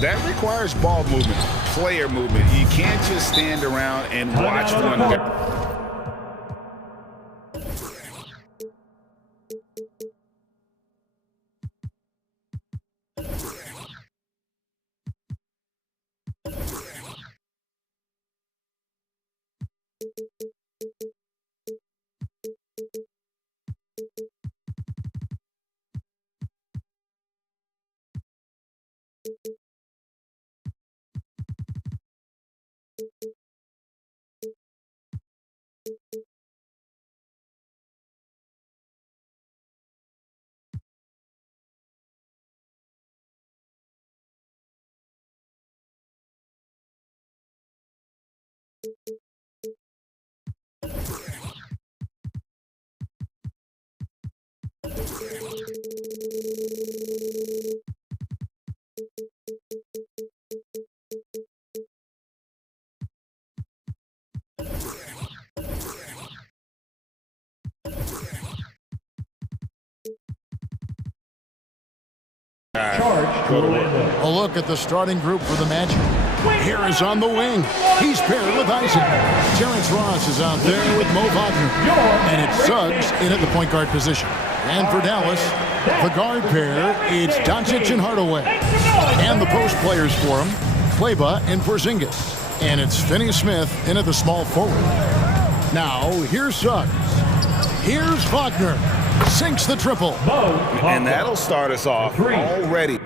That requires ball movement, player movement. You can't just stand around and watch one guy. A look at the starting group for the Magic. Harris on the wing. He's paired with Isaac. Terrence Ross is out there with Mo Wagner. And it's Suggs in at the point guard position. And for Dallas, the guard pair, it's Doncic and Hardaway. And the post players for him, Kleba and Porzingis. And it's Finney-Smith in at the small forward. Now, here's Suggs. Here's Wagner. Sinks the triple. And that'll start us off already.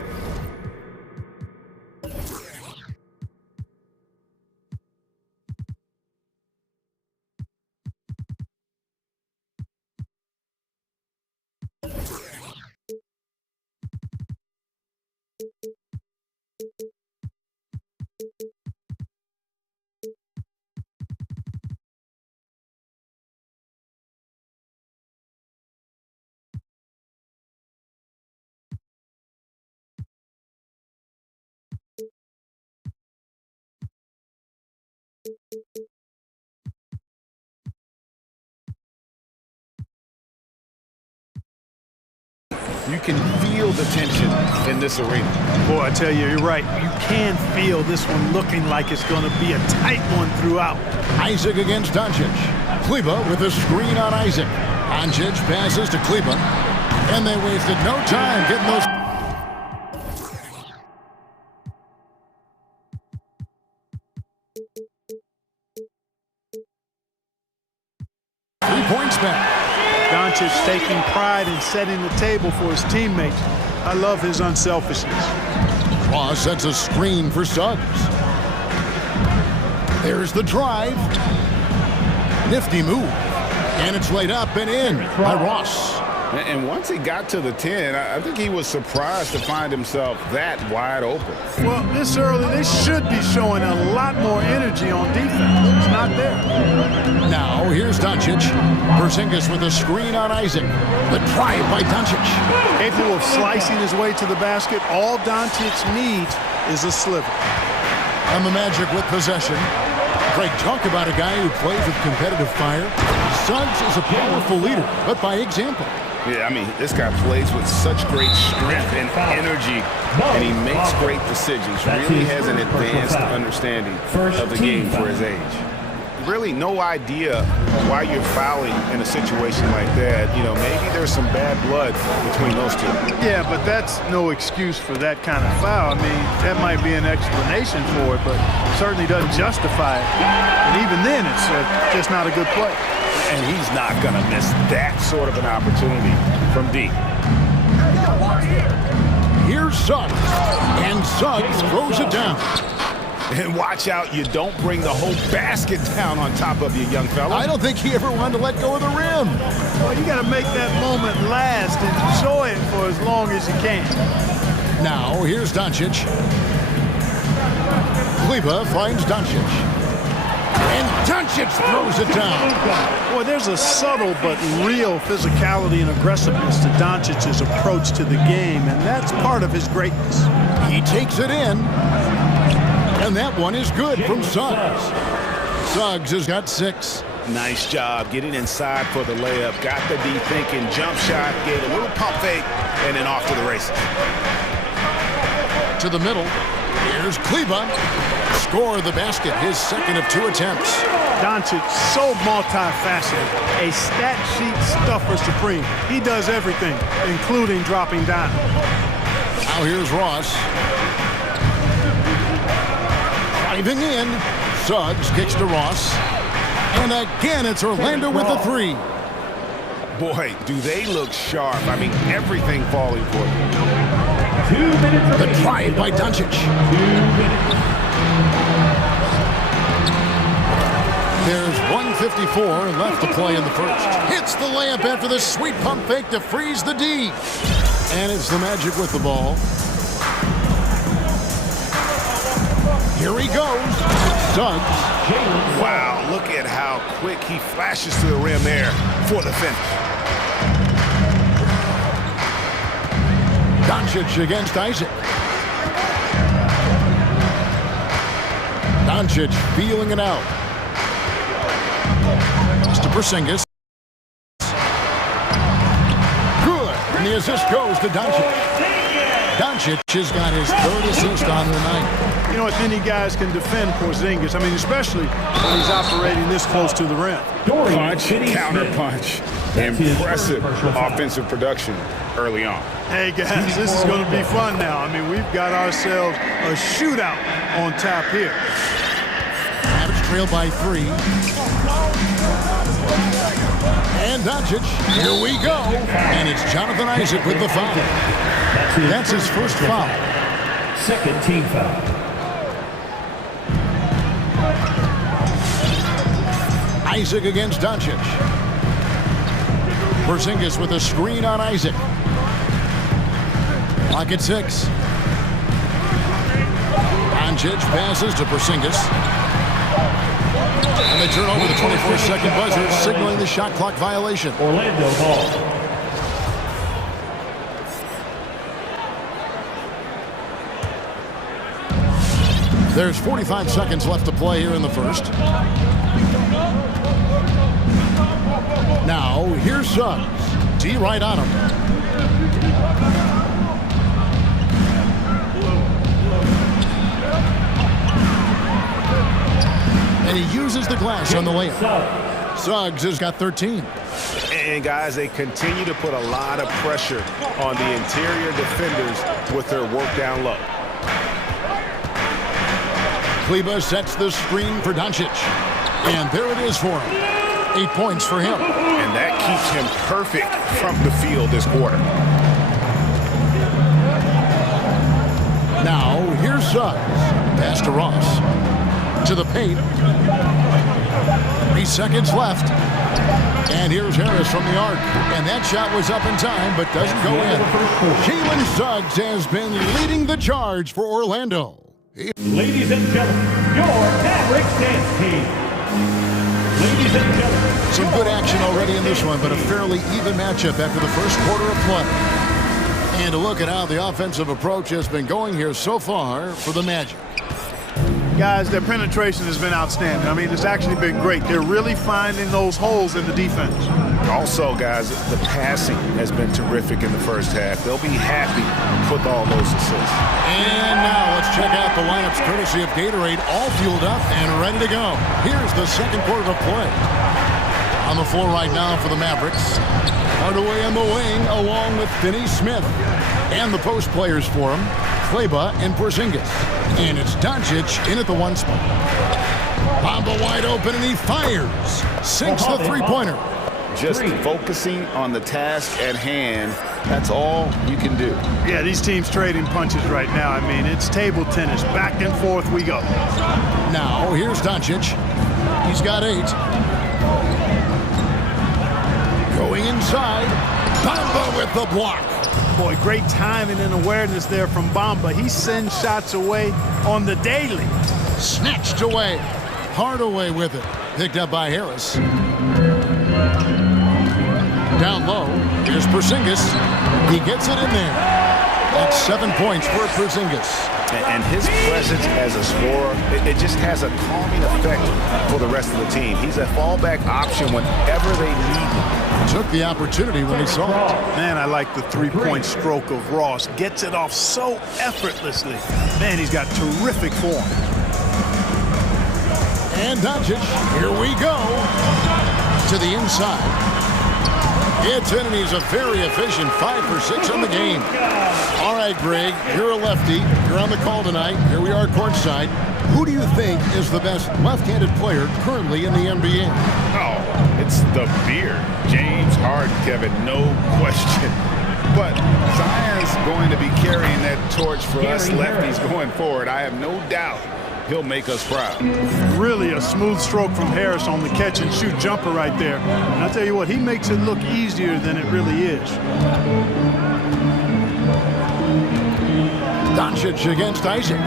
You can feel the tension in this arena. Boy, I tell you, you're right. You can feel this one looking like it's going to be a tight one throughout. Isaac against Doncic. Kleba with a screen on Isaac. Doncic passes to Kleba. And they wasted no time getting those. Points back. Doncic taking pride in setting the table for his teammates. I love his unselfishness. Ross sets a screen for Suggs. There's the drive. Nifty move. And it's laid up and in by Ross. And once he got to the 10, I think he was surprised to find himself that wide open. Well, this early, they should be showing a lot more energy on defense. It's not there. Now, here's Doncic. Porzingis with a screen on Isaac. The drive by Doncic. Capable of slicing his way to the basket. All Doncic needs is a sliver. And the Magic with possession. Great talk about a guy who plays with competitive fire. Suggs is a powerful leader, but by example. Yeah, I mean, this guy plays with such great strength and energy, and he makes great decisions. Really has an advanced understanding of the game for his age. Really no idea why you're fouling in a situation like that. You know, maybe there's some bad blood between those two. Yeah, but that's no excuse for that kind of foul. I mean, that might be an explanation for it, but certainly doesn't justify it. And even then, it's just not a good play. And he's not going to miss that sort of an opportunity from deep. Here's Suggs, and Suggs throws it down. And watch out, you don't bring the whole basket down on top of you, young fella. I don't think he ever wanted to let go of the rim. Well, you got to make that moment last and enjoy it for as long as you can. Now, here's Doncic. Kleba finds Doncic. And Doncic throws it down. Boy, there's a subtle but real physicality and aggressiveness to Doncic's approach to the game, and that's part of his greatness. He takes it in. And that one is good from Suggs. Suggs has got 6. Nice job getting inside for the layup. Got the D thinking, jump shot, gave a little pump fake, and then off to the races. To the middle. Here's Kleba. Score the basket, his second of 2 attempts. Doncic, so multifaceted. A stat sheet stuffer supreme. He does everything, including dropping down. Now here's Ross. Driving in. Suggs kicks to Ross. And again, it's Orlando with the 3. Boy, do they look sharp. I mean, everything falling for them. 2 minutes. The drive by Doncic. 2 minutes. There's 1:54 left to play in the first. Hits the layup after the sweet pump fake to freeze the D. And it's the Magic with the ball. Here he goes. Suggs. Wow, look at how quick he flashes to the rim there for the finish. Doncic against Isaac. Doncic feeling it out. To Porzingis. Good. And the assist goes to Doncic. Doncic has got his 3rd assist on the night. You know, if any guys can defend Porzingis, I mean, especially when he's operating this close to the rim. Punch, counter punch. Impressive offensive production early on. Hey, guys, this is going to be fun now. I mean, we've got ourselves a shootout on tap here. Mavs trail by 3. And Doncic, here we go. And it's Jonathan Isaac with the foul. That's his first foul. Second team foul. Isaac against Doncic. Porzingis with a screen on Isaac. Clock at 6. Doncic passes to Porzingis. And they turn over the 24-second buzzer, signaling the shot clock violation. Orlando ball. There's 45 seconds left to play here in the first. Now, here's Suggs. D right on him. And he uses the glass on the layup. Suggs has got 13. And, guys, they continue to put a lot of pressure on the interior defenders with their work down low. Kleba sets the screen for Doncic. And there it is for him. 8 points for him. And that keeps him perfect from the field this quarter. Now, here's Suggs. Pass to Ross. To the paint. 3 seconds left. And here's Harris from the arc. And that shot was up in time, but doesn't go in. Jalen Suggs has been leading the charge for Orlando. Ladies and gentlemen, your Mavericks dance team. Ladies and gentlemen. Some good action already in this one, but a fairly even matchup after the first quarter of play. And a look at how the offensive approach has been going here so far for the Magic. Guys, their penetration has been outstanding. I mean, it's actually been great. They're really finding those holes in the defense. Also, guys, the passing has been terrific in the first half. They'll be happy with all those assists. And now let's check out the lineups courtesy of Gatorade, all fueled up and ready to go. Here's the second quarter of play. On the floor right now for the Mavericks. Hardaway on the wing along with Finney Smith. And the post players for him, Kleba and Porzingis. And it's Doncic in at the 1 spot. Bamba wide open and he fires. Sinks the three-pointer. Just focusing on the task at hand. That's all you can do. Yeah, these teams trading punches right now. I mean, it's table tennis. Back and forth we go. Now, here's Doncic. He's got 8. Going inside. Bamba with the block. Boy, great timing and awareness there from Bamba. He sends shots away on the daily. Snatched away. Hardaway with it. Picked up by Harris. Down low. Here's Porzingis. He gets it in there. That's 7 points for Porzingis. And his presence as a scorer, it just has a calming effect for the rest of the team. He's a fallback option whenever they need him. Took the opportunity when he saw it. Man, I like the three-point stroke of Ross. Gets it off so effortlessly. Man, he's got terrific form. And Doncic, here we go. To the inside. It's in, and he's a very efficient 5 for 6 on the game. All right, Greg, you're a lefty. You're on the call tonight. Here we are courtside. Who do you think is the best left-handed player currently in the NBA? Oh, it's the beard. James Harden, Kevin, no question. But Zion's going to be carrying that torch for us lefties going forward. I have no doubt he'll make us proud. Really a smooth stroke from Harris on the catch-and-shoot jumper right there. And I'll tell you what, he makes it look easier than it really is. Doncic against Isaac.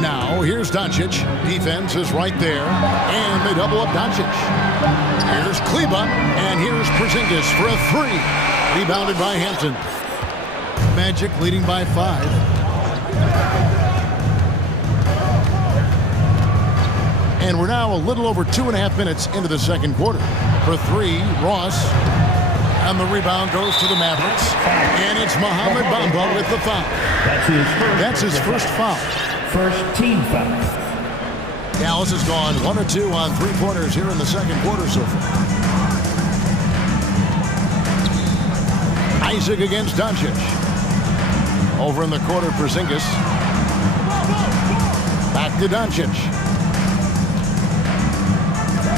Now, here's Doncic. Defense is right there. And they double up Doncic. Here's Kleba. And here's Porzingis for a 3. Rebounded by Hampton. Magic leading by 5. And we're now a little over 2.5 minutes into the second quarter. For 3, Ross. And the rebound goes to the Mavericks. And it's Mohamed Bamba with the foul. That's his first foul. First team foul. Dallas has gone 1 or 2 on 3-pointers here in the second quarter so far. Isaac against Doncic. Over in the corner, Porzingis. Back to Doncic.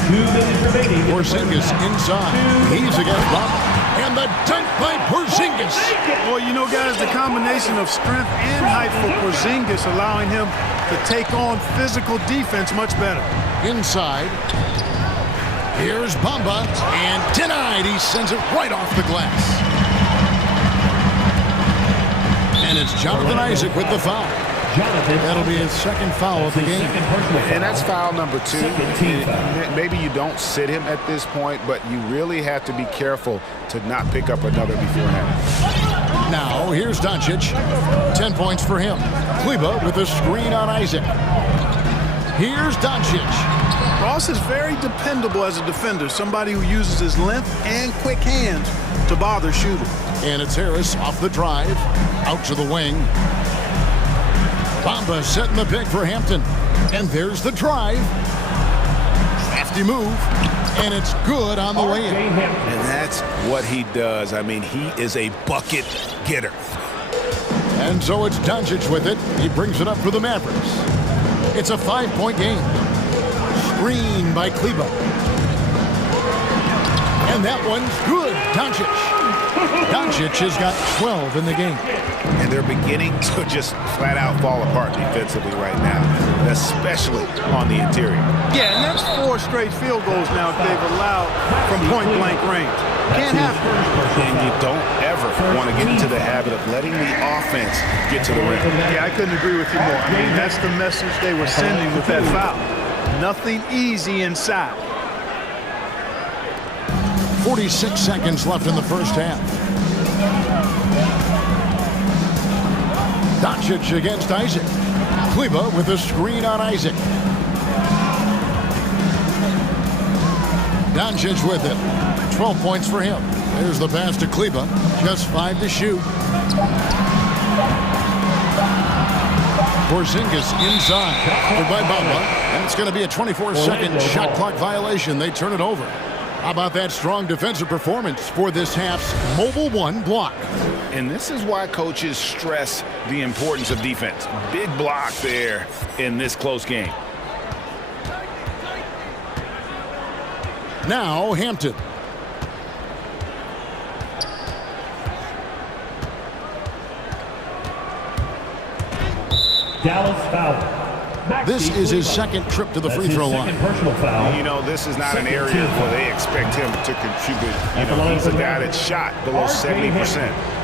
2 minutes remaining. Porzingis inside. He's against Bamba. And the dunk by Porzingis. Well, you know, guys, the combination of strength and height for Porzingis allowing him to take on physical defense much better. Inside. Here's Bamba. And denied. He sends it right off the glass. And it's Jonathan Isaac with the foul. That'll be his second foul of the game. And that's foul number 2. Maybe you don't sit him at this point, but you really have to be careful to not pick up another beforehand. Now, here's Doncic. 10 points for him. Kleba with a screen on Isaac. Here's Doncic. Ross is very dependable as a defender, somebody who uses his length and quick hands to bother shooters. And it's Harris off the drive. Out to the wing. Bamba setting the pick for Hampton. And there's the drive. Crafty move. And it's good on the way in. And that's what he does. I mean, he is a bucket getter. And so it's Doncic with it. He brings it up for the Mavericks. It's a 5-point game. Screen by Kleba. And that one's good. Doncic. Doncic has got 12 in the game. And they're beginning to just flat out fall apart defensively right now, especially on the interior. Yeah, and that's 4 straight field goals now that they've allowed from point-blank range. Can't happen. And you don't ever want to get into the habit of letting the offense get to the rim. Yeah, I couldn't agree with you more. I mean, that's the message they were sending with that foul. Nothing easy inside. 46 seconds left in the first half. Doncic against Isaac. Kleba with a screen on Isaac. Doncic with it. 12 points for him. There's the pass to Kleba. Just 5 to shoot. Porzingis inside. Covered by Bamba. And it's going to be a 24-second shot clock violation. They turn it over. How about that strong defensive performance for this half's Mobile 1 block? And this is why coaches stress the importance of defense. Big block there in this close game. Now Hampton. Dallas foul. This is his second trip to the free throw line. Personal foul. You know, this is not an area where they expect him to contribute. You know, he's a guy that shot below 70%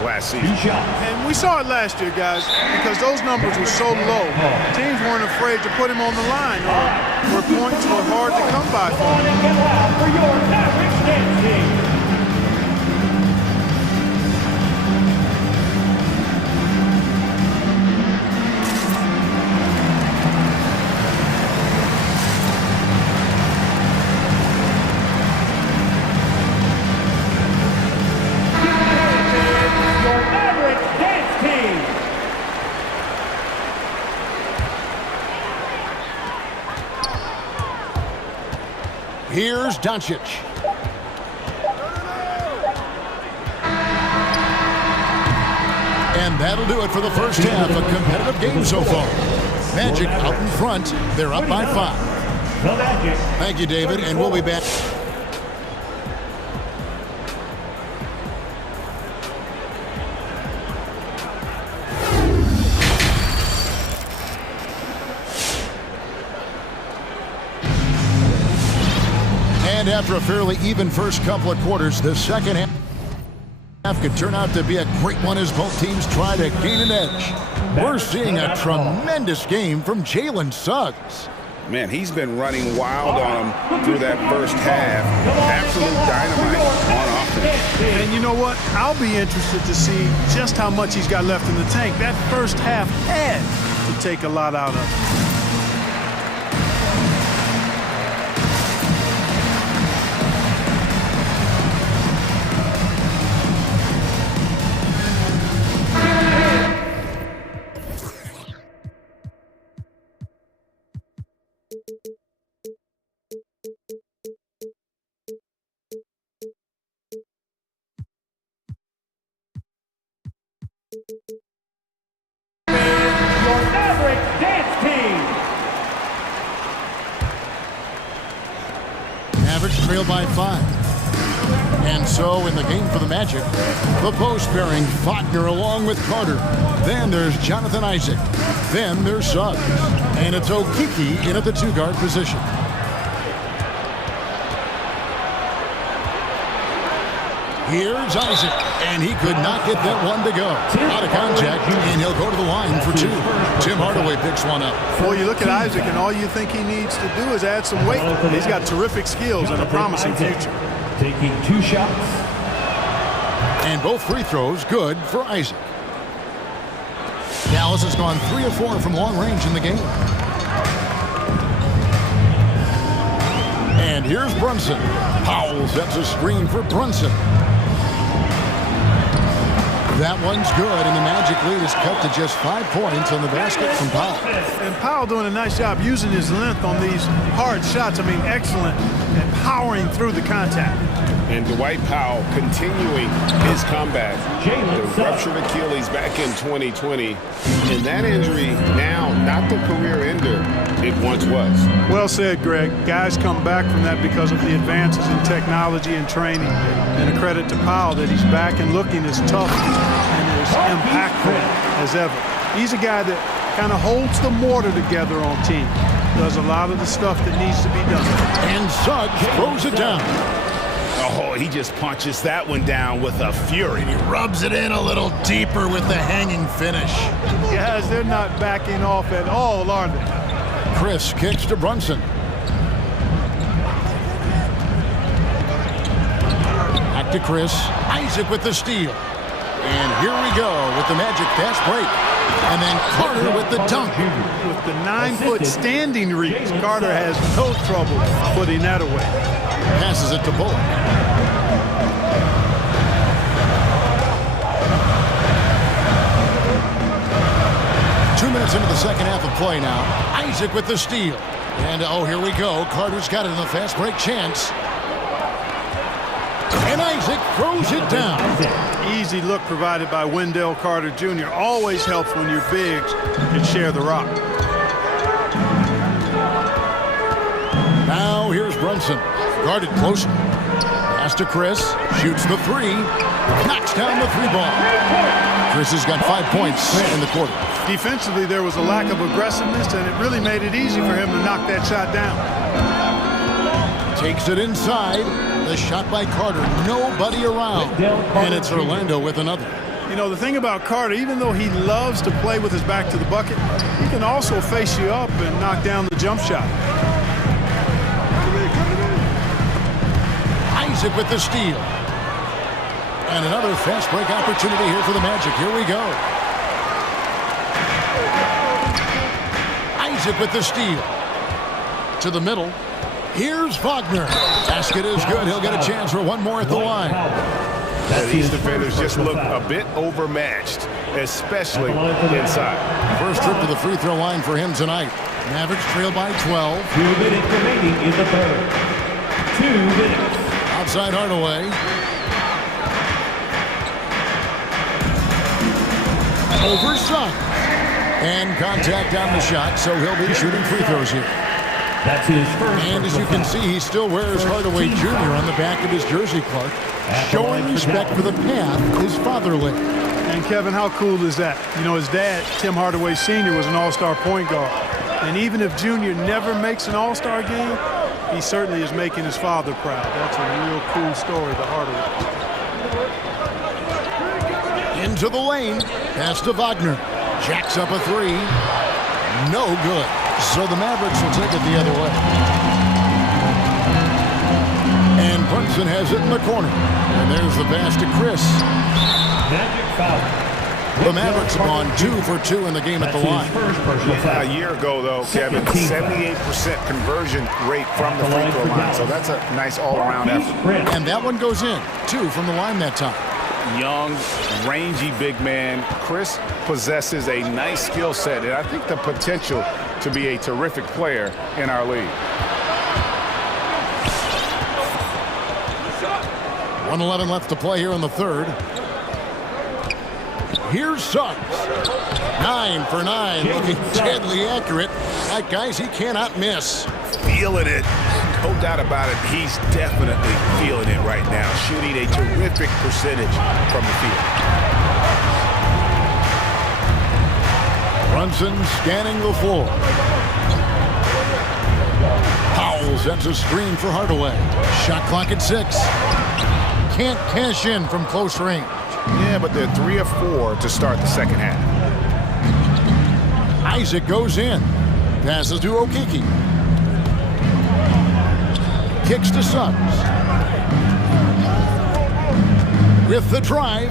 last season. And we saw it last year, guys, because those numbers were so low. Teams weren't afraid to put him on the line, or where points were hard to come by for him. Here's Doncic. And that'll do it for the first half. A competitive game so far. Magic out in front. They're up by 5. Thank you, David, and we'll be back. And after a fairly even first couple of quarters, the second half could turn out to be a great one as both teams try to gain an edge. We're seeing a tremendous game from Jalen Suggs. Man, he's been running wild on him through that first half. Absolute dynamite on offense. And you know what? I'll be interested to see just how much he's got left in the tank. That first half had to take a lot out of him. Mavericks trail by 5. And so in the game for the Magic, the post pairing Faulkner along with Carter. Then there's Jonathan Isaac. Then there's Suggs. And it's Okiki in at the 2-guard position. Here's Isaac, and he could not get that one to go. Out of contact, and he'll go to the line for 2. Tim Hardaway picks one up. Boy, you look at Isaac, and all you think he needs to do is add some weight. He's got terrific skills and a promising future. Taking 2 shots. And both free throws good for Isaac. Dallas has gone 3 of 4 from long range in the game. And here's Brunson. Powell sets a screen for Brunson. That one's good, and the Magic lead is cut to just 5 points on the basket from Powell. And Powell doing a nice job using his length on these hard shots. I mean, excellent, and powering through the contact. And Dwight Powell continuing his comeback. The ruptured Achilles back in 2020. And that injury now not the career ender it once was. Well said, Greg. Guys come back from that because of the advances in technology and training. And a credit to Powell that he's back and looking as tough and as impactful as ever. He's a guy that kind of holds the mortar together on team. Does a lot of the stuff that needs to be done. And Suggs throws it down. Oh, he just punches that one down with a fury. He rubs it in a little deeper with the hanging finish. Guys, they're not backing off at all, are they? Chris kicks to Brunson. Back to Chris. Isaac with the steal. And here we go with the Magic fast break. And then Carter with the dunk. With the 9-foot standing reach, Carter has no trouble putting that away. Passes it to Bullock. Two minutes into the second half of play now. Isaac with the steal. And oh, here we go. Carter's got it in the fast break chance. And Isaac throws it down. Easy look provided by Wendell Carter Jr. Always helps when your bigs can share the rock. Now here's Brunson. Guarded closer. Pass to Chris. Shoots the 3. Knocks down the 3-ball. Chris has got 5 points in the quarter. Defensively, there was a lack of aggressiveness, and it really made it easy for him to knock that shot down. Takes it inside. The shot by Carter. Nobody around. And it's Orlando with another. You know, the thing about Carter, even though he loves to play with his back to the bucket, he can also face you up and knock down the jump shot. Isaac with the steal. And another fast break opportunity here for the Magic. Here we go. Isaac with the steal. To the middle. Here's Wagner. Basket is good. He'll get a chance for one more at the line. These defenders just look a bit overmatched, especially inside. First trip to the free throw line for him tonight. Mavericks trail by 12. 2 minutes remaining in the third. 2 minutes. Outside Hardaway. Over Suggs. And contact on the shot, so he'll be shooting free throws here. That's his first. And as you can see, he still wears Hardaway Jr. on the back of his jersey, Clark. Showing respect for the path his father led. And Kevin, how cool is that? You know, his dad, Tim Hardaway Sr., was an all-star point guard. And even if Junior never makes an all-star game, he certainly is making his father proud. That's a real cool story, the Hardaway. Into the lane. Pass to Wagner. Jacks up a three. No good. So the Mavericks will take it the other way. And Brunson has it in the corner. And there's the pass to Chris. Magic foul. The Mavericks have gone 2 for 2 in the game at the line. Yeah, a year ago, though, Kevin, 78% conversion rate from the free throw line. So that's a nice all-around effort. And that one goes in. 2 from the line that time. Young, rangy big man. Chris possesses a nice skill set, and I think the potential to be a terrific player in our league. 1:11 left to play here in the third. Here's Suggs. 9 for 9, looking deadly accurate. Like, guys, he cannot miss. Feeling it. No doubt about it. He's definitely feeling it right now. Shooting a terrific percentage from the field. Brunson scanning the floor. Powell sets a screen for Hardaway. Shot clock at 6. Can't cash in from close range. Yeah, but they're 3 of 4 to start the second half. Isaac goes in. Passes to Okiki. Kicks to Suggs. With the drive.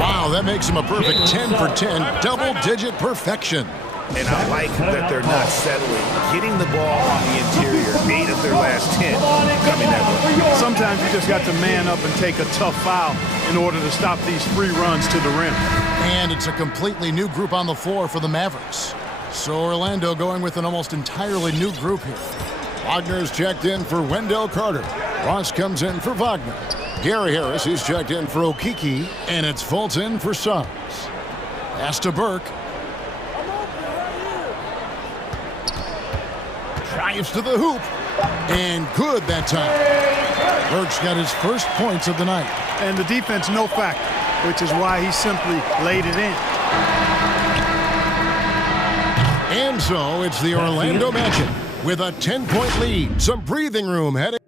Wow, that makes him a perfect 10 for 10. Double-digit perfection. And I like that they're not settling. Getting the ball on the interior. 8 of their last 10 coming that way. Sometimes you just got to man up and take a tough foul in order to stop these free runs to the rim. And it's a completely new group on the floor for the Mavericks. So Orlando going with an almost entirely new group here. Wagner's checked in for Wendell Carter. Ross comes in for Wagner. Gary Harris is checked in for Okiki. And it's Fulton for Suggs. Pass to Burke. Drives to the hoop. And good that time. Burke's got his first points of the night. And the defense no factor, which is why he simply laid it in. And so it's the Orlando Magic with a 10-point lead. Some breathing room heading.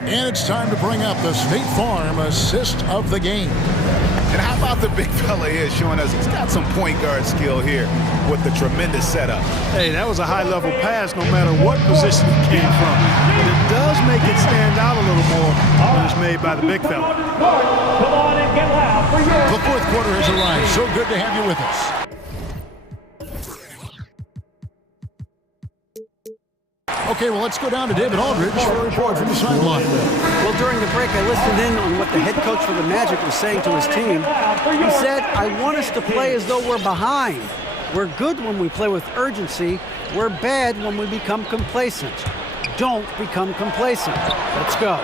And it's time to bring up the State Farm assist of the game. And how about the big fella here showing us he's got some point guard skill here with the tremendous setup. Hey, that was a high-level pass no matter what position it came from. But it does make it stand out a little more when it's made by the big fella. Come on and get loud for your... The fourth quarter has arrived. So good to have you with us. Okay, well, let's go down to David Aldridge for a report from the sideline. Well, during the break, I listened in on what the head coach for the Magic was saying to his team. He said, I want us to play as though we're behind. We're good when we play with urgency. We're bad when we become complacent. Don't become complacent. Let's go.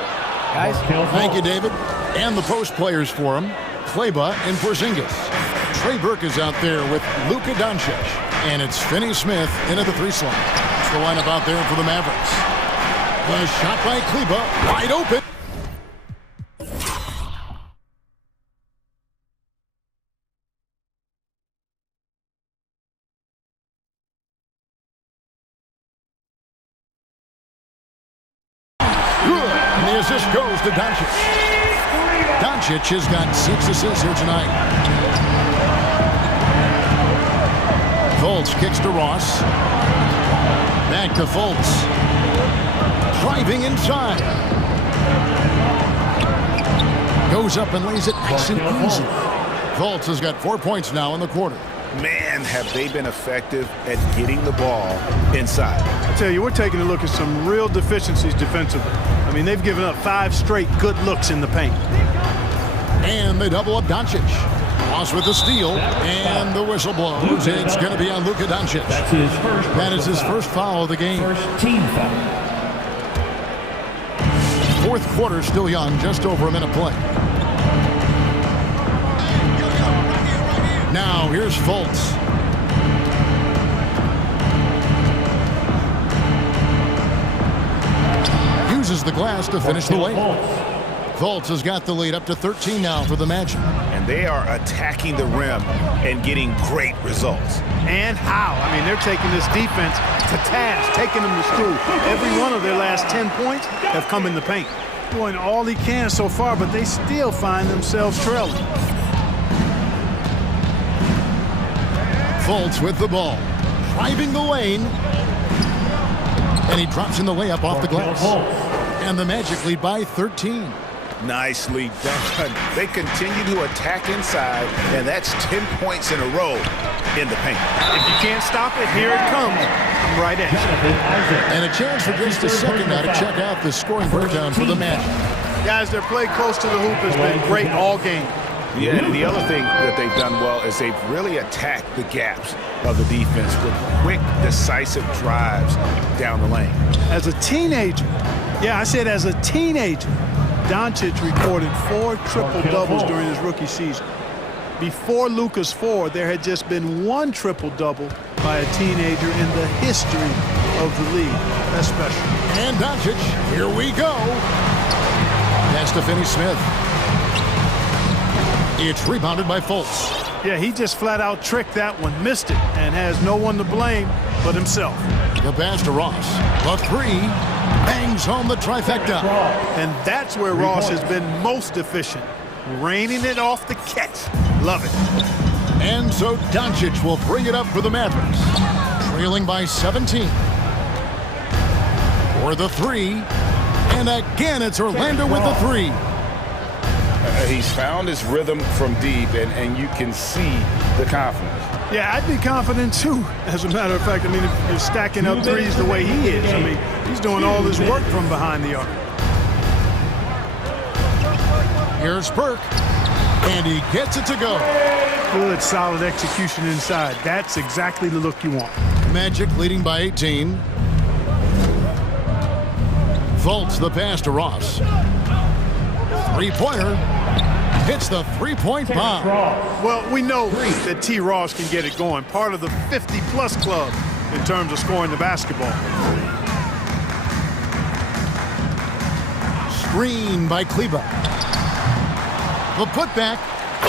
Guys? Thank you, David. And the post players for him, Kleba and Porzingis. Trey Burke is out there with Luka Doncic. And it's Finney Smith in at the 3 slot. That's the lineup out there for the Mavericks. The shot by Kleba, wide open. Good, and the assist goes to Doncic. Doncic has got 6 assists here tonight. Fultz kicks to Ross. Back to Fultz. Driving inside. Goes up and lays it nice and easy. Fultz has got 4 points now in the quarter. Man, have they been effective at getting the ball inside. I tell you, we're taking a look at some real deficiencies defensively. I mean, they've given up 5 straight good looks in the paint. And they double up Doncic. Ross with the steal, and the whistle blows. It's going to be on Luka Doncic. That is his first foul of the game. First team foul. Fourth quarter still young, just over a minute play. Now here's Fultz. Uses the glass to finish the layup. Fultz has got the lead up to 13 now for the Magic. And they are attacking the rim and getting great results. And how? I mean, they're taking this defense to task, taking them to school. Every one of their last 10 points have come in the paint. Doing all he can so far, but they still find themselves trailing. Fultz with the ball, driving the lane. And he drops in the layup off the glass. And the Magic lead by 13. Nicely done. They continue to attack inside, and that's 10 points in a row in the paint. If you can't stop it, here it comes. I'm right at you. And a chance for just a second now to check out the scoring breakdown for the Magic. Guys, their play close to the hoop has been great all game. Yeah, and the other thing that they've done well is they've really attacked the gaps of the defense with quick, decisive drives down the lane. As a teenager, yeah, I said as a teenager, Doncic recorded 4 triple-doubles during his rookie season. Before Luka's 4, there had just been 1 triple-double by a teenager in the history of the league. That's special. And Doncic, here we go. That's to Finney-Smith. It's rebounded by Fultz. Yeah, he just flat-out tricked that one, missed it, and has no one to blame but himself. The pass to Ross. The 3 bangs home the trifecta. And that's where Ross has been most efficient, raining it off the catch. Love it. And so Doncic will bring it up for the Mavericks, trailing by 17. For the 3, and again it's Orlando with the 3. He's found his rhythm from deep, and you can see the confidence. Yeah, I'd be confident too. As a matter of fact, I mean, if you're stacking up threes the way he is, I mean, he's doing all his work from behind the arc. Here's Burke, and he gets it to go. Good, solid execution inside. That's exactly the look you want. Magic leading by 18. Fultz the pass to Ross. Three-pointer. Hits the three-point bomb. Well, we know that T. Ross can get it going. Part of the 50-plus club in terms of scoring the basketball. Screen by Kleba. The putback.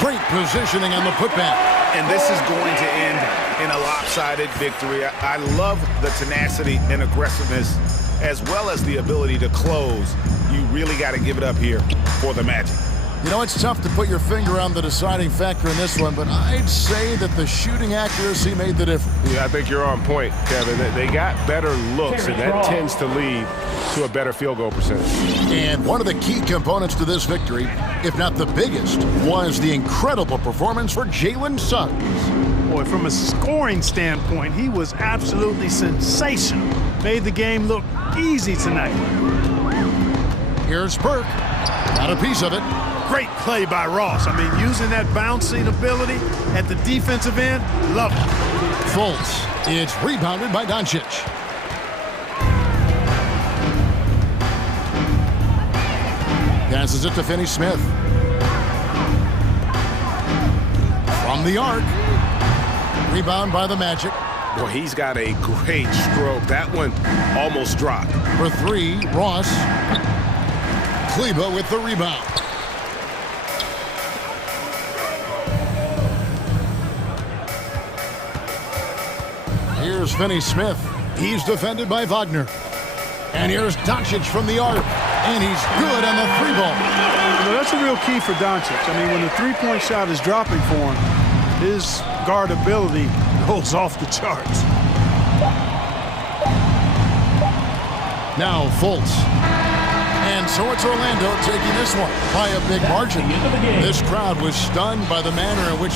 Great positioning on the putback. And this is going to end in a lopsided victory. I love the tenacity and aggressiveness as well as the ability to close. You really got to give it up here for the Magic. You know, it's tough to put your finger on the deciding factor in this one, but I'd say that the shooting accuracy made the difference. Yeah, I think you're on point, Kevin. They got better looks, and that tends to lead to a better field goal percentage. And one of the key components to this victory, if not the biggest, was the incredible performance for Jalen Suggs. Boy, from a scoring standpoint, he was absolutely sensational. Made the game look easy tonight. Here's Burke. Got a piece of it. Great play by Ross. I mean, using that bouncing ability at the defensive end, love it. Fultz. It's rebounded by Doncic. Passes it to Finney-Smith. From the arc. Rebound by the Magic. Boy, he's got a great stroke. That one almost dropped. For 3, Ross. Kleba with the rebound. Here's Finney-Smith. He's defended by Wagner. And here's Doncic from the arc. And he's good on the 3-ball. Well, that's a real key for Doncic. I mean, when the three-point shot is dropping for him, his guard ability goes off the charts. Now Fultz. And so it's Orlando taking this one by a big margin. This crowd was stunned by the manner in which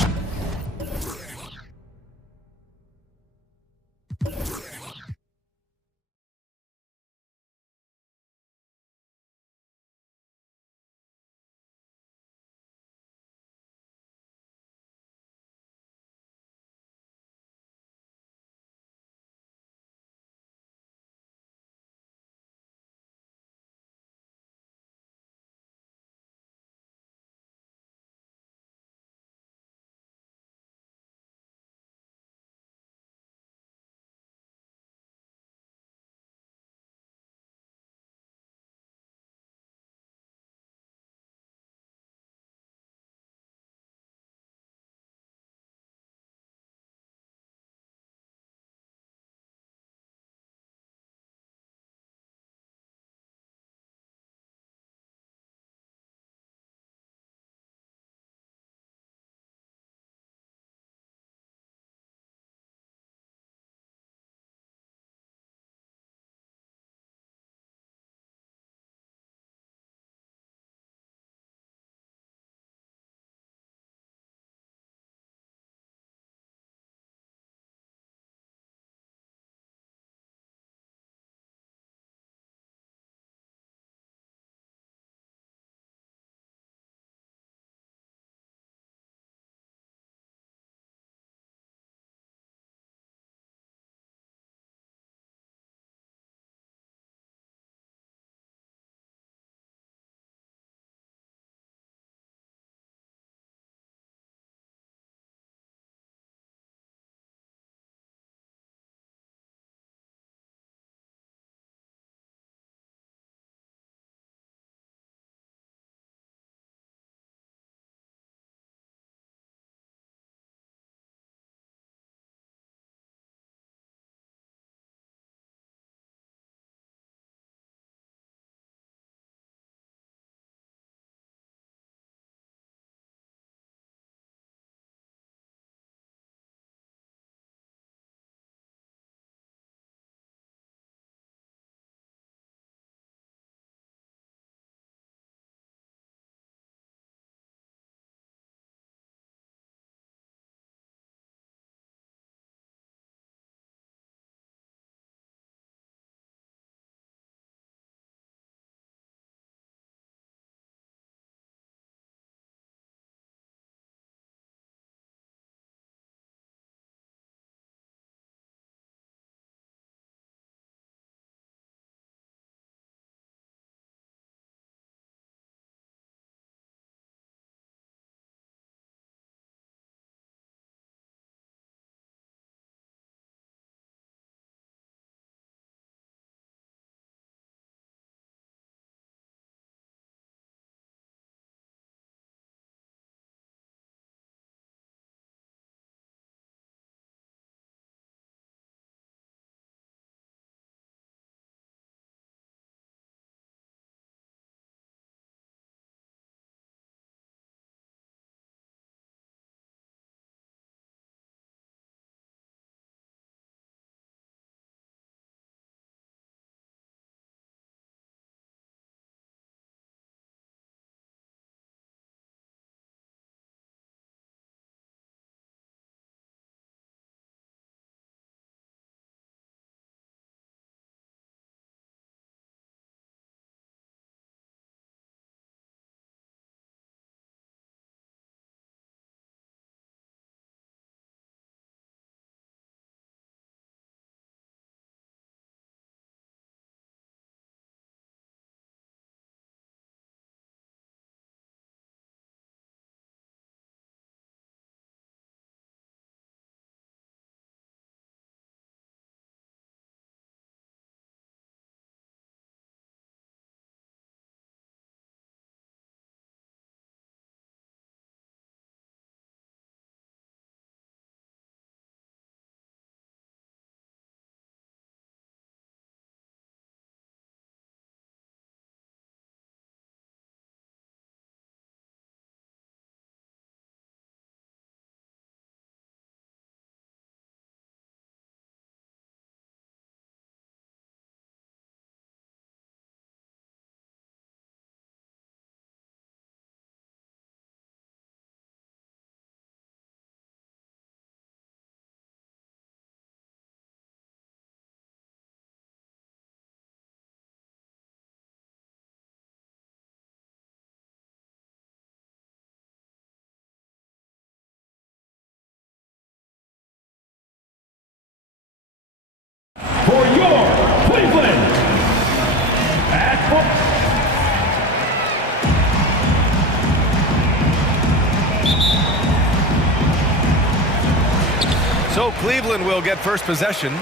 for your Cleveland Astros. So Cleveland will get first possession.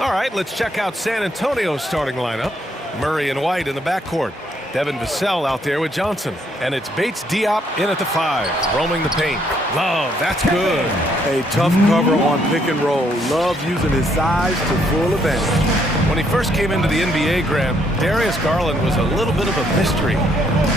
All right, let's check out San Antonio's starting lineup. Murray and White in the backcourt. Devin Vassell out there with Johnson. And it's Bates Diop in at the 5, roaming the paint. Love, that's good. A tough cover on pick and roll. Love using his size to full advantage. When he first came into the NBA, Graham, Darius Garland was a little bit of a mystery.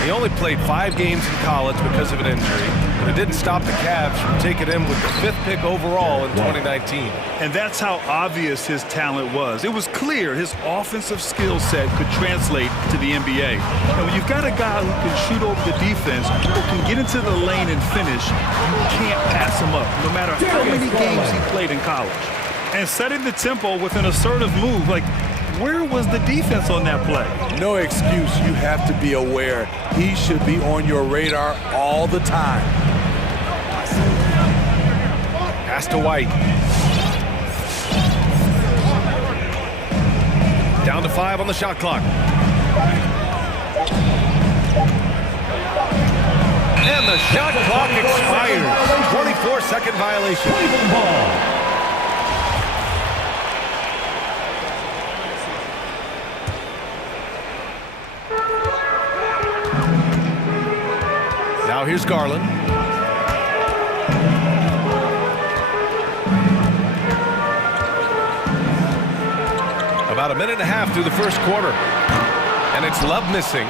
He only played 5 games in college because of an injury, but it didn't stop the Cavs from taking him with the 5th pick overall in 2019. And that's how obvious his talent was. It was clear his offensive skill set could translate to the NBA. And when you've got a guy who can shoot over the defense, who can get into the lane and finish, you can't pass him up, no matter how many games he played in college. And setting the tempo with an assertive move, like, where was the defense on that play? No excuse. You have to be aware. He should be on your radar all the time. Pass to White. Down to 5 on the shot clock. And the shot clock expires. 24-second violation. Cleveland ball. Now here's Garland. About a minute and a half through the first quarter. And it's Love missing.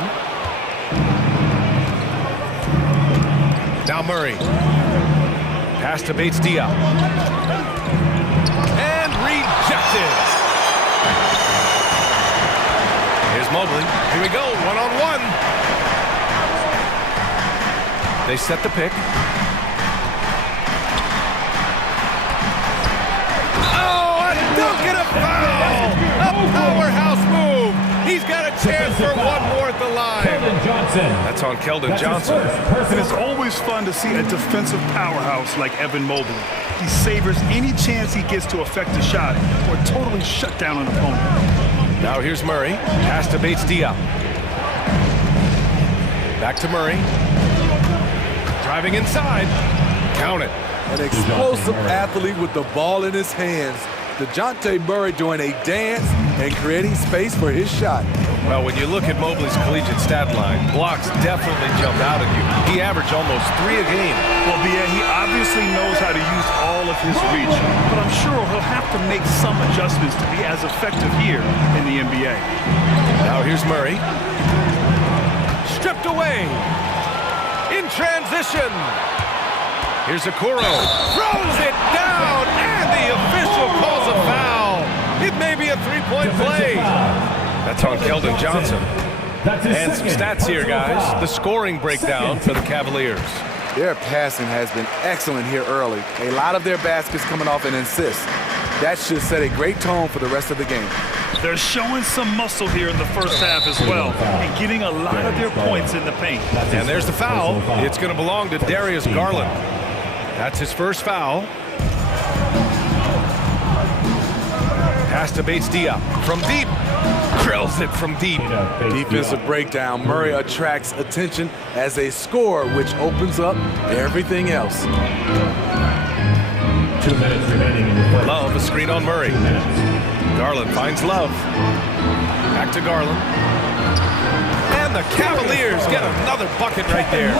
Now Murray. Pass to Bates Diop. And rejected. Here's Mobley. Here we go, one-on-one. They set the pick. Oh, a dunk and a foul! A powerhouse move. He's got a chance for one more at the line. That's on Keldon Johnson. And it's always fun to see a defensive powerhouse like Evan Mobley. He savors any chance he gets to affect a shot or totally shut down an opponent. Now here's Murray. Pass to Bates Diop. Back to Murray. Driving inside. Count it. An explosive athlete with the ball in his hands. DeJounte Murray doing a dance and creating space for his shot. Well, when you look at Mobley's collegiate stat line, blocks definitely jump out at you. He averaged almost 3 a game. Well, he obviously knows how to use all of his reach, but I'm sure he'll have to make some adjustments to be as effective here in the NBA. Now here's Murray. Stripped away. In transition. Here's Okoro. Throws it down, and the official calls a foul. It may be a 3-point play. That's on Keldon Johnson. And some stats here, guys. The scoring breakdown for the Cavaliers. Their passing has been excellent here early. A lot of their baskets coming off an assist. That should set a great tone for the rest of the game. They're showing some muscle here in the first half as well, and getting a lot of their points in the paint. And there's the foul. It's going to belong to Darius Garland. That's his first foul. Pass to Bates Diop from deep. Drills it from deep. Defensive breakdown. Murray attracts attention as a scorer, which opens up everything else. 2 minutes remaining in the first. Love, a screen on Murray. Garland finds Love. Back to Garland. And the Cavaliers get another bucket right there.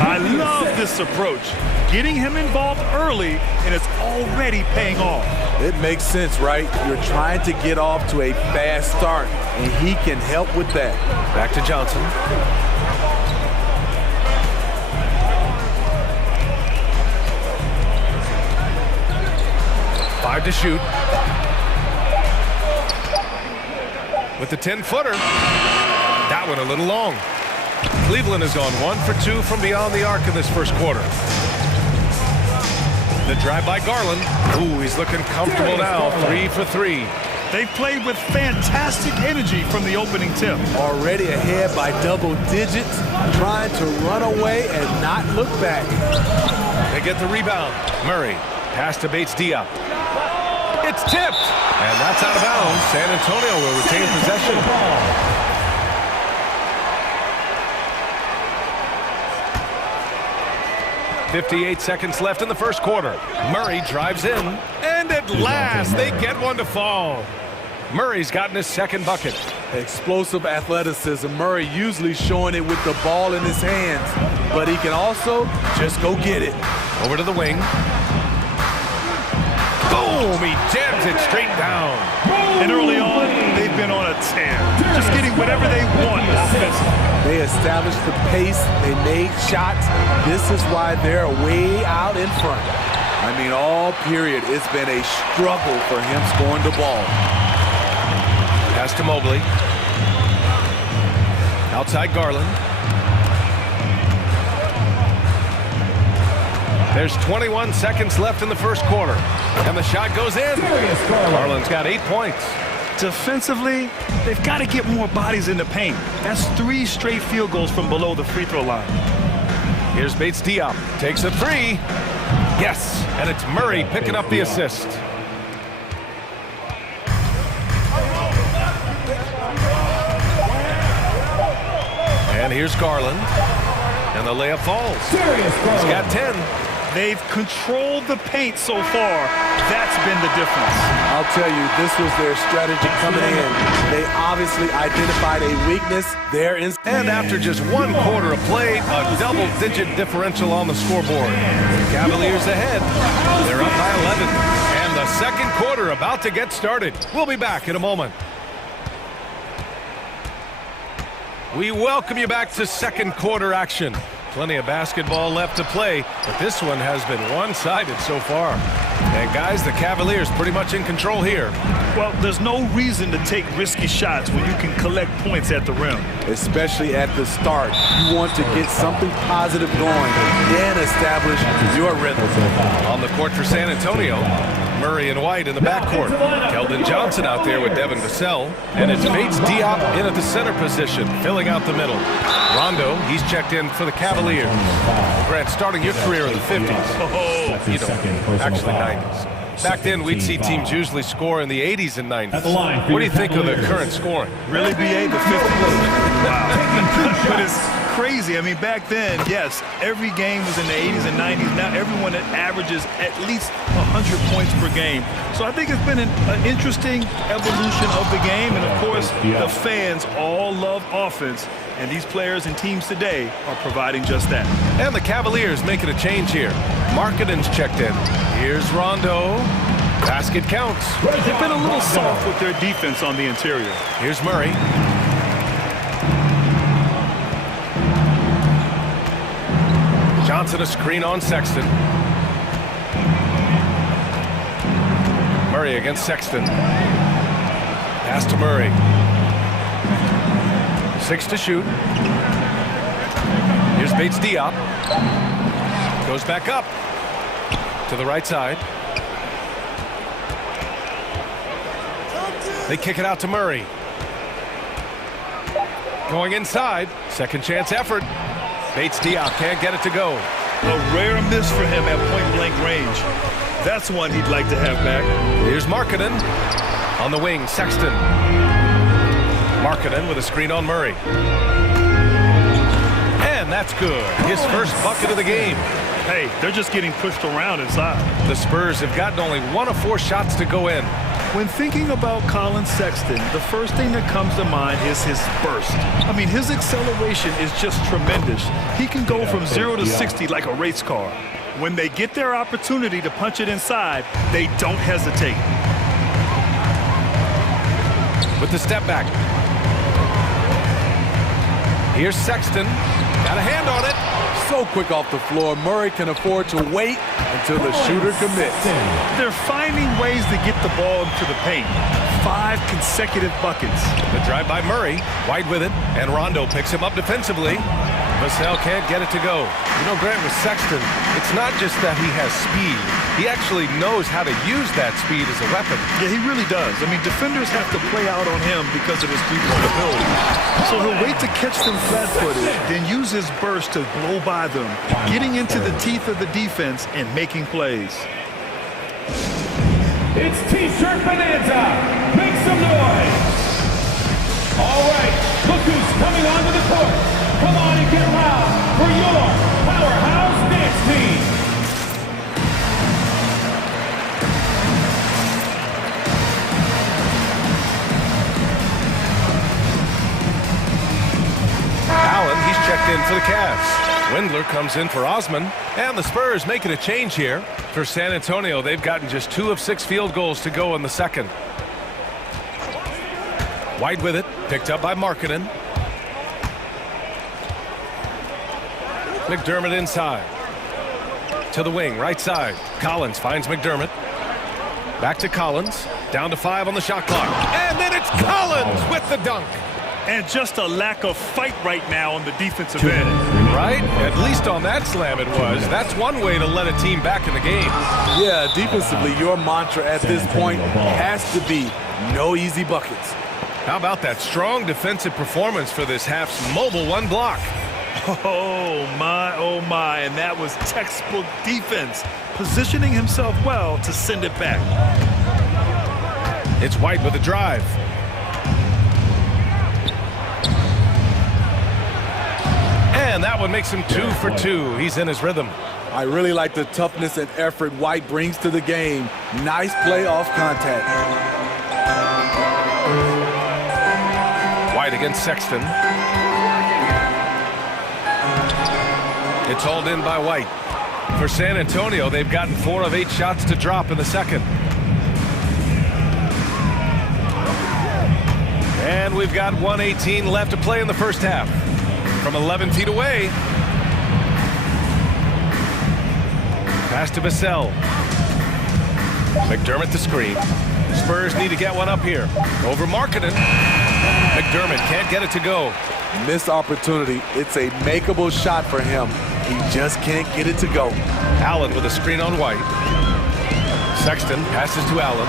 I love this approach. Getting him involved early, and it's already paying off. It makes sense, right? You're trying to get off to a fast start, and he can help with that. Back to Johnson. Five to shoot. With the 10-footer. That one a little long. Cleveland has gone 1 for 2 from beyond the arc in this first quarter. The drive by Garland. Ooh, he's looking comfortable now. 3 for 3. They've played with fantastic energy from the opening tip. Already ahead by double digits, trying to run away and not look back. They get the rebound. Murray. Pass to Bates Diop. It's tipped. And that's out of bounds. San Antonio will retain possession. 58 seconds left in the first quarter. Murray drives in. And at last, they get one to fall. Murray's gotten his second bucket. Explosive athleticism. Murray usually showing it with the ball in his hands, but he can also just go get it. Over to the wing. Boom! He jams it straight down. And early on, they've been on a tear. Just getting whatever they want offensively. They established the pace. They made shots. This is why they're way out in front. I mean, all period, it's been a struggle for him scoring the ball. Pass to Mobley. Outside Garland. There's 21 seconds left in the first quarter. And the shot goes in. Garland's got 8 points. Defensively, they've got to get more bodies in the paint. That's 3 straight field goals from below the free throw line. Here's Bates Diop. Takes a 3. Yes, and it's Murray picking up the assist. And here's Garland. And the layup falls. He's got 10. They've controlled the paint so far. That's been the difference. I'll tell you, this was their strategy coming in. They obviously identified a weakness there. And after just 1 quarter of play, a double-digit differential on the scoreboard. Cavaliers ahead. They're up by 11. And the second quarter about to get started. We'll be back in a moment. We welcome you back to second quarter action. Plenty of basketball left to play, but this one has been one-sided so far. And guys, the Cavaliers pretty much in control here. Well, there's no reason to take risky shots when you can collect points at the rim. Especially at the start. You want to get something positive going, then establish your rhythm. On the court for San Antonio, Murray and White in the backcourt. Keldon Johnson out there with Devin Vassell. And it's Bates Diop in at the center position, filling out the middle. Rondo, he's checked in for the Cavaliers. Grant, starting your career in the 50s. You know, actually 90s. Back then, we'd see teams usually score in the 80s and 90s. What do you think of the current scoring? Really, BA, the 50s? Wow. But it's crazy. I mean, back then, yes, every game was in the 80s and 90s. Now everyone averages at least 100 points per game. So I think it's been an interesting evolution of the game. And, of course, the fans all love offense. And these players and teams today are providing just that. And the Cavaliers making a change here. Markkanen's checked in. Here's Rondo. Basket counts. They've been a little soft with their defense on the interior. Here's Murray. Johnson a screen on Sexton. Murray against Sexton. Pass to Murray. 6 to shoot. Here's Bates Diop. Goes back up to the right side. They kick it out to Murray. Going inside. Second chance effort. Bates Diop can't get it to go. A rare miss for him at point-blank range. That's one he'd like to have back. Here's Markkanen. On the wing, Sexton. Markkanen with a screen on Murray. And that's good. His first bucket of the game. Hey, they're just getting pushed around inside. The Spurs have gotten only 1 of 4 shots to go in. When thinking about Colin Sexton, the first thing that comes to mind is his burst. I mean, his acceleration is just tremendous. He can go from 0 to 60 like a race car. When they get their opportunity to punch it inside, they don't hesitate. With the step back. Here's Sexton. Got a hand on it. So quick off the floor, Murray can afford to wait until the shooter commits. They're finding ways to get the ball into the paint. 5 consecutive buckets. The drive by Murray. White with it, and Rondo picks him up defensively. Vassell can't get it to go. You know, Grant, with Sexton, it's not just that he has speed. He actually knows how to use that speed as a weapon. Yeah, he really does. I mean, defenders have to play out on him because of his three-point ability. So he'll wait to catch them flat-footed, then use his burst to blow by them, getting into the teeth of the defense and making plays. It's T-shirt bonanza. Make some noise. All right, look who's coming onto the court. Come on and get loud for your powerhouse dance team. Allen, he's checked in for the Cavs. Windler comes in for Osman, and the Spurs making a change here. For San Antonio, they've gotten just 2 of 6 field goals to go in the second. White with it, picked up by Markkanen. McDermott inside. To the wing, right side. Collins finds McDermott. Back to Collins. Down to 5 on the shot clock. And then it's Collins with the dunk. And just a lack of fight right now on the defensive end. Right? At least on that slam it was. That's one way to let a team back in the game. Yeah, defensively, your mantra at this point has to be no easy buckets. How about that strong defensive performance for this half's mobile one block? Oh my, and that was textbook defense, positioning himself well to send it back. It's White with a drive. And that one makes him 2 for 2. He's in his rhythm. I really like the toughness and effort White brings to the game. Nice play off contact. White against Sexton. It's hauled in by White. For San Antonio, they've gotten 4 of 8 shots to drop in the second. And we've got 1:18 left to play in the first half. From 11 feet away. Pass to Vassell. McDermott the screen. Spurs need to get one up here. Over Markkanen. McDermott can't get it to go. Missed opportunity. It's a makeable shot for him. He just can't get it to go. Allen with a screen on White. Sexton passes to Allen.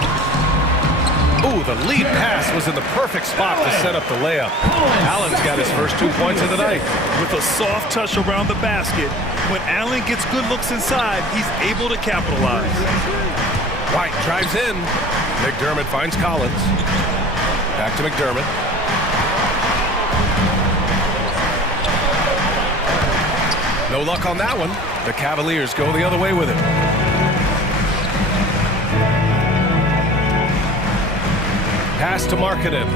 Ooh, the lead pass was in the perfect spot to set up the layup. Allen's got his first 2 points of the night. With a soft touch around the basket, when Allen gets good looks inside, he's able to capitalize. White drives in. McDermott finds Collins. Back to McDermott. No luck on that one. The Cavaliers go the other way with it. Pass to Markkanen.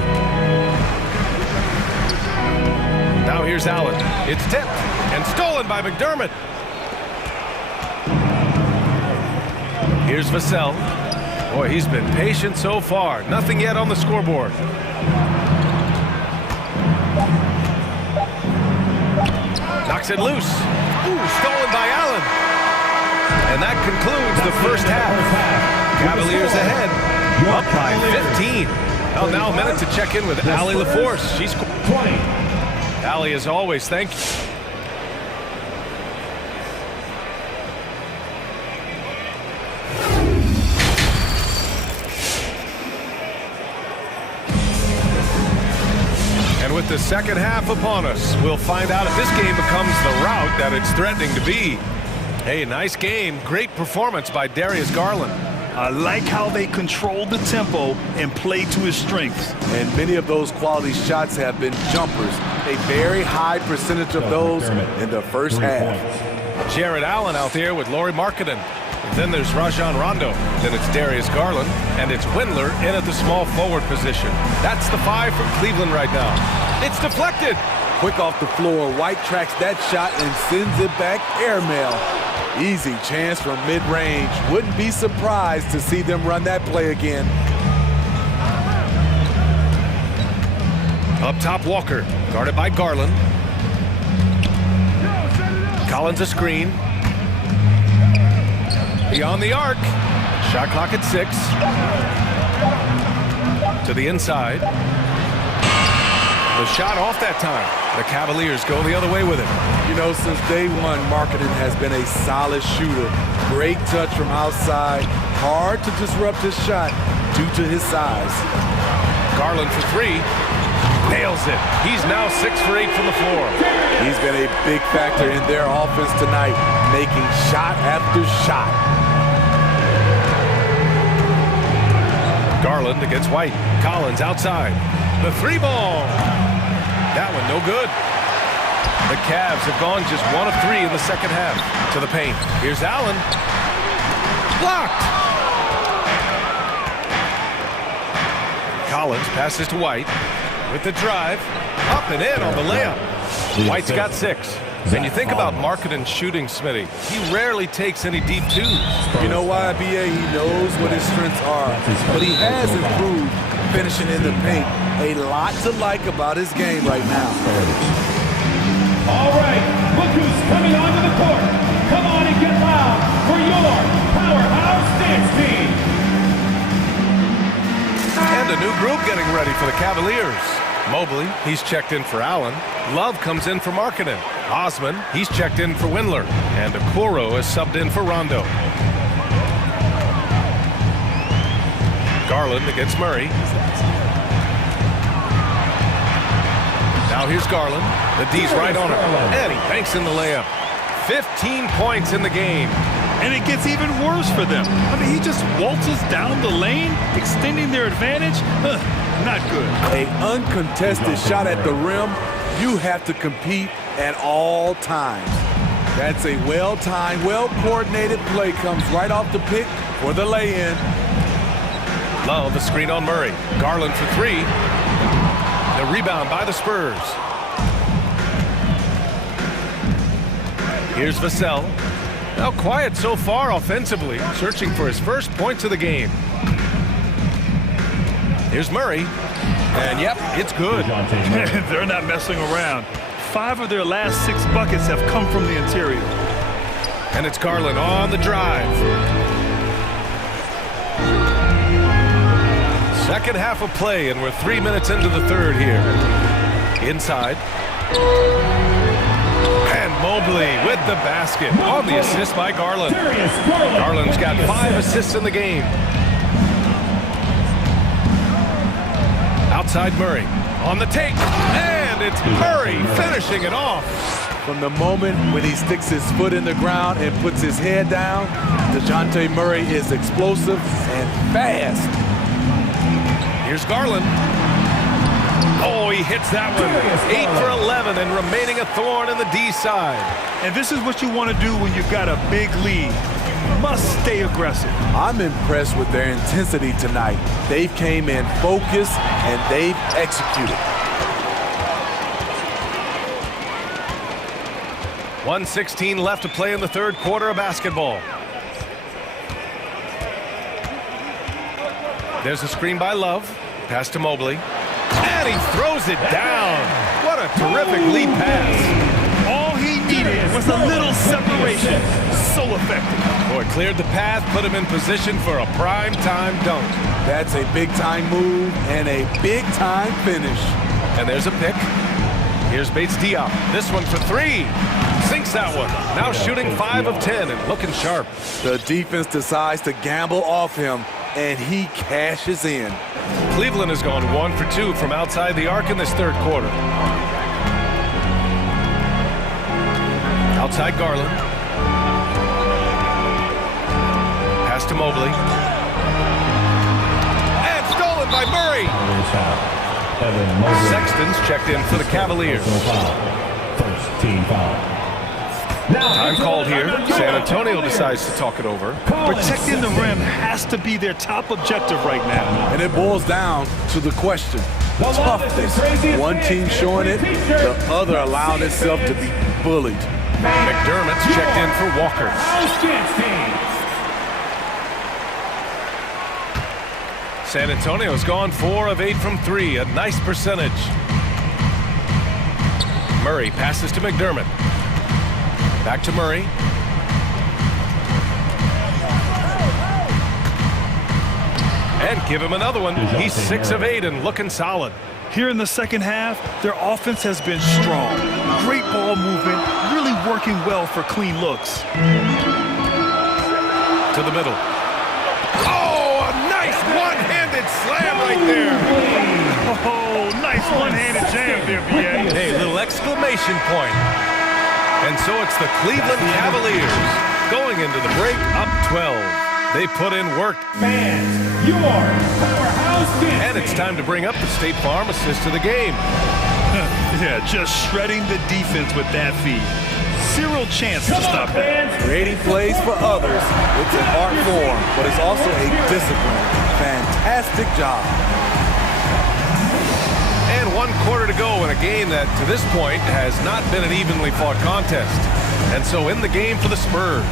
Now here's Allen. It's tipped and stolen by McDermott. Here's Vassell. Boy, he's been patient so far. Nothing yet on the scoreboard. Knocks it loose. Ooh, stolen by Allen. And that concludes the first half. Cavaliers ahead, up by 15. Well, now a minute to check in with Allie LaForce. She's 20. Allie, as always, thank you. And with the second half upon us, we'll find out if this game becomes the rout that it's threatening to be. Hey, nice game. Great performance by Darius Garland. I like how they control the tempo and play to his strengths. And many of those quality shots have been jumpers. A very high percentage of those in the first half. Jared Allen out there with Lauri Markkanen. Then there's Rajon Rondo. Then it's Darius Garland. And it's Windler in at the small forward position. That's the 5 from Cleveland right now. It's deflected. Quick off the floor. White tracks that shot and sends it back airmail. Easy chance from mid-range. Wouldn't be surprised to see them run that play again. Up top, Walker. Guarded by Garland. Collins a screen. Beyond the arc. Shot clock at 6. To the inside. The shot off that time. The Cavaliers go the other way with it. You know, since day one, Markkanen has been a solid shooter. Great touch from outside. Hard to disrupt his shot due to his size. Garland for 3. Nails it. He's now 6 for 8 from the floor. He's been a big factor in their offense tonight, making shot after shot. Garland against White. Collins outside. The three ball. That one no good. The Cavs have gone just 1 of 3 in the second half. To the paint. Here's Allen. Blocked. Collins passes to White with the drive. Up and in on the layup. White's got 6. And you think about Markkanen shooting, Smitty. He rarely takes any deep twos. You know why, B.A.? He knows what his strengths are. But he has improved finishing in the paint. A lot to like about his game right now. All right, look who's coming onto the court. Come on and get loud for your powerhouse dance team. And a new group getting ready for the Cavaliers. Mobley, he's checked in for Allen. Love comes in for Markkanen. Osman, he's checked in for Windler. And Okoro is subbed in for Rondo. Garland against Murray. Now here's Garland. The D's right on him. And he banks in the layup. 15 points in the game. And it gets even worse for them. I mean, he just waltzes down the lane, extending their advantage. Not good. An uncontested shot at the rim. You have to compete at all times. That's a well-timed, well-coordinated play. Comes right off the pick for the lay-in. Love the screen on Murray. Garland for 3. The rebound by the Spurs. Here's Vassell. Now quiet so far offensively, searching for his first points of the game. Here's Murray. And yep, it's good. They're not messing around. 5 of their last 6 buckets have come from the interior. And it's Garland on the drive. Second half of play, and we're 3 minutes into the third here. Inside. And Mobley with the basket on the assist by Garland. Garland's got 5 assists in the game. Outside Murray on the take, and it's Murray finishing it off. From the moment when he sticks his foot in the ground and puts his head down, DeJounte Murray is explosive and fast. Here's Garland. Oh, he hits that one. 8 for 11 and remaining a thorn in the D side. And this is what you want to do when you've got a big lead. You must stay aggressive. I'm impressed with their intensity tonight. They've came in focused and they've executed. 1:16 left to play in the third quarter of basketball. There's a screen by Love. Pass to Mobley. And he throws it down. What a terrific lead pass. All he needed was a little separation. So effective. Boy, cleared the path, put him in position for a prime-time dunk. That's a big-time move and a big-time finish. And there's a pick. Here's Bates Diop. This one for 3. Sinks that one. Now shooting 5 of 10 and looking sharp. The defense decides to gamble off him, and he cashes in. Cleveland has gone 1 for 2 from outside the arc in this third quarter. Outside Garland. Pass to Mobley. And stolen by Murray. Sexton's checked in for the Cavaliers. First team foul. Time called here. San Antonio decides to talk it over. Protecting the rim has to be their top objective right now. And it boils down to the question. Toughness. One team showing it, the other allowed itself to be bullied. McDermott's checked in for Walker. San Antonio's gone 4 of 8 from 3, a nice percentage. Murray passes to McDermott. Back to Murray. And give him another one. He's 6 of 8 and looking solid. Here in the second half, their offense has been strong. Great ball movement, really working well for clean looks. To the middle. Oh, a nice one-handed slam right there. Oh, nice one-handed jam there, B.A. Hey, little exclamation point. And so it's the Cleveland Cavaliers going into the break up 12. They put in work. Fans, your powerhouse dance. And it's time to bring up the State Farm assist to the game. Yeah, just shredding the defense with that feed. Zero chance to stop that. Creating plays for others. It's an art form, but it's also a discipline. Fantastic job. And 1 quarter to go in a game that, to this point, has not been an evenly fought contest. And so in the game for the Spurs,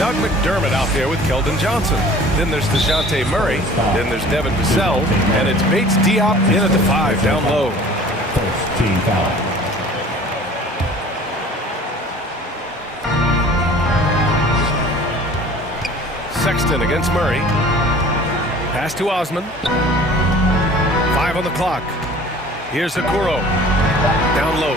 Doug McDermott out there with Keldon Johnson. Then there's DeJounte Murray. Then there's Devin Vassell. And it's Bates Diop in at the 5 down low. First team foul. Sexton against Murray. Pass to Osman. 5 on the clock. Here's Okoro. Down low.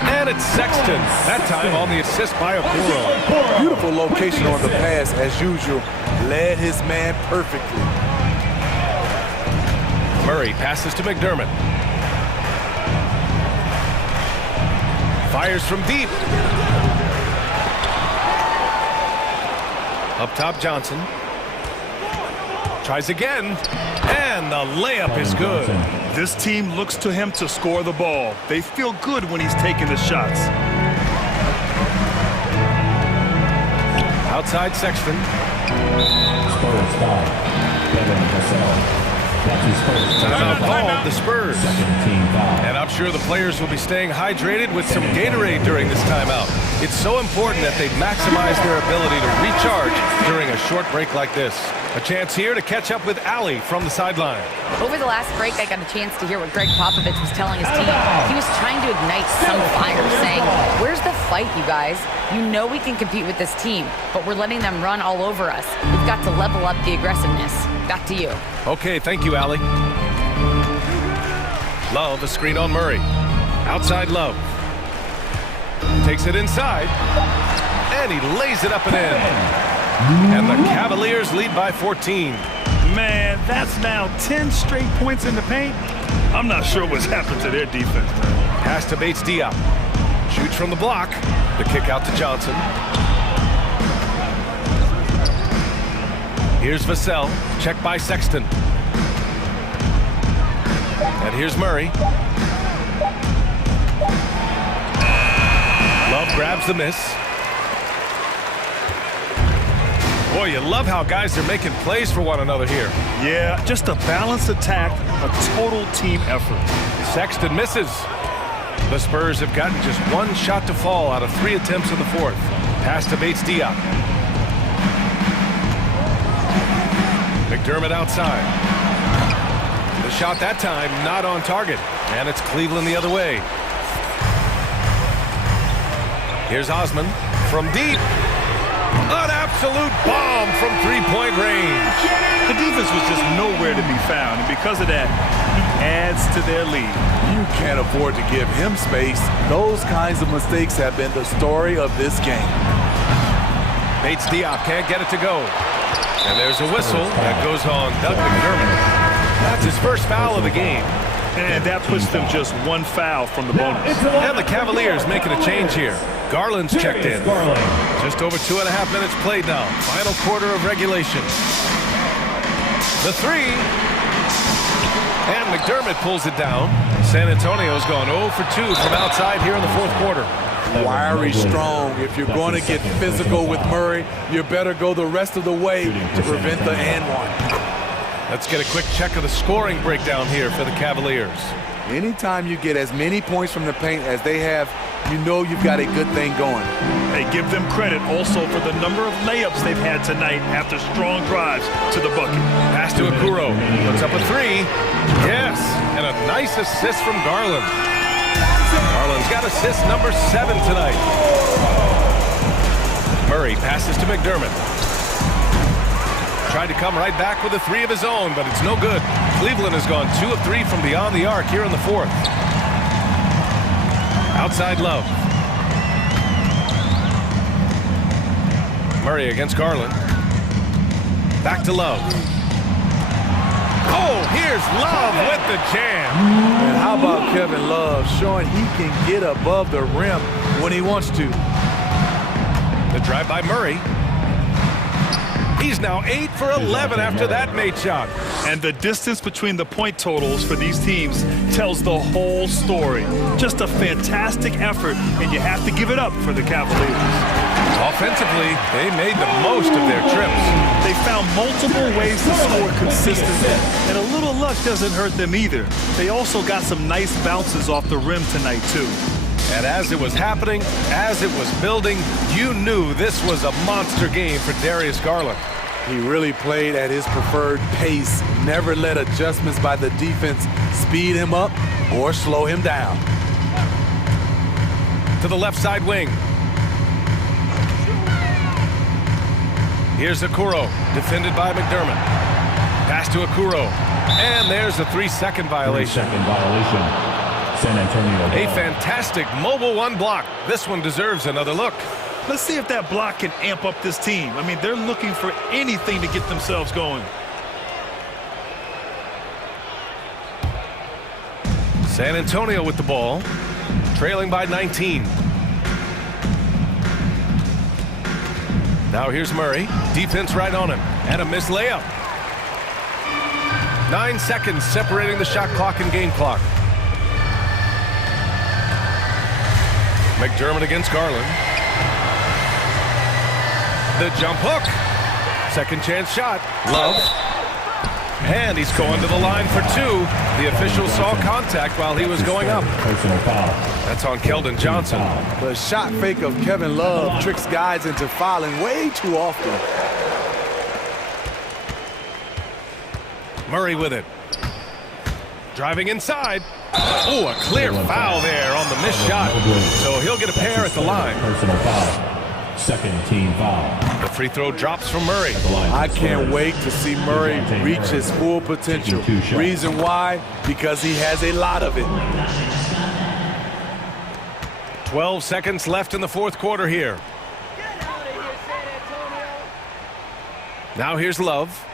And it's Sexton. That time on the assist by Okoro. Beautiful location on the pass, as usual. Led his man perfectly. Murray passes to McDermott. Fires from deep. Up top, Johnson. Tries again. And the layup is good. This team looks to him to score the ball. They feel good when he's taking the shots. Outside Sexton. Spurs foul. Devin Vassell. Timeout called, the Spurs. Team foul. And I'm sure the players will be staying hydrated with some Gatorade during this timeout. It's so important that they maximize their ability to recharge during a short break like this. A chance here to catch up with Allie from the sideline. Over the last break, I got a chance to hear what Greg Popovich was telling his team. He was trying to ignite some fire, saying, "Where's the fight, you guys? You know we can compete with this team, but we're letting them run all over us. We've got to level up the aggressiveness." Back to you. Okay, thank you, Allie. Love, a screen on Murray. Outside Love. Takes it inside. And he lays it up and in. And the Cavaliers lead by 14. Man, that's now 10 straight points in the paint. I'm not sure what's happened to their defense. Pass to Bates Diop. Shoots from the block. The kick out to Johnson. Here's Vassell. Checked by Sexton. And here's Murray. Love grabs the miss. Boy, you love how guys are making plays for one another here. Yeah, just a balanced attack, a total team effort. Sexton misses. The Spurs have gotten just 1 shot to fall out of 3 attempts in the 4th. Pass to Bates Diop. McDermott outside. The shot that time not on target. And it's Cleveland the other way. Here's Osman from deep. An absolute bomb from 3-point range. The defense was just nowhere to be found, and because of that, he adds to their lead. You can't afford to give him space. Those kinds of mistakes have been the story of this game. Bates Diop can't get it to go. And there's a whistle that goes on Doug McDermott. That's his first foul of the game. And that puts them just 1 foul from the bonus. And the Cavaliers making a change here. Garland's checked in. Just over 2.5 minutes played now. Final quarter of regulation. The 3. And McDermott pulls it down. San Antonio's gone 0 for 2 from outside here in the 4th quarter. Wiry strong. If you're going to get physical with Murray, you better go the rest of the way to prevent the and one. Let's get a quick check of the scoring breakdown here for the Cavaliers. Anytime you get as many points from the paint as they have, you know you've got a good thing going. Hey, give them credit also for the number of layups they've had tonight after strong drives to the bucket. Pass to Okoro. Puts up a 3. Yes, and a nice assist from Garland. Garland's got assist number 7 tonight. Murray passes to McDermott. Tried to come right back with a 3 of his own, but it's no good. Cleveland has gone 2 of 3 from beyond the arc here in the 4th. Outside Love. Murray against Garland. Back to Love. Oh, here's Love with the jam. And how about Kevin Love showing he can get above the rim when he wants to. The drive by Murray. He's now 8 for 11 after that made shot. And the distance between the point totals for these teams tells the whole story. Just a fantastic effort, and you have to give it up for the Cavaliers. Offensively, they made the most of their trips. They found multiple ways to score consistently, and a little luck doesn't hurt them either. They also got some nice bounces off the rim tonight, too. And as it was happening, as it was building, you knew this was a monster game for Darius Garland. He really played at his preferred pace, never let adjustments by the defense speed him up or slow him down. To the left side wing. Here's Okoro, defended by McDermott. Pass to Okoro, and there's a 3-second violation. 3-second violation. San Antonio. A fantastic mobile one block. This one deserves another look. Let's see if that block can amp up this team. I mean, they're looking for anything to get themselves going. San Antonio with the ball, trailing by 19. Now here's Murray. Defense right on him. And a missed layup. 9 seconds separating the shot clock and game clock. McDermott against Garland. The jump hook. Second chance shot. Love. And he's going to the line for two. The official saw contact while he was going up. Personal foul. That's on Keldon Johnson. The shot fake of Kevin Love tricks guys into fouling way too often. Murray with it. Driving inside. Oh, a clear foul there on the missed shot. So he'll get a pair at the line. Personal foul. Second team foul. The free throw drops from Murray. I can't wait to see Murray reach his full potential. Reason why? Because he has a lot of it. 12 seconds left in the fourth quarter here. Now here's Love.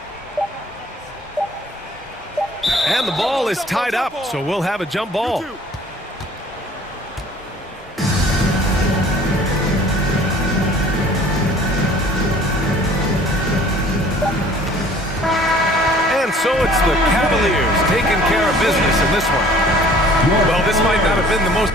And the ball is tied up, so we'll have a jump ball. And so it's the Cavaliers taking care of business in this one. Well, this might not have been the most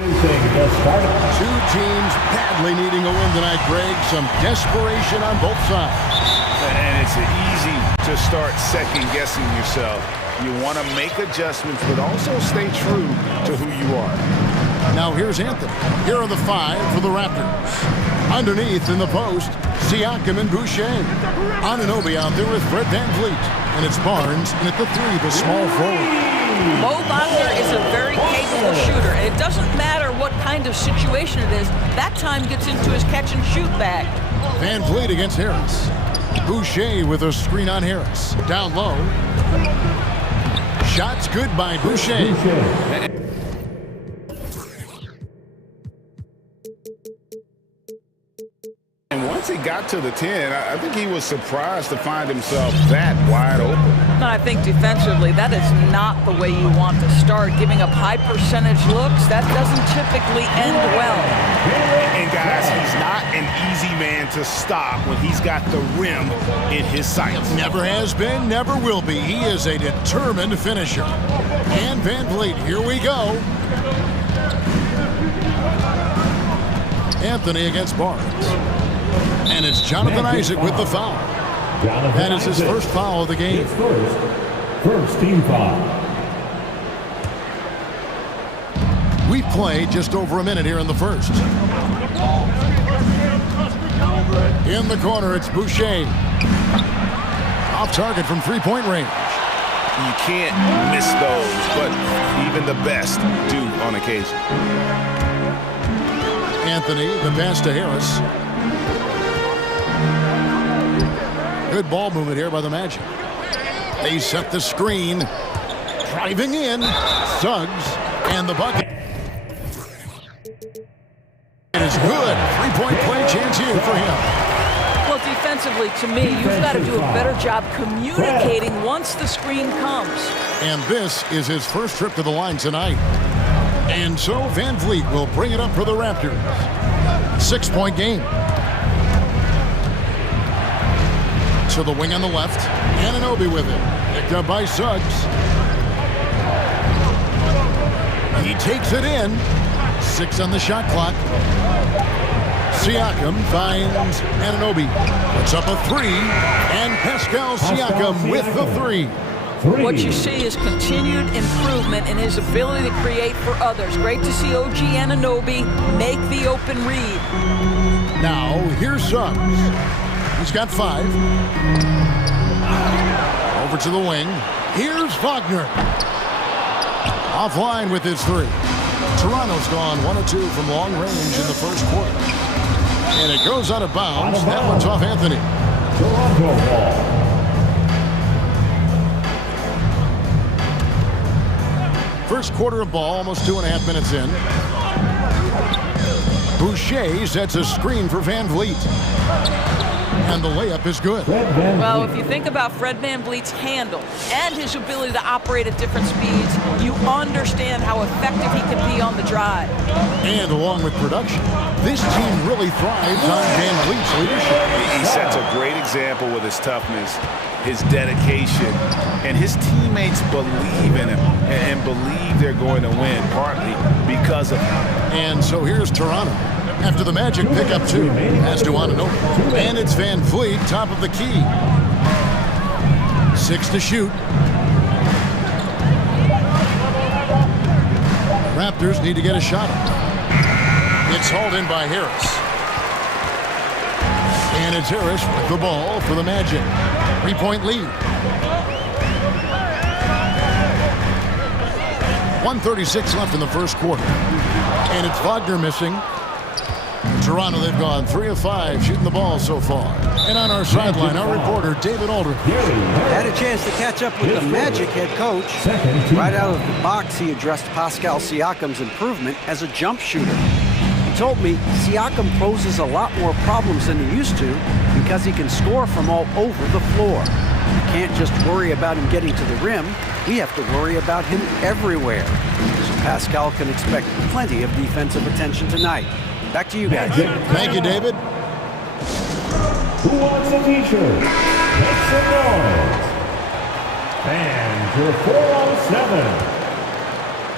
Two teams badly needing a win tonight, Greg. Some desperation on both sides. And it's easy to start second-guessing yourself. You want to make adjustments, but also stay true to who you are. Now here's Anthony. Here are the 5 for the Raptors. Underneath in the post, Siakam and Boucher. Anunoby out there with Fred VanVleet. And it's Barnes, and at the 3, the small forward. Mo Wagner is a very capable shooter, and it doesn't matter what kind of situation it is. That time gets into his catch-and-shoot bag. VanVleet against Harris. Boucher with a screen on Harris. Down low. Shots good by Boucher. And once he got to the 10, I think he was surprised to find himself that wide open. And I think defensively, that is not the way you want to start. Giving up high percentage looks, that doesn't typically end well. And guys, he's not an easy man to stop when he's got the rim in his sights. Never has been, never will be. He is a determined finisher. And VanVleet, here we go. Anthony against Barnes. And it's Jonathan Isaac with the foul. That is his first foul of the game. First team foul. We've played just over a minute here in the first. In the corner, it's Boucher. Off target from three-point range. You can't miss those, but even the best do on occasion. Anthony, the pass to Harris. Good ball movement here by the Magic. They set the screen. Driving in. Suggs. And the bucket. It is good. Three-point play chance here for him. Well, defensively, to me, you've got to do a better job communicating once the screen comes. And this is his first trip to the line tonight. And so VanVleet will bring it up for the Raptors. 6-point game. To the wing on the left. Anunoby with it. Picked up by Suggs. He takes it in. 6 on the shot clock. Siakam finds Anunoby. Puts up a 3. And Pascal Siakam with the 3. What you see is continued improvement in his ability to create for others. Great to see OG Anunoby make the open read. Now, here's Suggs. He's got 5. Over to the wing. Here's Wagner. Offline with his 3. Toronto's gone 1 of 2 from long range in the first quarter. And it goes out of bounds. That one's off Anthony. Toronto ball. First quarter of ball, almost 2.5 minutes in. Boucher sets a screen for VanVleet. And the layup is good. Well, if you think about Fred VanVleet's handle and his ability to operate at different speeds, you understand how effective he can be on the drive. And along with production, this team really thrives on VanVleet's leadership. He sets a great example with his toughness, his dedication, and his teammates believe in him and believe they're going to win, partly because of him. And so here's Toronto. After the Magic pick up 2, as do Anunoby. And it's VanVleet, top of the key. 6 to shoot. Raptors need to get a shot up. It's hauled in by Harris. And it's Harris with the ball for the Magic. 3-point lead. 1:36 left in the first quarter. And it's Wagner missing. Toronto, they've gone 3 of 5 shooting the ball so far. And on our sideline, our reporter, David Aldridge. Had a chance to catch up with the Magic head coach. Right out of the box, he addressed Pascal Siakam's improvement as a jump shooter. He told me Siakam poses a lot more problems than he used to because he can score from all over the floor. You can't just worry about him getting to the rim. We have to worry about him everywhere. So Pascal can expect plenty of defensive attention tonight. Back to you guys. Thank you, David. Who wants a t-shirt? Make some noise. And your 4 on 7.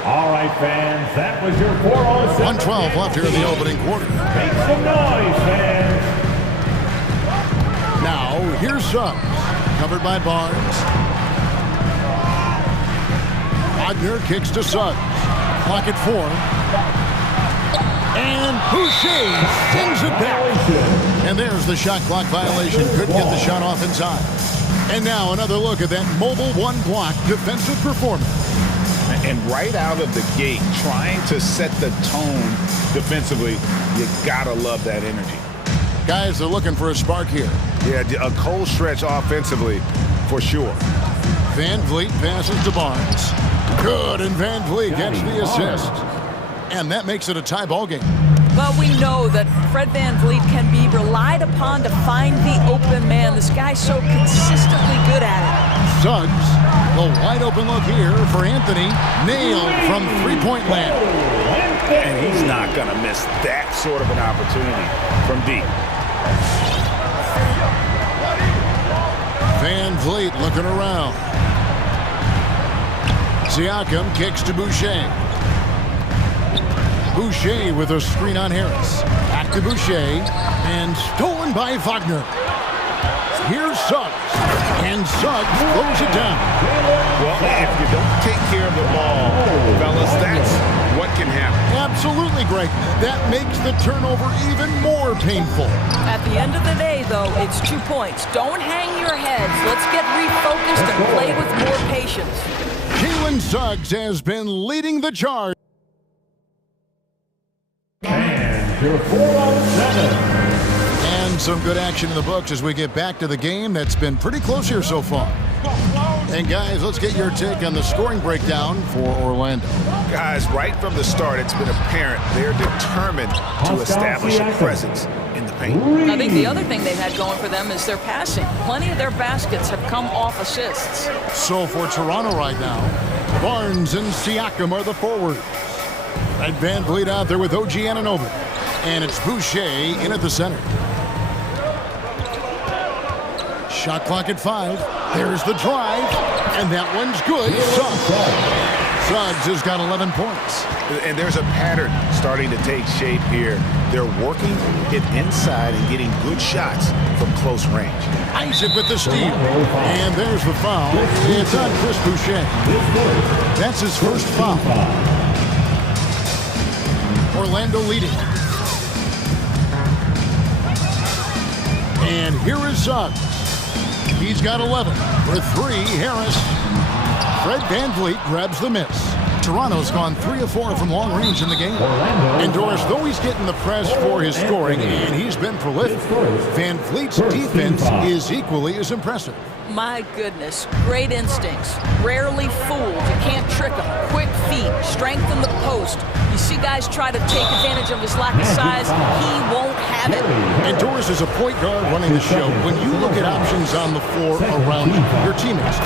All right, fans, that was your 407. 1:12 left here in the opening quarter. Make some noise, fans. Now, here's Suggs. Covered by Barnes. Wagner kicks to Suggs. Clock at 4. And Boucher sends it back. And there's the shot clock violation. Couldn't get the shot off in time. And now another look at that mobile one-block defensive performance. And right out of the gate, trying to set the tone defensively, you gotta love that energy. Guys are looking for a spark here. Yeah, a cold stretch offensively, for sure. Van Vliet passes to Barnes. Good, and Van Vliet gets the assist. And that makes it a tie ball game. Well, we know that Fred Van Vliet can be relied upon to find the open man. This guy's so consistently good at it. Suggs, the wide open look here for Anthony. Nailed from three-point land. And he's not going to miss that sort of an opportunity from deep. Van Vliet looking around. Siakam kicks to Boucher. Boucher with a screen on Harris. Back to Boucher. And stolen by Wagner. Here's Suggs. And Suggs throws it down. Well, if you don't take care of the ball, fellas, that's what can happen. Absolutely, Greg. That makes the turnover even more painful. At the end of the day, though, it's 2 points. Don't hang your heads. Let's get refocused and play with more patience. Jalen Suggs has been leading the charge. And your 407. And some good action in the books as we get back to the game that's been pretty close here so far. And guys, let's get your take on the scoring breakdown for Orlando. Guys, right from the start, it's been apparent they're determined to establish a presence in the paint. I think the other thing they've had going for them is their passing. Plenty of their baskets have come off assists. So for Toronto right now, Barnes and Siakam are the forwards. And Van Vliet out there with OG Anunoby. And it's Boucher in at the center. Shot clock at 5. There's the drive. And that one's good. Suggs has got 11 points. And there's a pattern starting to take shape here. They're working it inside and getting good shots from close range. Isaac with the steal. And there's the foul. It's on Chris Boucher. That's his first foul. Orlando leading. And here is Suggs. He's got 11. For 3, Harris. Fred Van Vliet grabs the miss. Toronto's gone 3 of 4 from long range in the game. And Doris, though he's getting the press for his scoring, and he's been prolific, Van Vliet's defense is equally as impressive. My goodness, great instincts. Rarely fooled. You can't trick him. Quick feet, strength in the post. You see guys try to take advantage of his lack of size. He won't have it. And Doris is a point guard running the show. When you look at options on the floor around you, your teammates,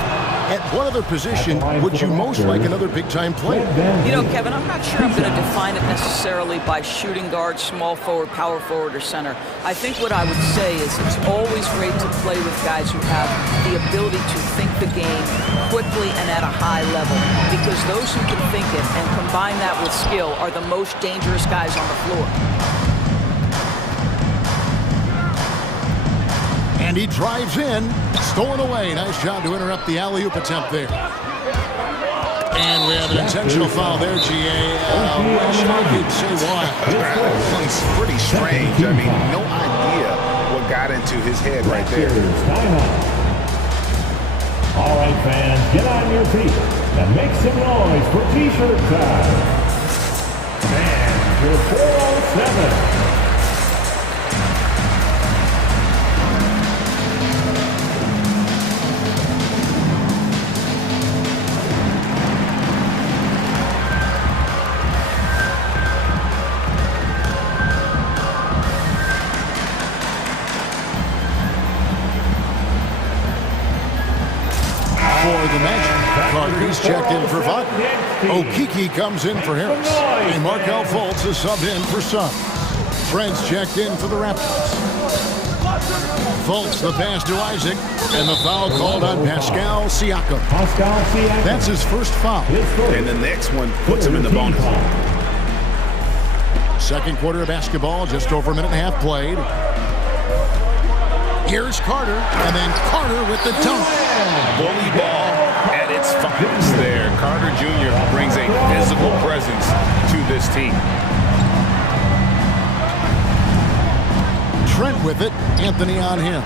at what other position would you most like another big-time player? You know, Kevin, I'm not sure I'm going to define it necessarily by shooting guard, small forward, power forward, or center. I think what I would say is it's always great to play with guys who have the ability to think the game quickly and at a high level, because those who can think it and combine that with skill are the most dangerous guys on the floor. And he drives in, stolen away. Nice job to interrupt the alley-oop attempt there. And we have an intentional foul there, GA. I could say why. It's pretty strange. I mean, no idea what got into his head right there. All right, fans, get on your feet and make some noise for T-shirt time. And your 407. Carter's checked in for Wagner. Okiki comes in for Harris. And Markel Fultz is subbed in for Suggs. Fred's checked in for the Raptors. Fultz the pass to Isaac, and the foul called on Pascal Siakam. That's his first foul. And the next one puts him in the bonus. Second quarter of basketball, just over a minute and a half played. Here's Carter, and then Carter with the dunk. Bully ball at its finest there. Carter Jr. brings a physical presence to this team. Trent with it, Anthony on him.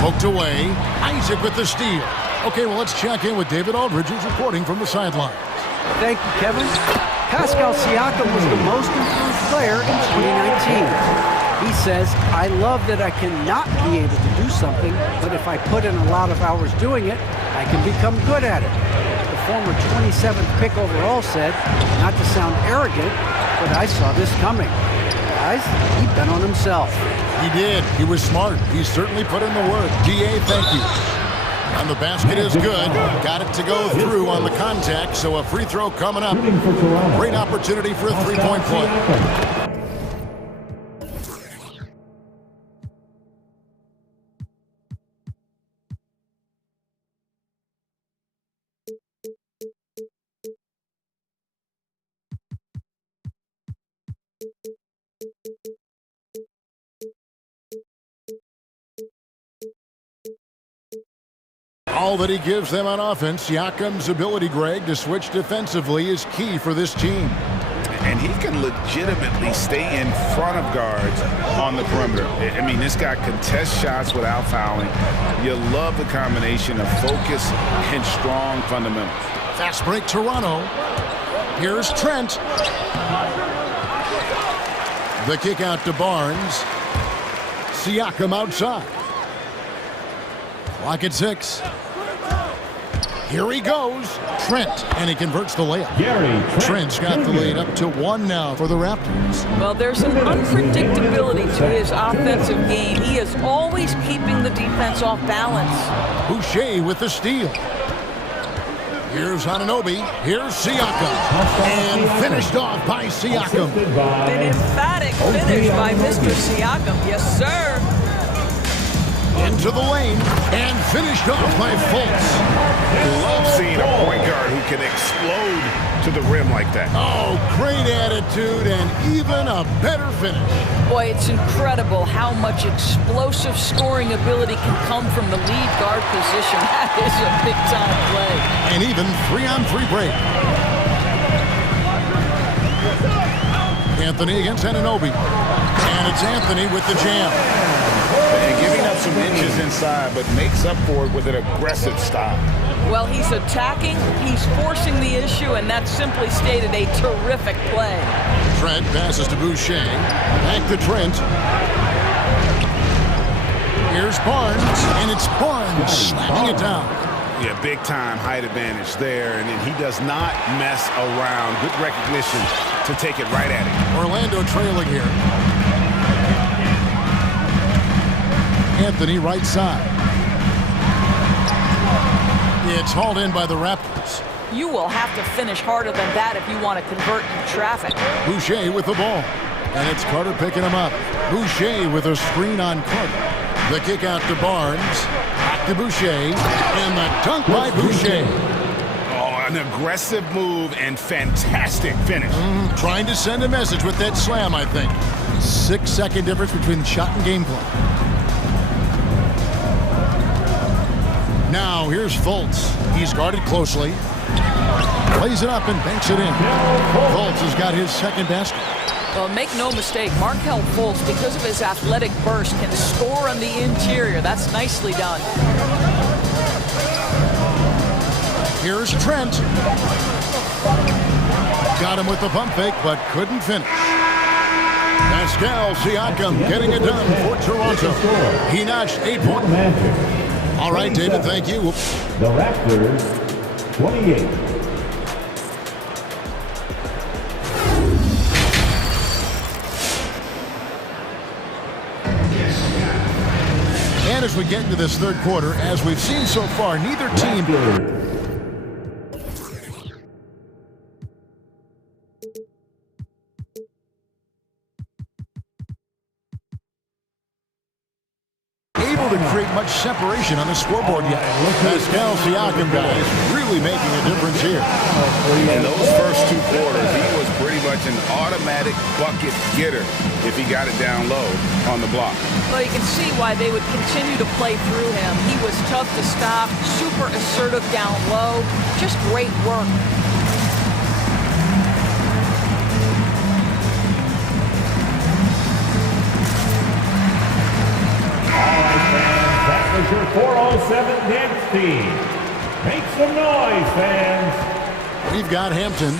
Poked away, Isaac with the steal. Okay, well, let's check in with David Aldridge, who's reporting from the sidelines. Thank you, Kevin. Pascal Siakam was the most improved player in 2019. He says, I love that I cannot be able to do something, but if I put in a lot of hours doing it, I can become good at it. The former 27th pick overall said, not to sound arrogant, but I saw this coming. Guys, he bet on himself. He did. He was smart. He certainly put in the work. DA, thank you. And the basket is good. Got it to go through on the contact, so a free throw coming up. Great opportunity for a three-point play. All that he gives them on offense, Siakam's ability, Greg, to switch defensively is key for this team. And he can legitimately stay in front of guards on the perimeter. I mean, this guy contests shots without fouling. You love the combination of focus and strong fundamentals. Fast break, Toronto. Here's Trent. The kick out to Barnes. Siakam outside. Clock at 6. Here he goes. Trent, and he converts the layup. Trent's got the lead up to 1 now for the Raptors. Well, there's an unpredictability to his offensive game. He is always keeping the defense off balance. Boucher with the steal. Here's Anunoby. Here's Siakam. And finished off by Siakam. An emphatic finish by Mr. Siakam. Yes, sir. Into the lane and finished off by Fultz. Love seeing a point guard who can explode to the rim like that. Oh, great attitude and even a better finish. Boy, it's incredible how much explosive scoring ability can come from the lead guard position. That is a big-time play. And even 3-on-3 break. Anthony against Anunoby. And it's Anthony with the jam. And giving up some inches inside, but makes up for it with an aggressive style. Well, he's attacking, he's forcing the issue, and that's simply stated a terrific play. Trent passes to Boucher. Back to Trent. Here's Barnes, and it's Barnes slapping it down. Yeah, big-time height advantage there, and then he does not mess around. Good recognition to take it right at him. Orlando trailing here. Anthony right side. It's hauled in by the Raptors. You will have to finish harder than that if you want to convert in traffic. Boucher with the ball. And it's Carter picking him up. Boucher with a screen on Carter. The kick out to Barnes. Back to Boucher. And the dunk by Boucher. Oh, an aggressive move and fantastic finish. Trying to send a message with that slam, I think. 6-second difference between the shot and game clock. Now, here's Fultz. He's guarded closely. Plays it up and banks it in. Fultz has got his second basket. Well, make no mistake, Markelle Fultz, because of his athletic burst, can score on the interior. That's nicely done. Here's Trent. Got him with the pump fake, but couldn't finish. Pascal Siakam getting it done for Toronto. He notched 8 points. All right, David, thank you. The Raptors, 28. And as we get into this third quarter, as we've seen so far, neither team able to create much separation on the scoreboard yet. Pascal Siakam, guys, really making a difference here. In those first 2 quarters, he was pretty much an automatic bucket getter if he got it down low on the block. Well, you can see why they would continue to play through him. He was tough to stop, super assertive down low, just great work. That was your 407 dance team. Make some noise, fans. We've got Hampton.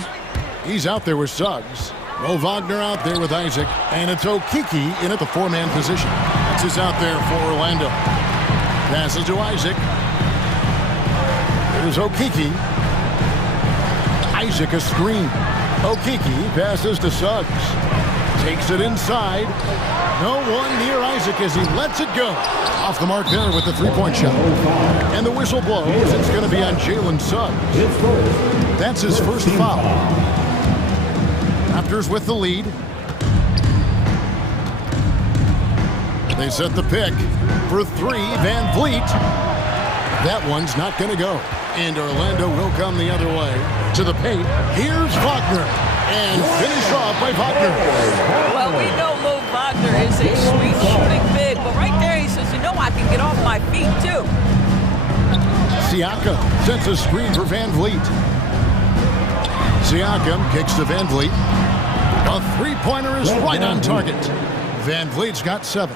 He's out there with Suggs. Mo Wagner out there with Isaac. And it's Okiki in at the 4-man position. This is out there for Orlando. Passes to Isaac. There's Okiki. Isaac a screen. Okiki passes to Suggs. Takes it inside. No one near Isaac as he lets it go. Off the mark there with the 3-point shot. And the whistle blows. It's going to be on Jalen Suggs. That's his first foul. Raptors with the lead. They set the pick for 3. Van Vliet. That one's not going to go. And Orlando will come the other way. To the paint. Here's Wagner. And finish off by Wagner. Well, we know Mo Wagner is a sweet shooting big, but right there he says, you know, I can get off my feet too. Siakam sets a screen for Van Vliet. Siakam kicks to Van Vliet. A 3-pointer is right on target. Van Vliet's got 7.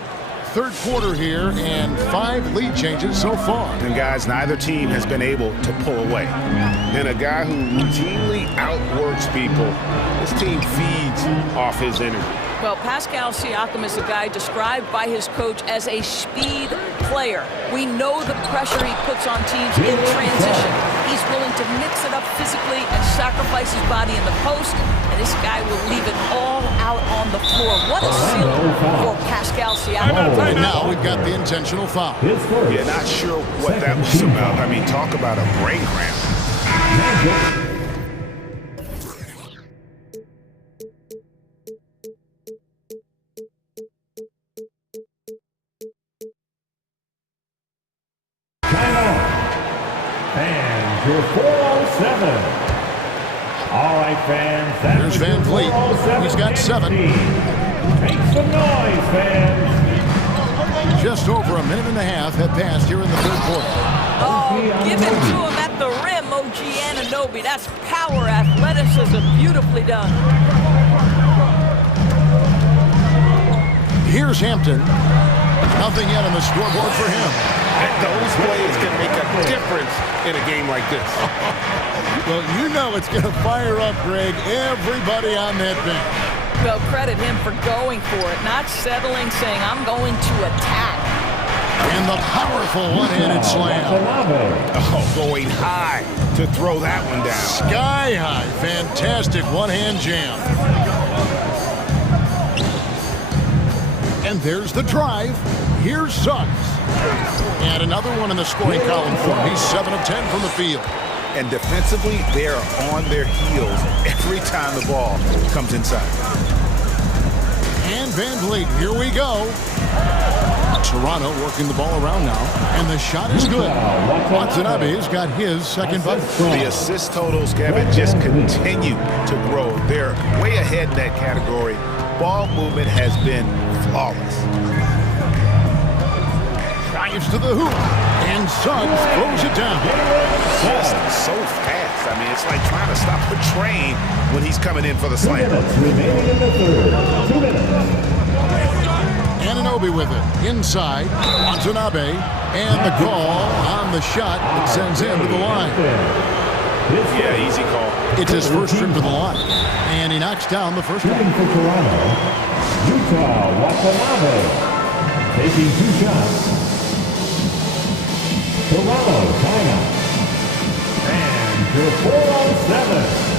Third quarter here and 5 lead changes so far. And guys, neither team has been able to pull away. And a guy who routinely outworks people, this team feeds off his energy. Well, Pascal Siakam is a guy described by his coach as a speed player. We know the pressure he puts on teams in transition. He's willing to mix it up physically and sacrifice his body in the post. And this guy will leave it all out on the floor. What a ceiling for Pascal Siakam. And now we've got the intentional foul. Yeah, not sure what that was about. I mean, talk about a brain cramp. Fans, your 407. All right, fans. There's Van Vliet. He's got 7. Make some noise, fans. Just over a minute and a half have passed here in the third quarter. Oh, give it to him at the rim, OG Anunoby. That's power athleticism. Beautifully done. Here's Hampton. Nothing yet on the scoreboard for him. And those plays can make a difference in a game like this. Well, you know it's going to fire up, Greg, everybody on that bench. Well, credit him for going for it, not settling, saying, I'm going to attack. And the powerful one-handed slam. Oh, going high to throw that one down. Sky high. Fantastic one-hand jam. And there's the drive. Here's Suggs. And another one in the scoring column for him. He's 7 of 10 from the field. And defensively, they are on their heels every time the ball comes inside. And Van Vliet, here we go. Toronto working the ball around now. And the shot is good. Watanabe's got his second bucket. The assist totals, Kevin, just continue to grow. They're way ahead in that category. Ball movement has been flawless. Drives to the hoop. And Suggs throws it down. Just so fast. I mean, it's like trying to stop a train when he's coming in for the slam. Anunoby with it. Inside. Watanabe. And the call on the shot that sends him to the line. Yeah, easy call. It's his first trip to the line. And he knocks down the first one. For Toronto, Utah Watanabe taking 2 shots. Toronto timeout. And your 407.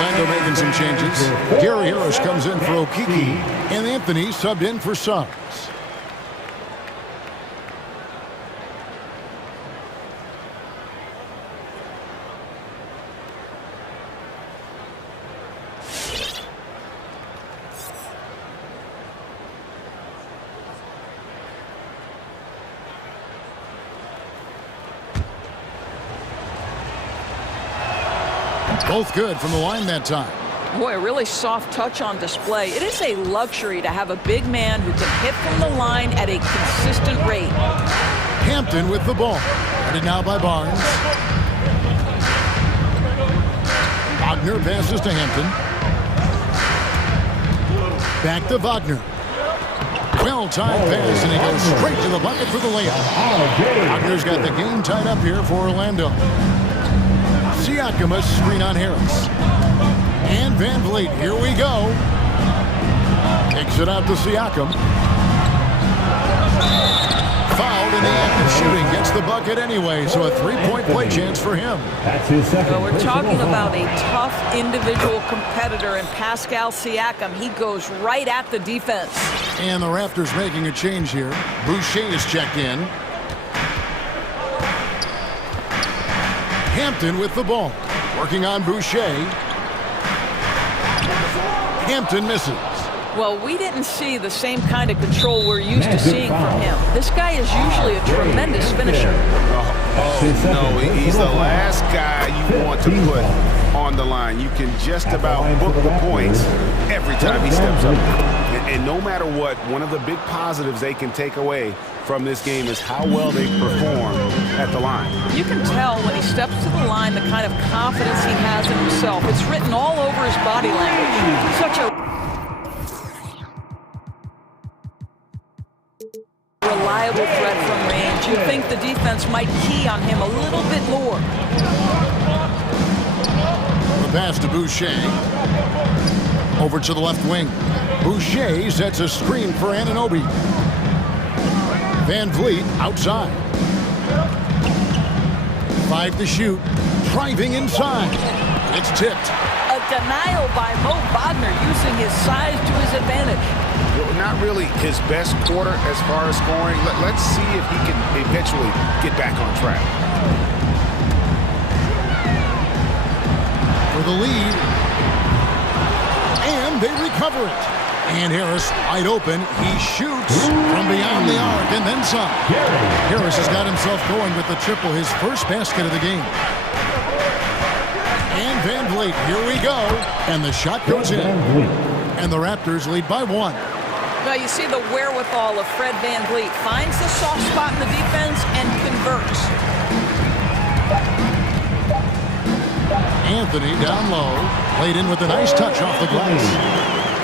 Orlando making some changes. Gary Harris comes in for Okiki. And Anthony subbed in for Suggs. Both good from the line that time. Boy, a really soft touch on display. It is a luxury to have a big man who can hit from the line at a consistent rate. Hampton with the ball. Guarded now by Barnes. Wagner passes to Hampton. Back to Wagner. Well-timed pass, and he goes straight to the bucket for the layup. Wagner's got the game tied up here for Orlando. Siakam a screen on Harris. And Van Vliet, here we go. Takes it out to Siakam. Fouled in the act of shooting. Gets the bucket anyway, so a three-point play chance for him. That's his second. So we're talking about a tough individual competitor in Pascal Siakam. He goes right at the defense. And the Raptors making a change here. Boucher is checked in. Hampton with the ball. Working on Boucher. Hampton misses. Well, we didn't see the same kind of control we're used to seeing from him. This guy is usually a tremendous finisher. No, he's the last guy you want to put on the line. You can just about book the points every time he steps up. And no matter what, one of the big positives they can take away from this game is how well they perform at the line. You can tell when he steps to the line the kind of confidence he has in himself. It's written all over his body language. Such a reliable threat from range. You'd think the defense might key on him a little bit more. The pass to Boucher. Over to the left wing. Boucher sets a screen for Anunoby. Van Vliet outside. 5 to shoot. Driving inside. It's tipped. A denial by Mo Wagner using his size to his advantage. Not really his best quarter as far as scoring. Let's see if he can eventually get back on track. For the lead. And they recover it. And Harris wide open. He shoots from beyond the arc and then some. Harris has got himself going with the triple, his first basket of the game. And Van Vliet, here we go. And the shot goes in. And the Raptors lead by 1. Well, you see the wherewithal of Fred Van Vliet. Finds the soft spot in the defense and converts. Anthony down low. Played in with a nice touch off the glass.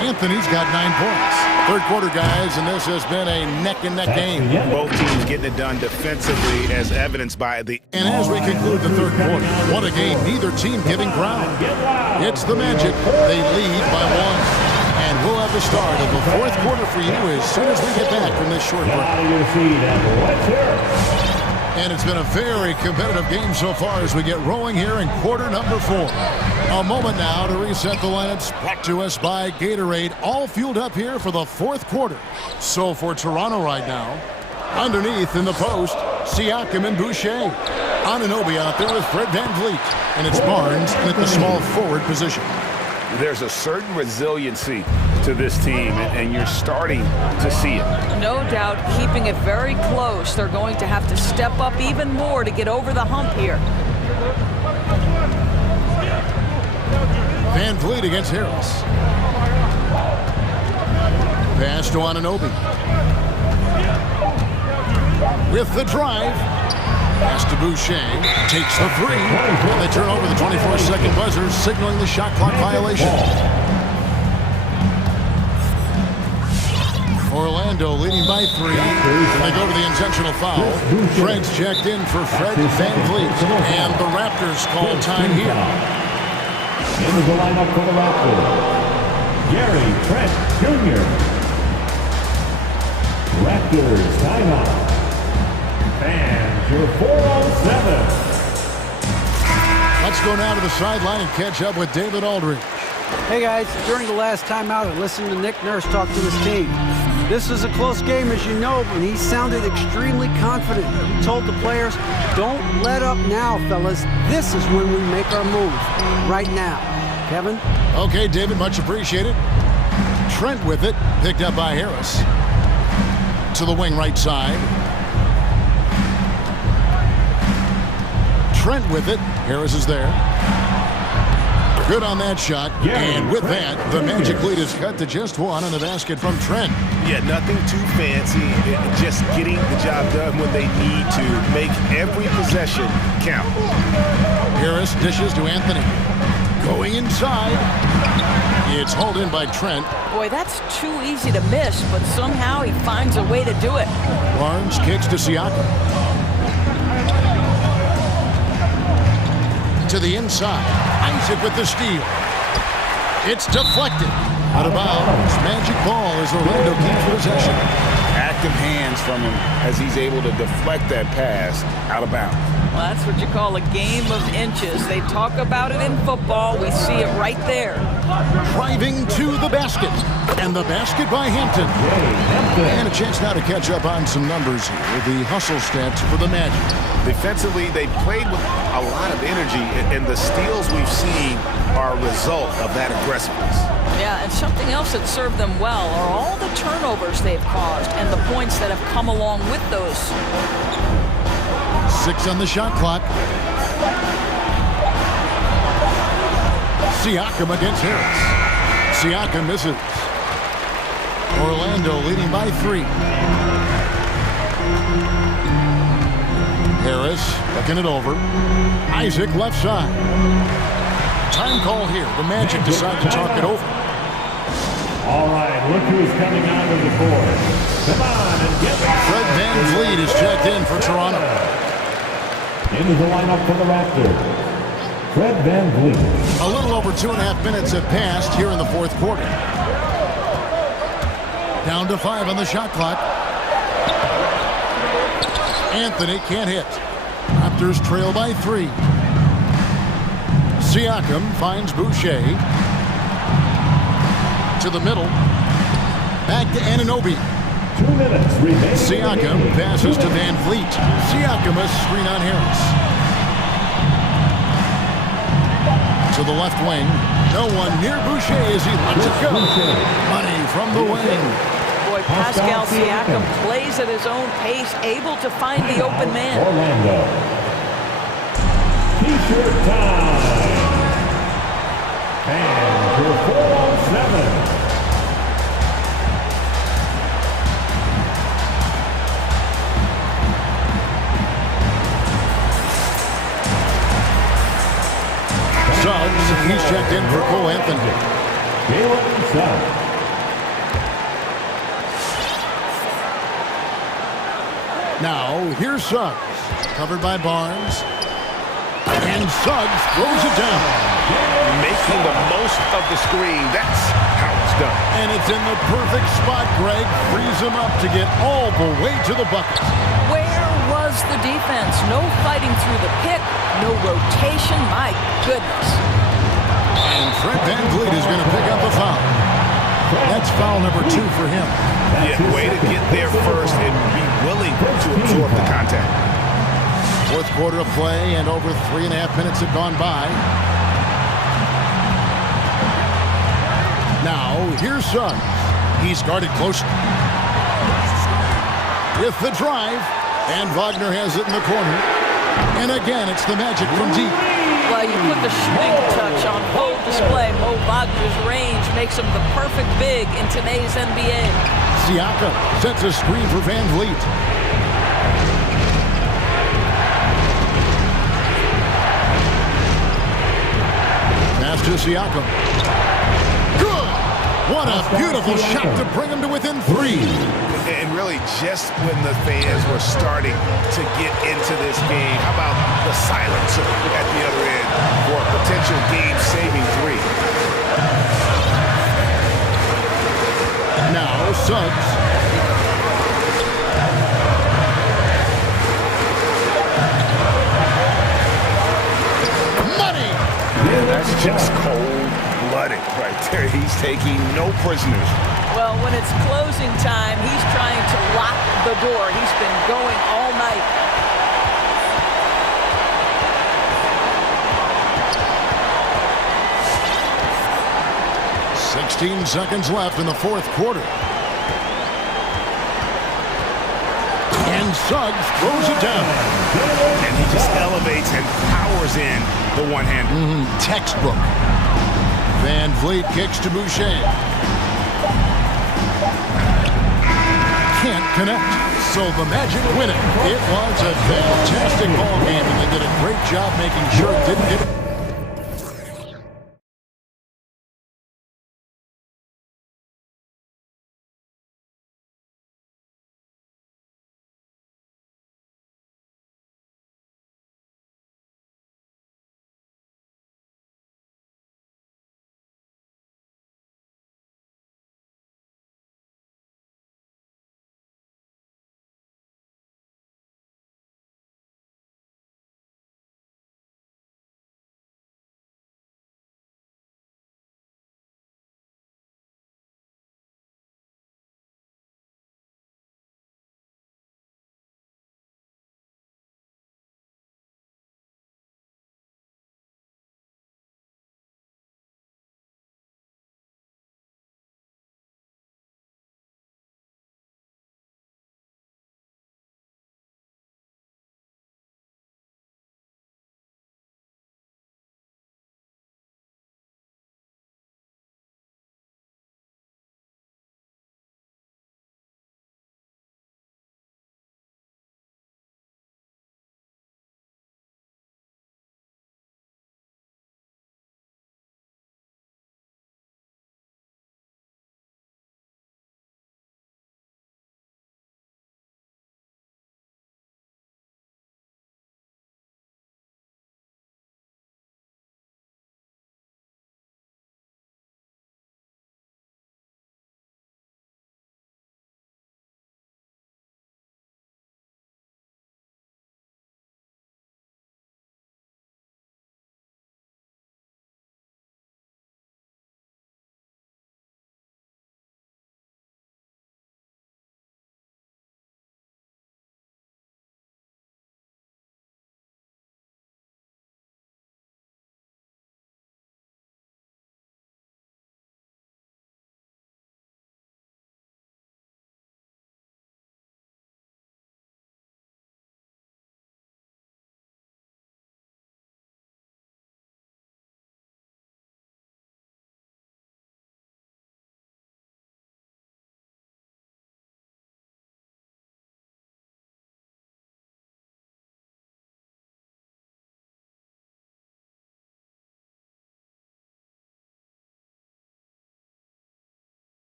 Anthony's got 9 points. Third quarter, guys, and this has been a neck-and-neck game. Both teams getting it done defensively as evidenced by the... And as we conclude the third quarter, what a game. Neither team giving ground. It's the Magic. They lead by 1. And we'll have the start of the fourth quarter for you as soon as we get back from this short break. And it's been a very competitive game so far as we get rolling here in quarter number 4. A moment now to reset the lineups, brought to us by Gatorade, all fueled up here for the fourth quarter. So for Toronto right now, underneath in the post, Siakam and Boucher. Anunoby out there with Fred Van Vliet. And it's Barnes at the small forward position. There's a certain resiliency to this team, and you're starting to see it. No doubt, keeping it very close. They're going to have to step up even more to get over the hump here. Van Vliet against Harris. Pass to Anunoby. With the drive. Pass to Boucher. Takes the 3. And they turn over the 24-second buzzer, signaling the shot clock violation. Orlando leading by 3. And they go to the intentional foul. Fred's checked in for Fred Van Vliet. And the Raptors call time here. Into the lineup for the Raptors, Gary Trent Jr. Raptors timeout. Fans, your 4-on-7. Let's go now to the sideline and catch up with David Aldridge. Hey guys, during the last timeout, I listened to Nick Nurse talk to his team. This is a close game, as you know, and he sounded extremely confident. He told the players, don't let up now, fellas. This is when we make our move. Right now. Kevin? Okay, David, much appreciated. Trent with it, picked up by Harris. To the wing right side. Trent with it. Harris is there. Good on that shot. And with that, the Magic lead is cut to just one on the basket from Trent. Yeah, nothing too fancy. Just getting the job done when they need to. Make every possession count. Harris dishes to Anthony. Going inside. It's hauled in by Trent. Boy, that's too easy to miss, but somehow he finds a way to do it. Barnes kicks to Siakam. To the inside. Isaac with the steal. It's deflected. Out of bounds. Magic ball as Orlando keeps possession. Active hands from him as he's able to deflect that pass out of bounds. Well, that's what you call a game of inches. They talk about it in football. We see it right there. Driving to the basket. And the basket by Hampton. And a chance now to catch up on some numbers here. The hustle stats for the Magic. Defensively, they played with a lot of energy, and the steals we've seen are a result of that aggressiveness. Yeah, and something else that served them well are all the turnovers they've caused and the points that have come along with those. 6 on the shot clock. Siakam against Harris. Siakam misses. Orlando leading by 3. Harris looking it over. Isaac left side. Time call here. The Magic decide to talk it over. All right, look who's coming onto the court. Come on and get Fred VanVleet is checked in for Toronto. into the lineup for the Raptors. Fred VanVleet. A little over 2.5 minutes have passed here in the fourth quarter. Down to 5 on the shot clock. Anthony can't hit. Raptors trail by 3. Siakam finds Boucher. To the middle. Back to Anunoby. 2 minutes remaining. Siakam passes to VanVleet. Siakam a screen on Harris. To the left wing. No one near Boucher as he lets it go. Money from the wing. Boy, Pascal Siakam plays at his own pace, able to find the open man. Orlando. T-shirt time. And for 4-on-7. Suggs, he's checked in for Cole Anthony. Jalen Suggs. Now, here's Suggs. Covered by Barnes. And Suggs throws it down. Making the most of the screen. That's how it's done. And it's in the perfect spot, Greg. Frees him up to get all the way to the bucket. Where was the defense? No fighting through the pick, no rotation. My goodness. And Fred VanVleet is going to pick up a foul. That's foul number 2 for him. Yeah, way to get there first and be willing to absorb the contact. Fourth quarter of play, and over 3.5 minutes have gone by. Now, here's Suggs. He's guarded closely. With the drive, and Wagner has it in the corner. And again, it's the Magic from deep. Well, you put the swing touch on full display. Mo Wagner's range makes him the perfect big in today's NBA. Siakam sets a screen for VanVleet. Pass to Siakam. Good! What a beautiful shot to bring him to within 3. And really, just when the fans were starting to get into this game, how about the silencer at the other end for a potential game-saving 3? Now, Suggs. Money! Yeah, that's just cold-blooded right there. He's taking no prisoners. Well, when it's closing time, he's trying to lock the door. He's been going all night. .16 seconds left in the fourth quarter. And Suggs throws it down. And he just elevates and powers in the one-hander. Textbook. Van Vliet kicks to Boucher. Can't connect. So the Magic win it. It was a fantastic ball game, and they did a great job making sure it didn't get...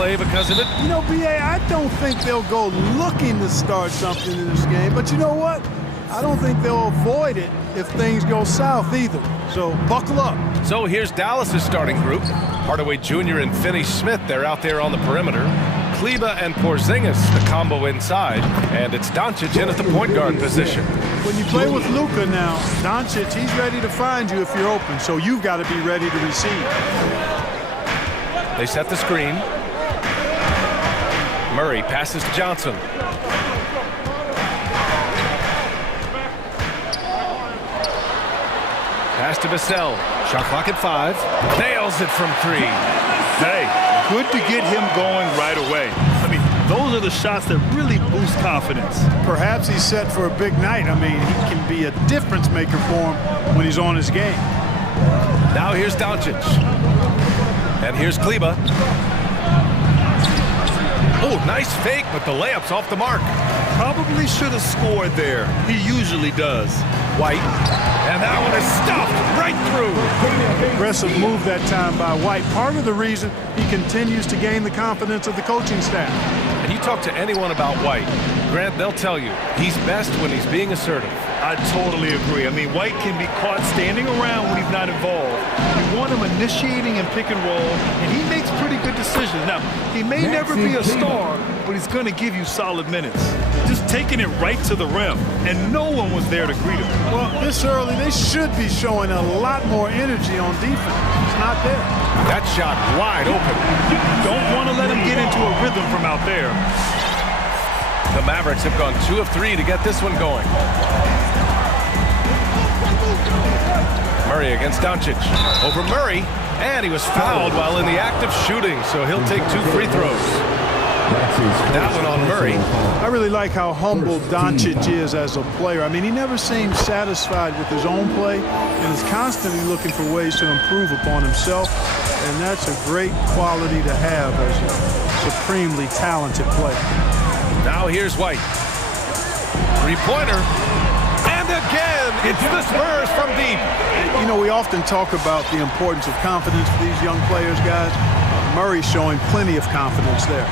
Play because of it. You know, B.A., I don't think they'll go looking to start something in this game, but you know what? I don't think they'll avoid it if things go south either. So buckle up. So here's Dallas's starting group. Hardaway Jr. and Finney-Smith, they're out there on the perimeter. Kleba and Porzingis, the combo inside. And it's Doncic in at the point guard position. When you play with Luka now, Doncic, he's ready to find you if you're open. So you've got to be ready to receive. They set the screen. Murray passes to Johnson. Pass to Vassell. Shot clock at 5. Nails it from 3. Hey, good to get him going right away. I mean, those are the shots that really boost confidence. Perhaps he's set for a big night. I mean, he can be a difference maker for him when he's on his game. Now here's Doncic. And here's Kleba. Oh, nice fake, but the layup's off the mark. Probably should have scored there. He usually does. White. And that one is stopped right through. Aggressive move that time by White. Part of the reason he continues to gain the confidence of the coaching staff. And you talk to anyone about White, Grant, they'll tell you he's best when he's being assertive. I totally agree. I mean, White can be caught standing around when he's not involved. You want him initiating and pick and roll, and he makes pretty good decisions. Now, he may never be a star, but he's going to give you solid minutes. Just taking it right to the rim, and no one was there to greet him. Well, this early, they should be showing a lot more energy on defense. It's not there. That shot wide open. Don't want to let him get into a rhythm from out there. The Mavericks have gone 2 of 3 to get this one going. Murray against Doncic. Over Murray, and he was fouled while in the act of shooting, so he'll take 2 free throws. That one on Murray. I really like how humble Doncic is as a player. I mean, he never seems satisfied with his own play and is constantly looking for ways to improve upon himself, and that's a great quality to have as a supremely talented player. Now here's White. Three-pointer. And again, it's the Spurs from deep. You know, we often talk about the importance of confidence for these young players, guys. Murray's showing plenty of confidence there.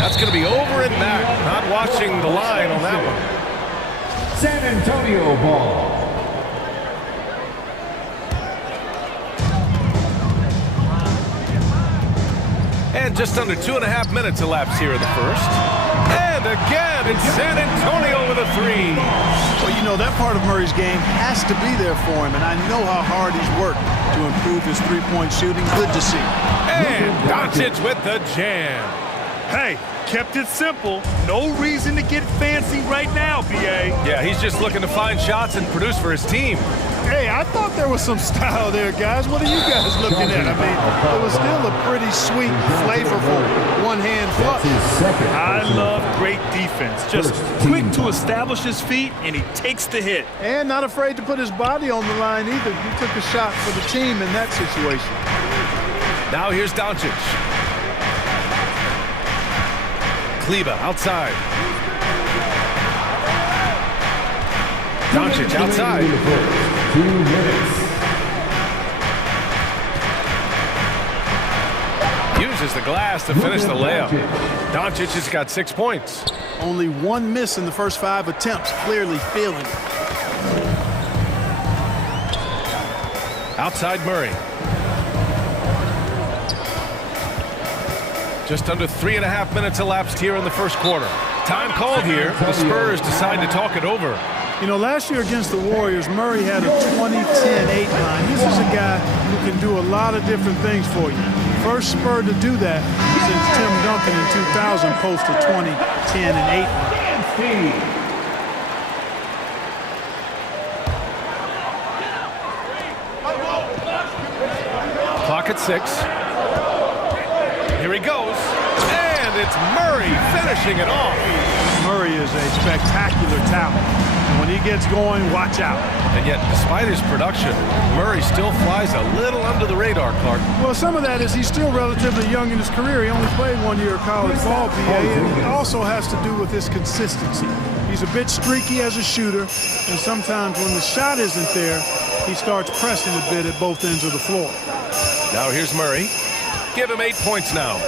That's going to be over and back. Not watching the line on that one. San Antonio ball. And just under 2.5 minutes elapsed here in the first. And again, it's San Antonio with a 3. Well, you know, that part of Murray's game has to be there for him, and I know how hard he's worked to improve his three-point shooting. Good to see. And Doncic with the jam. Hey, kept it simple. No reason to get fancy right now, B.A. Yeah, he's just looking to find shots and produce for his team. Hey, I thought there was some style there, guys. What are you guys looking at? I mean, it was still a pretty sweet, flavorful one-hand flush. I love great defense. Just quick to establish his feet, and he takes the hit. And not afraid to put his body on the line either. He took a shot for the team in that situation. Now here's Doncic. Kleba outside. Doncic outside. 2 minutes. Uses the glass to finish the layup. Doncic has got 6 points. Only 1 miss in the first 5 attempts. Clearly feeling it. Outside Murray. Just under 3.5 minutes elapsed here in the first quarter. Time called here. The Spurs decide to talk it over. You know, last year against the Warriors, Murray had a 20-10-8 line. This is a guy who can do a lot of different things for you. First Spur to do that since Tim Duncan in 2000 posted 20-10-8 line. Clock at 6. Here he goes, and it's Murray finishing it off. Murray is a spectacular talent. And when he gets going, watch out. And yet, despite his production, Murray still flies a little under the radar, Clark. Well, some of that is he's still relatively young in his career. He only played 1 year of college ball, BA, and it also has to do with his consistency. He's a bit streaky as a shooter, and sometimes when the shot isn't there, he starts pressing a bit at both ends of the floor. Now here's Murray. Give him 8 points now.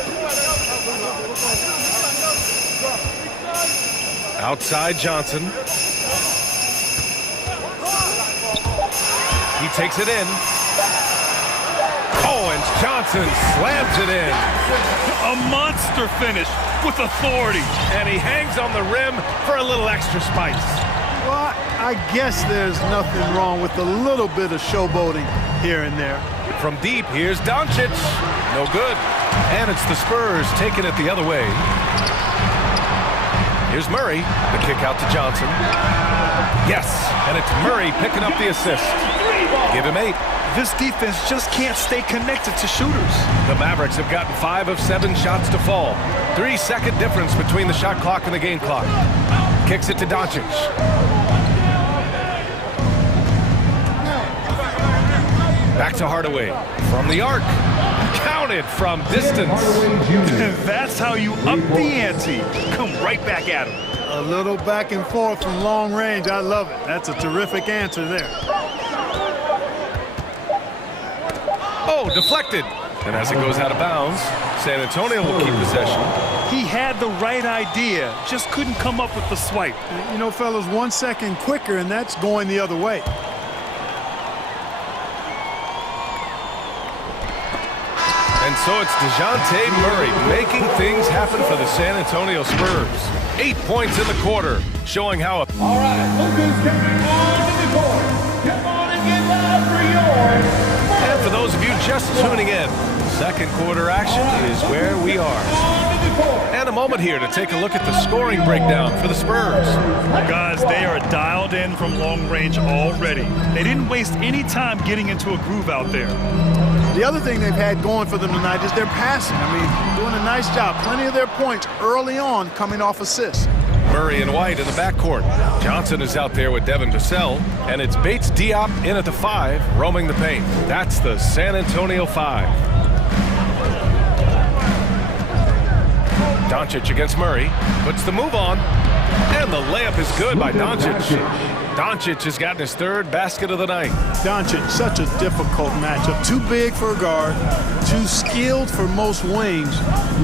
Outside Johnson. He takes it in. Oh, and Johnson slams it in. A monster finish with authority. And he hangs on the rim for a little extra spice. Well, I guess there's nothing wrong with a little bit of showboating here and there. From deep, here's Doncic. No good. And it's the Spurs taking it the other way. Here's Murray. The kick out to Johnson. Yes, and it's Murray picking up the assist. Give him 8. This defense just can't stay connected to shooters. The Mavericks have gotten 5 of 7 shots to fall. 3-second difference between the shot clock and the game clock. Kicks it to Doncic. Back to Hardaway. From the arc. Counted from distance. That's how you up the ante. Come right back at him. A little back and forth from long range. I love it. That's a terrific answer there. Oh, deflected. And as it goes out of bounds, San Antonio will keep possession. He had the right idea, just couldn't come up with the swipe. You know, fellas, 1 second quicker, and that's going the other way. And so it's DeJounte Murray making things happen for the San Antonio Spurs. 8 points in the quarter, showing how... All right, look who's coming on to the court. Come on and get loud for yours. And for those of you just tuning in, second quarter action is where we are. And a moment here to take a look at the scoring breakdown for the Spurs. Guys, they are dialed in from long range already. They didn't waste any time getting into a groove out there. The other thing they've had going for them tonight is their passing. I mean, doing a nice job. Plenty of their points early on coming off assists. Murray and White in the backcourt. Johnson is out there with Devin Vassell, and it's Bates Diop in at the 5, roaming the paint. That's the San Antonio 5. Doncic against Murray, puts the move on, and the layup is good by Doncic. Doncic has gotten his 3rd basket of the night. Doncic, such a difficult matchup. Too big for a guard, too skilled for most wings.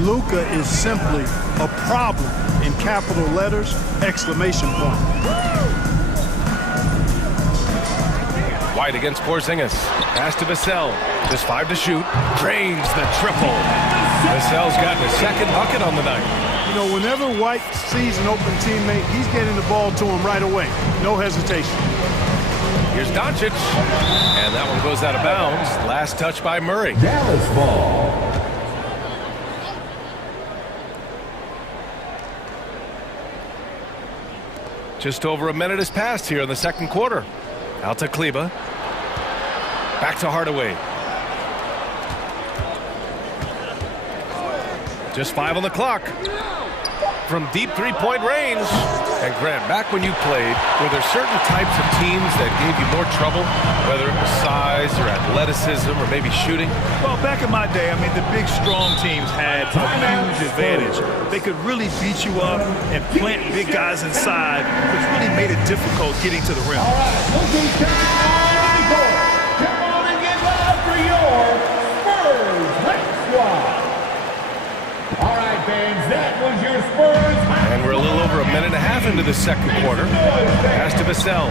Luka is simply a problem in capital letters, exclamation point. White against Porzingis. Pass to Vassell. Just 5 to shoot. Drains the triple. Vassell's gotten his 2nd bucket on the night. You know, whenever White sees an open teammate, he's getting the ball to him right away. No hesitation. Here's Doncic. And that one goes out of bounds. Last touch by Murray. Dallas ball. Just over a minute has passed here in the second quarter. Out to Kleba. Back to Hardaway. Just 5 on the clock. From deep 3-point range. And Grant, back when you played, were there certain types of teams that gave you more trouble, whether it was size or athleticism or maybe shooting? Well, back in my day, I mean, the big, strong teams had a huge advantage. They could really beat you up and plant big guys inside, which really made it difficult getting to the rim. All right, look who's coming on the court. Come on and get loud for your Spurs Hype Squad. All right, fans, that was your Spurs. And we're a little over a minute and a half into the second quarter. Pass to Vassell.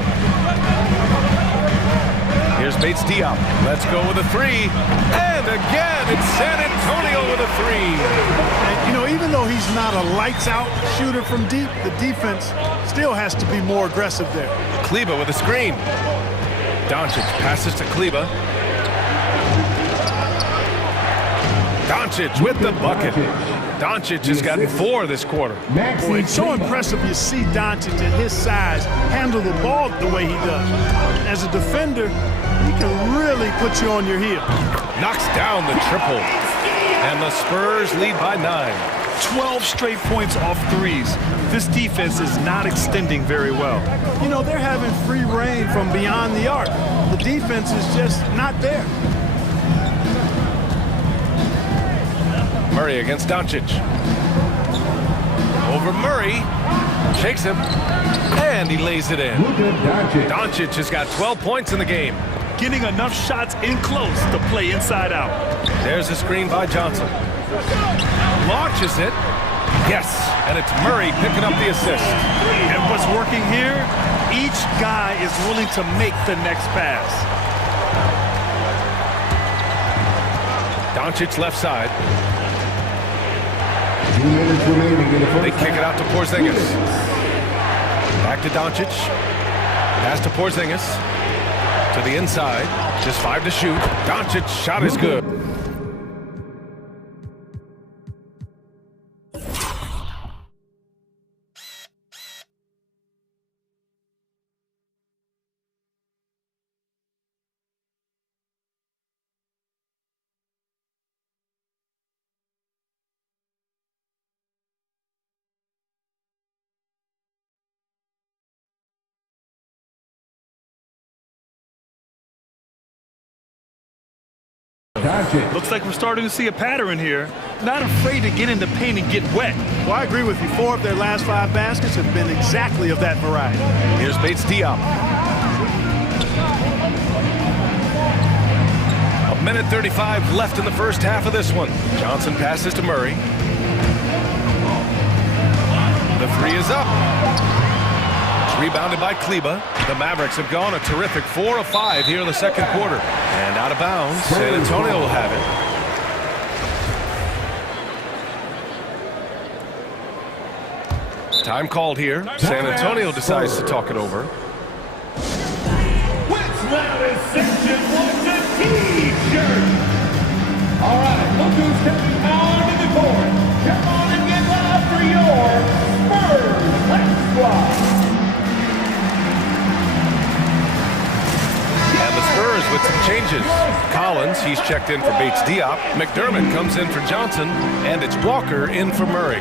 Here's Bates Diop. Let's go with a 3. And again, it's San Antonio with a 3. And, you know, even though he's not a lights-out shooter from deep, the defense still has to be more aggressive there. Kleba with a screen. Doncic passes to Kleba. Doncic with the bucket. Doncic has gotten 4 this quarter. Boy, it's so impressive you see Doncic at his size handle the ball the way he does. As a defender, he can really put you on your heel. Knocks down the triple. And the Spurs lead by 9. 12 straight points off threes. This defense is not extending very well. You know, they're having free reign from beyond the arc. The defense is just not there. Murray against Doncic. Over Murray. Shakes him. And he lays it in. Doncic has got 12 points in the game. Getting enough shots in close to play inside out. There's a screen by Johnson. Launches it. Yes, and it's Murray picking up the assist. And what's working here, each guy is willing to make the next pass. Doncic left side. They kick it out to Porzingis. Back to Doncic. Pass to Porzingis. To the inside. Just 5 to shoot. Doncic's shot is good. Looks like we're starting to see a pattern here. Not afraid to get in the paint and get wet. Well, I agree with you. 4 of their last 5 baskets have been exactly of that variety. Here's Bates Diop. 1:35 left in the first half of this one. Johnson passes to Murray. The 3 is up. It's rebounded by Kleba. The Mavericks have gone a terrific 4 of 5 here in the second quarter. And out of bounds, San Antonio will have it. Time called here. San Antonio decides to talk it over. Which loudest section wants a T-shirt? All right, look who's stepping onto the court. Come on and get loud for your Spurs High Squad. And the Spurs with some changes. Collins, he's checked in for Bates Diop. McDermott comes in for Johnson. And it's Walker in for Murray.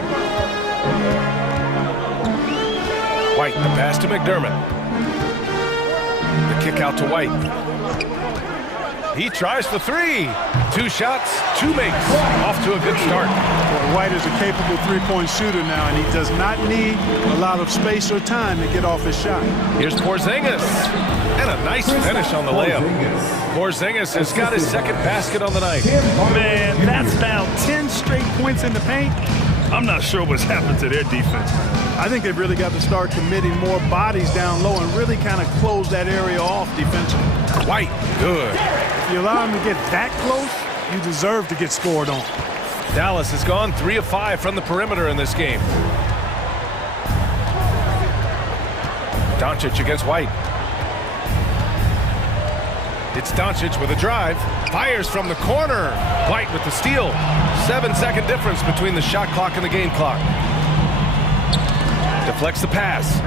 White, the pass to McDermott. The kick out to White. He tries for 3. 2 shots, 2 makes. Off to a good start. Well, White is a capable three-point shooter now, and he does not need a lot of space or time to get off his shot. Here's Porzingis. And a nice finish on the layup. Porzingis has got his second basket on the night. Man, that's now 10 straight points in the paint. I'm not sure what's happened to their defense. I think they've really got to start committing more bodies down low and really kind of close that area off defensively. White, good. If you allow him to get that close, you deserve to get scored on. Dallas has gone 3 of 5 from the perimeter in this game. Doncic against White. It's Doncic with a drive. Fires from the corner. White with the steal. 7-second difference between the shot clock and the game clock. Deflects the pass.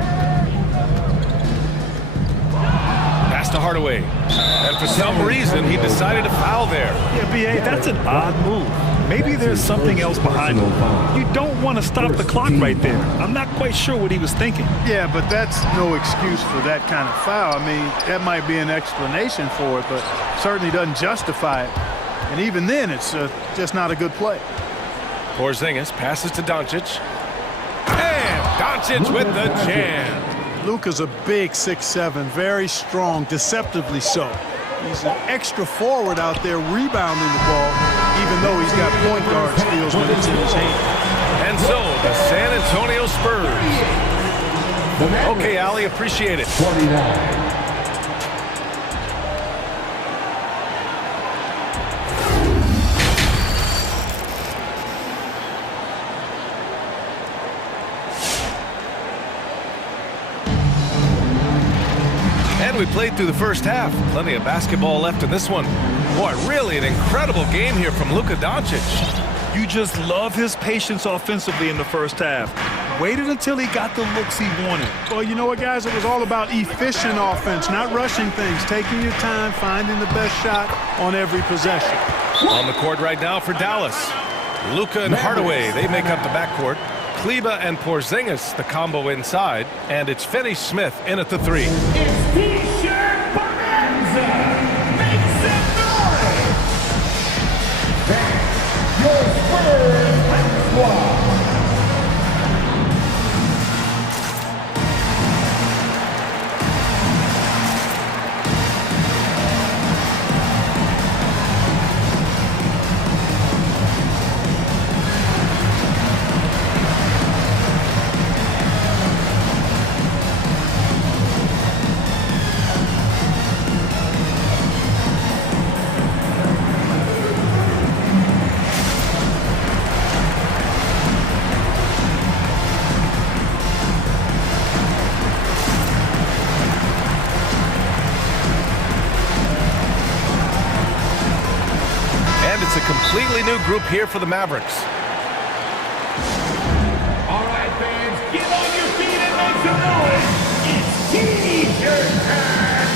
Pass to Hardaway. And for some reason, he decided to foul there. Yeah, B.A., that's an odd move. Maybe there's something else behind it. You don't want to stop the clock right there. I'm not quite sure what he was thinking. Yeah, but that's no excuse for that kind of foul. I mean, that might be an explanation for it, but certainly doesn't justify it. And even then, it's just not a good play. Porzingis passes to Doncic. And Doncic with the jam. Luka's a big 6'7", very strong, deceptively so. He's an extra forward out there rebounding the ball, even though he's got point guard steals when it's in his hand. And so, the San Antonio Spurs. Okay, Ali, appreciate it. 29. We played through the first half. Plenty of basketball left in this one. Boy, really an incredible game here from Luka Doncic. You just love his patience offensively in the first half. Waited until he got the looks he wanted. Well, you know what, guys? It was all about efficient offense, not rushing things, taking your time, finding the best shot on every possession. On the court right now for Dallas. Luka and Hardaway, they make up the backcourt. Kleba and Porzingis, the combo inside. And it's Finney-Smith in at the 3. It's T-shirt Bonanza. Make some noise. Your Spurs High Squad. completely new group here for the Mavericks. All right, fans, get on your feet and make some noise. It's T-shirt time.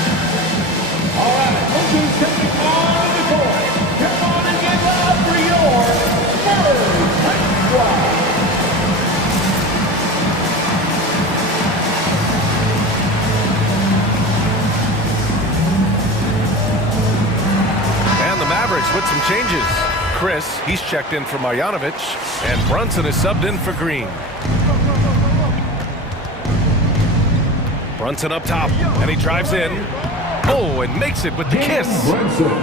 All right, look who's coming on the court. Come on and get loud for your first squad. And the Mavericks with some changes. Chris, he's checked in for Marjanovic, and Brunson is subbed in for Green. Brunson up top, and he drives in. Oh, and makes it with the kiss.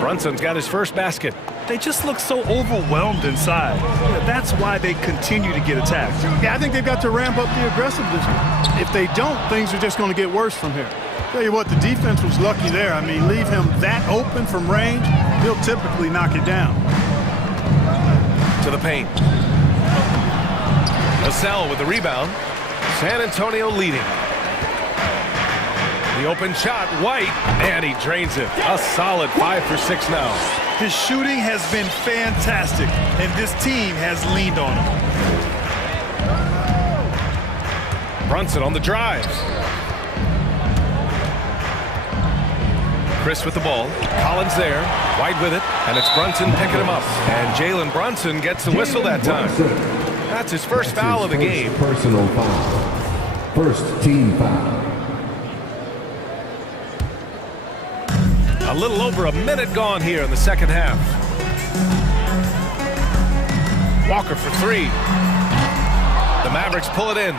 Brunson's got his first basket. They just look so overwhelmed inside. That's why they continue to get attacked. Yeah, I think they've got to ramp up the aggressiveness. If they don't, things are just going to get worse from here. Tell you what, the defense was lucky there. I mean, leave him that open from range, he'll typically knock it down. To the paint. Vassell with the rebound. San Antonio leading. The open shot, White, and he drains it. A solid 5 for 6 now. His shooting has been fantastic, and this team has leaned on him. Brunson on the drives. Chris with the ball. Collins there. White with it, and it's Brunson picking him up. And Jalen Brunson gets the whistle that time. That's his first foul of the game. Personal foul. First team foul. A little over a minute gone here in the second half. Walker for 3. The Mavericks pull it in.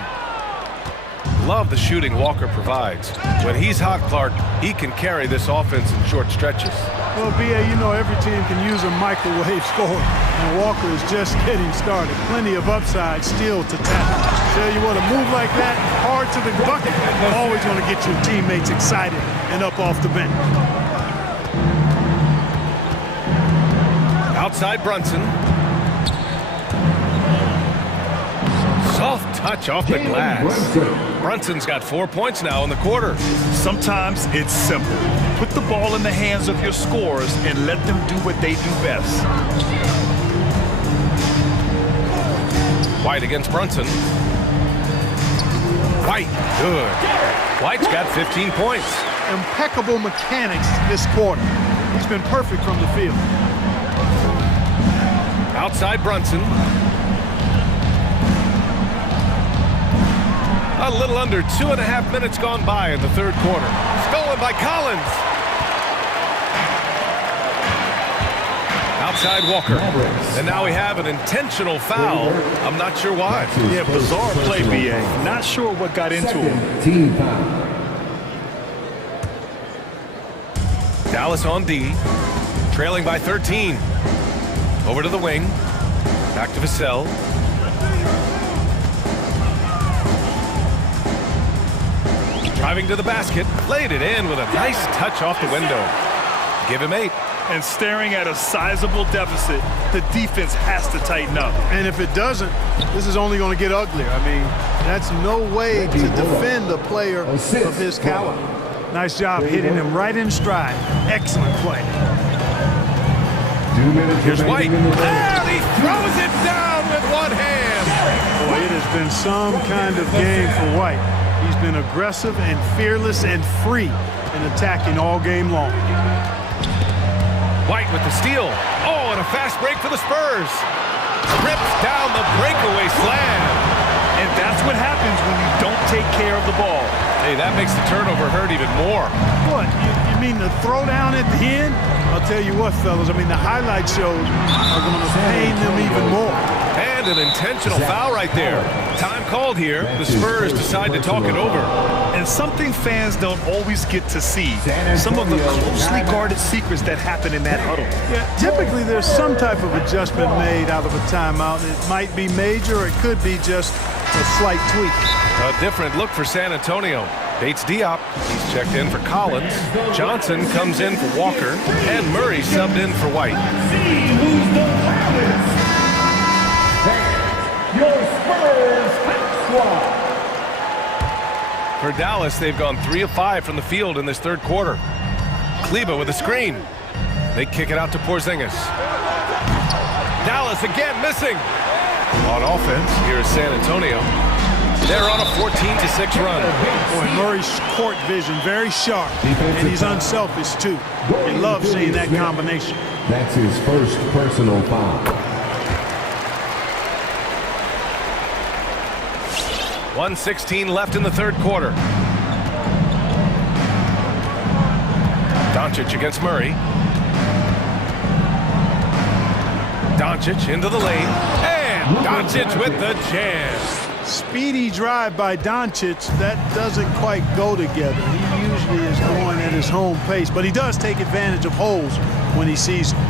Love the shooting Walker provides. When he's hot, Clark, he can carry this offense in short stretches. Well, B.A., you know every team can use a microwave score, and Walker is just getting started. Plenty of upside still to tap. Tell you what, a move like that, hard to the bucket, always going to get your teammates excited and up off the bench. Outside Brunson. Soft touch off the glass. Brunson's got 4 points now in the quarter. Sometimes it's simple. Put the ball in the hands of your scorers and let them do what they do best. White against Brunson. White, good. White's got 15 points. Impeccable mechanics this quarter. He's been perfect from the field. Outside Brunson. A little under 2.5 minutes gone by in the third quarter. Stolen by Collins. Outside Walker. And now we have an intentional foul. I'm not sure why. Yeah, bizarre play, B.A. Not sure what got into him. Team foul. Dallas on D. Trailing by 13. Over to the wing. Back to Vassell. Driving to the basket. Laid it in with a nice touch off the window. Give him 8. And staring at a sizable deficit, the defense has to tighten up. And if it doesn't, this is only going to get uglier. I mean, that's no way to defend a player of his caliber. Nice job hitting him right in stride. Excellent play. Here's White. And he throws it down with one hand. Boy, it has been some kind of game for White. He's been aggressive and fearless and free in attacking all game long. White with the steal. Oh, and a fast break for the Spurs. Rips down the breakaway slam. And that's what happens when you don't take care of the ball. Hey, that makes the turnover hurt even more. What, you mean the throwdown at the end? I'll tell you what, fellas, I mean, the highlight shows are going to pain them even more. And an intentional foul right there. Time called here. The Spurs decide to talk it over. And something fans don't always get to see. Some of the closely guarded secrets that happen in that huddle. Yeah, typically there's some type of adjustment made out of a timeout. It might be major or it could be just a slight tweak. A different look for San Antonio. Bates Diop, he's checked in for Collins. Johnson comes in for Walker. And Murray subbed in for White. See who's the loudest. Your Spurs squad. For Dallas, they've gone 3 of 5 from the field in this third quarter. Kleba with a screen. They kick it out to Porzingis. Dallas again missing. On offense, here is San Antonio. They're on a 14-6 run. Boy, Murray's court vision very sharp, and he's unselfish too. He loves seeing that combination. That's his first personal foul. 1:16 left in the third quarter. Doncic against Murray. Doncic into the lane, and Doncic with the jam. Speedy drive by Doncic, that doesn't quite go together. He usually is going at his home pace, but he does take advantage of holes when he sees them.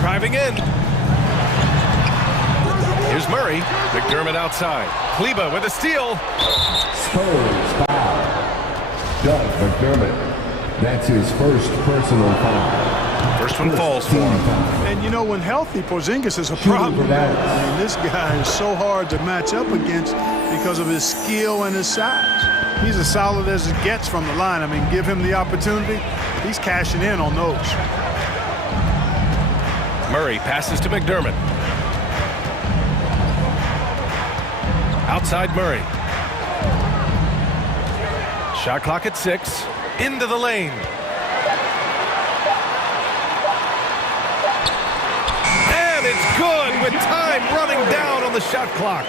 Driving in. Here's Murray. McDermott outside. Kleba with a steal. Spurs foul. Doug McDermott. That's his first personal foul. First one falls for him. And you know, when healthy, Porzingis is a problem. I mean, this guy is so hard to match up against because of his skill and his size. He's as solid as it gets from the line. I mean, give him the opportunity, he's cashing in on those. Murray passes to McDermott. Outside Murray. Shot clock at 6. Into the lane. And it's good with time running down on the shot clock.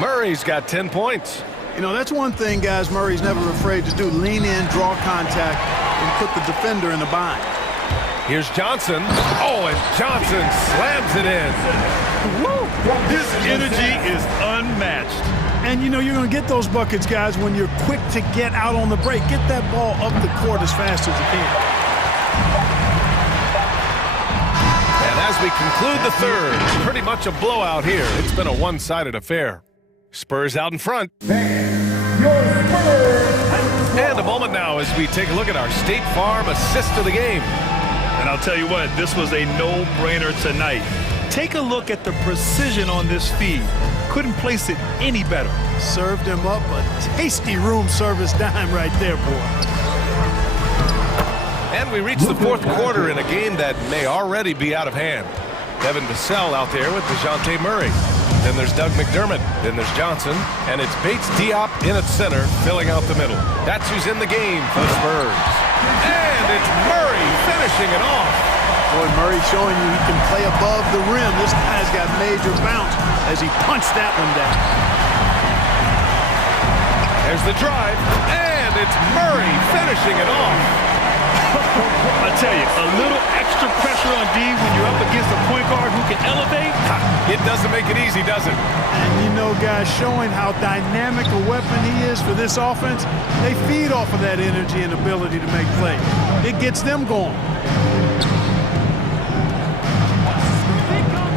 Murray's got 10 points. You know, that's one thing, guys, Murray's never afraid to do. Lean in, draw contact, and put the defender in a bind. Here's Johnson. Oh, and Johnson slams it in. Woo! His energy is unmatched. And, you know, you're going to get those buckets, guys, when you're quick to get out on the break. Get that ball up the court as fast as you can. And as we conclude the third, pretty much a blowout here. It's been a one-sided affair. Spurs out in front. And a moment now as we take a look at our State Farm assist of the game. And I'll tell you what, this was a no-brainer tonight. Take a look at the precision on this feed. Couldn't place it any better. Served him up a tasty room service dime right there, boy. And we reach the fourth quarter in a game that may already be out of hand. Devin Vassell out there with DeJounte Murray. Then there's Doug McDermott. Then there's Johnson. And it's Bates Diop in at center, filling out the middle. That's who's in the game for the Spurs. And it's Murray finishing it off. Boy, Murray showing you he can play above the rim. This guy's got major bounce as he punched that one down. There's the drive, and it's Murray finishing it off. I tell you, a little extra pressure on D when you're up against a point guard who can elevate. It doesn't make it easy, does it? And you know, guys, showing how dynamic a weapon he is for this offense, they feed off of that energy and ability to make plays. It gets them going.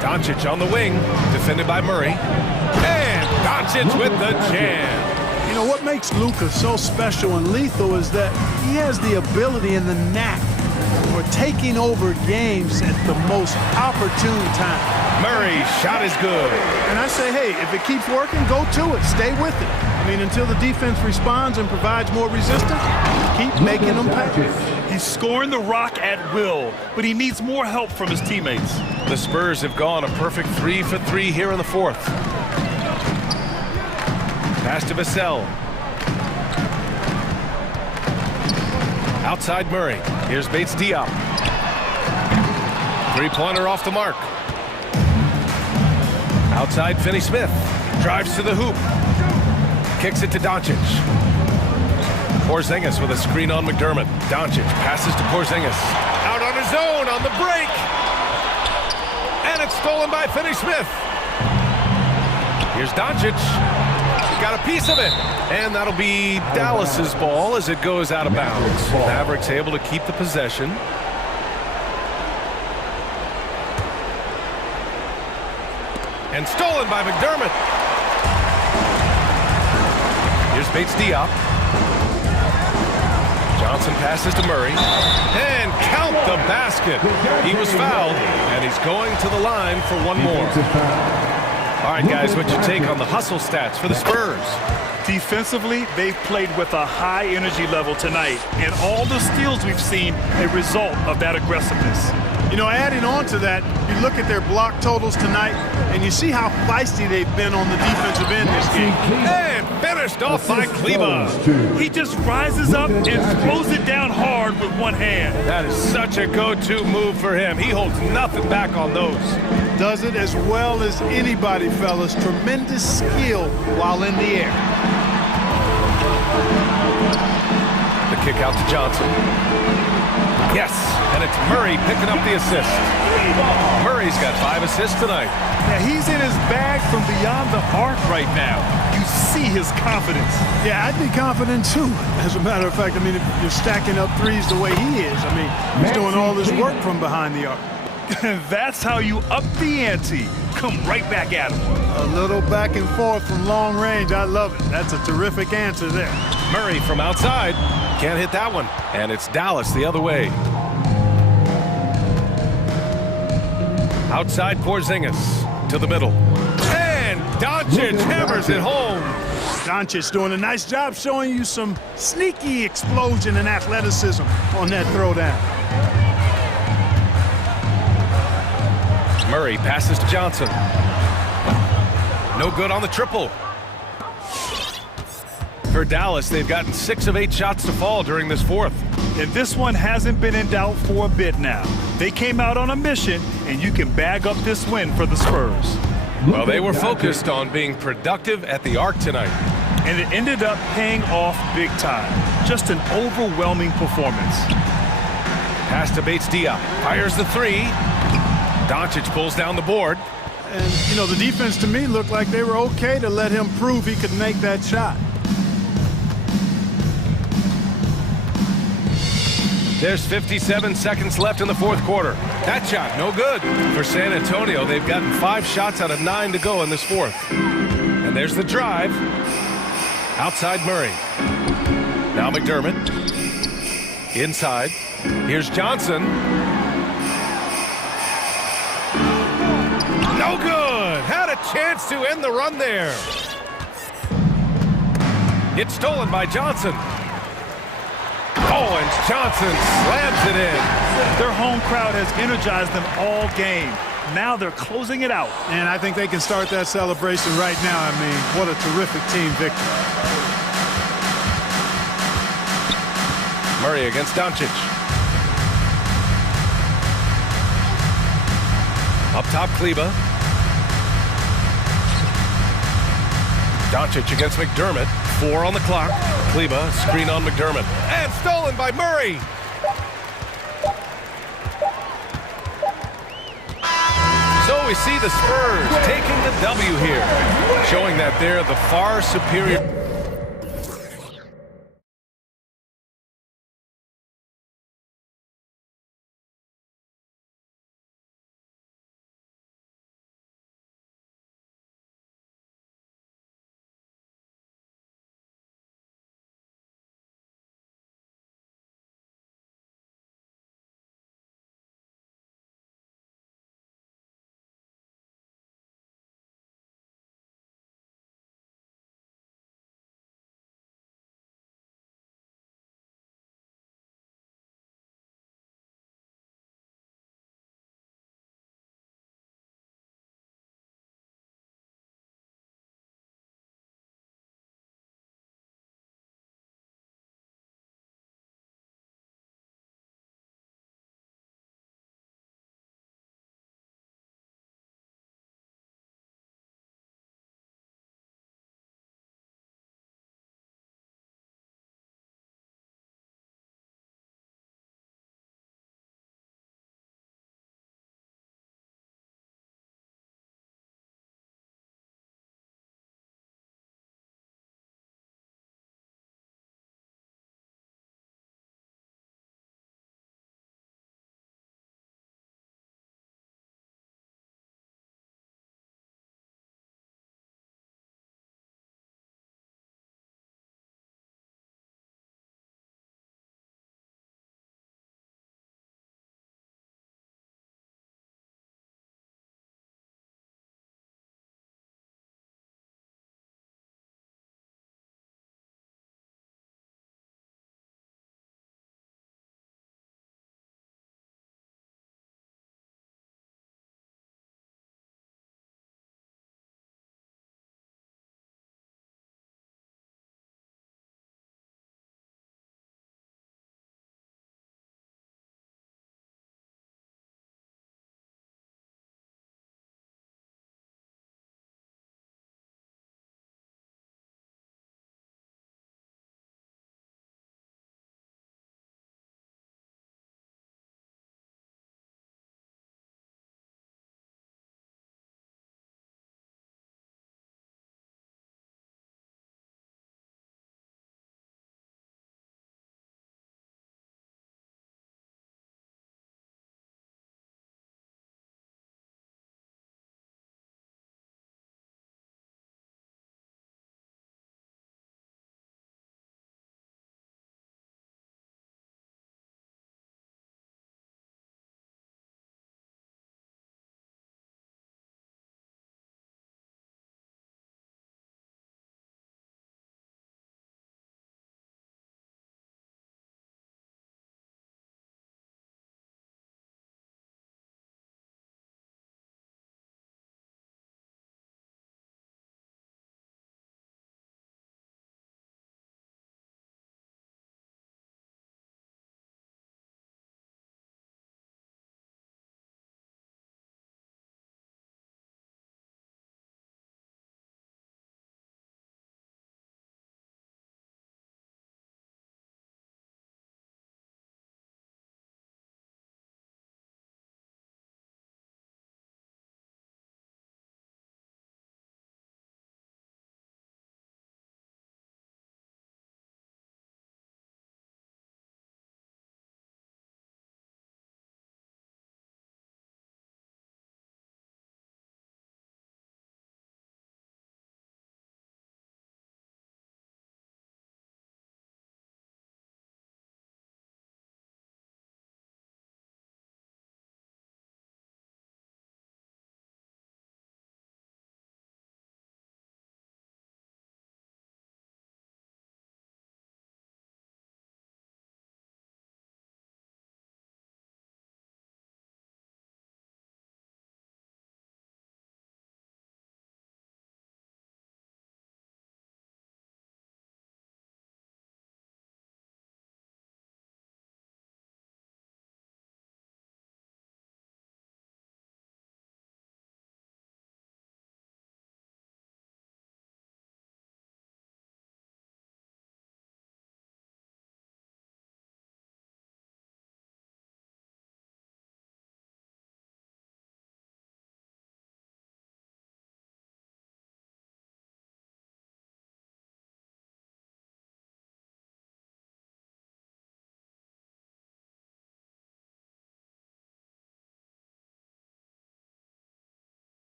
Doncic on the wing, defended by Murray. And Doncic with the jam. You know, what makes Luka so special and lethal is that he has the ability and the knack for taking over games at the most opportune time. Murray's shot is good. And I say, hey, if it keeps working, go to it. Stay with it. I mean, until the defense responds and provides more resistance, keep making them pay. He's scoring the rock at will, but he needs more help from his teammates. The Spurs have gone a perfect 3 for 3 here in the fourth. Pass to Vassell. Outside Murray. Here's Bates Diop. Three-pointer off the mark. Outside Finney Smith. Drives to the hoop. Kicks it to Doncic. Porzingis with a screen on McDermott. Doncic passes to Porzingis. Out on his own on the break. And it's stolen by Finney Smith. Here's Doncic. Got a piece of it. And that'll be Dallas's ball as it goes out of bounds. Mavericks able to keep the possession. And stolen by McDermott. Here's Bates Diop. Johnson passes to Murray. And count the basket. He was fouled, and he's going to the line for one more. All right, guys, what's your take on the hustle stats for the Spurs? Defensively, they've played with a high energy level tonight, and all the steals we've seen a result of that aggressiveness. You know, adding on to that, you look at their block totals tonight, and you see how feisty they've been on the defensive end this game. And finished off by Kleba. He just rises up and throws it down hard with one hand. That is such a go-to move for him. He holds nothing back on those. Does it as well as anybody, fellas. Tremendous skill while in the air. The kick out to Johnson. Yes, and it's Murray picking up the assist. Murray's got 5 assists tonight. Yeah, he's in his bag from beyond the arc right now. You see his confidence. Yeah, I'd be confident too. As a matter of fact, I mean, if you're stacking up threes the way he is, I mean, he's doing all this work from behind the arc. That's how you up the ante. Come right back at him. A little back and forth from long range. I love it. That's a terrific answer there. Murray from outside. Can't hit that one. And it's Dallas the other way. Outside Porzingis to the middle. And Doncic hammers it home. Doncic doing a nice job showing you some sneaky explosion and athleticism on that throwdown. Murray passes to Johnson. No good on the triple. For Dallas, they've gotten 6 of 8 shots to fall during this fourth. And this one hasn't been in doubt for a bit now. They came out on a mission, and you can bag up this win for the Spurs. Well, they were focused on being productive at the arc tonight. And it ended up paying off big time. Just an overwhelming performance. Pass to Bates-Diop. Fires the 3. Doncic pulls down the board. And, you know, the defense to me looked like they were okay to let him prove he could make that shot. There's 57 seconds left in the fourth quarter. That shot, no good. For San Antonio, they've gotten 5 shots out of 9 to go in this fourth. And there's the drive. Outside Murray. Now McDermott. Inside. Here's Johnson. No good. Had a chance to end the run there. It's stolen by Johnson. Oh, and Johnson slams it in. Their home crowd has energized them all game. Now they're closing it out. And I think they can start that celebration right now. I mean, what a terrific team victory. Murray against Doncic. Up top, Kleba. Doncic against McDermott. 4 on the clock. Kleba, screen on McDermott. And stolen by Murray. So we see the Spurs taking the W here, showing that they're the far superior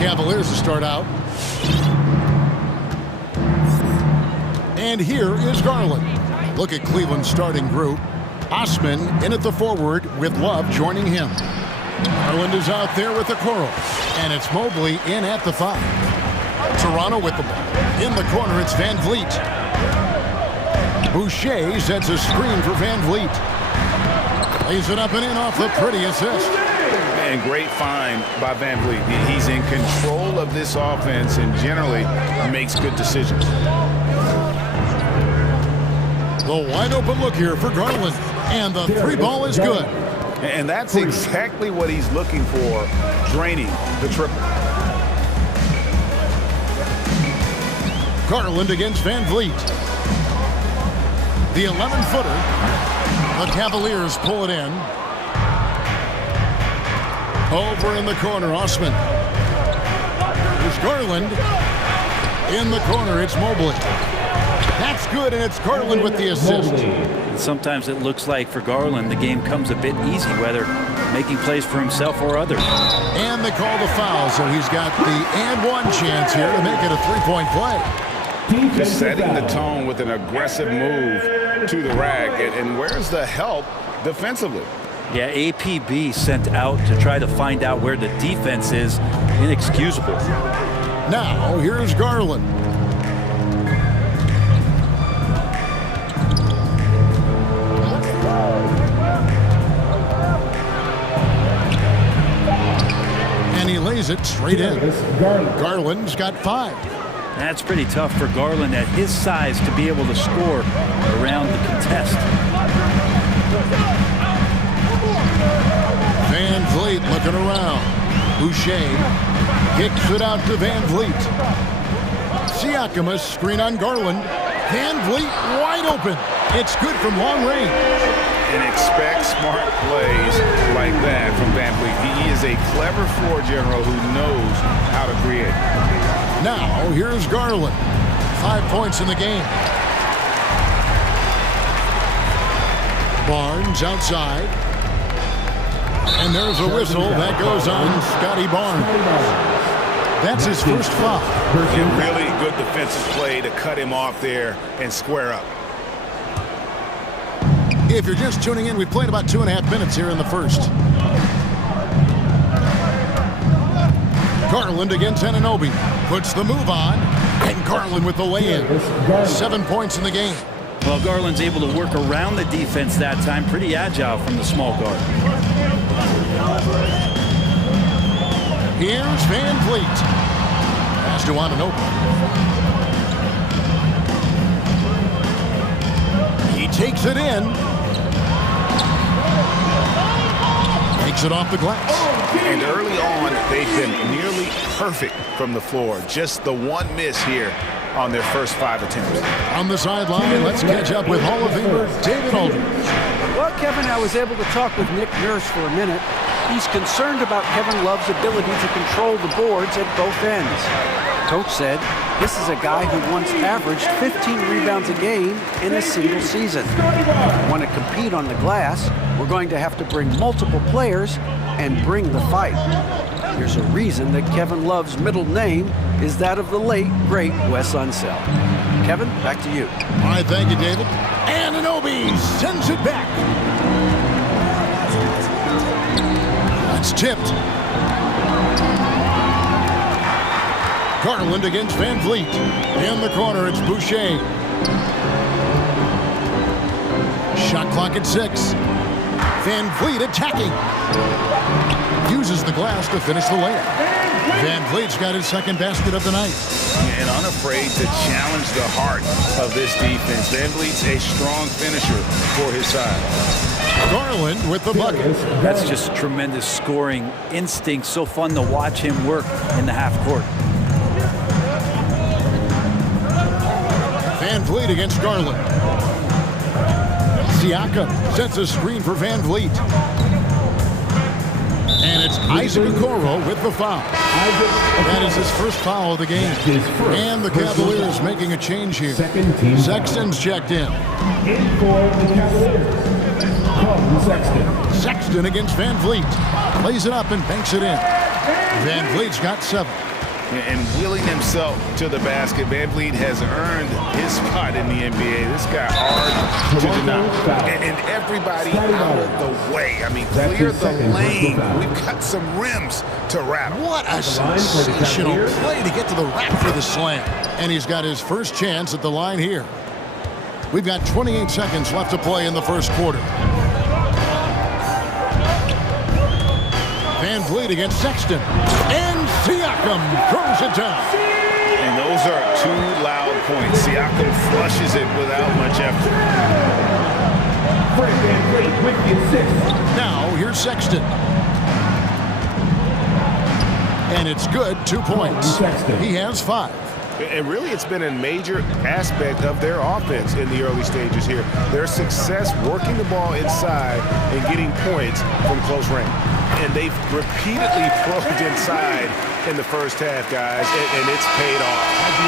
Cavaliers to start out. And here is Garland. Look at Cleveland's starting group. Osman in at the forward with Love joining him. Garland is out there with the Coral. And it's Mobley in at the 5. Toronto with the ball. In the corner, it's Van Vliet. Boucher sets a screen for Van Vliet. Lays it up and in off the pretty assist. And great find by Van Vliet. He's in control of this offense and generally makes good decisions. The wide open look here for Garland. And the 3 ball is good. And that's exactly what he's looking for, draining the triple. Garland against Van Vliet. The 11-footer. The Cavaliers pull it in. Over in the corner, Osman. There's Garland. In the corner, it's Mobley. That's good, and it's Garland with the assist. Sometimes it looks like for Garland, the game comes a bit easy, whether making plays for himself or others. And they call the foul, so he's got the and one chance here to make it a 3-point play. Just setting the tone with an aggressive move to the rack. And where's the help defensively? Yeah, APB sent out to try to find out where the defense is. Inexcusable. Now, here's Garland. And he lays it straight in. Garland's got 5. That's pretty tough for Garland at his size to be able to score around the contest. Van Vliet looking around. Boucher kicks it out to Van Vliet. Siakam screen on Garland. Van Vliet wide open. It's good from long range. And expect smart plays like that from Van Vliet. He is a clever floor general who knows how to create. Now, here's Garland. 5 points in the game. Barnes outside. And there's a whistle that goes on Scotty Barnes. That's his first foul. A really good defensive play to cut him off there and square up. If you're just tuning in, we've played about 2.5 minutes here in the first. Garland against Anunoby. Puts the move on. And Garland with the lay-in. 7 points in the game. Well, Garland's able to work around the defense that time. Pretty agile from the small guard. Here's Van Vliet. Pass to Anunoby. He takes it in. Takes it off the glass. And early on, they've been nearly perfect from the floor. Just the one miss here on their first 5 attempts. On the sideline, let's catch up with Hall of Famer David Aldridge. Well, Kevin, I was able to talk with Nick Nurse for a minute. He's concerned about Kevin Love's ability to control the boards at both ends. Coach said this is a guy who once averaged 15 rebounds a game in a single season. If we want to compete on the glass, we're going to have to bring multiple players and bring the fight. There's a reason that Kevin Love's middle name is that of the late, great Wes Unseld. Kevin, back to you. All right, thank you, David. Anunoby sends it back. That's tipped. Garland against Van Vliet. In the corner, it's Boucher. Shot clock at 6. Van Vliet attacking. Uses the glass to finish the layup. Van Vliet's got his second basket of the night. And unafraid to challenge the heart of this defense. Van Vliet's a strong finisher for his side. Garland with the bucket. That's just tremendous scoring instinct. So fun to watch him work in the half court. Van Vliet against Garland. Siakam sets a screen for Van Vliet. And it's Isaac Okoro with the foul. That is his first foul of the game. And the Cavaliers making a change here. Sexton's checked in. For the Cavaliers, Sexton. Sexton against Van Vliet. Plays it up and banks it in. Van Vliet's got 7. And wheeling himself to the basket, Van Vliet has earned his spot in the NBA. This guy hard to deny. And everybody out of the way. I mean, clear the lane. We've got some rims to rattle. What a sensational play to get to the rack for the slam. And he's got his first chance at the line here. We've got 28 seconds left to play in the first quarter. Van Vliet against Sexton. And Siakam throws it down. And those are 2 loud points. Siakam flushes it without much effort. Now here's Sexton. And it's good, 2 points. He has 5. And really, it's been a major aspect of their offense in the early stages here. Their success working the ball inside and getting points from close range. And they've repeatedly probed inside in the first half, guys, and it's paid off.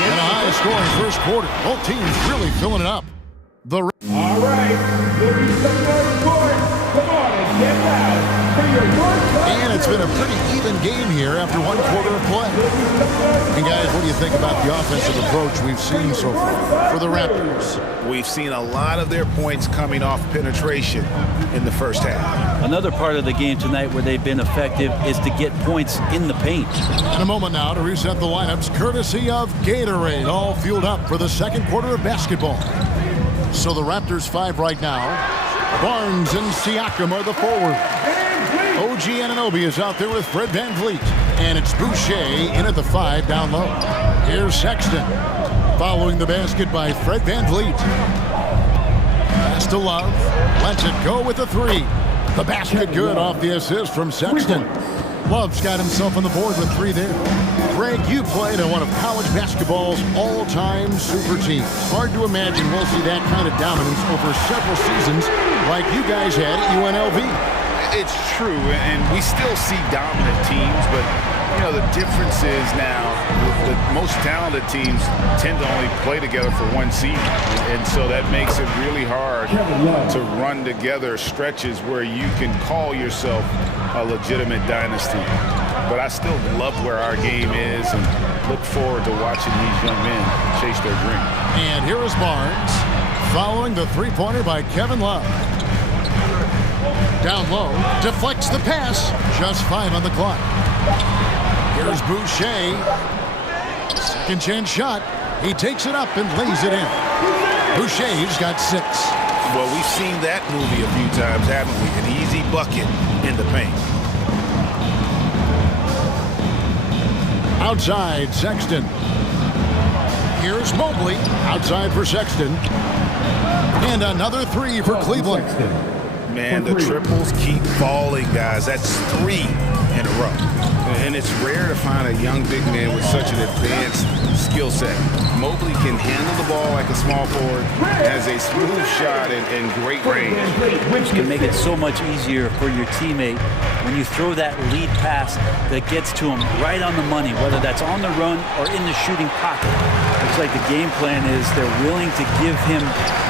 And a high-scoring first quarter. Both teams really filling it up. All right, looking some more sport. Come on and get loud. And it's been a pretty even game here after 1 quarter of play. And guys, what do you think about the offensive approach we've seen so far for the Raptors? We've seen a lot of their points coming off penetration in the first half. Another part of the game tonight where they've been effective is to get points in the paint. In a moment now to reset the lineups courtesy of Gatorade, all fueled up for the second quarter of basketball. So the Raptors 5 right now. Barnes and Siakam are the forwards. OG Anunoby is out there with Fred Van Vliet. And it's Boucher in at the 5 down low. Here's Sexton. Following the basket by Fred Van Vliet. Pass to Love. Lets it go with the 3. The basket good off the assist from Sexton. Love's got himself on the board with 3 there. Greg, you played on one of college basketball's all-time super teams. Hard to imagine we'll see that kind of dominance over several seasons like you guys had at UNLV. It's true, and we still see dominant teams, but, you know, the difference is now the most talented teams tend to only play together for 1 season, and so that makes it really hard to run together stretches where you can call yourself a legitimate dynasty. But I still love where our game is and look forward to watching these young men chase their dream. And here is Barnes following the 3-pointer by Kevin Love. Down low, deflects the pass. Just 5 on the clock. Here's Boucher. Second chance shot. He takes it up and lays it in. Boucher's got 6. Well, we've seen that movie a few times, haven't we? An easy bucket in the paint. Outside, Sexton. Here's Mobley. Outside for Sexton. And another 3 for Cleveland. Man, the triples keep falling, guys. That's 3 in a row. And it's rare to find a young big man with such an advanced skill set. Mobley can handle the ball like a small forward, has a smooth shot and great range. Which can make it so much easier for your teammate when you throw that lead pass that gets to him right on the money, whether that's on the run or in the shooting pocket. Looks like the game plan is they're willing to give him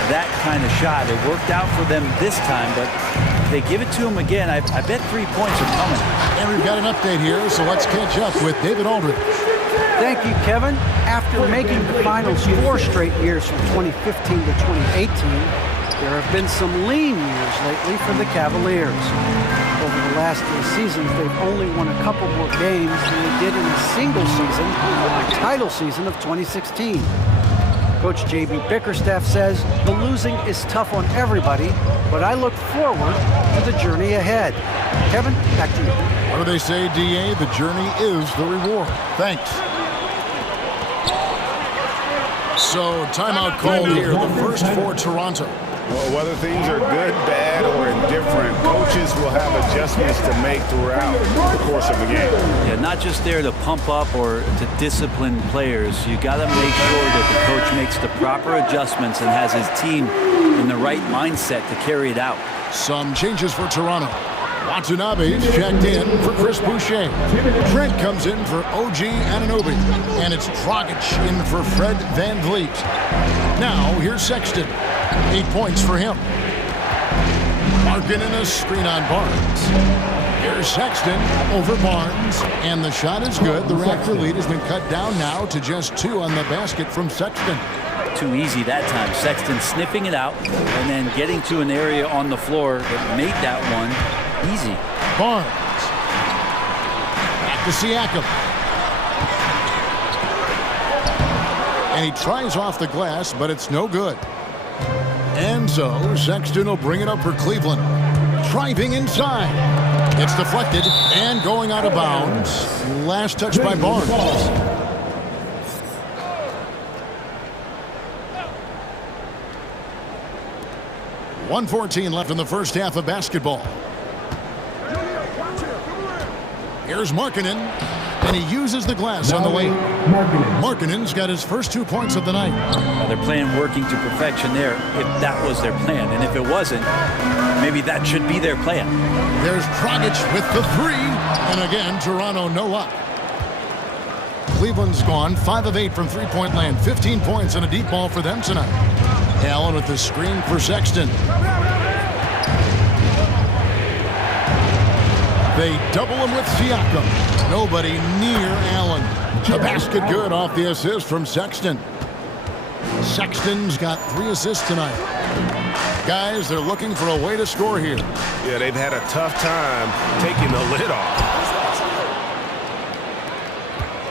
that kind of shot. It worked out for them this time, but if they give it to him again, I bet 3 points are coming. And we've got an update here, so let's catch up with David Aldridge. Thank you, Kevin. After making the finals 4 straight years from 2015 to 2018, there have been some lean years lately for the Cavaliers. Over the last 3 seasons, they've only won a couple more games than they did in a single season, the title season of 2016. Coach J.B. Bickerstaff says the losing is tough on everybody, but I look forward to the journey ahead. Kevin, back to you. What do they say, D.A.? The journey is the reward. Thanks. So, timeout called here, the first for Toronto. Well, whether things are good, bad, or indifferent, coaches will have adjustments to make throughout the course of the game. Yeah, not just there to pump up or to discipline players. You got to make sure that the coach makes the proper adjustments and has his team in the right mindset to carry it out. Some changes for Toronto. Watanabe's checked in for Chris Boucher. Trent comes in for OG Anunoby. And it's Dragic in for Fred Van Vliet. Now, here's Sexton. 8 points for him. Markin in a screen on Barnes. Here's Sexton over Barnes, and the shot is good. The Raptor lead has been cut down now to just 2 on the basket from Sexton. Too easy that time. Sexton sniffing it out and then getting to an area on the floor that made that one easy. Barnes. Back to Siakam. And he tries off the glass, but it's no good. And so Sexton will bring it up for Cleveland. Driving inside. It's deflected and going out of bounds. Last touch by Barnes. 1:14 left in the first half of basketball. Here's Markkanen, and he uses the glass on the lane. Markkanen's got his first 2 points of the night. Now they're playing working to perfection there, if that was their plan. And if it wasn't, maybe that should be their plan. There's Dragic with the 3, and again, Toronto no luck. Cleveland's gone 5 of 8 from three-point land, 15 points and a deep ball for them tonight. Allen with the screen for Sexton. They double him with Siakam. Nobody near Allen. The basket good off the assist from Sexton. Sexton's got 3 assists tonight. Guys, they're looking for a way to score here. Yeah, they've had a tough time taking the lid off.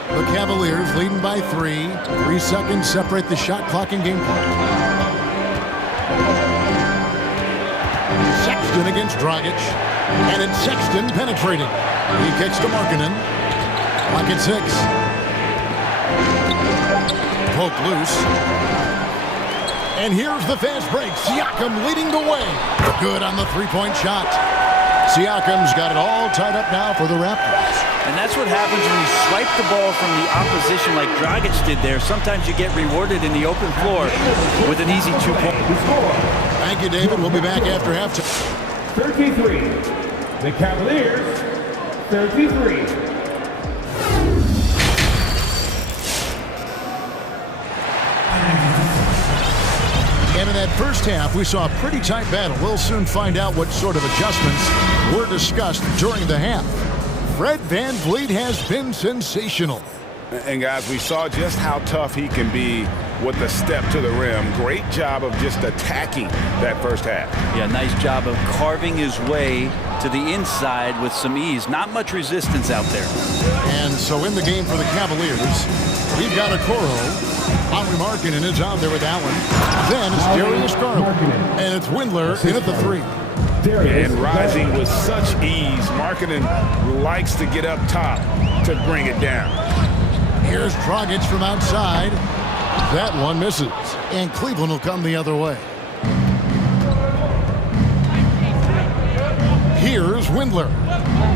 The Cavaliers leading by 3. 3 seconds separate the shot clock and game clock. Sexton against Dragic. And it's Sexton penetrating. He kicks to Markkanen. Clock at 6. Poke loose. And here's the fast break. Siakam leading the way. Good on the three-point shot. Siakam's got it all tied up now for the Raptors. And that's what happens when you swipe the ball from the opposition like Dragic did there. Sometimes you get rewarded in the open floor with an easy 2-point. Thank you, David. We'll be back after halftime. 33. The Cavaliers, 33. And in that first half, we saw a pretty tight battle. We'll soon find out what sort of adjustments were discussed during the half. Fred VanVleet has been sensational. And guys, we saw just how tough he can be with the step to the rim. Great job of just attacking that first half. Yeah, nice job of carving his way to the inside with some ease. Not much resistance out there. And so in the game for the Cavaliers, we've got Okoro. Henry Markkanen is out there with Allen. Then it's Darius Garland. And it's Windler in at the 3. And rising with such ease. Markkanen likes to get up top to bring it down. Here's Dragic from outside. That one misses. And Cleveland will come the other way. Here's Windler.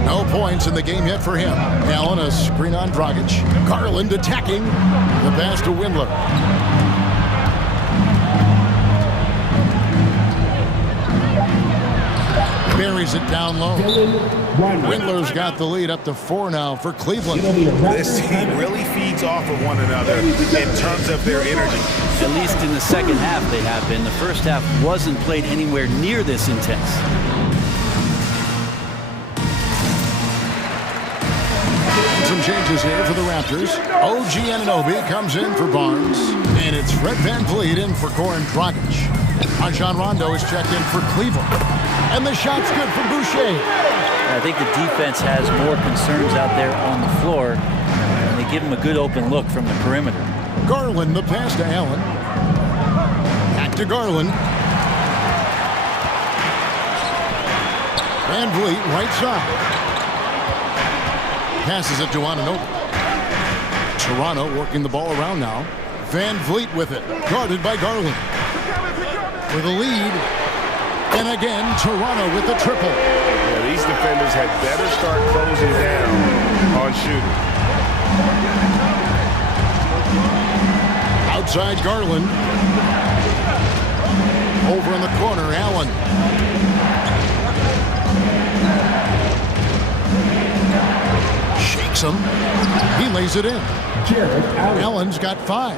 No points in the game yet for him. Allen, a screen on Dragic. Garland attacking. The pass to Windler. Buries it down low. Windler's got the lead up to 4 now for Cleveland. This team really feeds off of one another in terms of their energy. At least in the second half they have been. The first half wasn't played anywhere near this intense. Some changes here for the Raptors. OG Anunoby comes in for Barnes. And it's Fred VanVleet in for Goran Dragic. Rajon Rondo is checked in for Cleveland. And the shot's good from Boucher. I think the defense has more concerns out there on the floor. And they give him a good open look from the perimeter. Garland, the pass to Allen. Back to Garland. VanVleet, right side. Passes it to Anunoby. Toronto working the ball around now. VanVleet with it. Guarded by Garland. With a lead. And again, Toronto with the triple. Yeah, these defenders had better start closing down on shooting. Outside Garland. Over in the corner, Allen. Shakes him. He lays it in. Allen's got 5.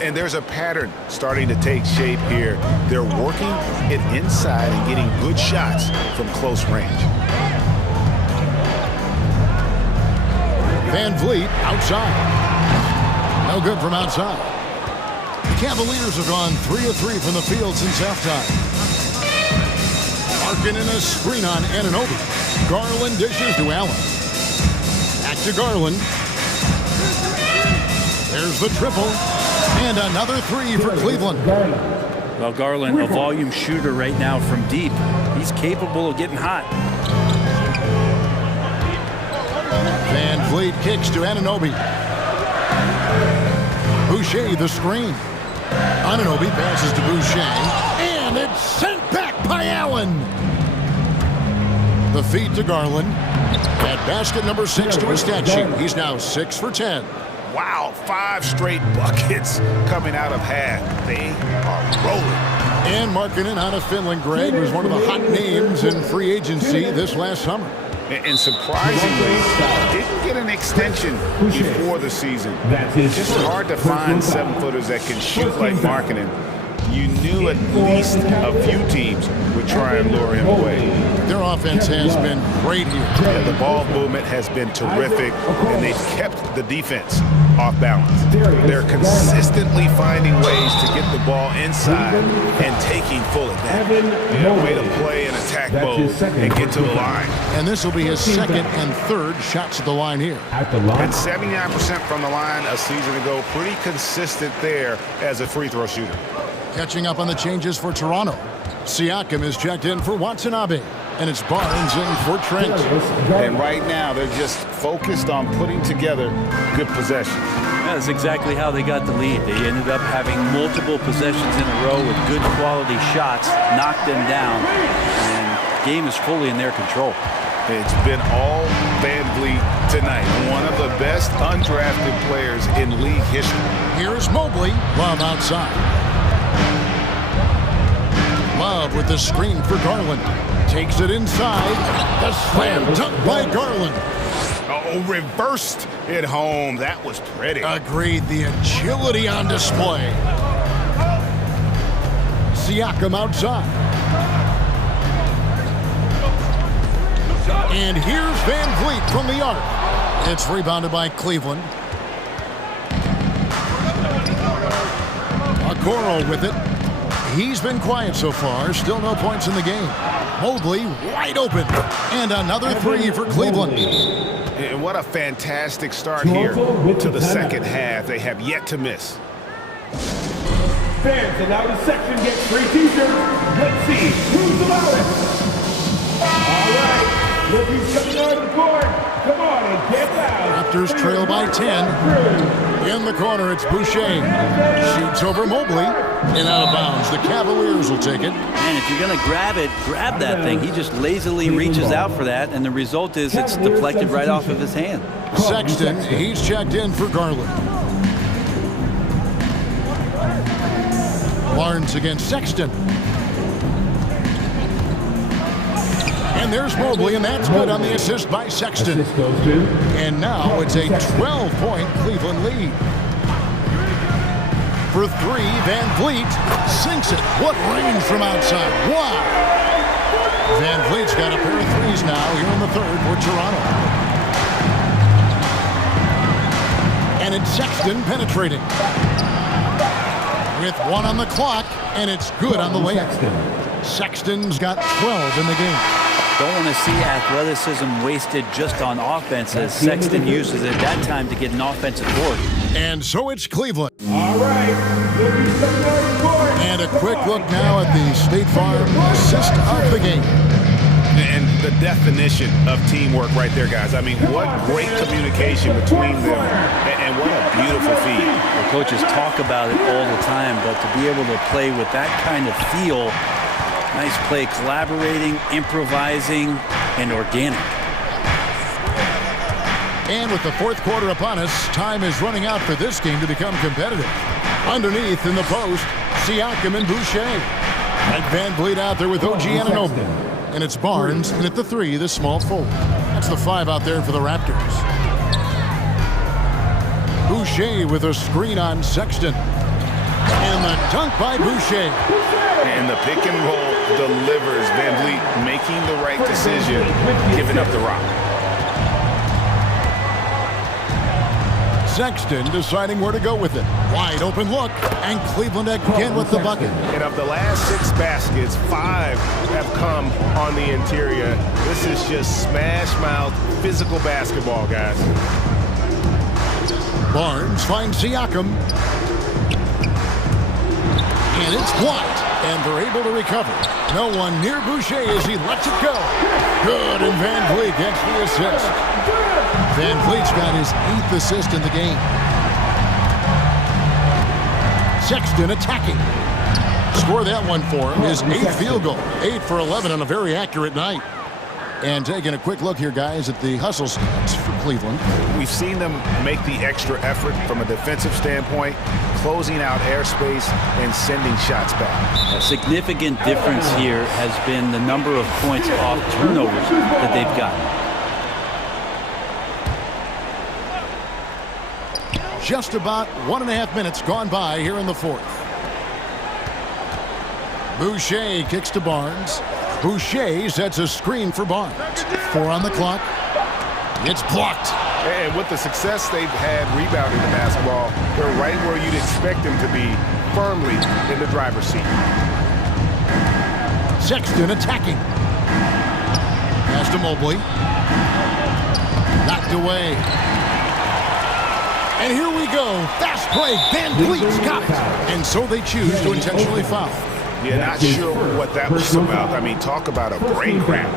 And there's a pattern starting to take shape here. They're working it inside and getting good shots from close range. Van Vliet outside. No good from outside. The Cavaliers have gone 3 of 3 from the field since halftime. Markin in a screen on Anunoby. Garland dishes to Allen. Back to Garland. There's the triple. And another 3 for Cleveland. Well, Garland, a volume shooter right now from deep. He's capable of getting hot. Van Vliet kicks to Anunoby. Boucher the screen. Anunoby passes to Boucher. And it's sent back by Allen. The feed to Garland. At basket number 6 to his stat sheet. He's now 6 for 10. Wow, 5 straight buckets coming out of half. They are rolling. And Markkanen out of Finland, Greg, was one of the hot names in free agency this last summer. And surprisingly, didn't get an extension before the season. It's just hard to find 7-footers that can shoot like Markkanen. You knew at least a few teams would try and lure him away. Their offense has been great here. And the ball movement has been terrific, and they've kept the defense off balance. They're consistently finding ways to get the ball inside and taking full advantage. Way to play in attack mode and get to the line. And this will be his second and third shots at the line here. And 79% from the line a season ago. Pretty consistent there as a free throw shooter. Catching up on the changes for Toronto. Siakam is checked in for Watanabe. And it's Barnes in for Trent. And right now, they're just focused on putting together good possessions. That's exactly how they got the lead. They ended up having multiple possessions in a row with good quality shots, knocked them down, and the game is fully in their control. It's been all Van Vliet tonight. One of the best undrafted players in league history. Here's Mobley. Love outside. Love with the screen for Garland. Takes it inside. The slam dunk by Garland. Oh, reversed it home. That was pretty. Agreed. The agility on display. Siakam outside. And here's Van Vliet from the arc. It's rebounded by Cleveland. Okoro with it. He's been quiet so far. Still no points in the game. Mobley wide open. And another 3 for Cleveland. And what a fantastic start here to the second half. They have yet to miss. Fans in our section get free t-shirts. Let's see who's about it. All right. Look who's coming on the court. Come on and get loud. Raptors trail by 10. In the corner, it's Boucher. Shoots over Mobley. And out of bounds. The Cavaliers will take it. And if you're going to grab it, grab that thing. He just lazily reaches out for that, and the result is it's deflected right off of his hand. Sexton, he's checked in for Garland. Barnes against Sexton. And there's Mobley, and that's good on the assist by Sexton. And now it's a 12-point Cleveland lead. For 3, Van Vliet sinks it. What range from outside. Wow. Van Vliet's got a pair of threes now here in the third for Toronto. And it's Sexton penetrating. With 1 on the clock, and it's good on the layup. Sexton's got 12 in the game. Don't want to see athleticism wasted just on offense as Sexton uses it that time to get an offensive board. And so it's Cleveland. All right. And a quick look now at the State Farm assist of the game. And the definition of teamwork right there, guys. I mean, what great communication between them, and what a beautiful feed. The coaches talk about it all the time, but to be able to play with that kind of feel, nice play, collaborating, improvising, and organic. And with the fourth quarter upon us, time is running out for this game to become competitive. Underneath in the post, Siakam and Boucher. And Van Vliet out there with OG Anunoby. And it's Barnes, and at the 3, the small forward. That's the 5 out there for the Raptors. Boucher with a screen on Sexton. And the dunk by Boucher. And the pick and roll delivers. Van Vliet making the right decision, giving up the rock. Sexton deciding where to go with it. Wide open look, and Cleveland again with the bucket. And of the last 6 baskets, 5 have come on the interior. This is just smash-mouth, physical basketball, guys. Barnes finds Siakam. And it's blocked, and they're able to recover. No one near Boucher as he lets it go. Good, and Van Vliet gets the assist. Van Vliet's got his 8th assist in the game. Sexton attacking. Score that one for him, his 8th field goal. 8 for 11 on a very accurate night. And taking a quick look here, guys, at the hustle stats for Cleveland. We've seen them make the extra effort from a defensive standpoint, closing out airspace and sending shots back. A significant difference here has been the number of points off turnovers that they've gotten. Just about 1.5 minutes gone by here in the 4th. Boucher kicks to Barnes. Boucher sets a screen for Barnes. 4 on the clock. It's blocked. And with the success they've had rebounding the basketball, they're right where you'd expect them to be, firmly in the driver's seat. Sexton attacking. Pass to Mobley. Knocked away. And here we go. Fast break. Van Vliet's got it. And so they choose to intentionally foul. Yeah, not sure what that was about. I mean, talk about a brain cramp.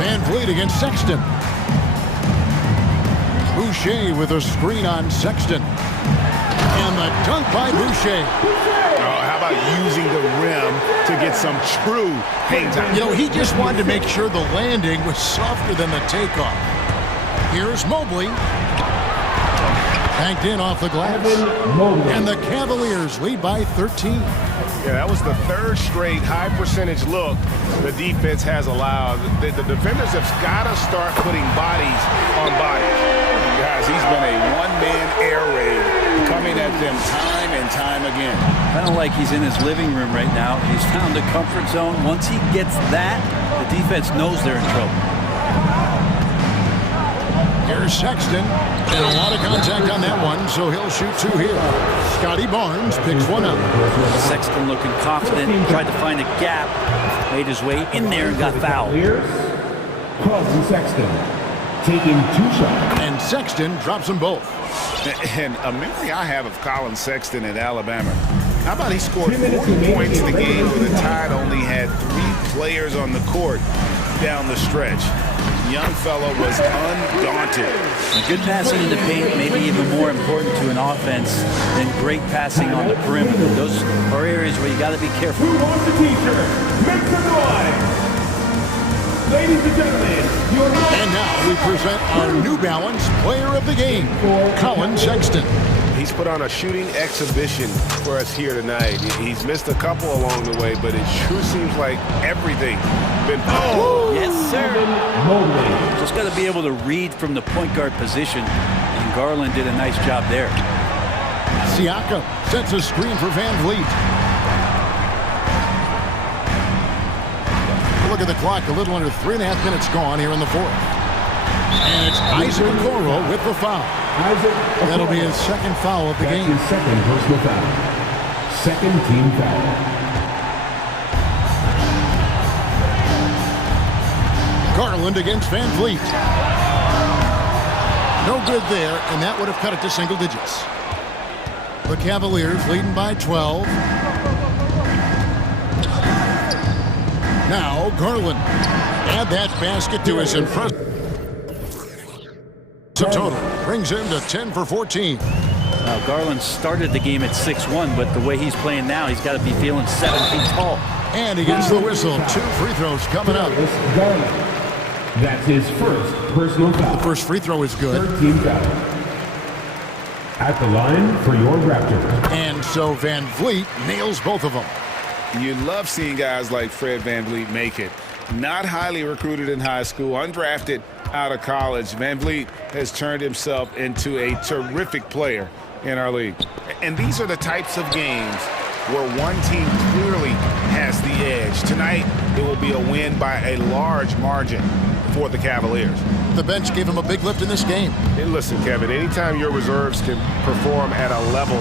Van Vliet against Sexton. Boucher with a screen on Sexton. And the dunk by Boucher. Oh, how about using the rim to get some true hang time? You know, he just wanted to make sure the landing was softer than the takeoff. Here's Mobley. Banked in off the glass. And the Cavaliers lead by 13. Yeah, that was the 3rd straight high percentage look the defense has allowed. The defenders have got to start putting bodies on bodies. Guys, he's been a one-man air raid coming at them time and time again. Kind of like he's in his living room right now. He's found the comfort zone. Once he gets that, the defense knows they're in trouble. Here's Sexton, and a lot of contact on that one, so he'll shoot 2 here. Scotty Barnes picks one up. Sexton looking confident, tried to find a gap, made his way in there and got fouled. Colin Sexton taking 2 shots. And Sexton drops them both. And a memory I have of Colin Sexton at Alabama. How about he scored 40 points in the game where the Tide only had 3 players on the court down the stretch. Young fellow was undaunted. Good passing in the paint may be even more important to an offense than great passing on the perimeter. Those are areas where you got to be careful. Who wants the t-shirt? Make some noise! Ladies and gentlemen, and now we present our New Balance Player of the Game, Colin Sexton. He's put on a shooting exhibition for us here tonight. He's missed a couple along the way, but it sure seems like everything's been... Oh, yes, sir. Just got to be able to read from the point guard position, and Garland did a nice job there. Siakam sets a screen for Van Vliet. Look at the clock, a little under 3.5 minutes gone here in the 4th. And it's Isaac Okoro with the foul. That'll be his 2nd foul of the game. His 2nd personal foul. 2nd team foul. Garland against Van Vliet. No good there, and that would have cut it to single digits. The Cavaliers leading by 12. Now Garland. Add that basket to his impressive total. Brings him to 10 for 14. Now Garland started the game at 6'1", but the way he's playing now, he's got to be feeling 7 feet tall. And he gets the whistle. 2 free throws coming up. That's his 1st personal foul. The first free throw is good. 3rd team foul. At the line for your Raptors. And so Van Vliet nails both of them. You love seeing guys like Fred Van Vliet make it. Not highly recruited in high school, undrafted out of college. Van Vliet has turned himself into a terrific player in our league. And these are the types of games where one team clearly has the edge. Tonight, it will be a win by a large margin for the Cavaliers. the bench gave him a big lift in this game. And listen, Kevin, anytime your reserves can perform at a level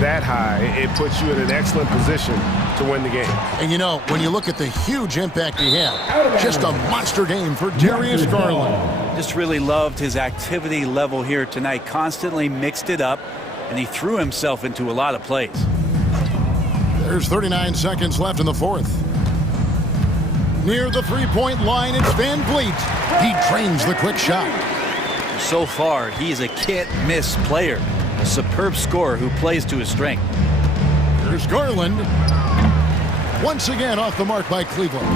that high, it puts you in an excellent position to win the game. And you know, when you look at the huge impact he had, just a monster game for Darius Garland. Just really loved his activity level here tonight. Constantly mixed it up, and he threw himself into a lot of plays. There's 39 seconds left in the fourth. Near the three-point line, it's Van Vliet. He trains the quick shot. So far, he's a can't-miss player. A superb scorer who plays to his strength. Here's Garland. Once again off the mark by Cleveland.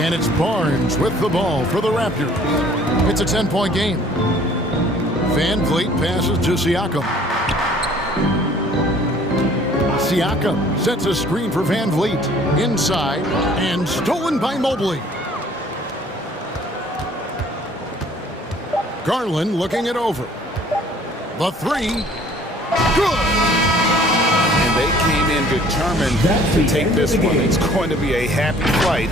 And it's Barnes with the ball for the Raptors. It's a 10-point game. Van Vliet passes to Siakam. Siakam sets a screen for Van Vliet. Inside and stolen by Mobley. Garland looking it over. The three. Good. And they came in determined to take this one. It's going to be a happy flight.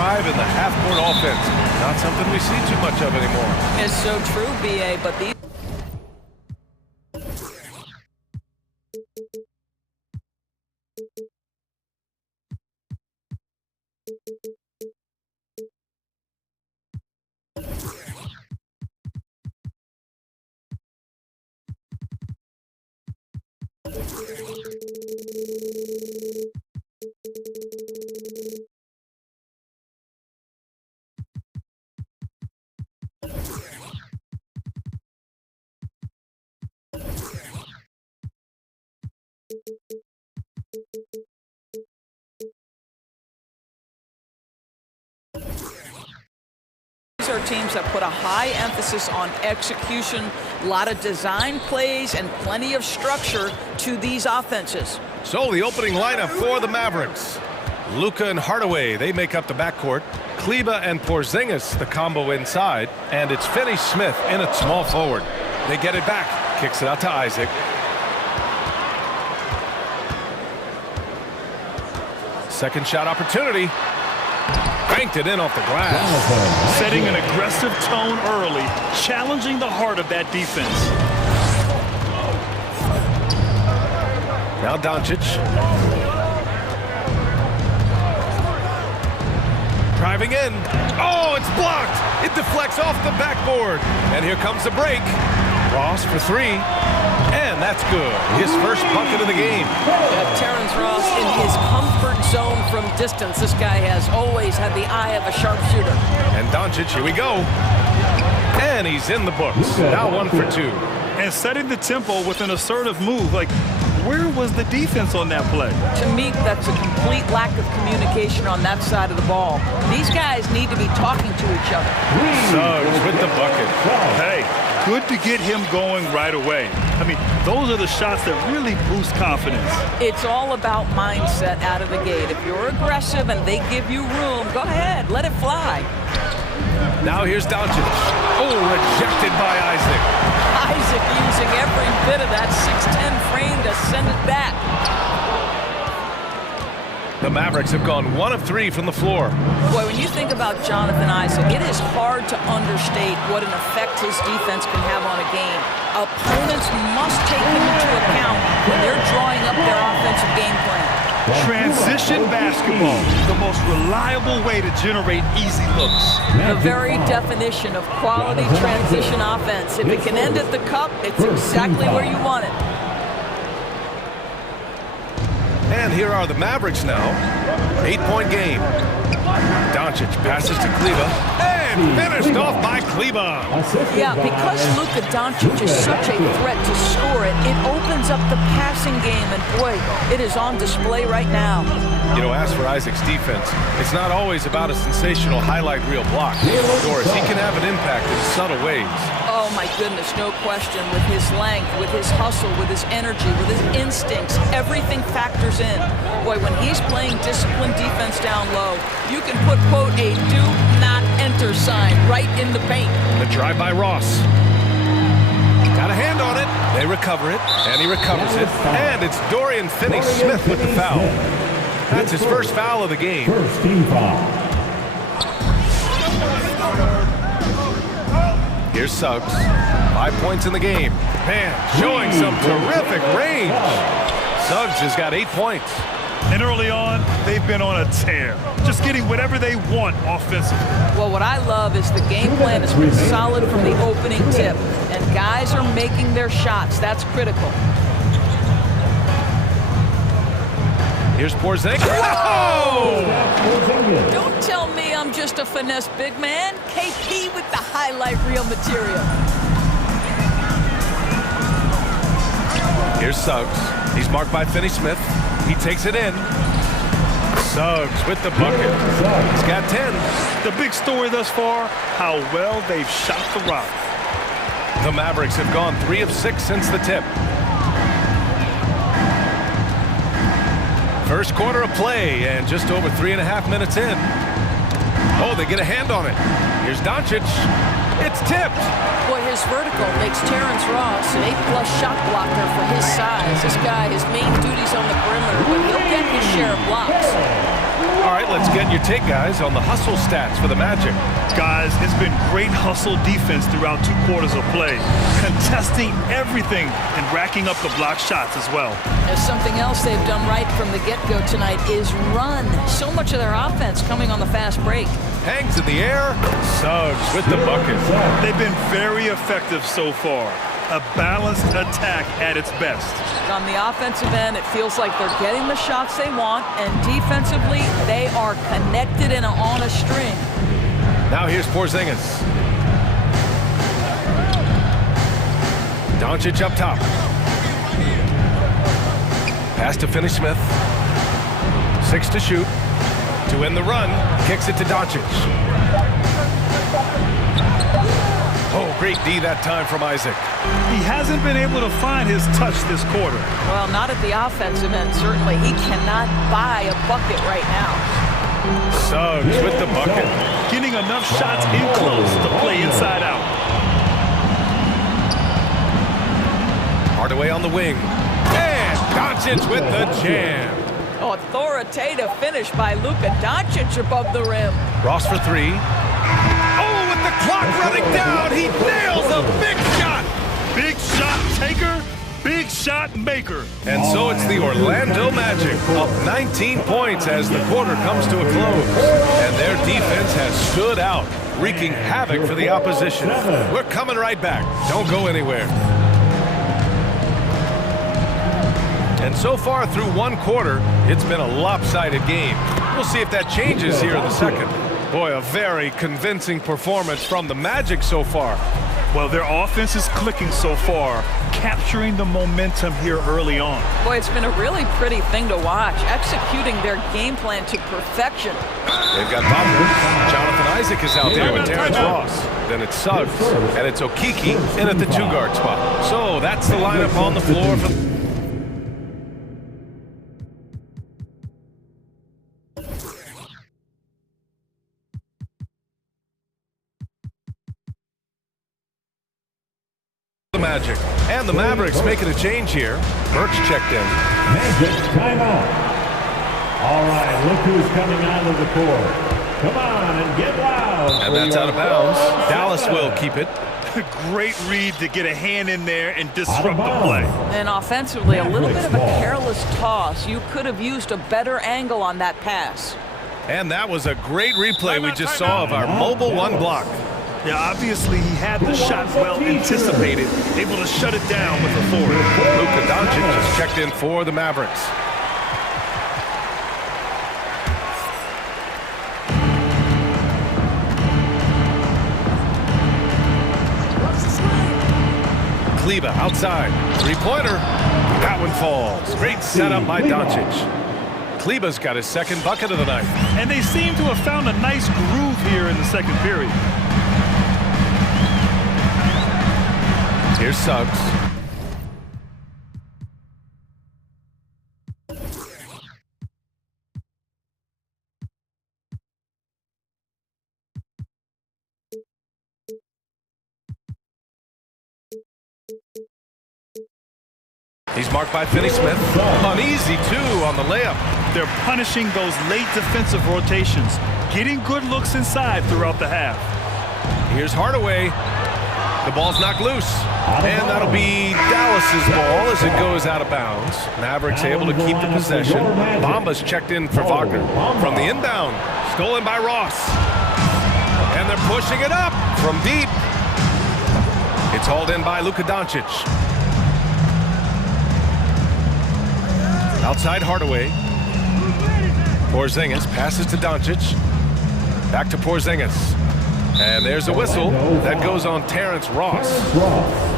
thrive in the half-court offense. Not something we see too much of anymore. It's so true, B.A., but these... are teams that put a high emphasis on execution, a lot of design plays, and plenty of structure to these offenses. So the opening lineup for the Mavericks. Luka and Hardaway, they make up the backcourt. Kleba and Porzingis, the combo inside. And it's Finney-Smith in at small forward. They get it back. Kicks it out to Isaac. Second shot opportunity. Banked it in off the glass. Setting an aggressive tone early, challenging the heart of that defense. Now Doncic. Driving in. Oh, it's blocked. It deflects off the backboard. And here comes the break. Ross for three. And that's good. His first bucket of the game. Terrence Ross in his comfort zone from distance. This guy has always had the eye of a sharpshooter. And Doncic, here we go. And he's in the books. Now 1 for 2. And setting the tempo with an assertive move. Like, where was the defense on that play? To me, that's a complete lack of communication on that side of the ball. These guys need to be talking to each other. Suggs with the bucket. Hey, good to get him going right away. I mean, those are the shots that really boost confidence. It's all about mindset out of the gate. If you're aggressive and they give you room, go ahead, let it fly. Now here's Doncic. Oh, rejected by Isaac. Isaac using every bit of that 6'10 frame to send it back. The Mavericks have gone 1 of 3 from the floor. Boy, when you think about Jonathan Isaac, it is hard to understate what an effect his defense can have on a game. Opponents must take him into account when they're drawing up their offensive game plan. Transition basketball, the most reliable way to generate easy looks. The very definition of quality transition offense. If it can end at the cup, it's exactly where you want it. And here are the Mavericks now. 8-point game. Doncic passes to Kleba. And finished off by Kleba. Yeah, because Luka Doncic is such a threat to score it, it opens up the passing game. And boy, it is on display right now. You know, as for Isaac's defense, it's not always about a sensational highlight reel block. Doris, he can have an impact in subtle ways. Oh my goodness, no question. With his length, with his hustle, with his energy, with his instincts, everything factors in. Boy, when he's playing disciplined defense down low, you can put, quote, a do not enter sign right in the paint. The drive by Ross. Got a hand on it. They recover it, and he recovers it. And it's Dorian Finney-Smith with the foul. That's his first foul of the game. First team foul. Here's Suggs. 5 points in the game. Man, showing some terrific range. Suggs has got 8 points. And early on, they've been on a tear. Just getting whatever they want offensively. Well, what I love is the game plan has been solid from the opening tip. And guys are making their shots. That's critical. Here's Porzingis. Oh! Don't tell me I'm just a finesse big man. KP with the highlight reel material. Here's Suggs. He's marked by Finney-Smith. He takes it in. Suggs with the bucket. He's got 10. The big story thus far, how well they've shot the rock. The Mavericks have gone 3 of 6 since the tip. First quarter of play, and just over 3.5 minutes in. Oh, they get a hand on it. Here's Doncic. It's tipped. Boy, his vertical makes Terrence Ross an A+ shot blocker for his size. This guy, his main duty's on the perimeter, but he'll get his share of blocks. All right, let's get your take, guys, on the hustle stats for the Magic. Guys, it's been great hustle defense throughout 2 quarters of play, contesting everything and racking up the block shots as well. There's something else they've done right from the get-go tonight is run. So much of their offense coming on the fast break. Hangs in the air, Suggs with the bucket. They've been very effective so far. A balanced attack at its best. On the offensive end, it feels like they're getting the shots they want, and defensively, they are connected and on a string. Now here's Porzingis. Doncic up top. Pass to Finney-Smith. 6 to shoot. To end the run, kicks it to Doncic. Oh, great D that time from Isaac. He hasn't been able to find his touch this quarter. Well, not at the offensive end, certainly. He cannot buy a bucket right now. Suggs with the bucket. Getting enough shots in close to play inside out. Hardaway on the wing. And Doncic with the jam. Oh, authoritative finish by Luka Doncic above the rim. Ross for 3. Oh, with the clock running down, he nails a big shot. Big shot taker, big shot maker. And so it's the Orlando Magic up 19 points as the quarter comes to a close. And their defense has stood out, wreaking havoc for the opposition. We're coming right back. Don't go anywhere. And so far through 1 quarter, it's been a lopsided game. We'll see if that changes here in the second. Boy, a very convincing performance from the Magic so far. Well, their offense is clicking so far, capturing the momentum here early on. Boy, it's been a really pretty thing to watch, executing their game plan to perfection. They've got Bobber. Jonathan Isaac is out there with Terrence Ross. Then it's Suggs, and it's Okiki in at the 2-guard spot. So that's the lineup on the floor for Magic. And the Mavericks making a change here. Birch checked in. Magic timeout. All right, look who's coming out of the court. Come on and get loud. And that's out of bounds. Dallas will keep it. Great read to get a hand in there and disrupt the play. And offensively, a little bit of a careless toss. You could have used a better angle on that pass. And that was a great replay we just saw of our mobile 1 block. Yeah, obviously he had the shot well anticipated, able to shut it down with authority. Luka Doncic just checked in for the Mavericks. Kleba outside, 3-pointer. That one falls. Great setup by Doncic. Kleba's got his 2nd bucket of the night. And they seem to have found a nice groove here in the 2nd period. Here's Suggs. He's marked by Finney-Smith. Uneasy, too, on the layup. They're punishing those late defensive rotations, getting good looks inside throughout the half. Here's Hardaway. The ball's knocked loose. And that'll be Dallas's ball as it goes out of bounds. Mavericks able to keep the possession. Bamba's checked in for Wagner. From the inbound, stolen by Ross. And they're pushing it up from deep. It's hauled in by Luka Doncic. Outside Hardaway. Porzingis passes to Doncic. Back to Porzingis. And there's a whistle that goes on Terrence Ross.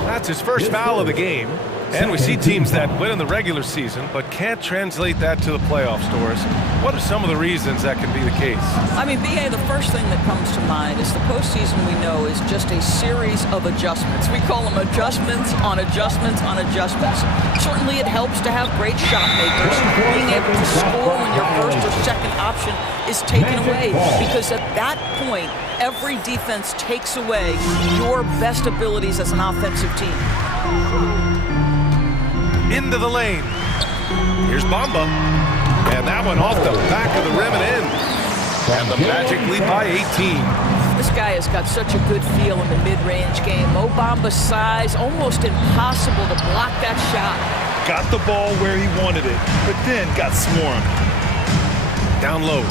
That's his first foul of the game. And we see teams that win in the regular season but can't translate that to the playoffs, Doris. What are some of the reasons that can be the case? I mean, B.A., the first thing that comes to mind is the postseason we know is just a series of adjustments. We call them adjustments on adjustments on adjustments. Certainly it helps to have great shot makers, being able to score when your first or second option is taken away, because at that point, every defense takes away your best abilities as an offensive team. Into the lane. Here's Bamba. And And that one off the back of the rim and in. And the Magic lead by 18. This guy has got such a good feel in the mid-range game. Mo Bamba's size, almost impossible to block that shot. Got the ball where he wanted it, but then got swarmed. Down low.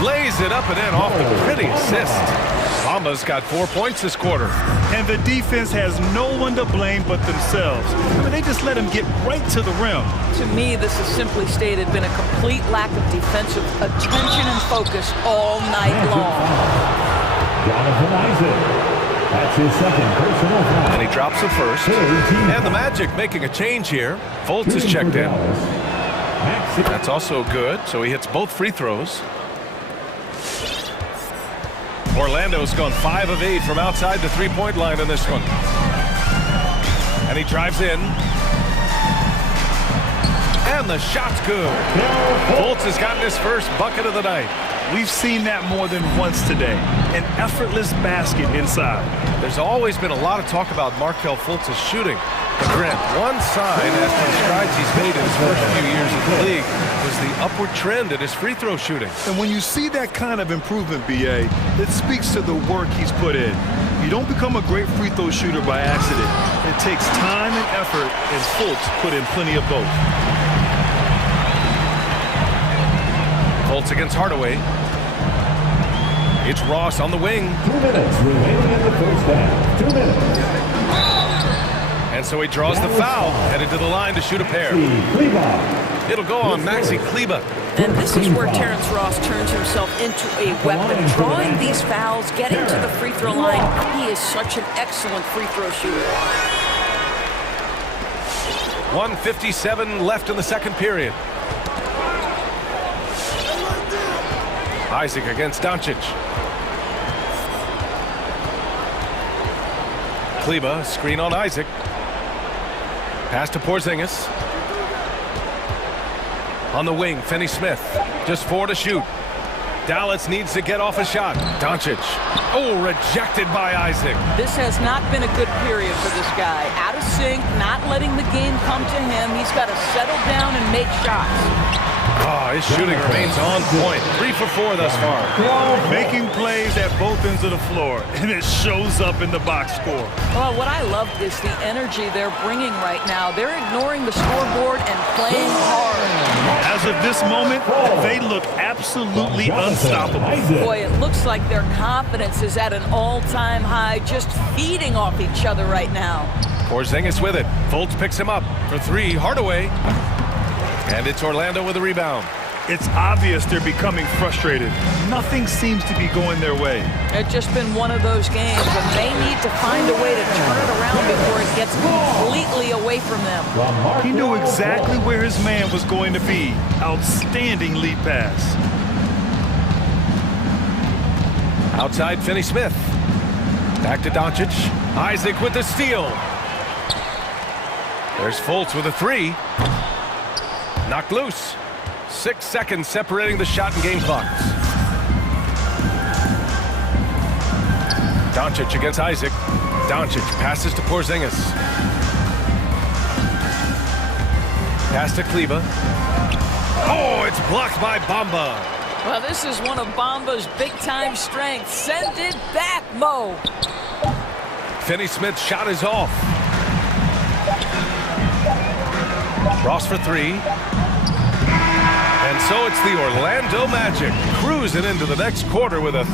Lays it up and in off the pretty assist. Bamba's got 4 points this quarter. And the defense has no one to blame but themselves. I mean, they just let him get right to the rim. To me, this has simply stated been a complete lack of defensive attention and focus all night long. Jonathan Isaac. That's his second personal foul. And he drops the first. And the Magic making a change here. Fultz is checked in. That's also good, so he hits both free throws. Orlando's gone 5 of 8 from outside the three-point line in this one. And he drives in. And the shot's good. Fultz has gotten his first bucket of the night. We've seen that more than once today. An effortless basket inside. There's always been a lot of talk about Markelle Fultz's shooting. But Grant, one sign after the strides he's made in his first few years in the league was the upward trend in his free throw shooting. And when you see that kind of improvement, BA, it speaks to the work he's put in. You don't become a great free throw shooter by accident. It takes time and effort, and Fultz put in plenty of both. Fultz against Hardaway. It's Ross on the wing. 2 minutes remaining in the first half. 2 minutes. And so he draws the foul, headed to the line to shoot a pair. It'll go on Maxi Kleber. And this is where Terrence Ross turns himself into a weapon. Drawing these fouls, getting to the free throw line. He is such an excellent free throw shooter. 1:57 left in the second period. Isaac against Doncic. Kleber, screen on Isaac. Pass to Porzingis. On the wing, Finney Smith. Just 4 to shoot. Dallas needs to get off a shot. Doncic. Oh, rejected by Isaac. This has not been a good period for this guy. Out of sync, not letting the game come to him. He's got to settle down and make shots. Oh, his shooting remains on point. 3 for 4 thus far. Making plays at both ends of the floor, and it shows up in the box score. Well, what I love is the energy they're bringing right now. They're ignoring the scoreboard and playing hard. As of this moment, they look absolutely unstoppable. Boy, it looks like their confidence is at an all-time high, just feeding off each other right now. Porzingis with it. Fultz picks him up for 3. Hardaway. And it's Orlando with a rebound. It's obvious they're becoming frustrated. Nothing seems to be going their way. It's just been one of those games, and they need to find a way to turn it around before it gets completely away from them. He knew exactly where his man was going to be. Outstanding lead pass. Outside, Finney Smith. Back to Doncic. Isaac with the steal. There's Fultz with a 3. Knocked loose. 6 seconds separating the shot and game clocks. Doncic against Isaac. Doncic passes to Porzingis. Pass to Kleber. Oh, it's blocked by Bamba. Well, this is one of Bamba's big-time strengths. Send it back, Mo. Finney Smith's shot is off. Ross for 3. And so it's the Orlando Magic cruising into the next quarter with a...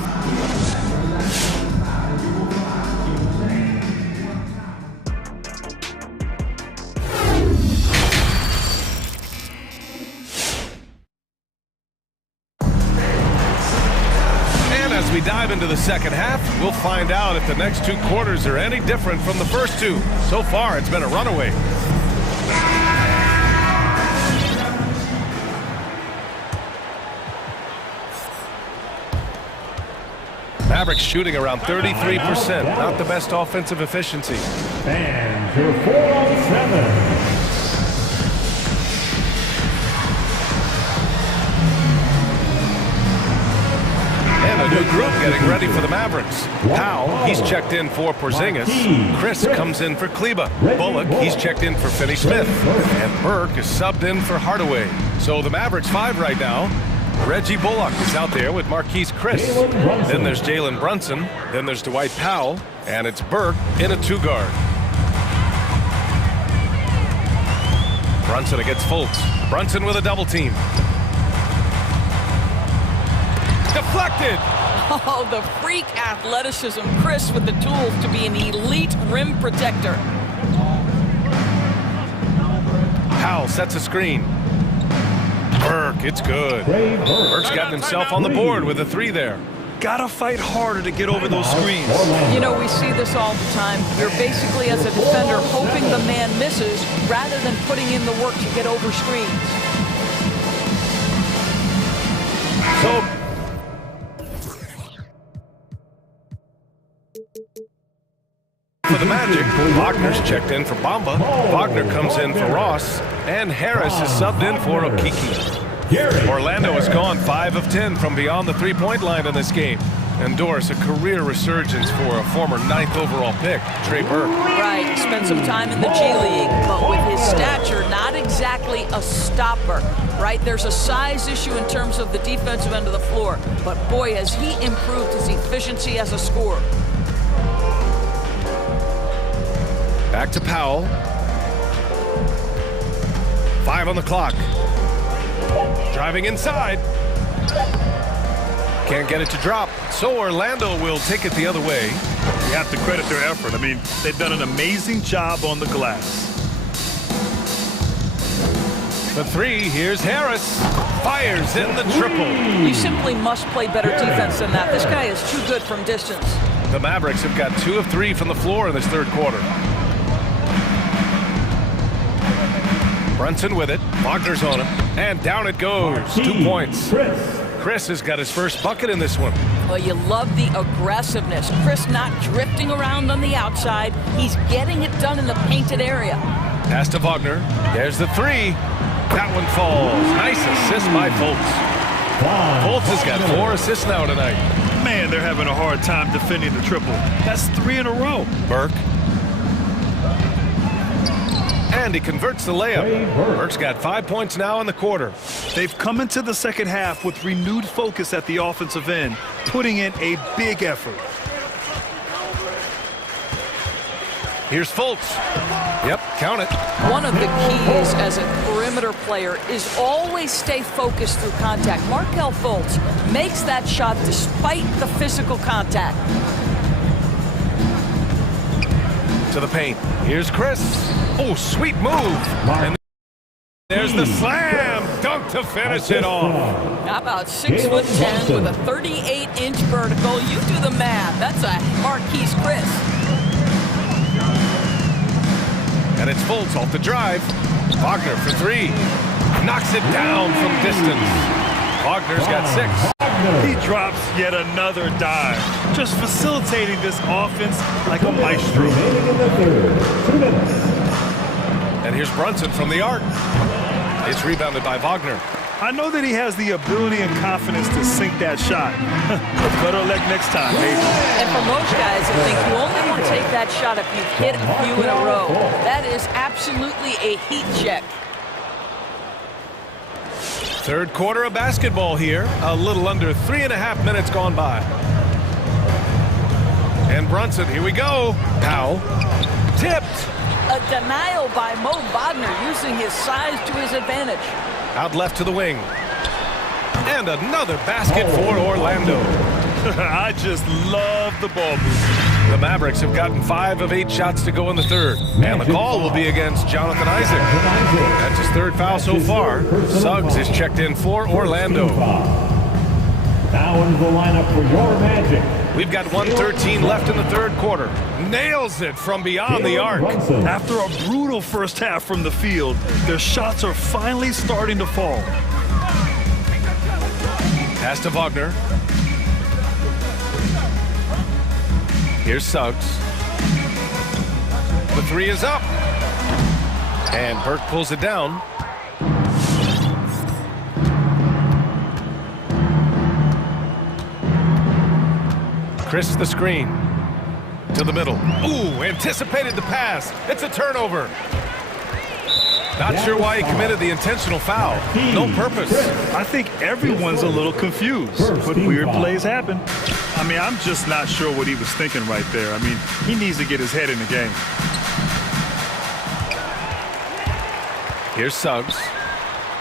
And as we dive into the second half, we'll find out if the next 2 quarters are any different from the first 2. So far, it's been a runaway. Mavericks shooting around 33%. Not the best offensive efficiency. And your 4-on-7. And a new group getting ready for the Mavericks. Powell, he's checked in for Porzingis. Chris comes in for Kleba. Bullock, he's checked in for Finney-Smith. And Burke is subbed in for Hardaway. So the Mavericks 5 right now. Reggie Bullock is out there with Marquise Chris. Then there's Jalen Brunson. Then there's Dwight Powell. And it's Burke in a 2-guard. Brunson against Fultz. Brunson with a double team. Deflected! Oh, the freak athleticism. Chris with the tools to be an elite rim protector. Powell sets a screen. Burke, it's good. Burke's gotten himself on the board with a 3 there. Gotta fight harder to get over those screens. You know, we see this all the time. You're basically, as a defender, hoping the man misses rather than putting in the work to get over screens. So, for the Magic, Wagner's checked in for Bamba. Wagner comes in for Ross. And Harris is subbed in for Okiki. Orlando has gone 5 of 10 from beyond the 3-point line in this game. And Doris, a career resurgence for a former 9th overall pick, Trey Burke. Right, spent some time in the G League, but with his stature, not exactly a stopper, right? There's a size issue in terms of the defensive end of the floor, but boy, has he improved his efficiency as a scorer. Back to Powell. 5 on the clock. Driving inside. Can't get it to drop. So Orlando will take it the other way. You have to credit their effort. I mean, they've done an amazing job on the glass. The 3, here's Harris. Fires in the triple. You simply must play better defense than that. This guy is too good from distance. The Mavericks have got 2 of 3 from the floor in this 3rd quarter. Brunson with it. Wagner's on him. And down it goes. 2 points. Chris has got his first bucket in this one. Well, you love the aggressiveness. Chris not drifting around on the outside. He's getting it done in the painted area. Pass to Wagner. There's the 3. That one falls. Nice assist by Fultz. Fultz has got 4 assists now tonight. Man, they're having a hard time defending the triple. That's 3 in a row. Burke. And he converts the layup. Burke's got 5 points now in the quarter. They've come into the second half with renewed focus at the offensive end, putting in a big effort. Here's Fultz. Yep, count it. One of the keys as a perimeter player is always stay focused through contact. Markelle Fultz makes that shot despite the physical contact. To the paint. Here's Chris. Oh, sweet move. And there's the slam dunk to finish it off. How about 6'10" with a 38-inch vertical? You do the math. That's a Marquise Chris. And it's Fultz off the drive. Wagner for 3. Knocks it down from distance. Wagner's got 6. He drops yet another dive, just facilitating this offense like a maestro. And here's Brunson from the arc. It's rebounded by Wagner. I know that he has the ability and confidence to sink that shot. Better luck next time, maybe. And for most guys, I think you only want to take that shot if you've hit a few in a row. That is absolutely a heat check. 3rd quarter of basketball here. A little under 3.5 minutes gone by. And Brunson, here we go. Powell. Tipped. A denial by Mo Wagner using his size to his advantage. Out left to the wing. And another basket for Orlando. I just love the ball movement. The Mavericks have gotten 5 of 8 shots to go in the 3rd. And the call will be against Jonathan Isaac. That's his 3rd foul so far. Suggs is checked in for Orlando. Now into the lineup for your Magic. We've got 1:13 left in the 3rd quarter. Nails it from beyond the arc. After a brutal first half from the field, their shots are finally starting to fall. Pass to Wagner. Here's Suggs. The 3 is up. And Burke pulls it down. Chris the screen. To the middle. Ooh, anticipated the pass. It's a turnover. Not sure why he committed the intentional foul. No purpose. I think everyone's a little confused, but weird plays happen. I mean, I'm just not sure what he was thinking right there. I mean, he needs to get his head in the game. Here's Suggs.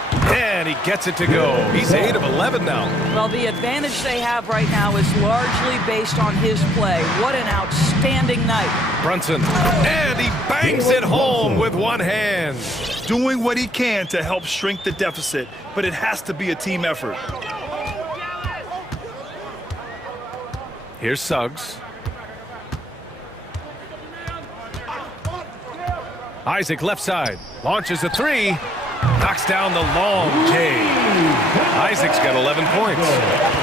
And he gets it to go. He's 8 of 11 now. Well, the advantage they have right now is largely based on his play. What an outstanding night. Brunson. And he bangs it home with one hand. Doing what he can to help shrink the deficit, but it has to be a team effort. Here's Suggs. Isaac left side. Launches a three. Knocks down the long J. Isaac's got 11 points.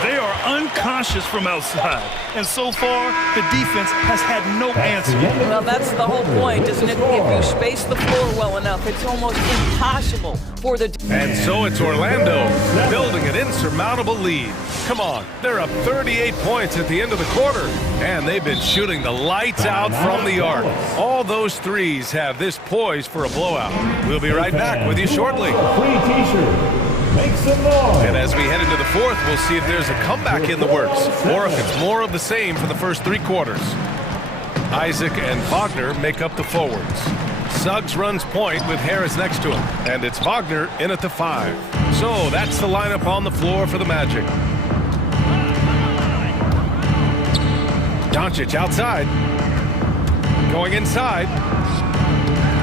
They are unconscious from outside. And so far, the defense has had no answer. Well, that's the whole point, isn't it? If you space the floor well enough, it's almost impossible for the... And so it's Orlando building an insurmountable lead. Come on, they're up 38 points at the end of the quarter. And they've been shooting the lights out from the arc. All those threes have this poised for a blowout. We'll be right back with you shortly. Free t-shirt. Make some noise. And as we head into the fourth, we'll see if there's a comeback in the works, or if it's more of the same for the first 3 quarters. Isaac and Wagner make up the forwards. Suggs runs point with Harris next to him, and it's Wagner in at the 5. So that's the lineup on the floor for the Magic. Doncic outside. Going inside.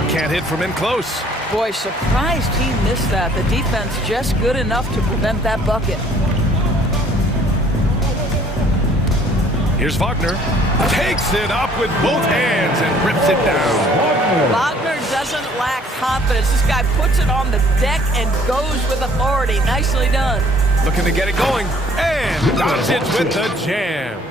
Can't hit from in close. Boy, surprised he missed that. The defense just good enough to prevent that bucket. Here's Wagner. Takes it up with both hands and rips it down. Wagner doesn't lack confidence. This guy puts it on the deck and goes with authority. Nicely done. Looking to get it going. And Doncic with the jam.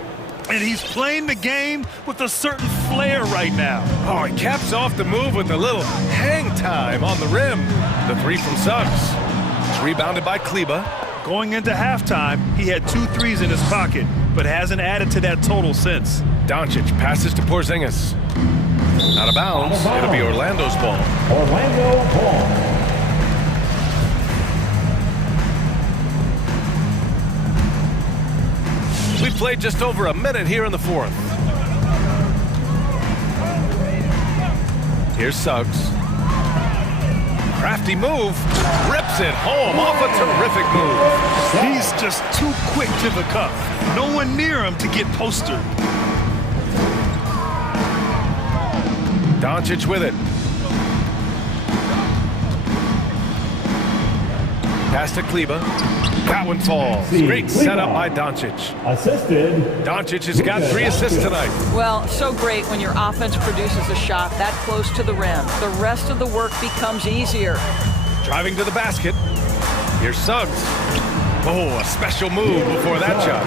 And he's playing the game with a certain flair right now. Oh, he caps off the move with a little hang time on the rim. The 3 from Suggs. It's rebounded by Kleba. Going into halftime, he had 2 threes in his pocket, but hasn't added to that total since. Doncic passes to Porzingis. Out of bounds. It'll be Orlando's ball. Orlando ball. We've played just over a minute here in the fourth. Here's Suggs. Crafty move. Rips it home off a terrific move. He's just too quick to the cup. No one near him to get postered. Doncic with it. Pass to Kleba. That one falls. Great setup by Doncic. Assisted. Doncic has got 3 assists tonight. Well, so great when your offense produces a shot that close to the rim. The rest of the work becomes easier. Driving to the basket. Here's Suggs. Oh, a special move before that shot.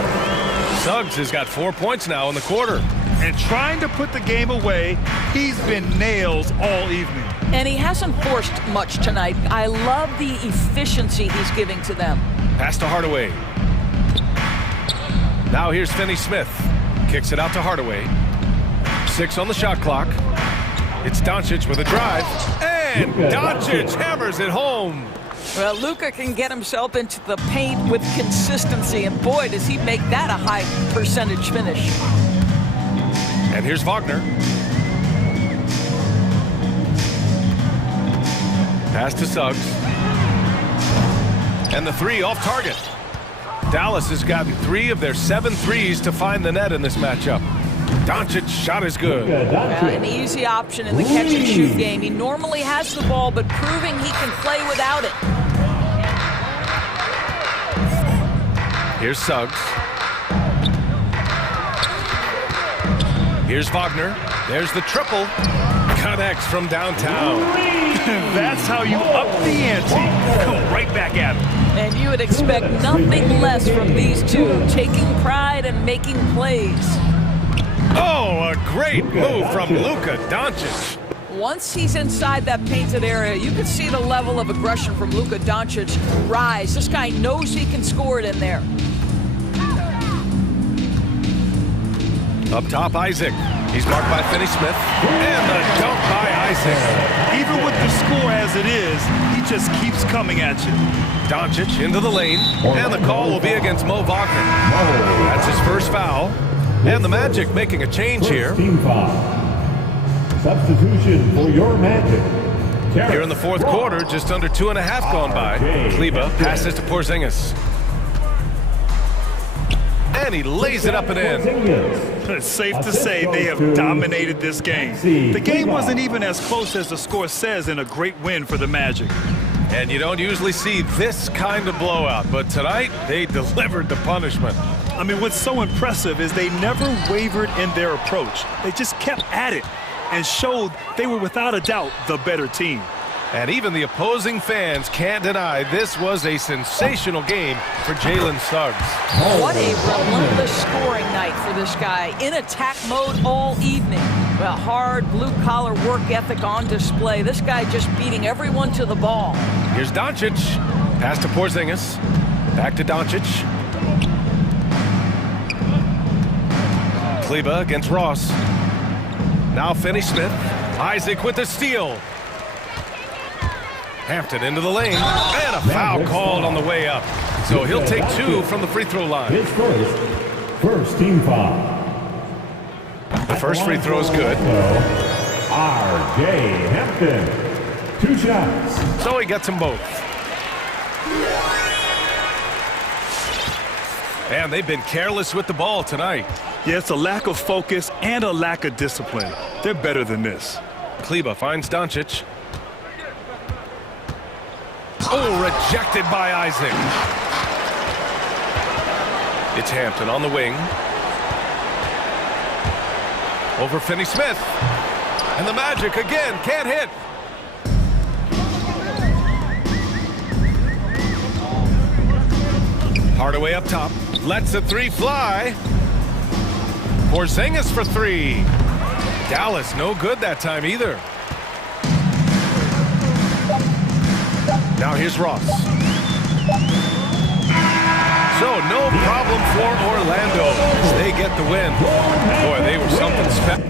Suggs has got 4 points now in the quarter. And trying to put the game away, he's been nails all evening. And he hasn't forced much tonight. I love the efficiency he's giving to them. Pass to Hardaway. Now here's Finney-Smith. Kicks it out to Hardaway. 6 on the shot clock. It's Doncic with a drive. And Doncic hammers it home. Well, Luka can get himself into the paint with consistency. And boy, does he make that a high percentage finish. And here's Wagner. Pass to Suggs. And the 3 off target. Dallas has gotten 3 of their 7 threes to find the net in this matchup. Doncic's shot is good. An easy option in the catch-and-shoot game. He normally has the ball, but proving he can play without it. Here's Suggs. Here's Wagner. There's the triple. Connects from downtown. That's how you up the ante. Come right back at him. And you would expect nothing less from these two, taking pride and making plays. Oh, a great move from Luka Doncic. Once he's inside that painted area, you can see the level of aggression from Luka Doncic rise. This guy knows he can score it in there. Up top, Isaac. He's marked by Finney-Smith. And the dunk by Isaac. Even with the score as it is, he just keeps coming at you. Doncic into the lane. And the call will be against Mo Wagner. That's his first foul. And the Magic making a change here. Team foul. Substitution for your Magic. Here in the fourth quarter, just under 2.5 gone by. Kleba passes to Porzingis. And he lays it up and in. It's safe to say they have dominated this game. The game wasn't even as close as the score says in a great win for the Magic. And you don't usually see this kind of blowout, but tonight they delivered the punishment. I mean, what's so impressive is they never wavered in their approach. They just kept at it and showed they were without a doubt the better team. And even the opposing fans can't deny this was a sensational game for Jalen Suggs. What a relentless scoring night for this guy. In attack mode all evening. A hard blue-collar work ethic on display. This guy just beating everyone to the ball. Here's Doncic. Pass to Porzingis. Back to Doncic. Kleba against Ross. Now Finney-Smith. Isaac with the steal. Hampton into the lane, and a foul called on the way up. So he'll take 2 from the free throw line. His first team foul. The first free throw is good. R.J. Hampton, 2 shots. So he gets them both. And they've been careless with the ball tonight. Yeah, it's a lack of focus and a lack of discipline. They're better than this. Kleba finds Doncic. Oh, rejected by Isaac. It's Hampton on the wing. Over Finney-Smith. And the Magic again can't hit. Hardaway up top. Lets the 3 fly. Porzingis for 3. Dallas no good that time either. Now here's Ross. So no problem for Orlando as they get the win. Boy, they were something special.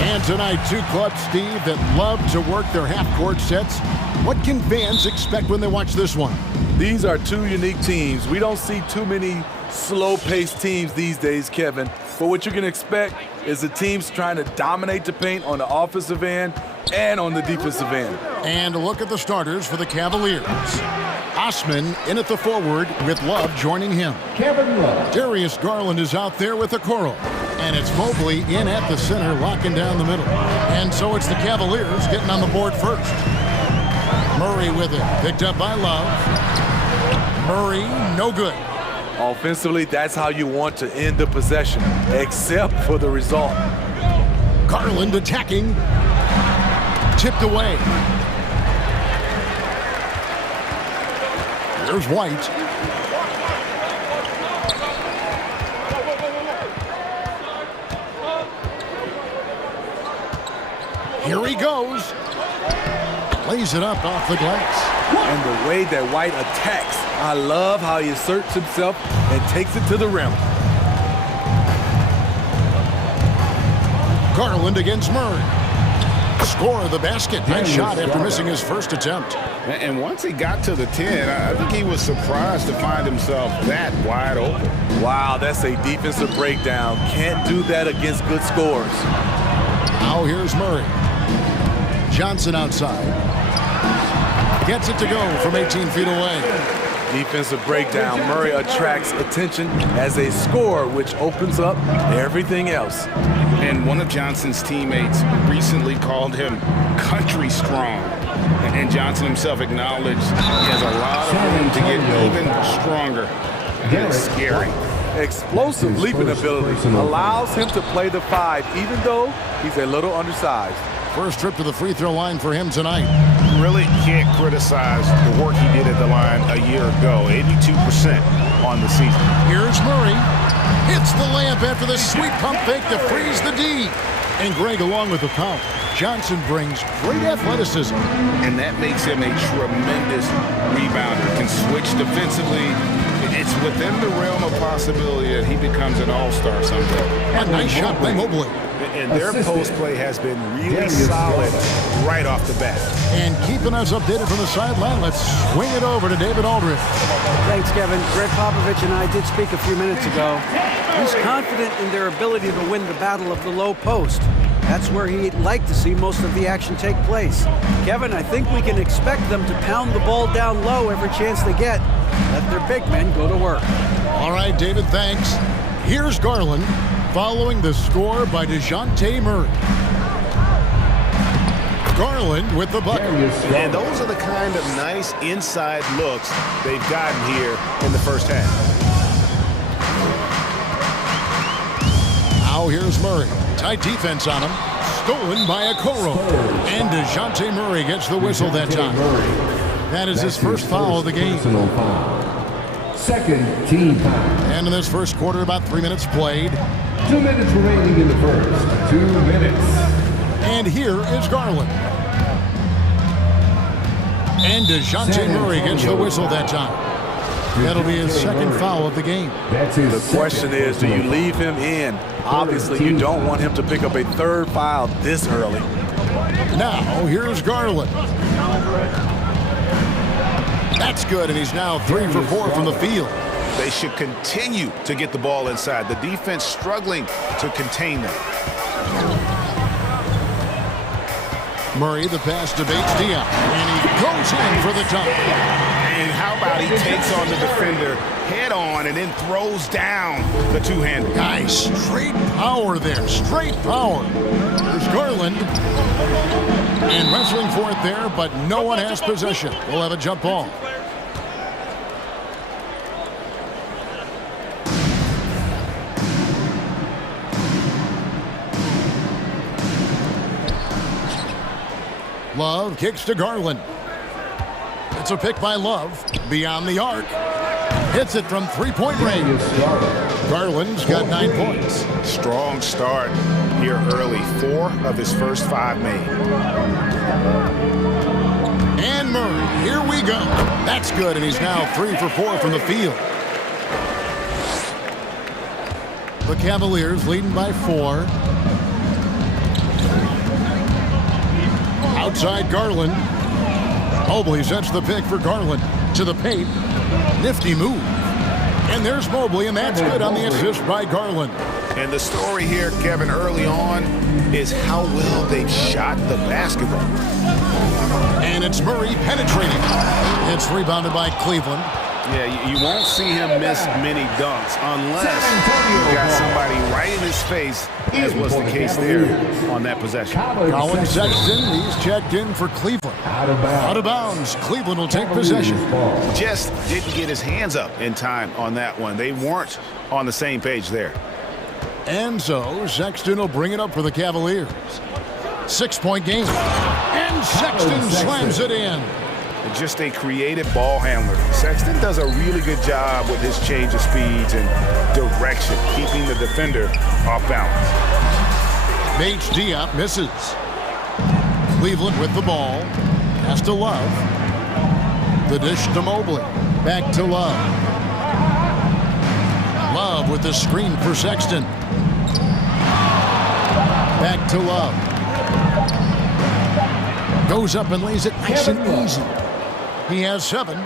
And tonight, two clubs, Steve, that love to work their half-court sets. What can fans expect when they watch this one? These are two unique teams. We don't see too many slow-paced teams these days, Kevin. But what you can expect is the teams trying to dominate the paint on the offensive end and on the defensive end. And a look at the starters for the Cavaliers. Osman in at the forward with Love joining him. Kevin Love. Darius Garland is out there with Okoro. And it's Mobley in at the center, locking down the middle. And so it's the Cavaliers getting on the board first. Murray with it, picked up by Love. Murray, no good. Offensively, that's how you want to end the possession, except for the result. Garland attacking. Tipped away. There's White. Here he goes. Lays it up off the glass. And the way that White attacks, I love how he asserts himself and takes it to the rim. Garland against Murray. Score of the basket. Nice shot after missing his first attempt. And once he got to the 10, I think he was surprised to find himself that wide open. Wow, that's a defensive breakdown. Can't do that against good scores. Now here's Murray. Johnson outside. Gets it to go from 18 feet away. Defensive breakdown. Murray attracts attention as a scorer, which opens up everything else. And one of Johnson's teammates recently called him country strong. And Johnson himself acknowledged he has a lot of room to get even stronger. And it's scary. Explosive leaping ability allows him to play the 5, even though he's a little undersized. First trip to the free throw line for him tonight. Really can't criticize the work he did at the line a year ago. 82% on the season. Here's Murray. Hits the layup after the sweet pump fake to freeze the D. And Greg along with the foul. Johnson brings great athleticism. And that makes him a tremendous rebounder. Can switch defensively. It's within the realm of possibility that he becomes an all-star someday. A nice shot by Mobley. And their post play has been really solid right off the bat. And keeping us updated from the sideline, let's swing it over to David Aldridge. Thanks, Kevin. Greg Popovich and I did speak a few minutes ago. He's confident in their ability to win the battle of the low post. That's where he'd like to see most of the action take place. Kevin, I think we can expect them to pound the ball down low every chance they get. Let their big men go to work. All right, David, thanks. Here's Garland following the score by DeJounte Murray. Garland with the bucket. And those are the kind of nice inside looks they've gotten here in the first half. Now here's Murray. Tight defense on him. Stolen by Okoro. And DeJounte Murray gets the whistle that time. That is his first foul of the game. Second team foul. And in this first quarter, about 3 minutes played. 2 minutes remaining in the first. 2 minutes. And here is Garland. And DeJounte Murray gets the whistle that time. That'll be his second foul of the game. The question is, do you leave him in? Obviously, you don't want him to pick up a third foul this early. Now, here's Garland. That's good, and he's now 3 for 4 from the field. They should continue to get the ball inside. The defense struggling to contain them. Murray, the pass to Bates Dion, and he goes in for the dunk. And how about he takes on the defender head on and then throws down the two-hander. Nice, straight power there, straight power. There's Garland. And wrestling for it there, but no one has possession. We'll have a jump ball. Love kicks to Garland. It's a pick by Love. Beyond the arc. Hits it from three-point range. Garland's got 9 points. Strong start here early. 4 of his first 5 made. And Murray, here we go. That's good, and he's now 3 for 4 from the field. The Cavaliers leading by 4. Outside Garland. Mobley sets the pick for Garland. To the paint. Nifty move. And there's Mobley, and that's good on the assist by Garland. And the story here, Kevin, early on is how well they've shot the basketball. And it's Murray penetrating. It's rebounded by Cleveland. Yeah, you won't see him miss many dunks unless you got somebody right in his face, as was the case there on that possession. Colin Sexton, he's checked in for Cleveland. Out of bounds. Cleveland will take possession. Just didn't get his hands up in time on that one. They weren't on the same page there. And so Sexton will bring it up for the Cavaliers. 6-point game. And Sexton slams it in. Just a creative ball handler. Sexton does a really good job with his change of speeds and direction, keeping the defender off balance. Bates Diop misses. Cleveland with the ball. Pass to Love. The dish to Mobley. Back to Love. Love with the screen for Sexton. Back to Love. Goes up and lays it nice and easy. He has 7.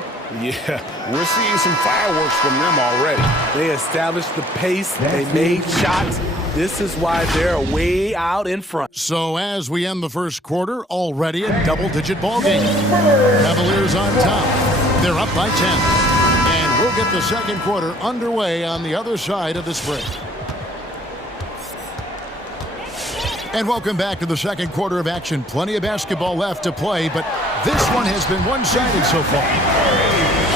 Yeah, we're seeing some fireworks from them already. They established the pace. They made shots. This is why they're way out in front. So as we end the first quarter, already a double-digit ball game. Cavaliers on top. They're up by 10. And we'll get the second quarter underway on the other side of this break. And welcome back to the second quarter of action. Plenty of basketball left to play, but this one has been one-sided so far.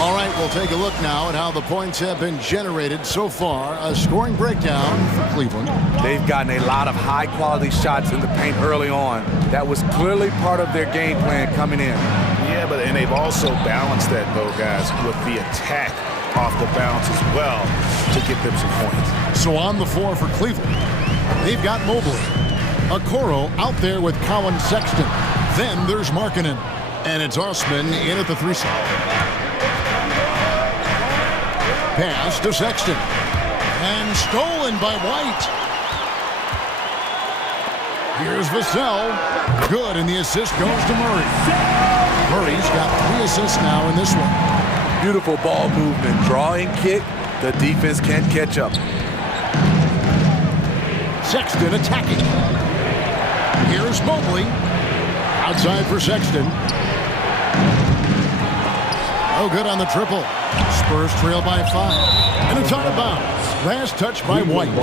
All right, we'll take a look now at how the points have been generated so far. A scoring breakdown for Cleveland. They've gotten a lot of high-quality shots in the paint early on. That was clearly part of their game plan coming in. Yeah, and they've also balanced that, though, guys, with the attack off the bounce as well to get them some points. So on the floor for Cleveland, they've got Mobley. Okoro out there with Colin Sexton. Then there's Markkanen. And it's Osman in at the 3 side. Pass to Sexton. And stolen by White. Here's Vassell. Good, and the assist goes to Murray. Murray's got 3 assists now in this one. Beautiful ball movement. Draw and kick. The defense can't catch up. Sexton attacking. Here's Mobley. Outside for Sexton. Oh, good on the triple. Spurs trail by 5. And it's out of bounds. Last touch by White.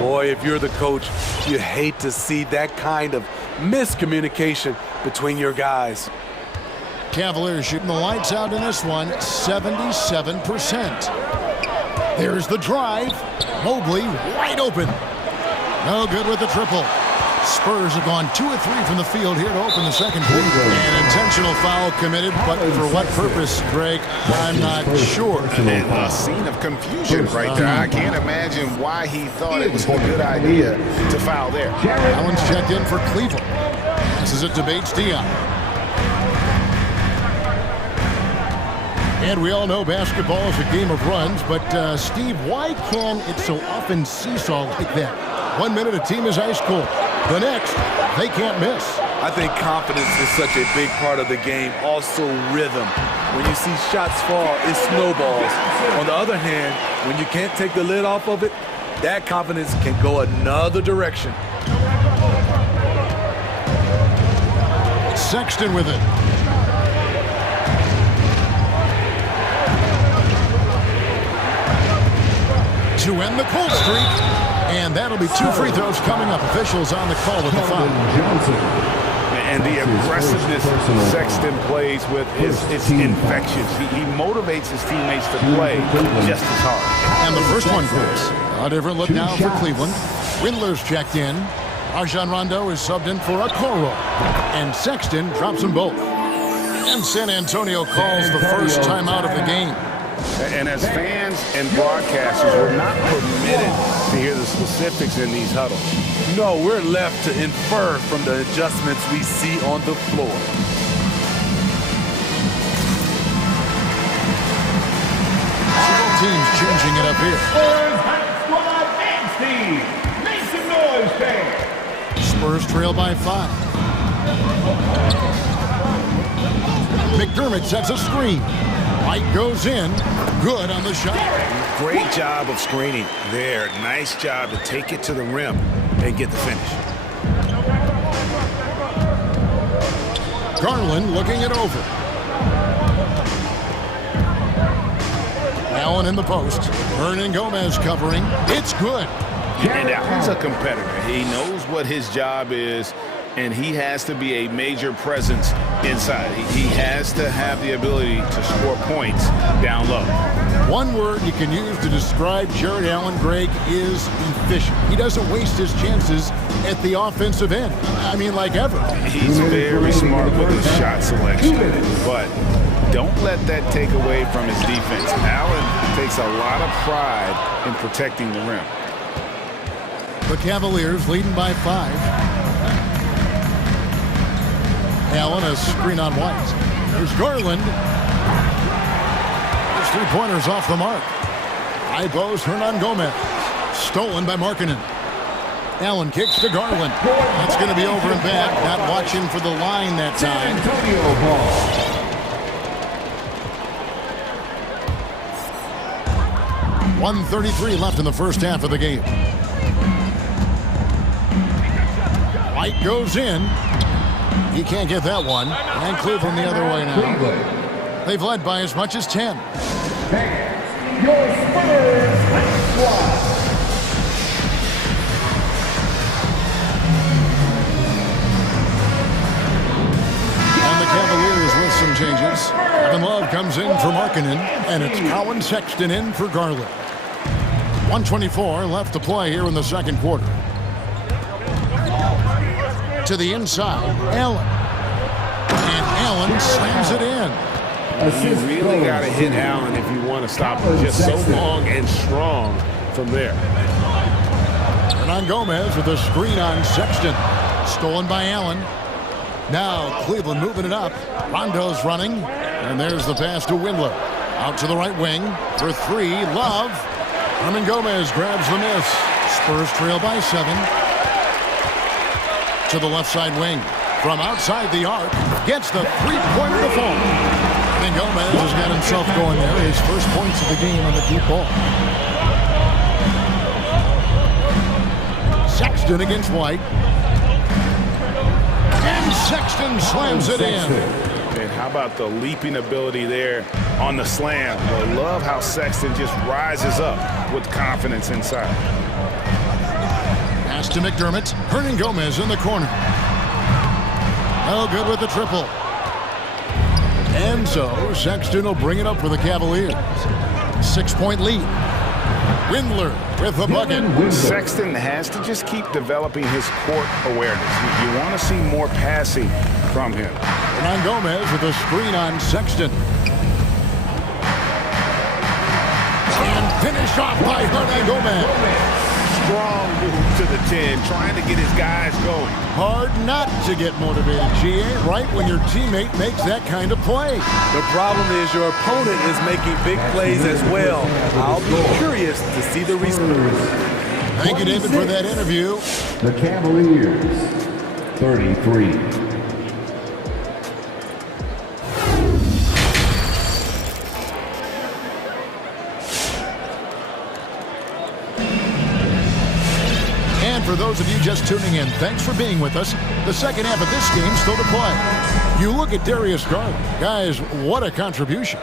Boy, if you're the coach, you hate to see that kind of miscommunication between your guys. Cavaliers shooting the lights out in this one, 77%. There's the drive. Mobley wide open. No good with the triple. Spurs have gone 2 of 3 from the field here to open the second quarter. An intentional foul committed, but for what purpose, Greg, I'm not sure. A scene of confusion right there. I can't imagine why he thought it was a good idea to foul there. Allen's checked in for Cleveland. This is it to Bates Diop. And we all know basketball is a game of runs, but Steve, why can it so often seesaw like that? 1 minute a team is ice cold. The next, they can't miss. I think confidence is such a big part of the game. Also rhythm. When you see shots fall, it snowballs. On the other hand, when you can't take the lid off of it, that confidence can go another direction. Sexton with it. To end the cold streak. And that'll be 2 free throws coming up. Officials on the call with the foul. And the aggressiveness Sexton plays with is infectious. He motivates his teammates to play just as hard. And the first one goes. A different look now for Cleveland. Windler's checked in. Rajon Rondo is subbed in for Okoro. And Sexton drops them both. And San Antonio calls the first timeout of the game. And as fans and broadcasters, we're not permitted to hear the specifics in these huddles. No, we're left to infer from the adjustments we see on the floor. Several teams changing it up here. Squad and Steve. Spurs trail by 5. McDermott sets a screen. White goes in. Good on the shot. Great job of screening there. Nice job to take it to the rim and get the finish. Garland looking it over. Allen in the post. Hernan Gomez covering. It's good. And Allen's a competitor. He knows what his job is, and he has to be a major presence inside. He has to have the ability to score points down low. One word you can use to describe Jared Allen, Greg, is efficient. He doesn't waste his chances at the offensive end. I mean, like ever. He's very smart with his shot selection, but don't let that take away from his defense. Allen takes a lot of pride in protecting the rim. The Cavaliers leading by 5. Allen, a screen on White. There's Garland. His three-pointers off the mark. High post, Hernan Gomez. Stolen by Markkanen. Allen kicks to Garland. That's going to be over and back. Not watching for the line that time. 1:33 left in the first half of the game. White goes in. He can't get that one. And Cleveland the other way now. They've led by as much as 10. Your Spurs squad. And the Cavaliers with some changes. Kevin Love comes in for Markkanen, and it's Colin Sexton in for Garland. 1:24 left to play here in the second quarter. To the inside, Allen. And Allen slams it in. You really got to hit Allen if you want to stop him. Just so long and strong from there. Hernan Gomez with a screen on Sexton. Stolen by Allen. Now Cleveland moving it up. Rondo's running. And there's the pass to Windler. Out to the right wing for 3. Love. Hernan Gomez grabs the miss. Spurs trail by 7. To the left side wing. From outside the arc. Gets the three-pointer to fall. And Gomez has got himself going there. His first points of the game on the deep ball. Sexton against White. And Sexton slams it in. And how about the leaping ability there on the slam? I love how Sexton just rises up with confidence inside. Pass to McDermott. Hernan Gomez in the corner. No good with the triple. And so Sexton will bring it up for the Cavaliers. 6-point lead. Windler with the bucket. Sexton has to just keep developing his court awareness. You want to see more passing from him. Hernan Gomez with a screen on Sexton. And finish off by Hernan Gomez. Strong move to the 10, trying to get his guys going. Hard not to get motivated, GA, right when your teammate makes that kind of play. The problem is your opponent is making big plays as well. I'll be curious to see the response. Thank you, David, for that interview. The Cavaliers, 33. For those of you just tuning in, thanks for being with us. The second half of this game still to play. You look at Darius Garland. Guys, what a contribution.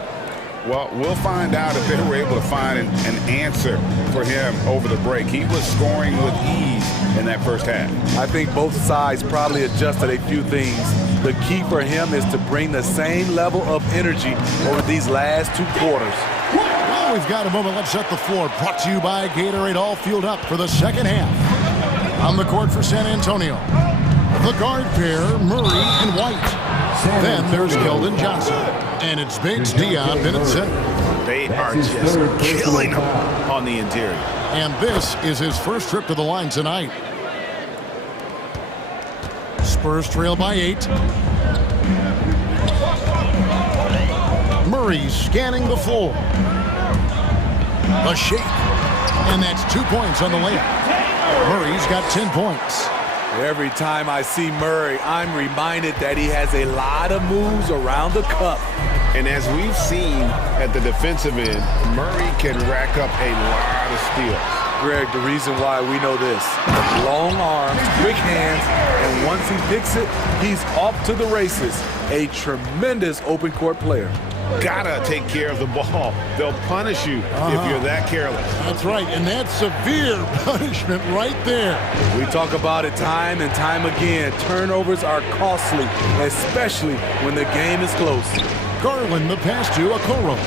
Well, we'll find out if they were able to find an answer for him over the break. He was scoring with ease in that first half. I think both sides probably adjusted a few things. The key for him is to bring the same level of energy over these last 2 quarters. Well, we've got a moment. Let's set the floor. Brought to you by Gatorade, all fueled up for the second half. On the court for San Antonio, the guard pair, Murray and White. Then there's Keldon Johnson. And it's Bates Diop in at center. They are just killing him on the interior. And this is his first trip to the line tonight. Spurs trail by 8. Murray scanning the floor. A shake. And that's 2 points on the layup. Murray's got 10 points. Every time I see Murray, I'm reminded that he has a lot of moves around the cup. And as we've seen at the defensive end, Murray can rack up a lot of steals. Greg, the reason why we know this: long arms, quick hands, and once he picks it, he's off to the races. A tremendous open court player. Gotta take care of the ball. They'll punish you if you're that careless. That's right, and that's severe punishment right there. We talk about it time and time again. Turnovers are costly, especially when the game is close. Garland the pass to Okoro.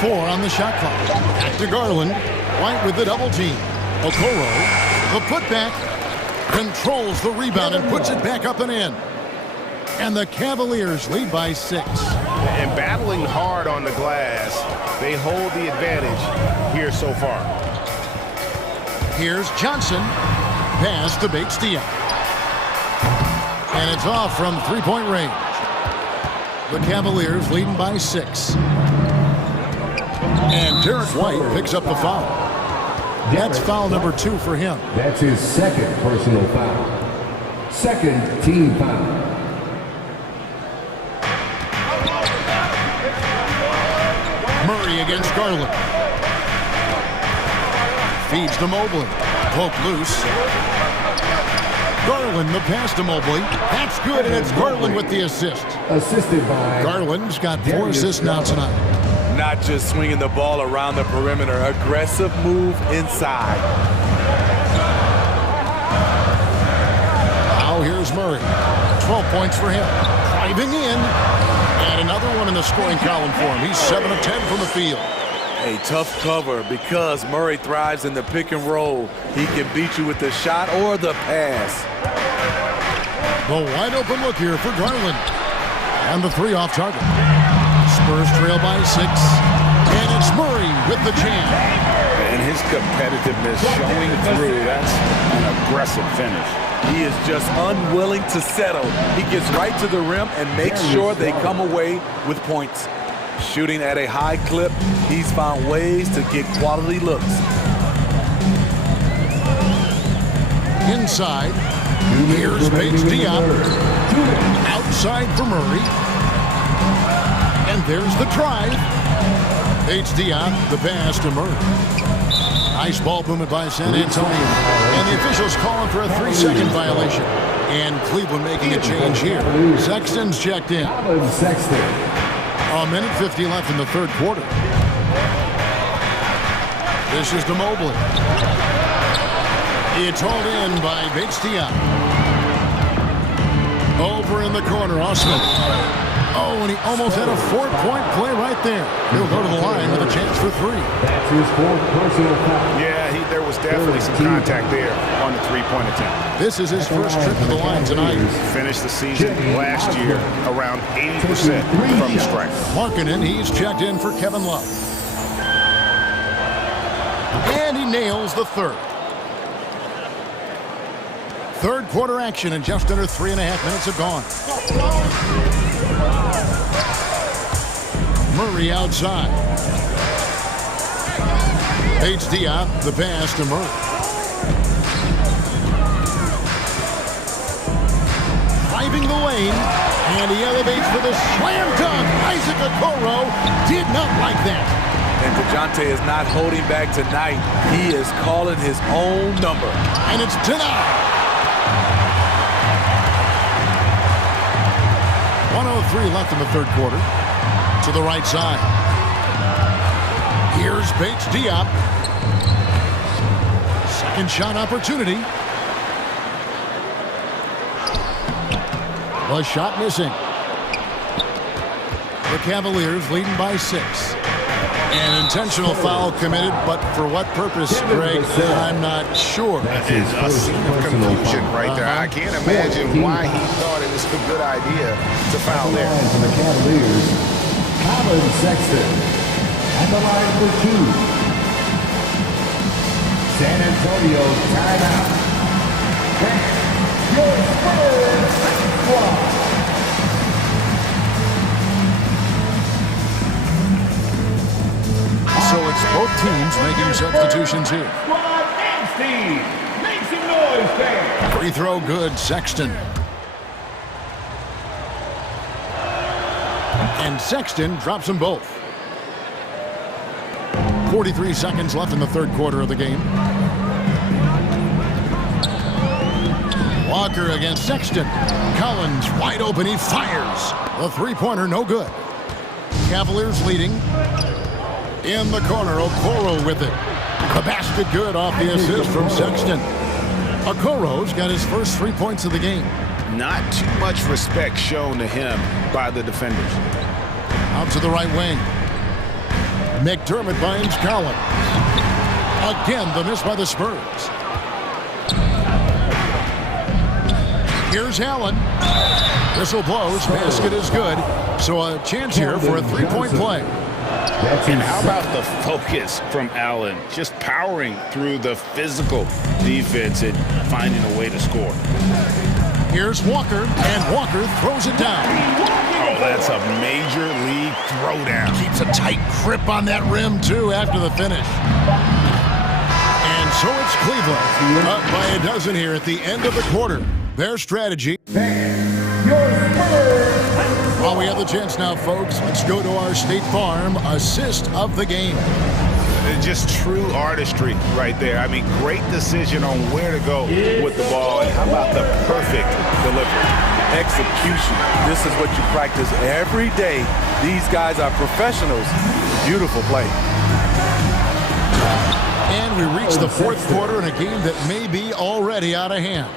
4 on the shot clock. Back to Garland. White with the double team. Okoro, the putback, controls the rebound and puts it back up and in. And the Cavaliers lead by 6. And battling hard on the glass, they hold the advantage here so far. Here's Johnson. Pass to Bates-Diop. And it's off from three-point range. The Cavaliers leading by 6. And Derek White picks up the foul. That's foul number 2 for him. That's his second personal foul. Second team foul. Murray against Garland. Feeds to Mobley. Poke loose. Garland the pass to Mobley. That's good, and it's Garland with the assist. Assisted by Garland's got 4 assists now tonight. Not just swinging the ball around the perimeter, aggressive move inside. Now here's Murray. 12 points for him. Driving in. And another one in the scoring column for him. He's 7 of 10 from the field. A tough cover because Murray thrives in the pick and roll. He can beat you with the shot or the pass. The wide open look here for Garland. And the 3 off target. Spurs trail by 6. And it's Murray with the jam. And his competitiveness showing through. That's an aggressive finish. He is just unwilling to settle. He gets right to the rim and makes sure they come away with points. Shooting at a high clip, he's found ways to get quality looks. Inside, here's Bates-Diop. Outside for Murray. And there's the drive. Bates-Diop, the pass to Murray. Nice ball movement by San Antonio. And the officials calling for a 3-second violation. And Cleveland making a change here. Sexton's checked in. Sexton. A minute 50 left in the third quarter. This is to Mobley. It's hauled in by Bates-Diop. Over in the corner, Osman. Oh, and he almost had a 4-point play right there. He'll go to the line with a chance for 3. That's his 4th personal foul. Yeah, there was definitely some contact there on the 3-point attempt. This is his first trip to the line tonight. Finished the season last year around 80% from the stripe. Markkanen, he's checked in for Kevin Love. And he nails the 3rd. Third quarter action, and just under 3.5 minutes have gone. Murray outside. Bates-Diop, the pass to Murray. Driving the lane, and he elevates for the slam dunk. Isaac Okoro did not like that. And DeJounte is not holding back tonight. He is calling his own number. And it's denied. 1:03 left in the third quarter. To the right side. Here's Bates-Diop. Second shot opportunity. The shot missing. The Cavaliers leading by 6. An intentional foul committed, but for what purpose, Greg, I'm not sure. That is a scene of confusion right there. I can't imagine why he thought it was a good idea to foul there. For the Cavaliers, Colin Sexton at the line for 2. San Antonio timeout. Your Spurs squad. So it's both teams making substitutions here. Squad and Steve makes some noise, fans. Free throw good, Sexton. And Sexton drops them both. 43 seconds left in the third quarter of the game. Walker against Sexton. Collins wide open. He fires. The three-pointer no good. Cavaliers leading. In the corner, Okoro with it. The basket good off the assist from Sexton. Okoro's got his first 3 points of the game. Not too much respect shown to him by the defenders. Out to the right wing. McDermott finds Collins. Again, the miss by the Spurs. Here's Allen. Whistle blows. Basket is good. So a chance here for a three-point play. And how about the focus from Allen? Just powering through the physical defense and finding a way to score. Here's Walker, and Walker throws it down. Oh, that's a major league throwdown. Keeps a tight grip on that rim, too, after the finish. And so it's Cleveland, up by a dozen here at the end of the quarter. Their strategy. While we have the chance now, folks, let's go to our State Farm assist of the game. Just true artistry right there. I mean, great decision on where to go with the ball. And how about the perfect delivery? Execution. This is what you practice every day. These guys are professionals. Beautiful play. And we reach the fourth quarter in a game that may be already out of hand.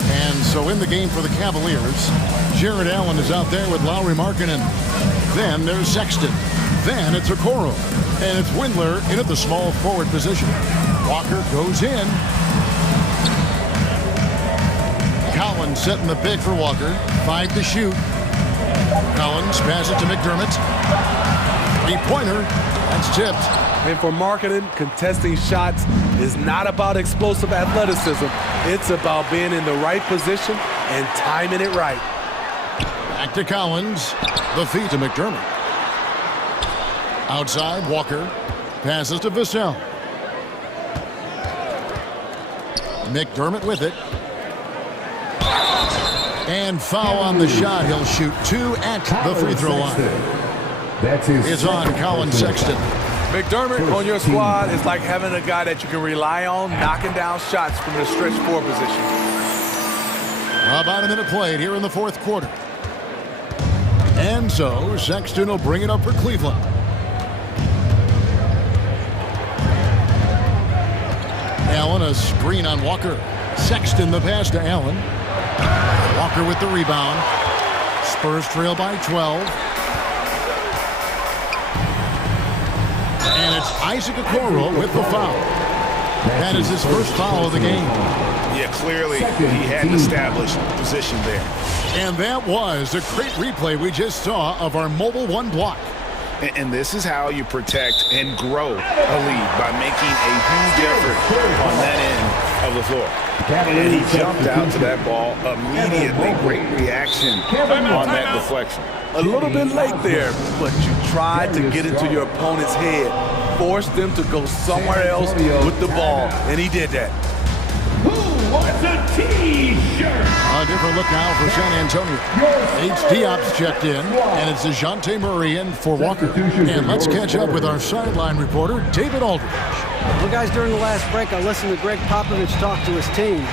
And so in the game for the Cavaliers, Jared Allen is out there with Lauri Markkanen. Then there's Sexton. Then it's Okoro. And it's Windler in at the small forward position. Walker goes in. Collins setting the pick for Walker. 5 to shoot. Collins passes it to McDermott. Three-pointer. That's tipped. And for Markkanen, contesting shots is not about explosive athleticism. It's about being in the right position and timing it right. Back to Collins. The feed to McDermott. Outside, Walker passes to Vassell. McDermott with it. And foul on the shot. He'll shoot 2 at the free throw line. It's on Colin Sexton. McDermott on your squad is like having a guy that you can rely on knocking down shots from the stretch 4 position. About a minute played here in the fourth quarter. And so Sexton will bring it up for Cleveland. Allen, a screen on Walker. Sexton the pass to Allen. Walker with the rebound. Spurs trail by 12. And it's Isaac Okoro with the foul. That is his first foul of the game. Yeah, clearly he had an established position there. And that was a great replay we just saw of our mobile one block. And this is how you protect and grow a lead, by making a huge effort on that end of the floor. And he jumped out to that ball immediately. Great reaction on that deflection. A little bit late there, but you tried to get into your opponent's head, force them to go somewhere else with the ball, and he did that. Who wants a T-shirt? A different look now for San Antonio. H. Diop's checked in, and it's DeJounte Murray in for Walker. And let's catch up with our sideline reporter, David Aldridge. Well, guys, during the last break, I listened to Greg Popovich talk to his team.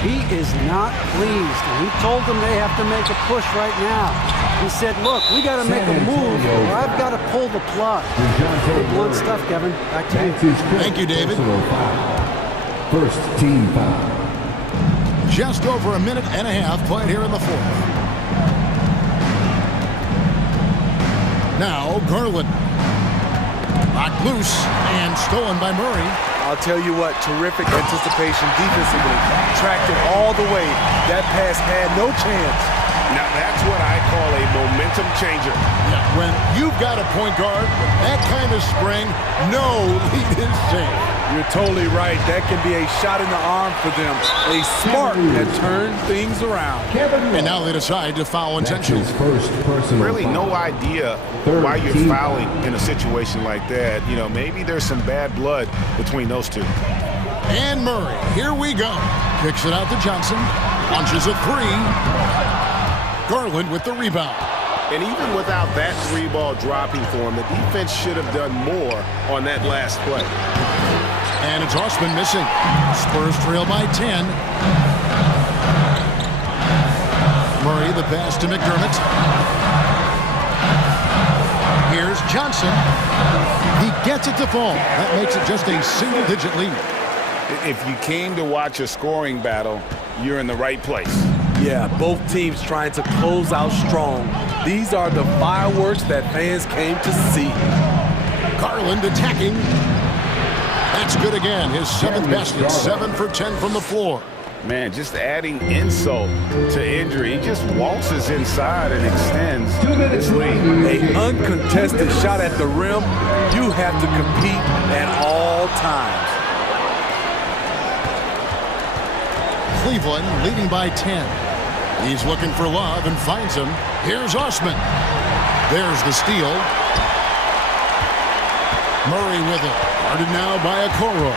He is not pleased, and he told them they have to make a push right now. He said, look, we got to make a move, or I've got to pull the plug. Pretty blunt stuff, Kevin. Back to you. Thank you, David. First team foul. Just over a minute and a half played here in the fourth. Now, Garland. Knocked loose and stolen by Murray. I'll tell you what, terrific anticipation defensively. Tracked it all the way. That pass had no chance. Now that's what I call a momentum changer. Yeah, when you've got a point guard with that kind of spring, no lead is safe. You're totally right. That can be a shot in the arm for them. A spark that turned things around. And now they decide to foul intentionally. Really no idea why you're fouling in a situation like that. You know, maybe there's some bad blood between those two. And Murray, here we go. Kicks it out to Johnson. Launches a three. Garland with the rebound. And even without that three-ball dropping for him, the defense should have done more on that last play. And it's Osman missing. Spurs trail by 10. Murray, the pass to McDermott. Here's Johnson. He gets it to fall. That makes it just a single-digit lead. If you came to watch a scoring battle, you're in the right place. Yeah, both teams trying to close out strong. These are the fireworks that fans came to see. Garland attacking. That's good again. His 7th basket, 7 for 10 from the floor. Man, just adding insult to injury. He just waltzes inside and extends this lead. An uncontested shot at the rim. You have to compete at all times. Cleveland leading by 10. He's looking for Love and finds him. Here's Osman. There's the steal. Murray with it. Guarded now by Okoro.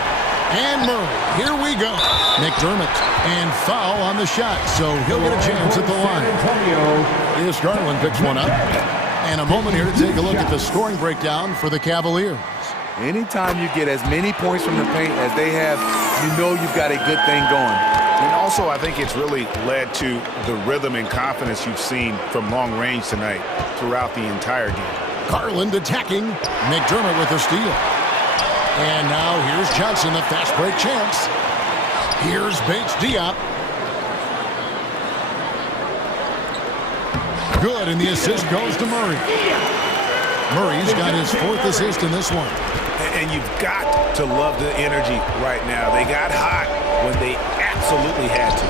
And Murray. Here we go. McDermott. And foul on the shot, so he'll get a chance at the line. Here's Garland picks one up. And a moment here to take a look at the scoring breakdown for the Cavaliers. Anytime you get as many points from the paint as they have, you know you've got a good thing going. And also, I think it's really led to the rhythm and confidence you've seen from long range tonight throughout the entire game. Garland attacking. McDermott with a steal. And now here's Johnson, the fast break chance. Here's Bates Diop. Good, and the assist goes to Murray. Murray's got his 4th assist in this one. And you've got to love the energy right now. They got hot when they absolutely had to.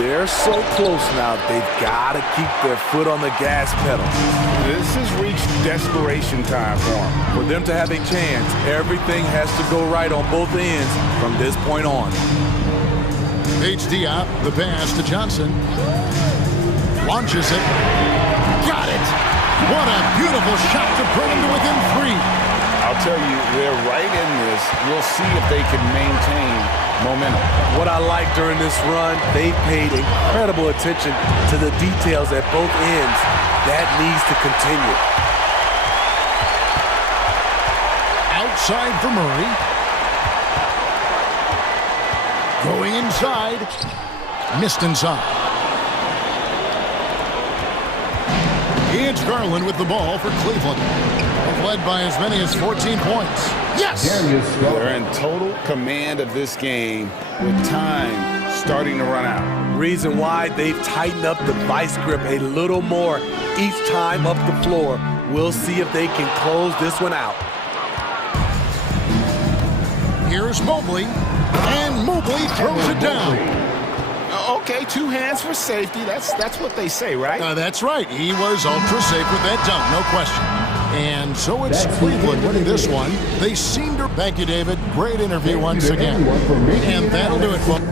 They're so close now, they've got to keep their foot on the gas pedal. This has reached desperation time for them. For them to have a chance, everything has to go right on both ends from this point on. Bates Diop, the pass to Johnson. Launches it. Got it! What a beautiful shot to bring him to within 3. I'll tell you, they're right in this. We'll see if they can maintain momentum. What I like during this run, they paid incredible attention to the details at both ends. That needs to continue. Outside for Murray. Going inside. Missed inside. It's Garland with the ball for Cleveland. Led by as many as 14 points. Yes! They're in total command of this game with time starting to run out. Reason why they've tightened up the vice grip a little more each time up the floor. We'll see if they can close this one out. Here's Mobley, and Mobley throws it down. Okay, 2 hands for safety. That's what they say, right? That's right. He was ultra safe with that dunk, no question. And so it's Cleveland winning this one. They seem to... Thank you, David. Great interview once again. And that'll do it, folks.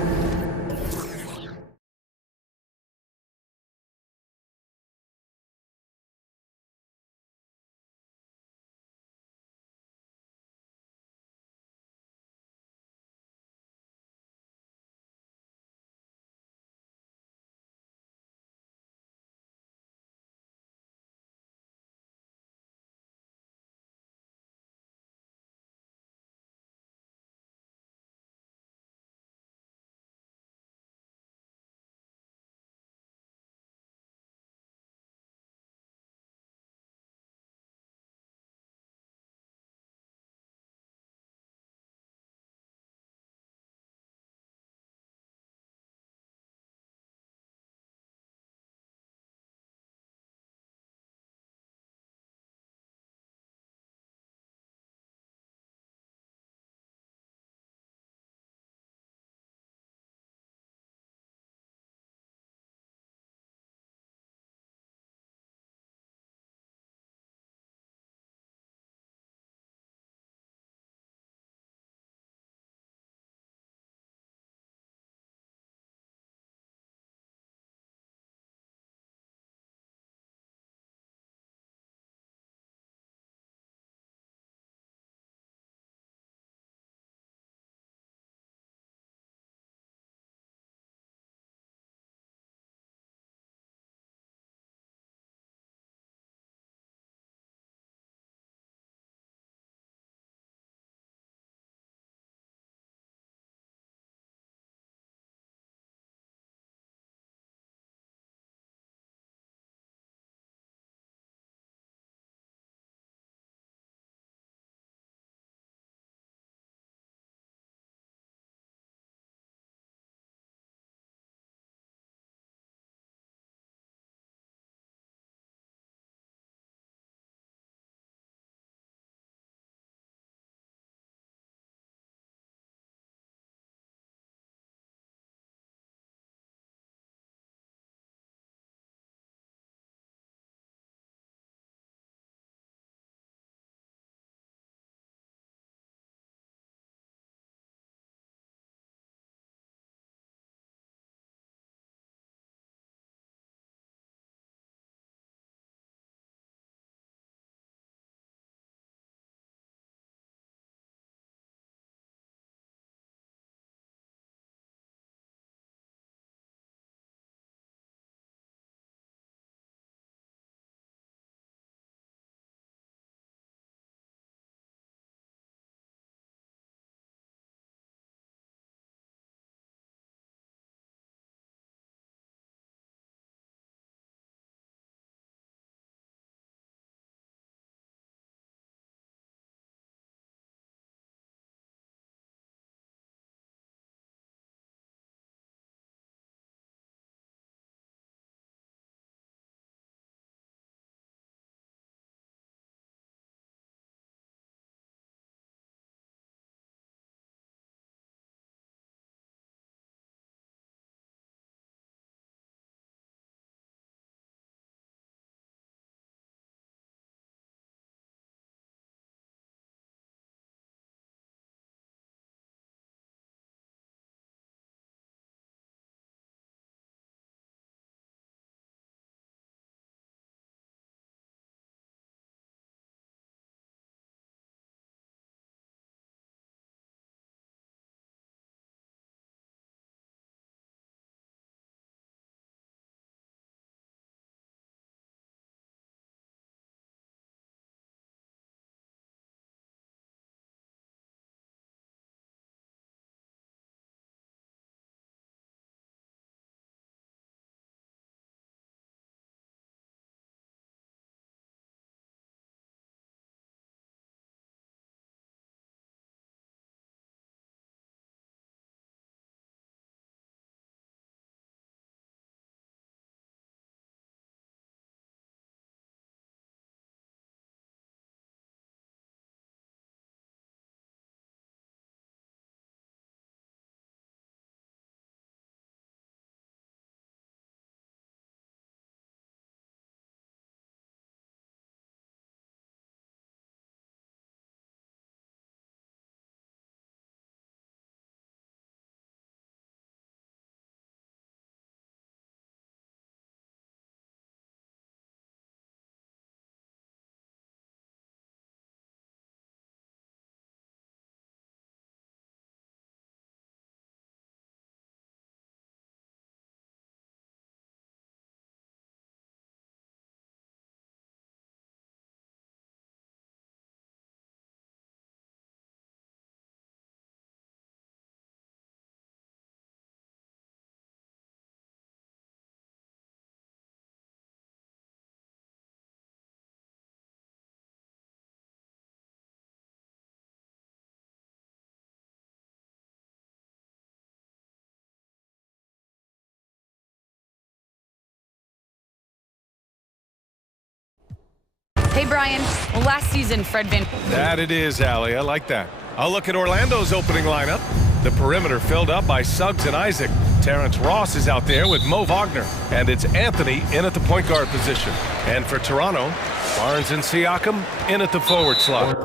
Hey, Brian. Well, last season, Fred Van... That it is, Allie. I like that. I'll look at Orlando's opening lineup. The perimeter filled up by Suggs and Isaac. Terrence Ross is out there with Mo Wagner. And it's Anthony in at the point guard position. And for Toronto, Barnes and Siakam in at the forward slot.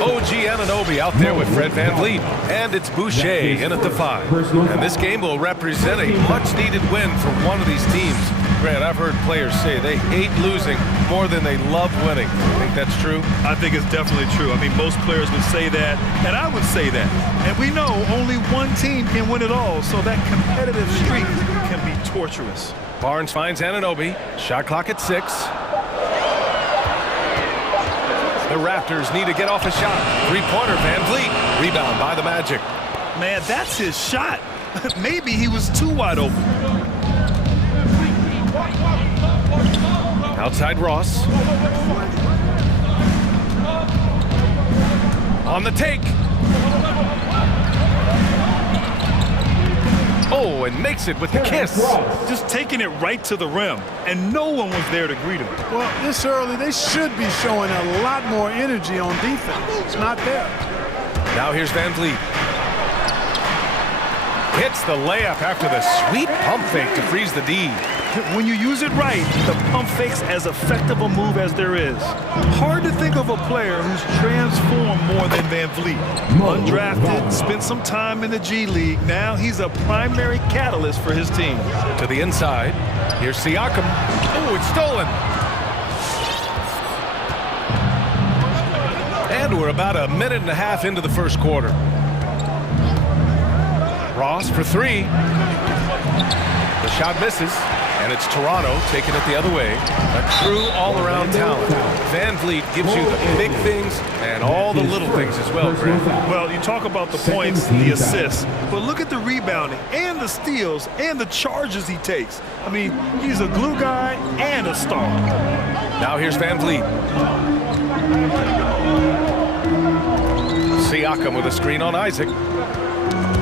OG Anunoby out there with Fred VanVleet. And it's Boucher in at the 5. And this game will represent a much-needed win for one of these teams. Grant, I've heard players say they hate losing more than they love winning. Think that's true? I think it's definitely true. I mean, most players would say that, and I would say that. And we know only one team can win it all, so that competitive streak can be torturous. Barnes finds Anunoby. Shot clock at 6. The Raptors need to get off a shot. Three-pointer, VanVleet. Rebound by the Magic. Man, that's his shot. Maybe he was too wide open. Outside Ross. On the take. Oh, and makes it with the kiss. Just taking it right to the rim, and no one was there to greet him. Well, this early, they should be showing a lot more energy on defense. It's not there. Now here's VanVleet. Hits the layup after the sweet pump fake to freeze the D. When you use it right, the pump fake's as effective a move as there is. Hard to think of a player who's transformed more than VanVleet. Undrafted, spent some time in the G League. Now he's a primary catalyst for his team. To the inside. Here's Siakam. Oh, it's stolen. And we're about a minute and a half into the first quarter. Ross for 3. The shot misses. And it's Toronto taking it the other way. A true all-around talent. VanVleet gives you the big things and all the little things as well, Grant. Well, you talk about the points, the assists, but look at the rebounding and the steals and the charges he takes. I mean, he's a glue guy and a star. Now here's VanVleet. Siakam with a screen on Isaac.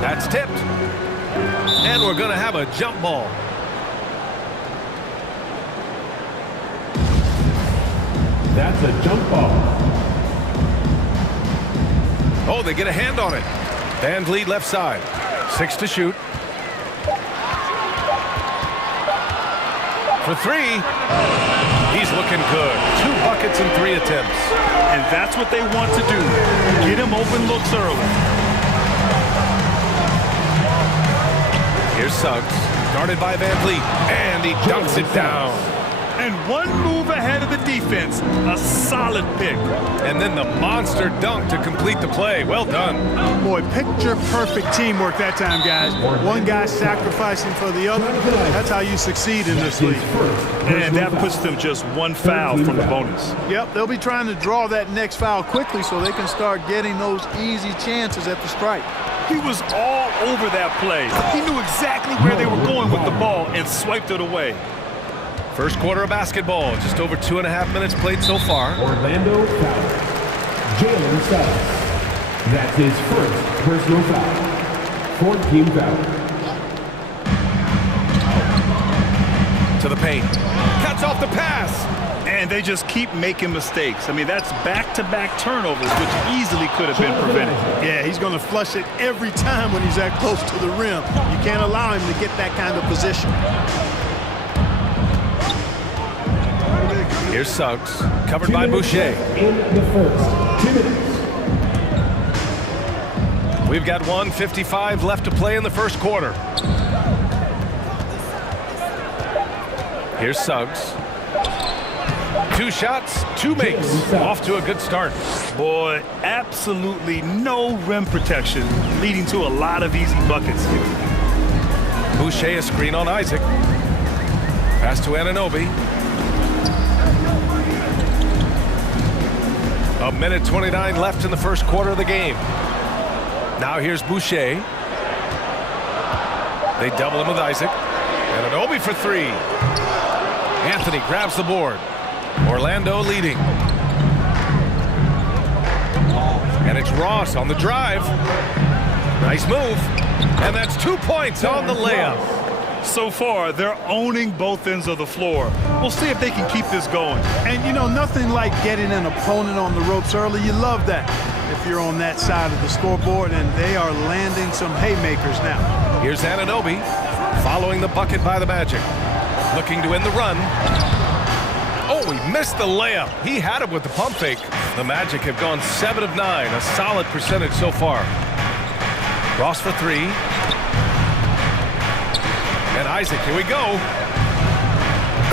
That's tipped. And we're going to have a jump ball. That's a jump ball. Oh, they get a hand on it. VanVleet left side. 6 to shoot. For 3. He's looking good. 2 buckets and 3 attempts. And that's what they want to do. Get him open looks early. Here's Suggs. Guarded by VanVleet. And he dunks it down. And one move ahead of the defense. A solid pick. And then the monster dunk to complete the play. Well done. Boy, picture-perfect teamwork that time, guys. One guy sacrificing for the other. That's how you succeed in this league. And that puts them just 1 foul from the bonus. Yep, they'll be trying to draw that next foul quickly so they can start getting those easy chances at the strike. He was all over that play. He knew exactly where they were going with the ball and swiped it away. First quarter of basketball, just over 2.5 minutes played so far. Orlando foul. Jalen Suggs. That's his first personal foul. 4-team foul. To the paint. Cuts off the pass. And they just keep making mistakes. I mean, that's back-to-back turnovers, which easily could have been prevented. Yeah, he's going to flush it every time when he's that close to the rim. You can't allow him to get that kind of position. Here's Suggs, covered by Boucher. In the first 2 minutes. We've got 1:55 left to play in the first quarter. Here's Suggs. 2 shots, 2 makes. Off to a good start. Boy, absolutely no rim protection, leading to a lot of easy buckets. Boucher a screen on Isaac. Pass to Anunoby. 1:29 left in the first quarter of the game. Now here's Boucher. They double him with Isaac. Anunoby for 3. Anthony grabs the board. Orlando leading. And it's Ross on the drive. Nice move. And that's 2 points on the layup. So far, they're owning both ends of the floor. We'll see if they can keep this going. And, you know, nothing like getting an opponent on the ropes early. You love that if you're on that side of the scoreboard, and they are landing some haymakers now. Here's Anunoby following the bucket by the Magic. Looking to win the run. Oh, he missed the layup. He had it with the pump fake. The Magic have gone 7 of 9, a solid percentage so far. Ross for 3. And Isaac, here we go.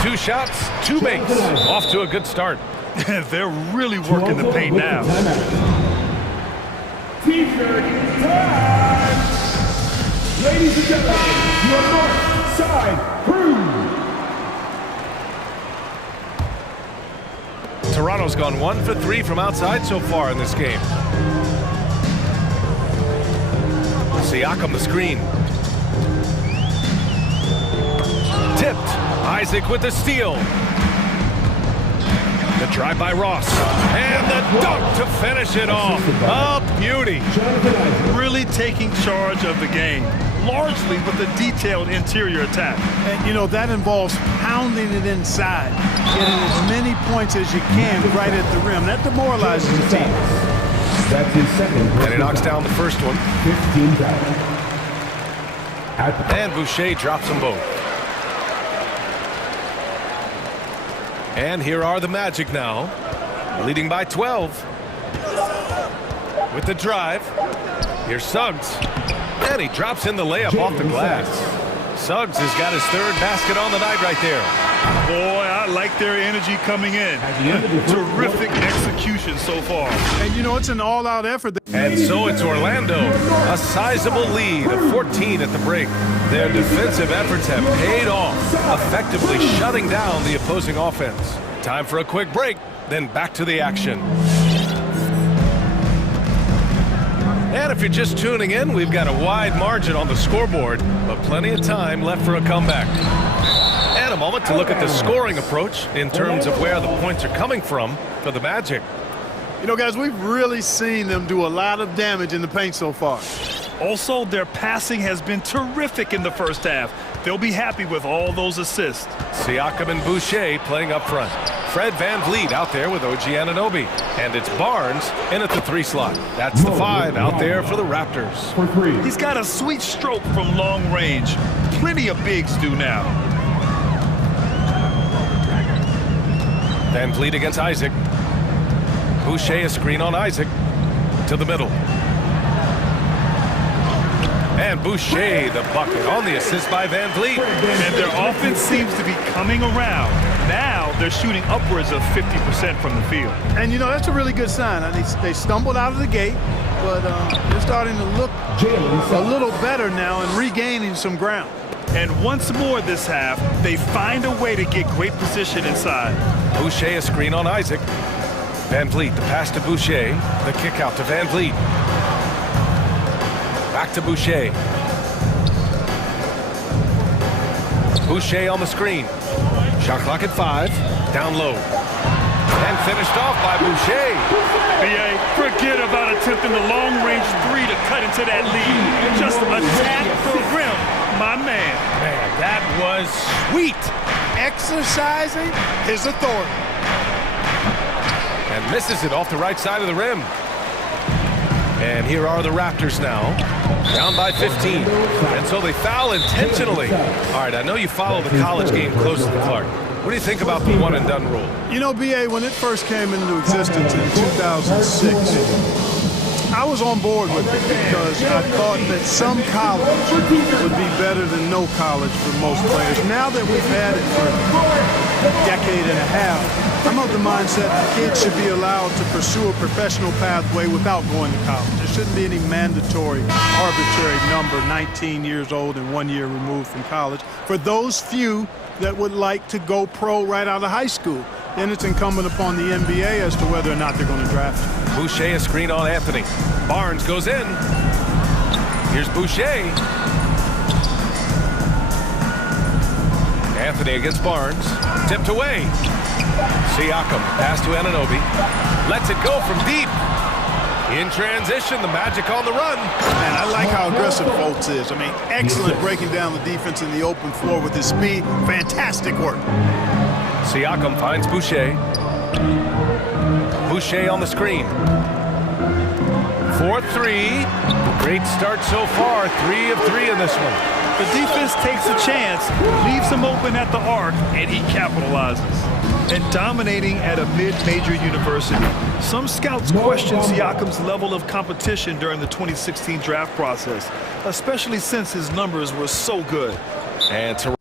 2 shots, 2 makes. Off to a good start. They're really working the paint now. T-shirt time! Ladies and gentlemen, your north side crew! Toronto's gone 1 for 3 from outside so far in this game. Siakam the screen. Tipped. Isaac with the steal. The drive by Ross. And the dunk to finish it off. A beauty. Really taking charge of the game, largely with a detailed interior attack. And, you know, that involves pounding it inside, getting as many points as you can right at the rim. That demoralizes the team. That's his second. And he knocks down the first one. 15,000. And Boucher drops them both. And here are the Magic now, leading by 12. With the drive, here's Suggs. And he drops in the layup off the glass. Suggs has got his 3rd basket on the night right there. Boy, I like their energy coming in. Terrific execution so far. And, you know, it's an all-out effort. And so it's Orlando, a sizable lead of 14 at the break. Their defensive efforts have paid off, effectively shutting down the opposing offense. Time for a quick break, then back to the action. And if you're just tuning in, we've got a wide margin on the scoreboard, but plenty of time left for a comeback. And a moment to look at the scoring approach in terms of where the points are coming from for the Magic. You know, guys, we've really seen them do a lot of damage in the paint so far. Also, their passing has been terrific in the first half. They'll be happy with all those assists. Siakam and Boucher playing up front. Fred VanVleet out there with OG Anunoby. And it's Barnes in at the 3 slot. That's the 5 out there for the Raptors. He's got a sweet stroke from long range. Plenty of bigs do now. VanVleet against Isaac. Boucher a screen on Isaac. To the middle. And Boucher the bucket on the assist by VanVleet. And their offense seems to be coming around. Now they're shooting upwards of 50% from the field. And, you know, that's a really good sign. They stumbled out of the gate, but they're starting to look a little better now and regaining some ground. And once more this half, they find a way to get great position inside. Boucher a screen on Isaac. VanVleet, the pass to Boucher. The kick out to VanVleet. Back to Boucher. Boucher on the screen. Shot clock at 5. Down low. And finished off by Boucher. B.A., forget about attempting the long-range 3 to cut into that lead. Just attack the rim, my man. Man, that was sweet. Exercising his authority. And misses it off the right side of the rim. And here are the Raptors now, down by 15. And so they foul intentionally. All right, I know you follow the college game closely, Clark. What do you think about the one-and-done rule? You know, B.A., when it first came into existence in 2006, I was on board with it because I thought that some college would be better than no college for most players. Now that we've had it for a decade and a half, I'm of the mindset that kids should be allowed to pursue a professional pathway without going to college. There shouldn't be any mandatory, arbitrary number, 19 years old and 1 year removed from college, for those few that would like to go pro right out of high school. Then it's incumbent upon the NBA as to whether or not they're going to draft you. Boucher, a screen on Anthony. Barnes goes in. Here's Boucher. Anthony against Barnes. Tipped away. Siakam, pass to Anunoby. Lets it go from deep. In transition, the Magic on the run. Man, I like how aggressive Fultz is. I mean, excellent breaking down the defense in the open floor with his speed. Fantastic work. Siakam finds Boucher. Boucher on the screen. 4-3. Great start so far. 3 of 3 in this one. The defense takes a chance, leaves him open at the arc, and he capitalizes. And dominating at a mid-major university. Some scouts question Siakam's level of competition during the 2016 draft process, especially since his numbers were so good. And to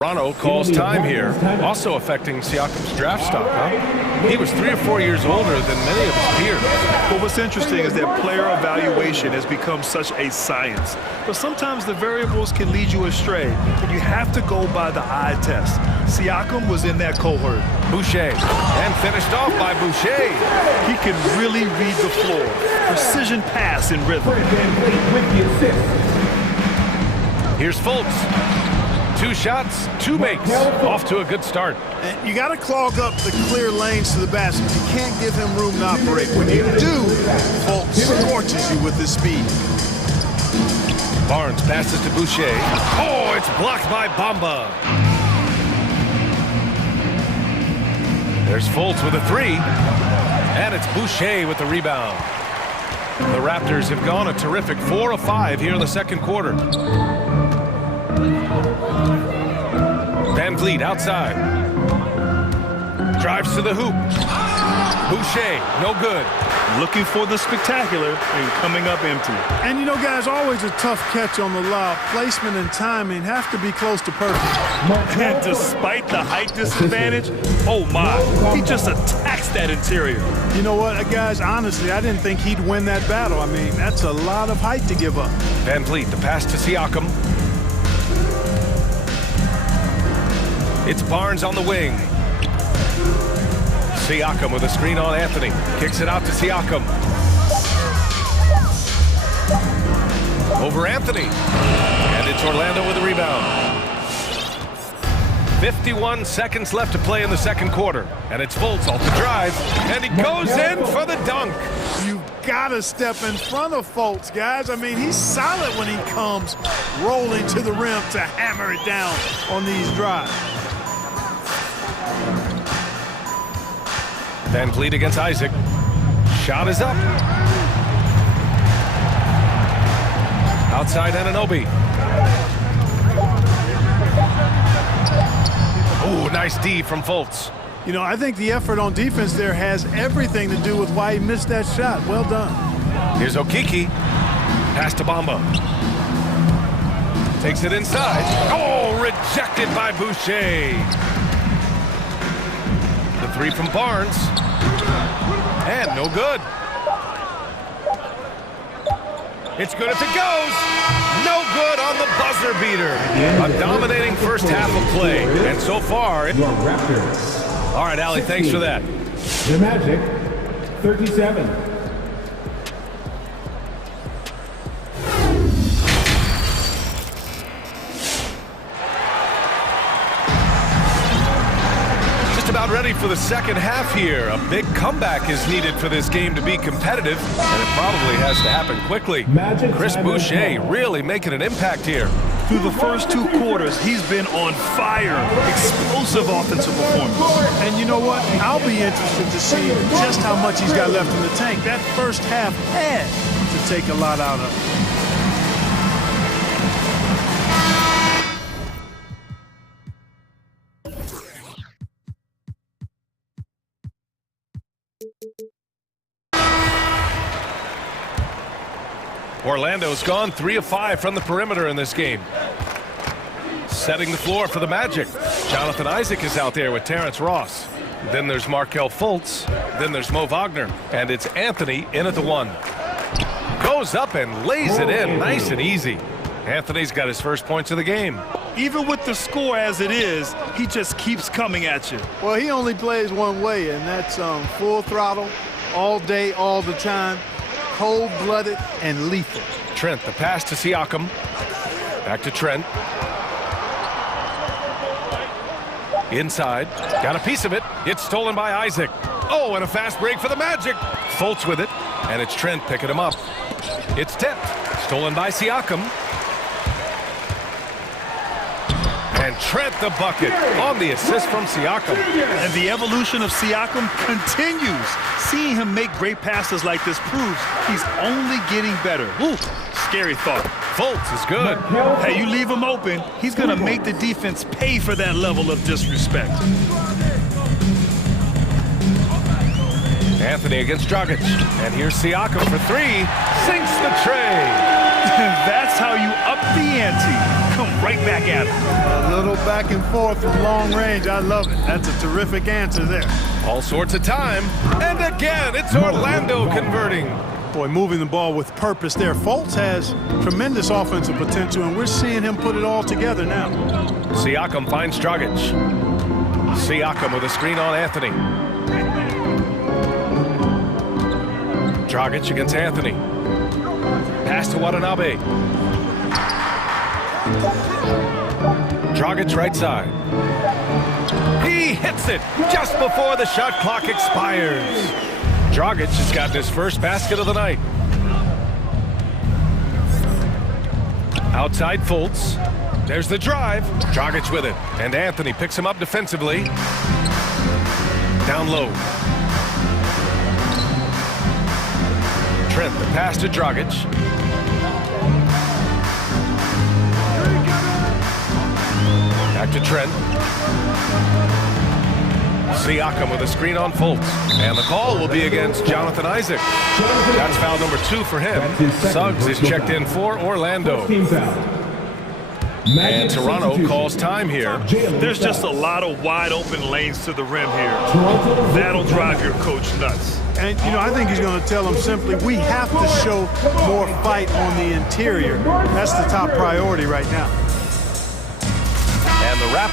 Toronto calls time here, also affecting Siakam's draft stock, huh? He was 3 or 4 years older than many of his peers. But what's interesting is that player evaluation has become such a science. But sometimes the variables can lead you astray, and you have to go by the eye test. Siakam was in that cohort. Boucher, and finished off by Boucher. He can really read the floor. Precision pass in rhythm. Here's Fultz. 2 shots, 2 makes. Off to a good start. And you got to clog up the clear lanes to the basket. You can't give him room to operate. When you do, Fultz scorches you with his speed. Barnes passes to Boucher. Oh, it's blocked by Bamba. There's Fultz with a 3. And it's Boucher with the rebound. The Raptors have gone a terrific 4 of 5 here in the second quarter. Van Vliet outside. Drives to the hoop. Boucher, no good. Looking for the spectacular and coming up empty. And you know, guys, always a tough catch on the lob. Placement and timing have to be close to perfect. And despite the height disadvantage, oh my, he just attacks that interior. You know what, guys, honestly, I didn't think he'd win that battle. I mean, that's a lot of height to give up. Van Vliet, the pass to Siakam. It's Barnes on the wing. Siakam with a screen on Anthony. Kicks it out to Siakam. Over Anthony. And it's Orlando with a rebound. 51 seconds left to play in the second quarter. And it's Fultz off the drive. And he goes in for the dunk. You've got to step in front of Fultz, guys. I mean, he's solid when he comes rolling to the rim to hammer it down on these drives. Van Vliet against Isaac. Shot is up. Outside Anunoby. Oh, nice D from Fultz. You know, I think the effort on defense there has everything to do with why he missed that shot. Well done. Here's Okiki. Pass to Bamba. Takes it inside. Oh, rejected by Boucher. The 3 from Barnes. And no good. It's good if it goes. No good on the buzzer beater. A dominating first half of play. And so far, Your Raptors. All right, Allie, thanks for that. The Magic, 37. About ready for the second half here. A big comeback is needed for this game to be competitive, and it probably has to happen quickly. Chris Boucher really making an impact here. Through the first 2 quarters, he's been on fire. Explosive offensive performance. And you know what? I'll be interested to see just how much he's got left in the tank. That first half had to take a lot out of it. Orlando's gone 3 of 5 from the perimeter in this game. Setting the floor for the Magic. Jonathan Isaac is out there with Terrence Ross. Then there's Markelle Fultz. Then there's Mo Wagner. And it's Anthony in at the 1. Goes up and lays it in nice and easy. Anthony's got his first points of the game. Even with the score as it is, he just keeps coming at you. Well, he only plays one way, and that's full throttle, all day, all the time, cold-blooded and lethal. Trent, the pass to Siakam. Back to Trent. Inside, got a piece of it. It's stolen by Isaac. Oh, and a fast break for the Magic. Fultz with it, and it's Trent picking him up. It's tipped, stolen by Siakam. And Trent the bucket on the assist from Siakam. And the evolution of Siakam continues. Seeing him make great passes like this proves he's only getting better. Ooh, scary thought. Fultz is good. Hey, you leave him open, he's going to make the defense pay for that level of disrespect. Anthony against Dragic. And here's Siakam for 3. Sinks the tray. That's how you up the ante. Come right back at him. A little back and forth from long range. I love it. That's a terrific answer there. All sorts of time. And again, it's Orlando converting. Boy, moving the ball with purpose there. Fultz has tremendous offensive potential, and we're seeing him put it all together now. Siakam finds Dragic. Siakam with a screen on Anthony. Dragic against Anthony. Pass to Watanabe. Dragic right side. He hits it just before the shot clock expires. Dragic has gotten his first basket of the night. Outside Fultz. There's the drive. Dragic with it. And Anthony picks him up defensively. Down low. Trent, the pass to Dragic. Back to Trent. Siakam with a screen on Fultz. And the call will be against Jonathan Isaac. That's foul number 2 for him. Suggs is checked in for Orlando. And Toronto calls time here. There's just a lot of wide open lanes to the rim here. That'll drive your coach nuts. And, you know, I think he's going to tell them simply, we have to show more fight on the interior. That's the top priority right now. And the wrap.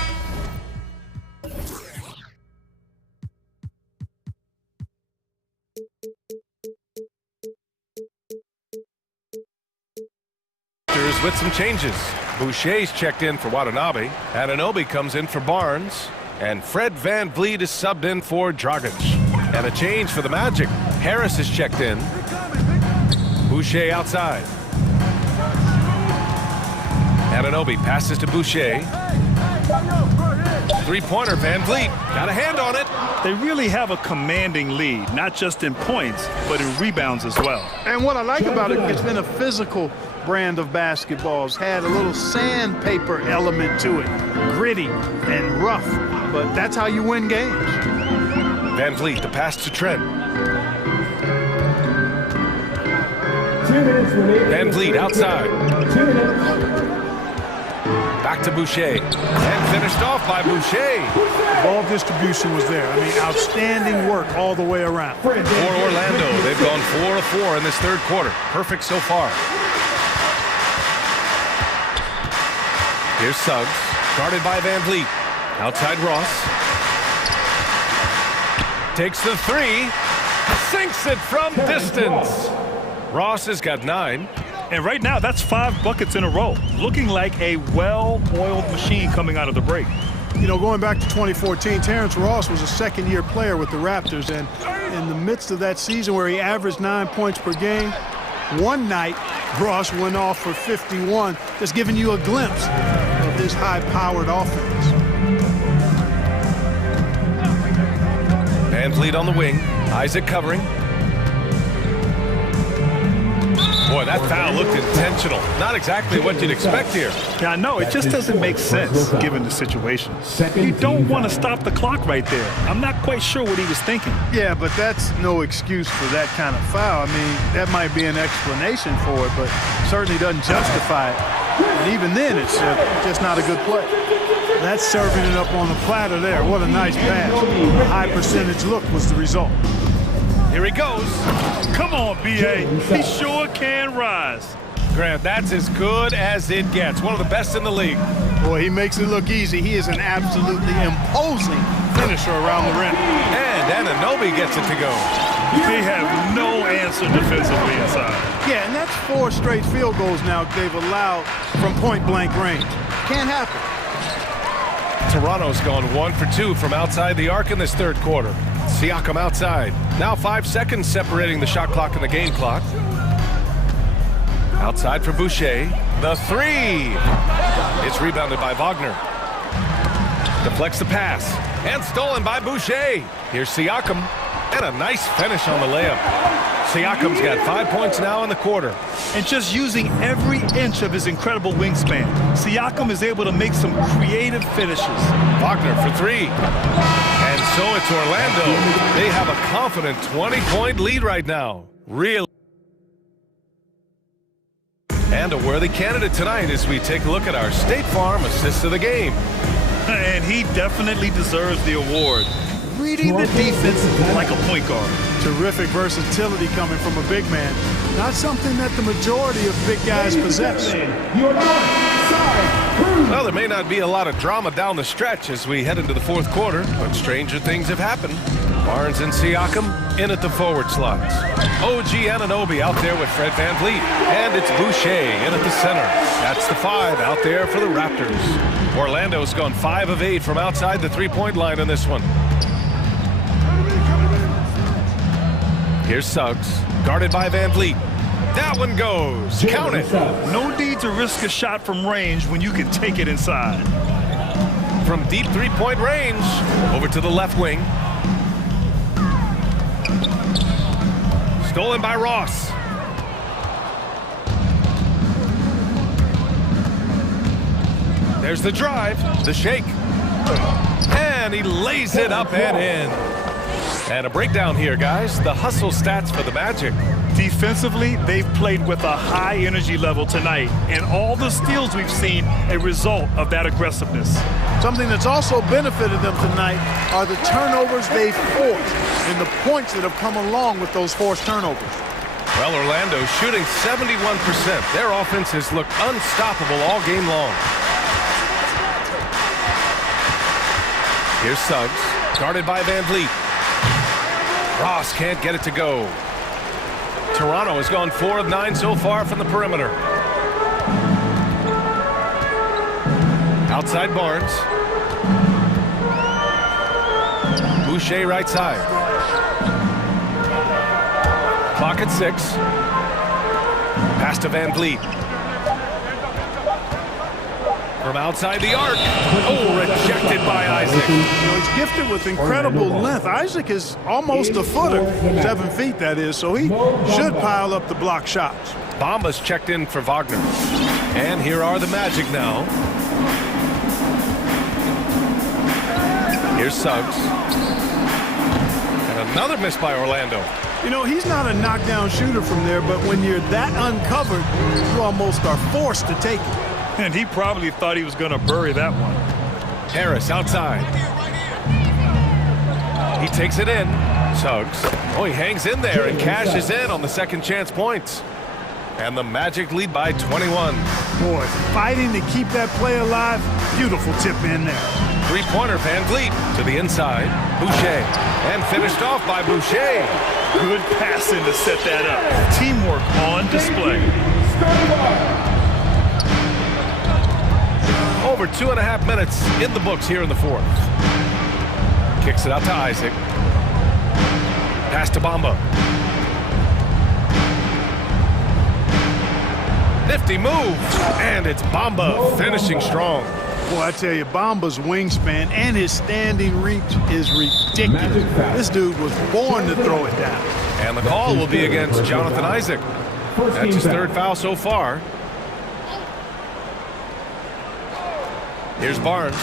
With some changes. Boucher's checked in for Watanabe. Anunoby comes in for Barnes. And Fred VanVleet is subbed in for Dragic. And a change for the Magic. Harris is checked in. Boucher outside. Anunoby passes to Boucher. Three-pointer, VanVleet. Got a hand on it. They really have a commanding lead, not just in points, but in rebounds as well. And what I like about it, it's been a physical brand of basketball. It's had a little sandpaper element to it. Gritty and rough, but that's how you win games. VanVleet, the pass to Trent. VanVleet outside. Back to Boucher. And finished off by Boucher. Ball distribution was there. I mean, outstanding work all the way around. For Orlando, they've gone 4 of 4 in this third quarter. Perfect so far. Here's Suggs, guarded by VanVleet. Outside Ross. Takes the 3. Sinks it from distance. Ross has got 9. And right now, that's 5 buckets in a row. Looking like a well-oiled machine coming out of the break. You know, going back to 2014, Terrence Ross was a second-year player with the Raptors. And in the midst of that season where he averaged 9 points per game, one night, Ross went off for 51, just giving you a glimpse of his high-powered offense. VanVleet on the wing. Isaac covering. Boy, Boy, that foul looked intentional. Not exactly what you'd expect here. Yeah, I know. It just doesn't make sense given the situation. You don't want to stop the clock right there. I'm not quite sure what he was thinking. Yeah, but that's no excuse for that kind of foul. I mean, that might be an explanation for it, but certainly doesn't justify it. And even then, it's just not a good play. That's serving it up on the platter there. What a nice pass. A high percentage look was the result. Here he goes. Come on, B.A. He sure can rise. Grant, that's as good as it gets. One of the best in the league. Boy, he makes it look easy. He is an absolutely imposing finisher around the rim. And Anunoby gets it to go. They have no answer defensively inside. Yeah, and that's 4 straight field goals now they've allowed from point-blank range. Can't happen. Toronto's gone 1 for 2 from outside the arc in this third quarter. Siakam outside. Now 5 seconds separating the shot clock and the game clock. Outside for Boucher. The 3. It's rebounded by Wagner. Deflects the pass. And stolen by Boucher. Here's Siakam. And a nice finish on the layup. Siakam's got 5 points now in the quarter. And just using every inch of his incredible wingspan, Siakam is able to make some creative finishes. Wagner for 3. And so it's Orlando. They have a confident 20-point lead right now. Really. And a worthy candidate tonight as we take a look at our State Farm assist of the game. And he definitely deserves the award. Reading the defense like a point guard. Terrific versatility coming from a big man. Not something that the majority of big guys possess. Well, there may not be a lot of drama down the stretch as we head into the fourth quarter, but stranger things have happened. Barnes and Siakam in at the forward slots. OG Anunoby out there with Fred VanVleet. And it's Boucher in at the center. That's the 5 out there for the Raptors. Orlando's gone 5 of 8 from outside the three-point line in this one. Here's Suggs, guarded by VanVleet. That one goes. Count it. No need to risk a shot from range when you can take it inside. From deep three-point range, over to the left wing. Stolen by Ross. There's the drive, the shake. And he lays it up and in. And a breakdown here, guys. The hustle stats for the Magic. Defensively, they've played with a high energy level tonight, and all the steals we've seen a result of that aggressiveness. Something that's also benefited them tonight are the turnovers they've forced and the points that have come along with those forced turnovers. Well, Orlando shooting 71%. Their offense has looked unstoppable all game long. Here's Suggs, guarded by VanVleet. Ross can't get it to go. Toronto has gone 4 of 9 so far from the perimeter. Outside Barnes. Boucher right side. Clock at 6. Pass to VanVleet. From outside the arc. Oh, rejected by Isaac. You know, he's gifted with incredible length. Isaac is almost a footer, 7 feet that is, so he should pile up the block shots. Bamba's checked in for Wagner. And here are the Magic now. Here's Suggs. And another miss by Orlando. You know, he's not a knockdown shooter from there, but when you're that uncovered, you almost are forced to take it. And he probably thought he was going to bury that one. Harris outside. He takes it in. Suggs. Oh, he hangs in there and cashes in on the second chance points. And the Magic lead by 21. Boy, fighting to keep that play alive. Beautiful tip in there. Three-pointer VanVleet to the inside. Boucher. And finished off by Boucher. Good passing to set that up. Teamwork on display. Over 2.5 minutes in the books here in the fourth. Kicks it out to Isaac. Pass to Bamba. Nifty move. And it's Bamba finishing strong. Boy, I tell you, Bamba's wingspan and his standing reach is ridiculous. This dude was born to throw it down. And the call will be against Jonathan Isaac. That's his third foul so far. Here's Barnes.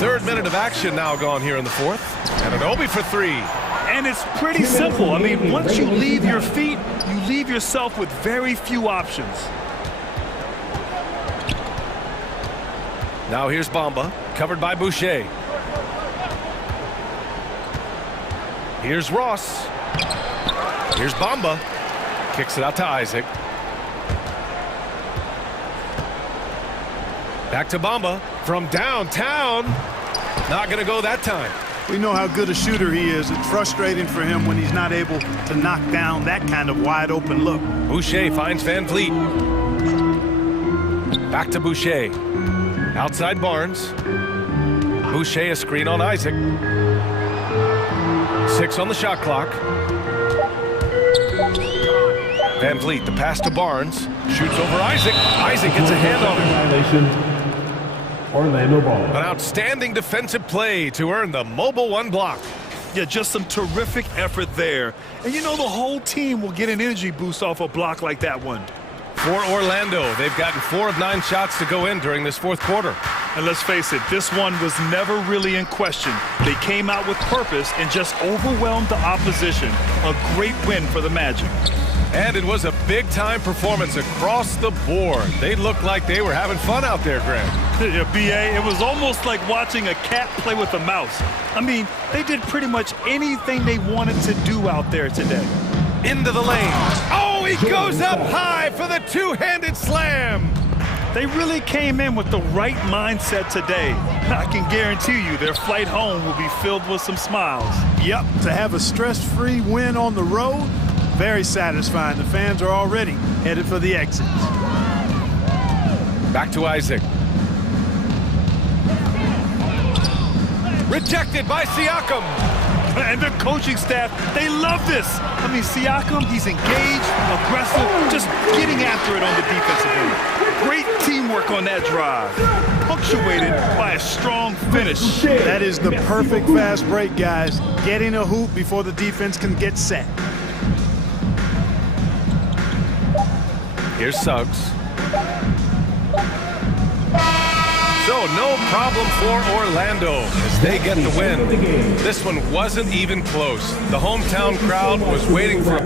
Third minute of action now gone here in the fourth. And an Obi for three. And it's pretty simple. I mean, once you leave your feet, you leave yourself with very few options. Now here's Bamba, covered by Boucher. Here's Ross. Here's Bamba. Kicks it out to Isaac. Back to Bamba from downtown. Not going to go that time. We know how good a shooter he is. It's frustrating for him when he's not able to knock down that kind of wide open look. Boucher finds Van Vliet. Back to Boucher. Outside Barnes. Boucher a screen on Isaac. 6 on the shot clock. Van Vliet, the pass to Barnes. Shoots over Isaac. Isaac gets a hand on him. Orlando ball. An outstanding defensive play to earn the mobile one block. Yeah, just some terrific effort there. And you know the whole team will get an energy boost off a block like that one. For Orlando, they've gotten 4 of 9 shots to go in during this fourth quarter. And let's face it, this one was never really in question. They came out with purpose and just overwhelmed the opposition. A great win for the Magic. And it was a big-time performance across the board. They looked like they were having fun out there, Greg. Yeah, B.A., it was almost like watching a cat play with a mouse. I mean, they did pretty much anything they wanted to do out there today. Into the lane. Oh, he goes up high for the two-handed slam. They really came in with the right mindset today. I can guarantee you their flight home will be filled with some smiles. Yep, to have a stress-free win on the road, very satisfying. The fans are already headed for the exit. Back to Isaac. Rejected by Siakam. And the coaching staff, they love this. I mean, Siakam, he's engaged, aggressive, just getting after it on the defensive end. Great teamwork on that drive, punctuated by a strong finish. That is the perfect fast break, guys. Getting a hoop before the defense can get set. Here's Suggs. So no problem for Orlando as they get the win. This one wasn't even close. The hometown crowd was waiting for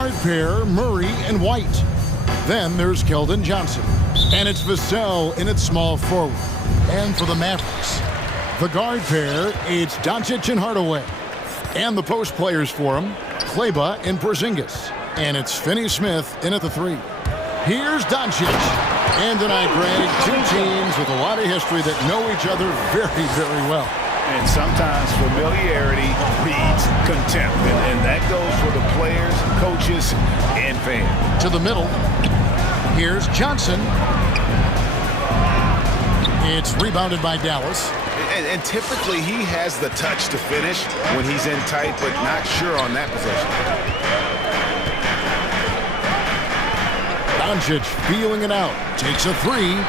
Guard pair, Murray and White. Then there's Keldon Johnson. And it's Vassell in its small forward. And for the Mavericks, the guard pair, it's Doncic and Hardaway. And the post players for him, Kleba and Porzingis. And it's Finney-Smith in at the 3. Here's Doncic. And tonight, Greg, two teams with a lot of history that know each other very, very well. And sometimes familiarity breeds contempt. And that goes for the players, coaches, and fans. To the middle. Here's Johnson. It's rebounded by Dallas. And typically he has the touch to finish when he's in tight, but not sure on that possession. Doncic feeling it out. Takes a 3.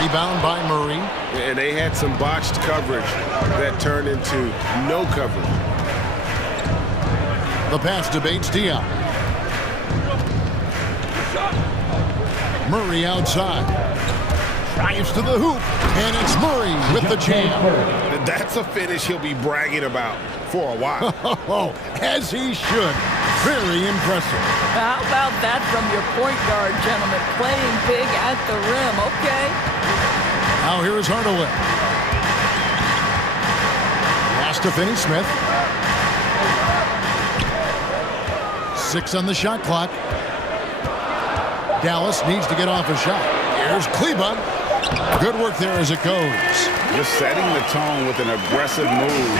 Rebound by Murray. And they had some botched coverage that turned into no coverage. The pass to Bates Diop. Murray outside. Drives to the hoop. And it's Murray with the jam. That's a finish he'll be bragging about for a while. As he should. Very impressive. How about that from your point guard, gentlemen? Playing big at the rim, okay? Now here is Hardaway. Pass to Finney-Smith. 6 on the shot clock. Dallas needs to get off a shot. Here's Kleba. Good work there as it goes. Just setting the tone with an aggressive move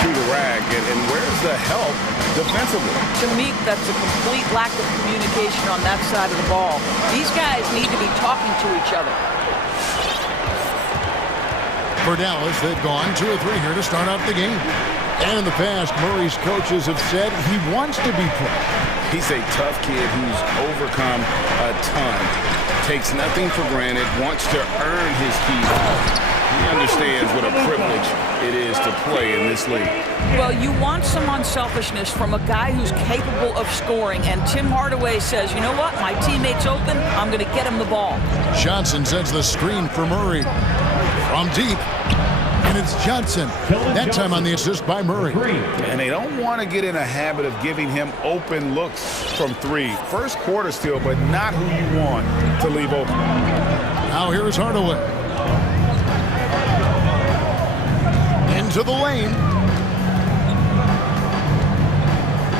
to the rack. And where's the help defensively? To me, that's a complete lack of communication on that side of the ball. These guys need to be talking to each other. For Dallas, they've gone 2 or 3 here to start off the game. And in the past, Murray's coaches have said he wants to be pushed. He's a tough kid who's overcome a ton. Takes nothing for granted, wants to earn his keys. He understands what a privilege it is to play in this league. Well, you want some unselfishness from a guy who's capable of scoring, and Tim Hardaway says, you know what, my teammate's open, I'm going to get him the ball. Johnson sends the screen for Murray. From deep. And it's Johnson. That time on the assist by Murray. And they don't want to get in a habit of giving him open looks from 3. First quarter still, but not who you want to leave open. Now here is Hardaway. Into the lane.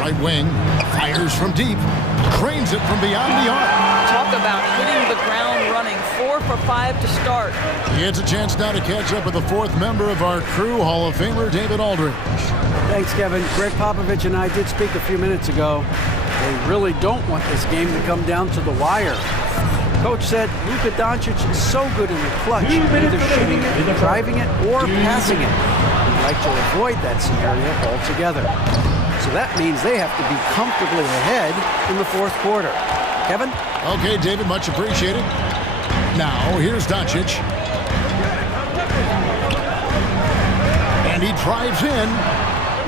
Right wing. Fires from deep. Trains it from beyond the arc. Talk about hitting the ground running. 4 for 5 to start. He has a chance now to catch up with the 4th member of our crew, Hall of Famer David Aldridge. Thanks, Kevin. Greg Popovich and I did speak a few minutes ago. They really don't want this game to come down to the wire. Coach said Luka Doncic is so good in the clutch, either shooting it, driving it, or passing it. He'd like to avoid that scenario altogether. So that means they have to be comfortably ahead in the 4th quarter. Kevin? Okay, David, much appreciated. Now, here's Doncic. And he drives in.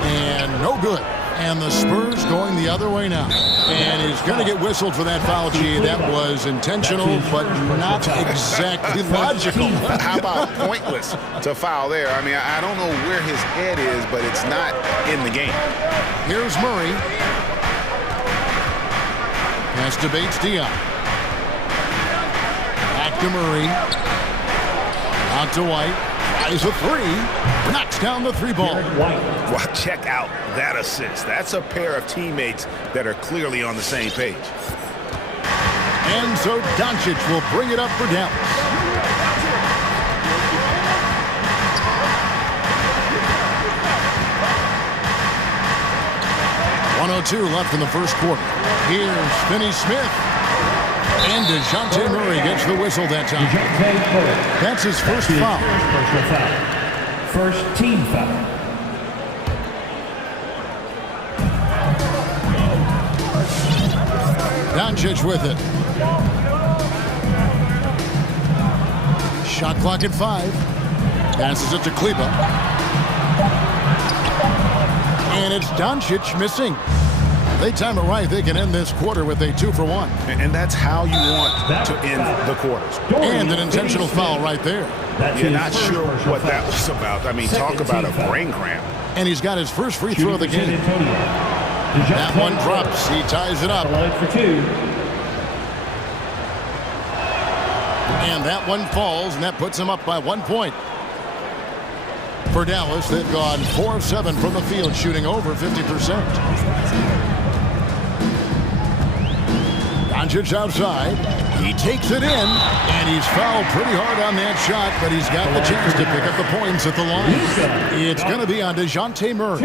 And no good. And the Spurs going the other way now. And he's going to get whistled for that foul, G. That was intentional, but not exactly logical. How about pointless to foul there? I mean, I don't know where his head is, but it's not in the game. Here's Murray. Pass to Bates Diop. Back to Murray. Out to White. Eyes a 3. Knocks down the 3-ball. Well, check out that assist. That's a pair of teammates that are clearly on the same page. And so Doncic will bring it up for Dallas. .102 left in the first quarter. Here's Finney-Smith. And DeJounte Murray gets the whistle that time. That's his first foul. First team foul. Doncic with it. Shot clock at 5. Passes it to Kleba. And it's Doncic missing. They time it right, they can end this quarter with a 2-for-1. And that's how you want to end the quarters. And an intentional foul right there. You're not sure what that was about. I mean, talk about a brain cramp. And he's got his first free throw of the game. That one drops. He ties it up. For 2. And that one falls, and that puts him up by 1 point. For Dallas, they've gone 4 of 7 from the field, shooting over 50%. Doncic outside. He takes it in, and he's fouled pretty hard on that shot, but he's got the chance to pick up the points at the line. It's going to be on DeJounte Murray.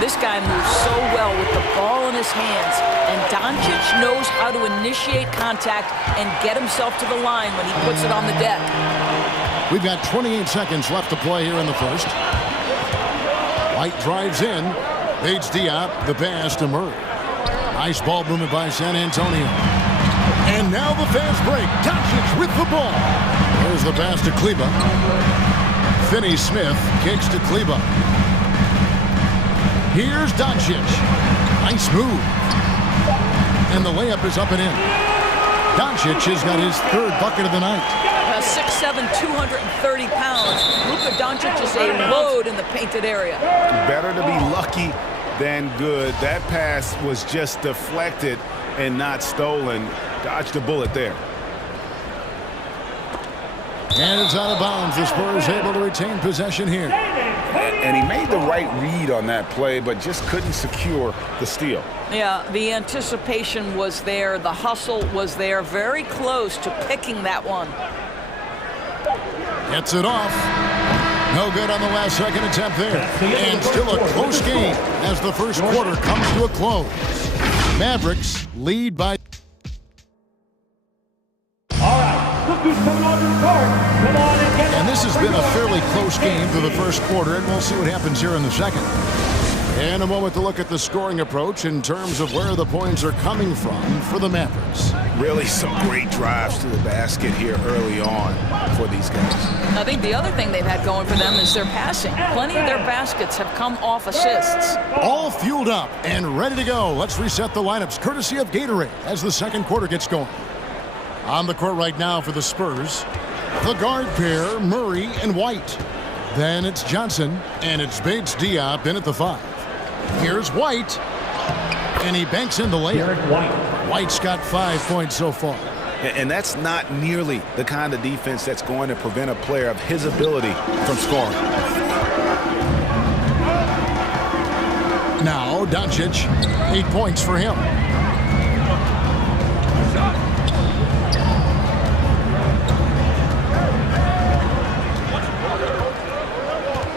This guy moves so well with the ball in his hands, and Doncic knows how to initiate contact and get himself to the line when he puts it on the deck. We've got 28 seconds left to play here in the first. White drives in. Bates Diop, the pass to Murray. Nice ball movement by San Antonio. And now the fast break. Doncic with the ball. There's the pass to Kleba. Finney-Smith kicks to Kleba. Here's Doncic. Nice move. And the layup is up and in. Doncic has got his 3rd bucket of the night. 6'7", 230 pounds. Luka Doncic is a load in the painted area. Better to be lucky than good. That pass was just deflected and not stolen. Dodged a bullet there. And it's out of bounds. The Spurs able to retain possession here. And he made the right read on that play, but just couldn't secure the steal. Yeah, the anticipation was there. The hustle was there. Very close to picking that one. Gets it off. No good on the last second attempt there. And still a close game as the first quarter comes to a close. Mavericks lead by... And this has been a fairly close game for the first quarter, and we'll see what happens here in the second. In a moment to look at the scoring approach in terms of where the points are coming from for the Mavericks. Really some great drives to the basket here early on for these guys. I think the other thing they've had going for them is their passing. Plenty of their baskets have come off assists. All fueled up and ready to go. Let's reset the lineups courtesy of Gatorade as the second quarter gets going. On the court right now for the Spurs, the guard pair, Murray and White. Then it's Johnson, and it's Bates Diop in at the 5. Here's White, and he banks in the layup. White's got 5 points so far. And that's not nearly the kind of defense that's going to prevent a player of his ability from scoring. Now Doncic, 8 points for him.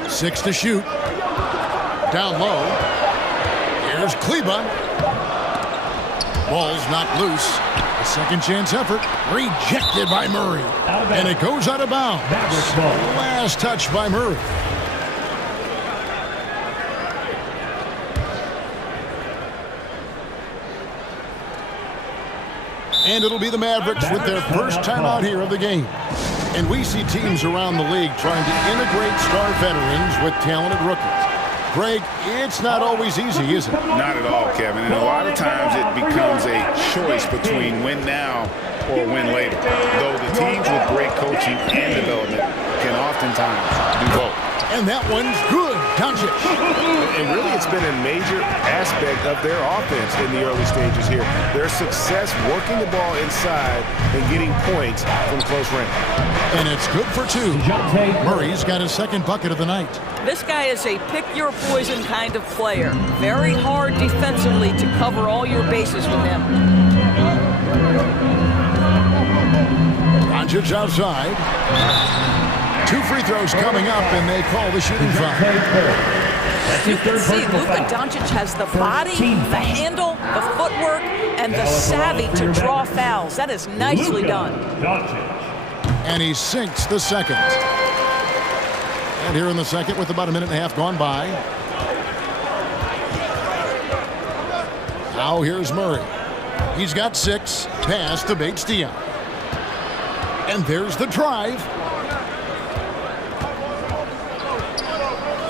Six to shoot. Down low. Here's Kleba. Ball's not loose. A second chance effort. Rejected by Murray. And it goes out of bounds. Last touch by Murray. And it'll be the Mavericks with their first timeout here of the game. And we see teams around the league trying to integrate star veterans with talented rookies. Greg, it's not always easy, is it? Not at all, Kevin. And a lot of times it becomes a choice between win now or win later. Though the teams with great coaching and development can oftentimes do both. And that one's good. Doncic. And really it's been a major aspect of their offense in the early stages here. Their success working the ball inside and getting points from close range. And it's good for 2. Murray's got his second bucket of the night. This guy is a pick-your-poison kind of player. Very hard defensively to cover all your bases with him. Doncic outside. 2 free throws coming up, and they call the shooting foul. You can see Luka Doncic has the body, the handle, the footwork, and the savvy to draw fouls. That is nicely done. And he sinks the second. And here in the second with about a minute and a half gone by. Now here's Murray. He's got 6. Pass to Bates Diop. And there's the drive.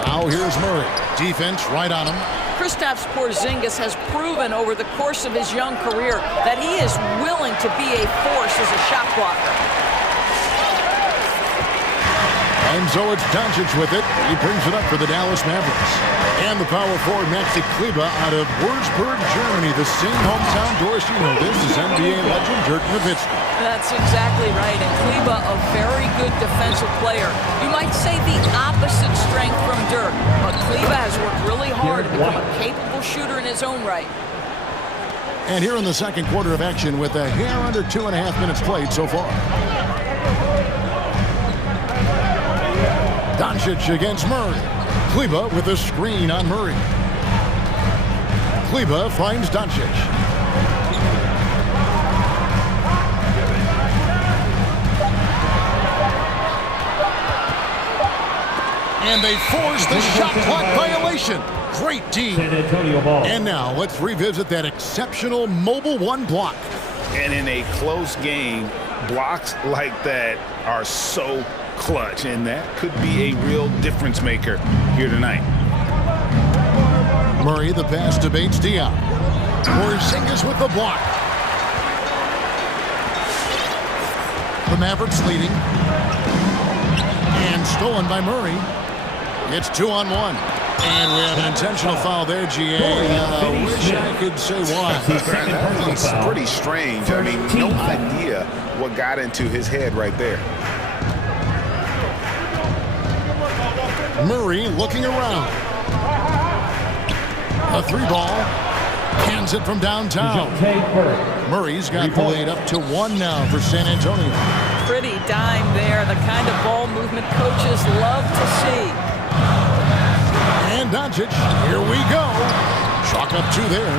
Now here's Murray. Defense right on him. Kristaps Porzingis has proven over the course of his young career that he is willing to be a force as a shot blocker. And so it's Doncic with it. He brings it up for the Dallas Mavericks. And the power forward, Maxi Kleber, out of Würzburg, Germany. The same hometown Doris, you know this is NBA legend Dirk Nowitzki. That's exactly right. And Kleber, a very good defensive player. You might say the opposite strength from Dirk. But Kleber has worked really hard to become a capable shooter in his own right. And here in the second quarter of action with a hair under 2.5 minutes played so far. Doncic against Murray. Kleber with a screen on Murray. Kleber finds Doncic. And they force the shot clock violation. Great D. And now let's revisit that exceptional mobile one block. And in a close game, blocks like that are so clutch, and that could be a real difference maker here tonight. Murray, the pass to Bates Diop. Porzingis with the block. The Mavericks leading. And stolen by Murray. It's 2-on-1. And we have an intentional foul there, GA. I wish I could say why. That's pretty strange. I mean, no idea what got into his head right there. Murray looking around. A three ball. Hands it from downtown. Murray's got the lead up to 1 now for San Antonio. Pretty dime there. The kind of ball movement coaches love to see. And Doncic, here we go. Chalk up 2 there.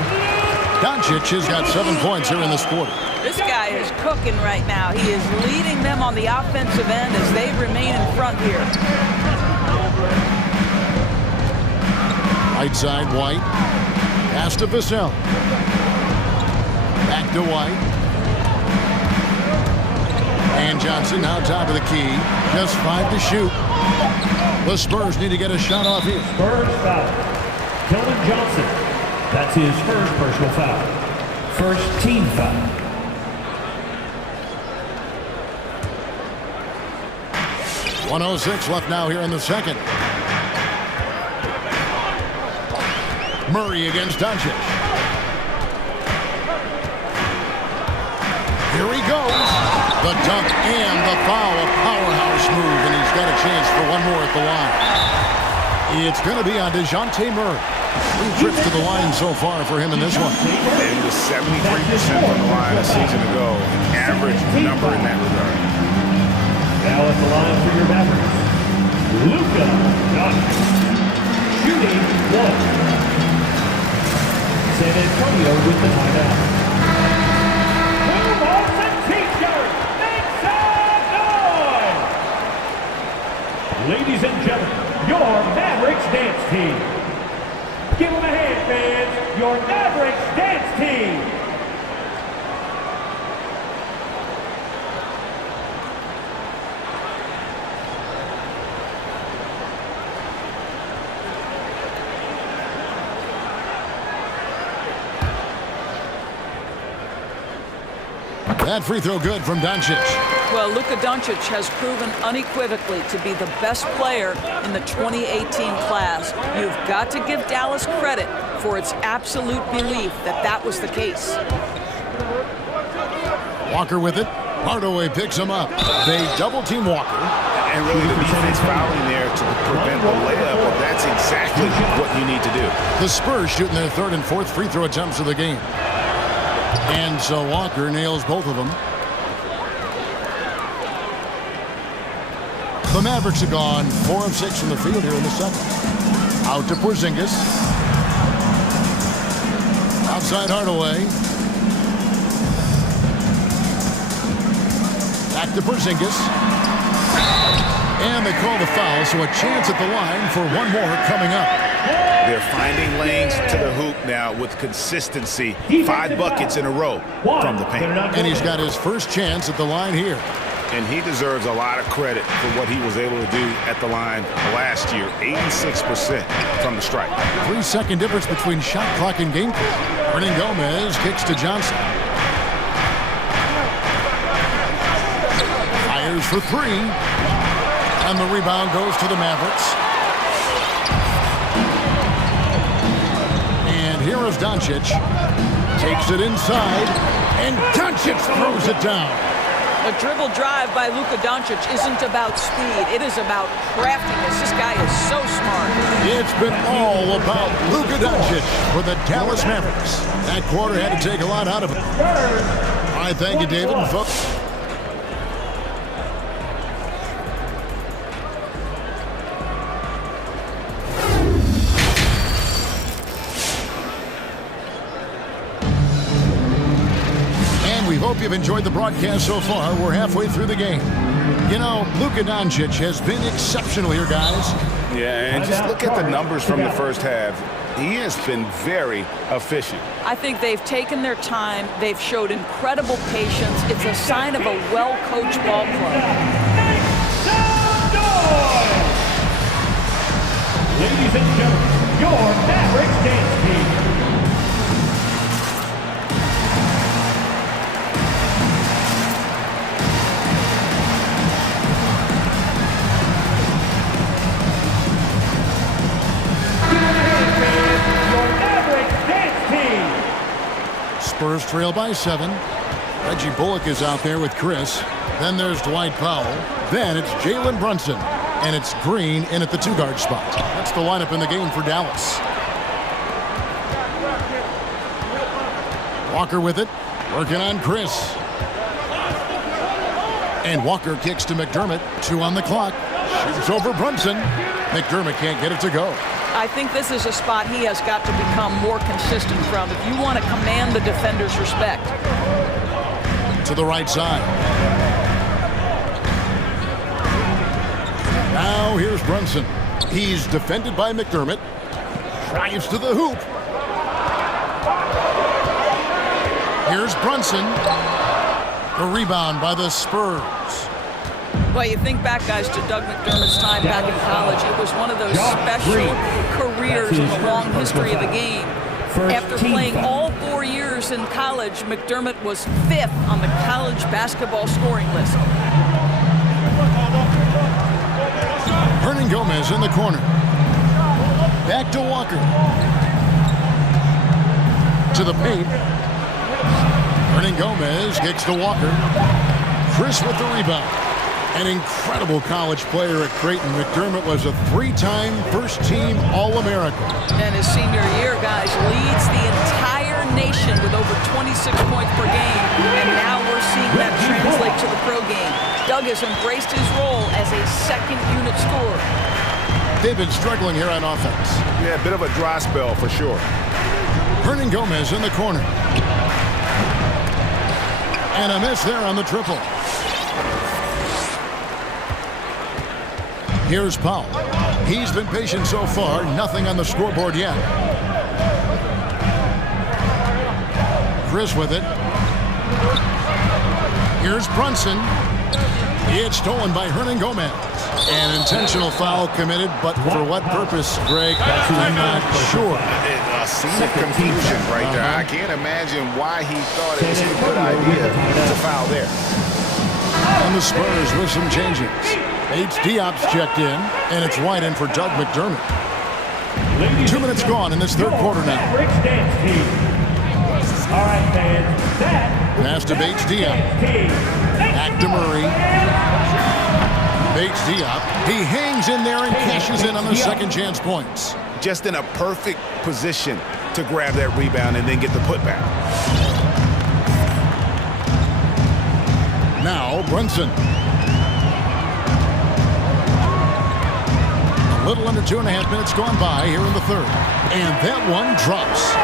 Doncic has got 7 points here in this quarter. This guy is cooking right now. He is leading them on the offensive end as they remain in front here. Right side, White. Pass to Vassell. Back to White. And Johnson now top of the key. Just 5 to shoot. The Spurs need to get a shot off here. Spurs foul. Keldon Johnson. That's his first personal foul. First team foul. .106 left now here in the second. Murray against Doncic. Here he goes. The dunk and the foul. A powerhouse move, and he's got a chance for one more at the line. It's going to be on DeJounte Murray. 3 trips to the line so far for him in this one. And he was 73% from the line a season ago. An average number in that regard. Now at the line for your Mavericks, Luka Doncic. Shooting 1. San Antonio with the timeout. Who wants a t-shirt? Make some noise! Ladies and gentlemen, your Mavericks dance team. Give them a hand, fans. Your Mavericks dance team. That free throw good from Doncic. Well, Luka Doncic has proven unequivocally to be the best player in the 2018 class. You've got to give Dallas credit for its absolute belief that that was the case. Walker with it. Hardaway picks him up. They double-team Walker. And really the defense fouling there to prevent the layup. Well, that's exactly what you need to do. The Spurs shooting their 3rd and 4th free throw attempts of the game. And so Walker nails both of them. The Mavericks are gone 4 of 6 from the field here in the second. Out to Porzingis. Outside Hardaway. Back to Porzingis. And they call the foul, so a chance at the line for one more coming up. They're finding lanes to the hoop now with consistency. 5 buckets in a row from the paint. And he's got his first chance at the line here. And he deserves a lot of credit for what he was able to do at the line last year. 86% from the stripe. 3-second difference between shot clock and game clock. Hernan Gomez kicks to Johnson. Fires for 3. And the rebound goes to the Mavericks. And here is Doncic. Takes it inside. And Doncic throws it down. A dribble drive by Luka Doncic isn't about speed. It is about craftiness. This guy is so smart. It's been all about Luka Doncic for the Dallas Mavericks. That quarter had to take a lot out of it. All right, thank you, David. And folks. We hope you've enjoyed the broadcast so far. We're halfway through the game. You know, Luka Doncic has been exceptional here, guys. Yeah, and just look at the numbers from the first half. He has been very efficient. I think they've taken their time. They've showed incredible patience. It's a sign of a well-coached ball club. Ladies and gentlemen, your Mavericks dance team. Spurs trail by 7. Reggie Bullock is out there with Chris. Then there's Dwight Powell. Then it's Jalen Brunson. And it's Green in at the 2-guard spot. That's the lineup in the game for Dallas. Walker with it. Working on Chris. And Walker kicks to McDermott. 2 on the clock. Shoots over Brunson. McDermott can't get it to go. I think this is a spot he has got to become more consistent from if you want to command the defender's respect. To the right side. Now here's Brunson. He's defended by McDermott. Drives to the hoop. Here's Brunson. The rebound by the Spurs. Well, you think back, guys, to Doug McDermott's time back in college. It was one of those special careers in the long history of the game. After playing all 4 years in college, McDermott was 5th on the college basketball scoring list. Hernan Gomez in the corner. Back to Walker. To the paint. Hernan Gomez kicks to Walker. Chris with the rebound. An incredible college player at Creighton. McDermott was a 3-time first-team All-American. And his senior year, guys, leads the entire nation with over 26 points per game. And now we're seeing that translate to the pro game. Doug has embraced his role as a second-unit scorer. They've been struggling here on offense. Yeah, a bit of a dry spell for sure. Hernan Gomez in the corner. And a miss there on the triple. Here's Powell. He's been patient so far. Nothing on the scoreboard yet. Chris with it. Here's Brunson. It's stolen by Hernan Gomez. An intentional foul committed, but for what purpose, Greg? I'm not sure. A scene of confusion right there. I can't imagine why he thought it was a good idea to foul there. And the Spurs with some changes. Diop's checked in, and it's wide in for Doug McDermott. 2 minutes gone in this third quarter now. All right, fans. Pass to Diop. Back to Murray. Diop. He hangs in there and cashes in on the second chance points. Just in a perfect position to grab that rebound and then get the putback. Now Brunson. A little under 2.5 minutes gone by here in the third. And that one drops.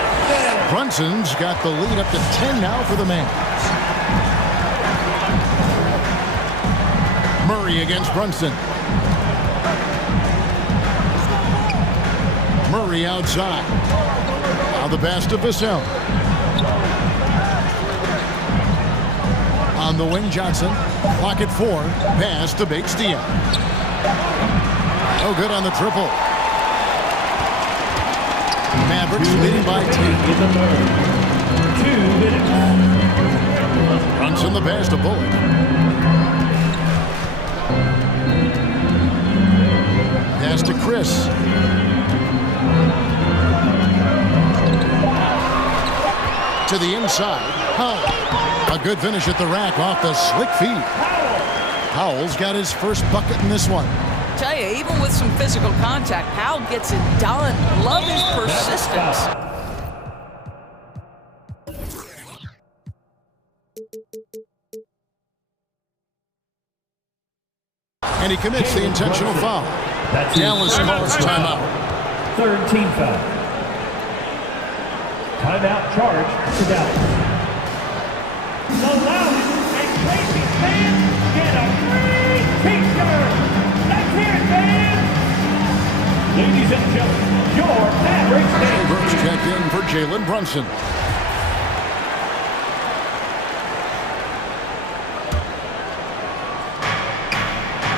Brunson's got the lead up to 10 now for the Mavs. Murray against Brunson. Murray outside. Now the pass to Vassell. On the wing, Johnson. Clock at 4. Pass to Diop. No good on the triple. Mavericks leading by 10. 2 minutes. Brunson the pass to Bullock. pass to Chris. To the inside. Powell. A good finish at the rack off the slick feed. Powell's got his first bucket in this one. Tell you, even with some physical contact, Powell gets it done. Love his persistence. And he commits the intentional foul. Dallas calls timeout. Third team foul. Timeout charge to Dallas. So loud and crazy fans get a free t-shirt. Let's hear it, fans. Ladies and gentlemen, your Mavericks game. Brooks checked in for Jalen Brunson.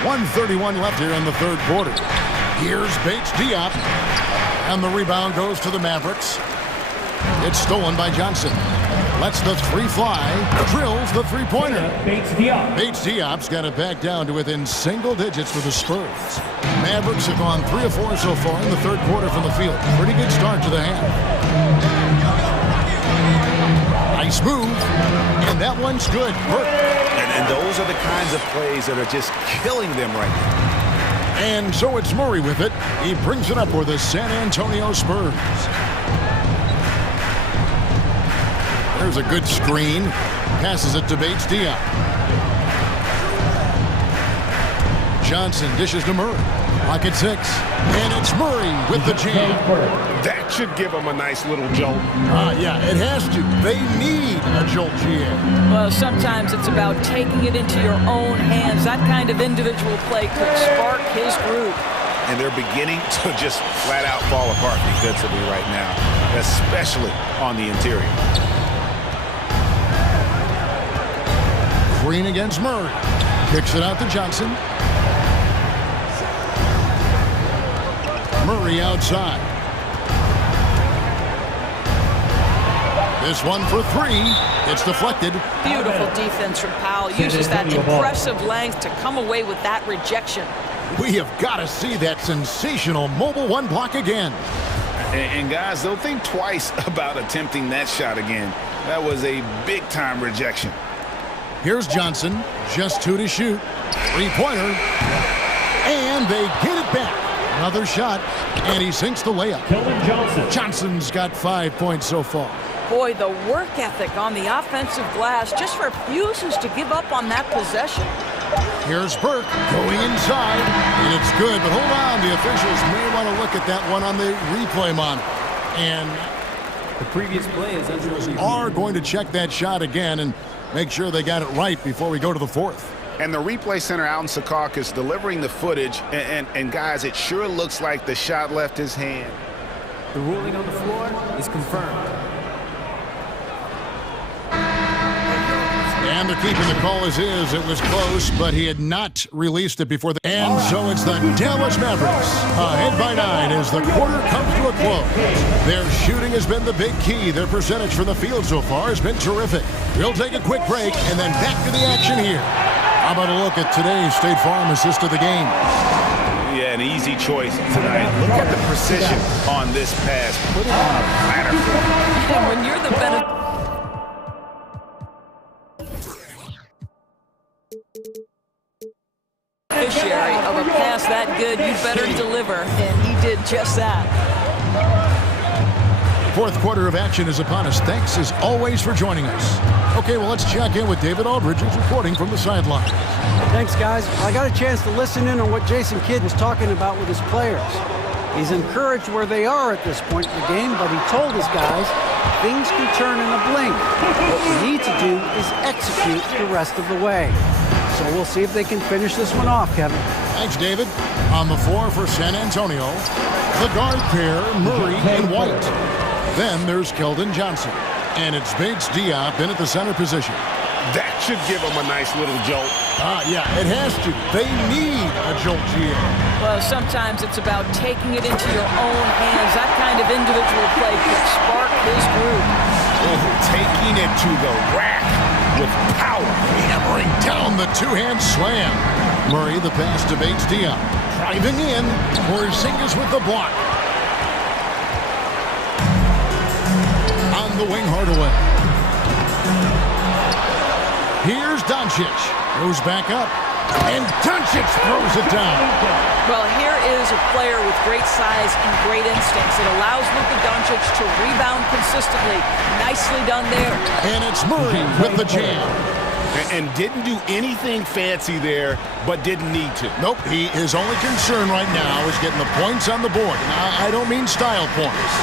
.131 left here in the third quarter. Here's Bates Diop. And the rebound goes to the Mavericks. It's stolen by Johnson. Lets the three fly. Drills the three-pointer. Bates Diop. Bates Diop's got it back down to within single digits for the Spurs. Mavericks have gone 3 of 4 so far in the third quarter from the field. Pretty good start to the half. Nice move. And that one's good. And those are the kinds of plays that are just killing them right now. And so it's Murray with it. He brings it up for the San Antonio Spurs. There's a good screen. Passes it to Bates Diop. Johnson dishes to Murray. Pocket 6. And it's Murray with the jam. That should give them a nice little jolt. Yeah, it has to. They need a jolt, GA. Well, sometimes it's about taking it into your own hands. That kind of individual play could spark his group. And they're beginning to just flat out fall apart defensively right now, especially on the interior. Green against Murray. Kicks it out to Johnson. Murray outside. This one for 3. It's deflected. Beautiful defense from Powell. Uses that impressive length to come away with that rejection. We have got to see that sensational mobile one block again. And guys, don't think twice about attempting that shot again. That was a big-time rejection. Here's Johnson. Just 2 to shoot. Three-pointer. And they get it back. Another shot. And he sinks the layup. Johnson's got 5 points so far. Boy, the work ethic on the offensive glass just refuses to give up on that possession. Here's Burke going inside. And it's good, but hold on. The officials may want to look at that one on the replay monitor. And the previous play is under review. Are going to check that shot again and make sure they got it right before we go to the fourth. And the replay center out in Secaucus delivering the footage. And guys, it sure looks like the shot left his hand. The ruling on the floor is confirmed. And they're keeping the call as is. It was close, but he had not released it before the end. So it's the Dallas Mavericks ahead by 9 as the quarter comes to a close. Their shooting has been the big key. Their percentage from the field so far has been terrific. We'll take a quick break and then back to the action here. How about a look at today's State Farm assist of the game? Yeah, an easy choice tonight. Look at the precision on this pass. Put it on a platter. And when you're the beneficiary of a pass that good, you better deliver, and he did just that. Fourth quarter of action is upon us. Thanks as always for joining us. Okay, well, let's check in with David Aldridge, who's reporting from the sideline. Thanks, guys. I got a chance to listen in on what Jason Kidd was talking about with his players. He's encouraged where they are at this point in the game, but he told his guys things can turn in a blink. What we need to do is execute the rest of the way. So we'll see if they can finish this one off, Kevin. Thanks, David. On the floor for San Antonio, the guard pair, Murray and White. Then there's Keldon Johnson. And it's Bates Diop in at the center position. That should give them a nice little jolt. Yeah, it has to. They need a jolt, GA. Well, sometimes it's about taking it into your own hands. That kind of individual play could spark his group. Oh, taking it to the rack with power. Hammering down the two-hand slam. Murray, the pass to Bates Dion. Driving in. Porzingis with the block. On the wing, Hardaway. Here's Doncic. Goes back up. And Doncic throws it down. Well, here is a player with great size and great instincts. It allows Luka Doncic to rebound consistently. Nicely done there. And it's Murray with the jam. And didn't do anything fancy there, but didn't need to. Nope, his only concern right now is getting the points on the board. Now, I don't mean style points.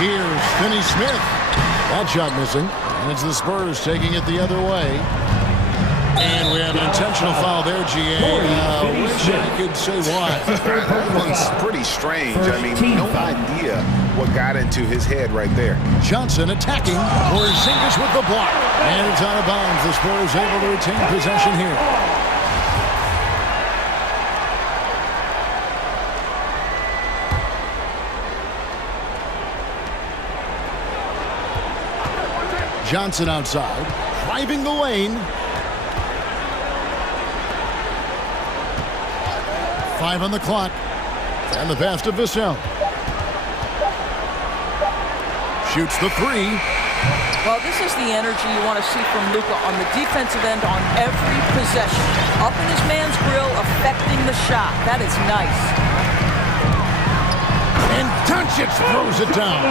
Here's Finney-Smith. That shot missing. And it's the Spurs taking it the other way. And we have an intentional foul there, GA. Wish I could say why. That one's pretty strange. I mean, no idea what got into his head right there. Johnson attacking. Porzingis with the block. And it's out of bounds. The Spurs able to retain possession here. Johnson outside. Driving the lane. 5 on the clock. And the pass to Vassell. Shoots the three. Well, this is the energy you want to see from Luka on the defensive end on every possession. Up in his man's grill, affecting the shot. That is nice. And Doncic throws it down.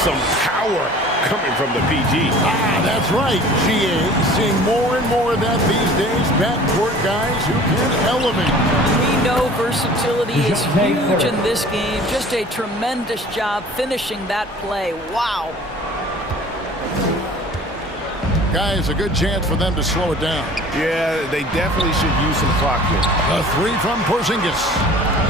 Some power coming from the PG. That's right, GA. Seeing more and more of that these days. Backcourt guys who can elevate. We know versatility is huge in this game. Just a tremendous job finishing that play. Wow. Guys, a good chance for them to slow it down. Yeah, they definitely should use some clock here. A three from Porzingis.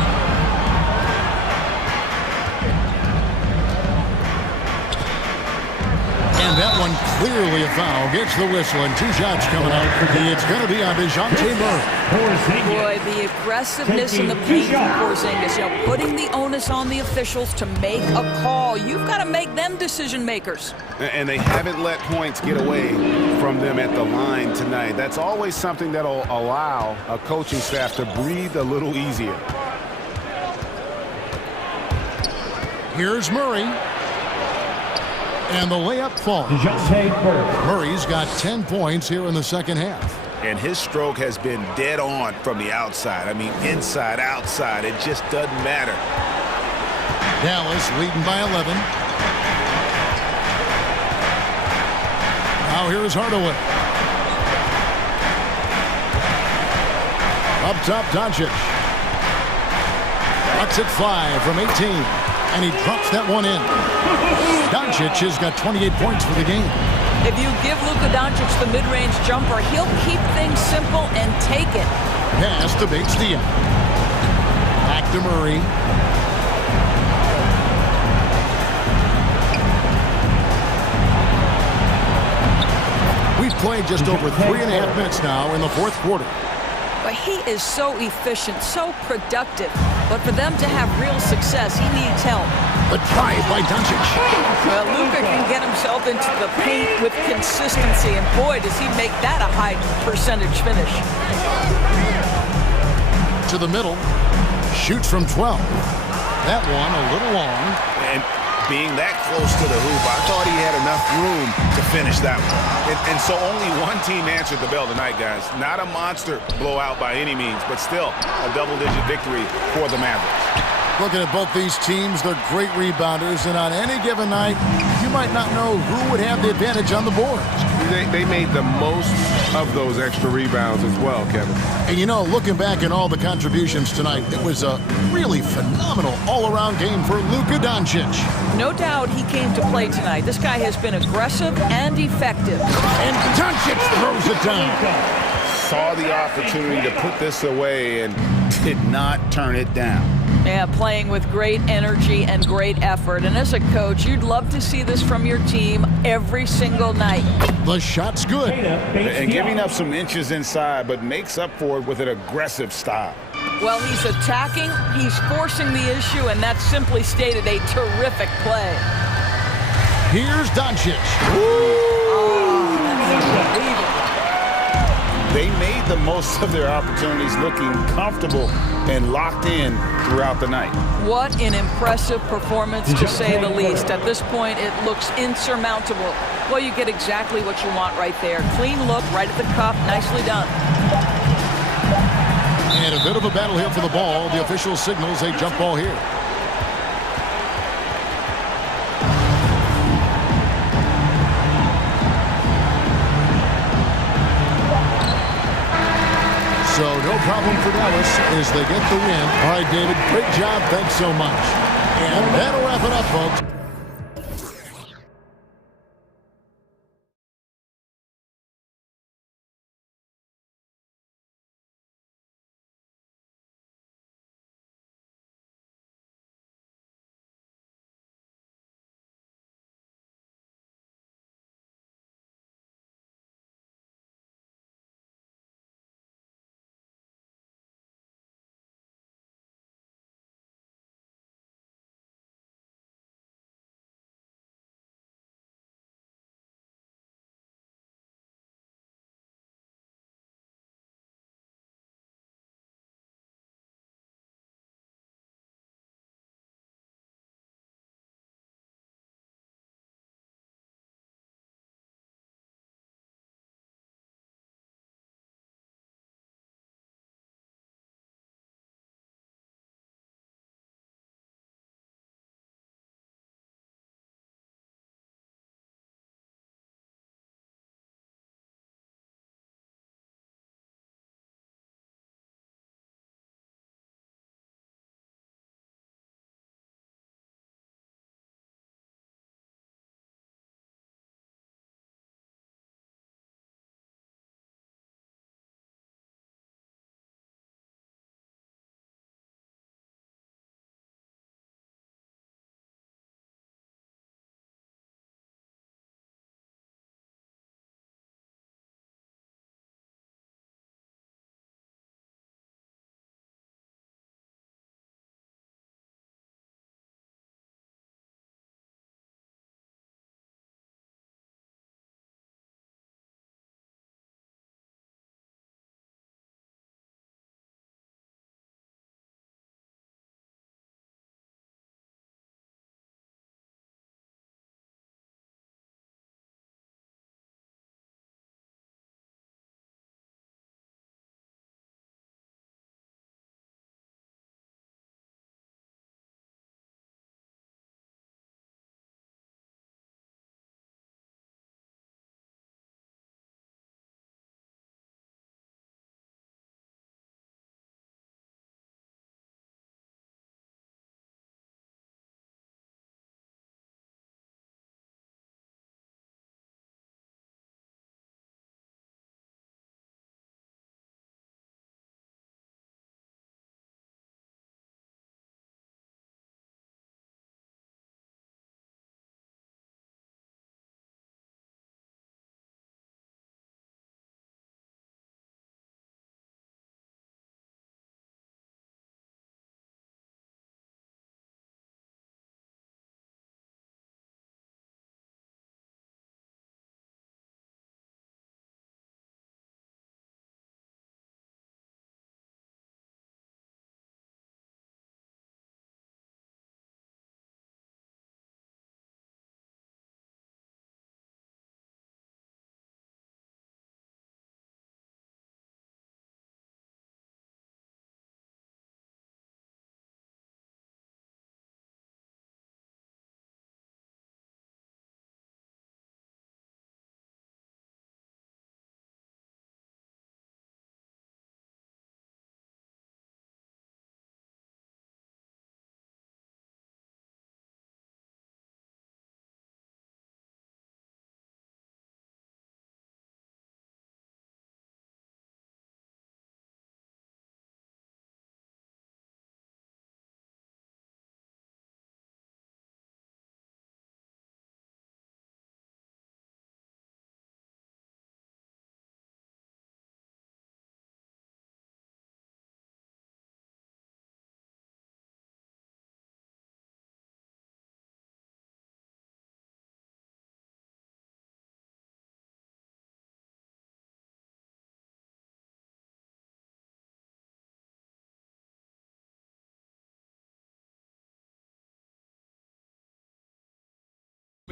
And that one clearly a foul. Gets the whistle and 2 shots coming up. It's going to be on DeJounte Murray. Boy, the aggressiveness in the paint from Porzingis. You know, putting the onus on the officials to make a call. You've got to make them decision makers. And they haven't let points get away from them at the line tonight. That's always something that'll allow a coaching staff to breathe a little easier. Here's Murray. And the layup falls. Murray's got 10 points here in the second half. And his stroke has been dead on from the outside. I mean, inside, outside, it just doesn't matter. Dallas leading by 11. Now here is Hardaway. Up top, Doncic. Lets it fly from 18. And he drops that one in. Doncic has got 28 points for the game. If you give Luka Doncic the mid-range jumper, he'll keep things simple and take it. Pass to Bates Dion. Back to Murray. We've played just over 3.5 minutes now in the fourth quarter. But he is so efficient, so productive. But for them to have real success, he needs help. The drive by Doncic. Well, Luka can get himself into the paint with consistency, and boy, does he make that a high percentage finish. To the middle, shoots from 12. That one a little long. And being that close to the hoop, I thought he had enough room to finish that one. And so only one team answered the bell tonight, guys. Not a monster blowout by any means, but still a double-digit victory for the Mavericks. Looking at both these teams, they're great rebounders, and on any given night, you might not know who would have the advantage on the boards. They made the most of those extra rebounds as well, Kevin. And you know, looking back at all the contributions tonight, it was a really phenomenal all-around game for Luka Doncic. No doubt he came to play tonight. This guy has been aggressive and effective. And Doncic throws it down. Saw the opportunity to put this away and did not turn it down. Yeah, playing with great energy and great effort. And as a coach, you'd love to see this from your team every single night. The shot's good. And giving up some inches inside, but makes up for it with an aggressive style. Well, he's attacking, he's forcing the issue, and that's simply stated a terrific play. Here's Doncic. Oh, They made the most of their opportunities, looking comfortable and locked in throughout the night. What an impressive performance, to say the least. At this point, it looks insurmountable. Well, you get exactly what you want right there. Clean look, right at the cup, nicely done. And a bit of a battle here for the ball. The official signals a jump ball here. So no problem for Dallas as they get the win. All right, David, great job. Thanks so much. And that'll wrap it up, folks.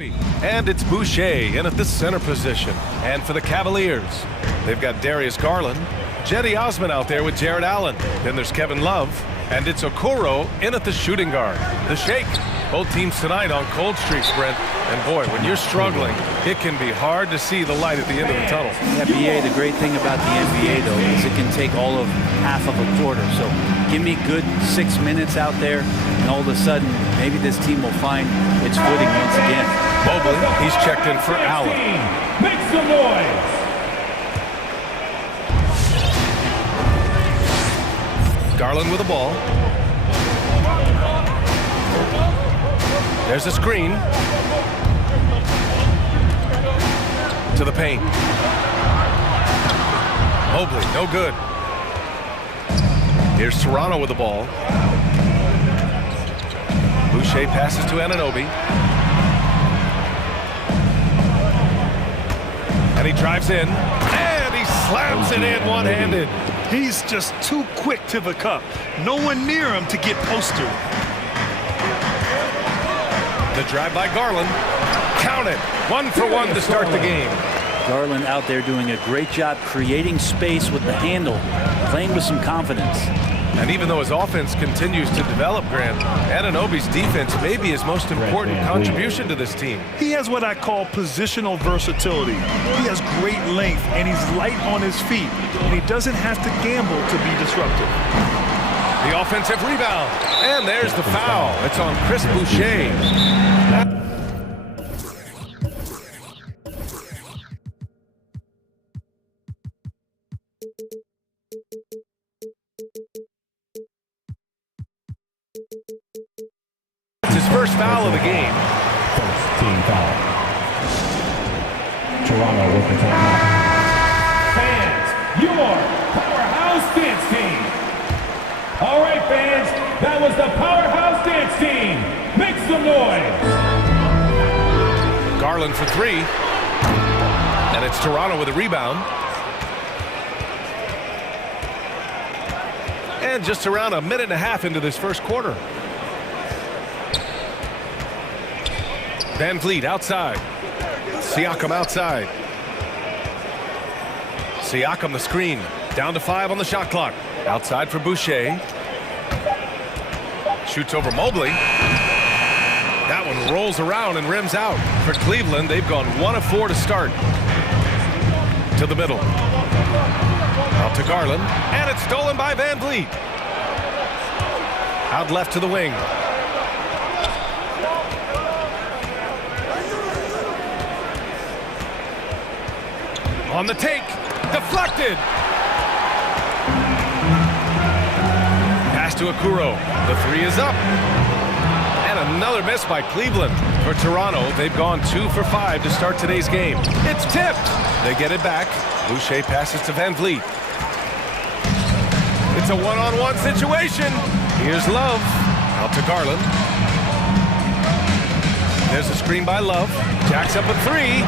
And it's Boucher in at the center position. And for the Cavaliers, they've got Darius Garland, Jetty Osman out there with Jared Allen. Then there's Kevin Love, and it's Okoro in at the shooting guard. The Shake. Both teams tonight on cold streaks, Brent. And boy, when you're struggling, it can be hard to see the light at the end of the tunnel. Yeah, BA, the great thing about the NBA, though, is it can take all of half of a quarter. So give me good 6 minutes out there, and all of a sudden, maybe this team will find its footing once again. Mobley, he's checked in for Allen. Make some noise. Garland with the ball. There's a screen. To the paint. Mobley, no good. Here's Toronto with the ball. Boucher passes to Anunoby. And he drives in. And he slams it in one-handed. He's just too quick to the cup. No one near him to get posted. The drive by Garland. Count it. 1 for 1 to start the game. Garland out there doing a great job creating space with the handle, playing with some confidence. And even though his offense continues to develop, Grant, Anunoby's defense may be his most important contribution to this team. He has what I call positional versatility. He has great length, and he's light on his feet, and he doesn't have to gamble to be disruptive. The offensive rebound, and there's the foul. It's on Chris Boucher. It's his first foul of the game. First team foul. Toronto with the timeout. Fans, your powerhouse dance team. All right, fans, that was the powerhouse dance team. Make some noise. Garland for 3. And it's Toronto with a rebound. And just around a minute and a half into this first quarter. Van Vliet outside. Siakam outside. Siakam the screen. Down to 5 on the shot clock. Outside for Boucher. Shoots over Mobley. That one rolls around and rims out. For Cleveland, they've gone 1 of 4 to start. To the middle. Out to Garland. And it's stolen by Van Vliet. Out left to the wing. On the take. Deflected. Pass to Okoro. The 3 is up. And another miss by Cleveland. For Toronto, they've gone 2 for 5 to start today's game. It's tipped. They get it back. Boucher passes to Van Vliet. It's a one-on-one situation. Here's Love. Out to Garland. There's a screen by Love. Jacks up a 3.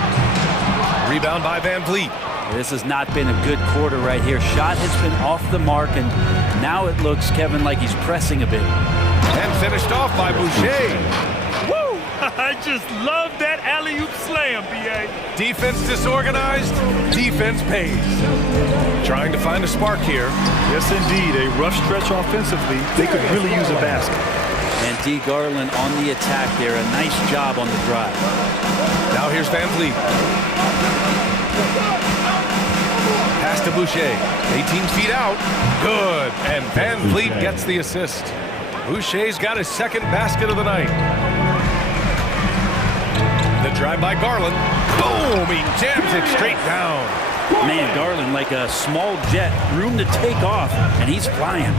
Rebound by Van Vliet. This has not been a good quarter right here. Shot has been off the mark, and now it looks, Kevin, like he's pressing a bit. And finished off by Boucher. Woo! I just love that alley-oop slam, B.A. Defense disorganized, defense pays. Trying to find a spark here. Yes, indeed. A rough stretch offensively. They could really use a basket. And D. Garland on the attack there. A nice job on the drive. Now here's Van Vliet. Pass to Boucher. 18 feet out. Good. And Van Vliet gets the assist. Boucher's got his second basket of the night. The drive by Garland. Boom! He jams it straight down. Man, Garland like a small jet. Room to take off, and he's flying.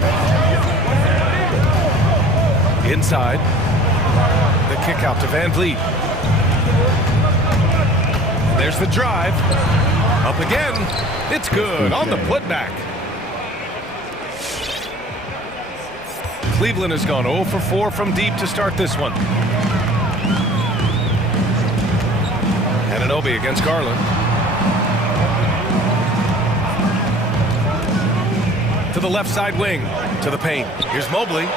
Inside. The kick out to Van Vliet. There's the drive. Up again. It's good on the putback. Cleveland has gone 0 for 4 from deep to start this one. Anunoby against Garland. To the left side wing. To the paint. Here's Mobley.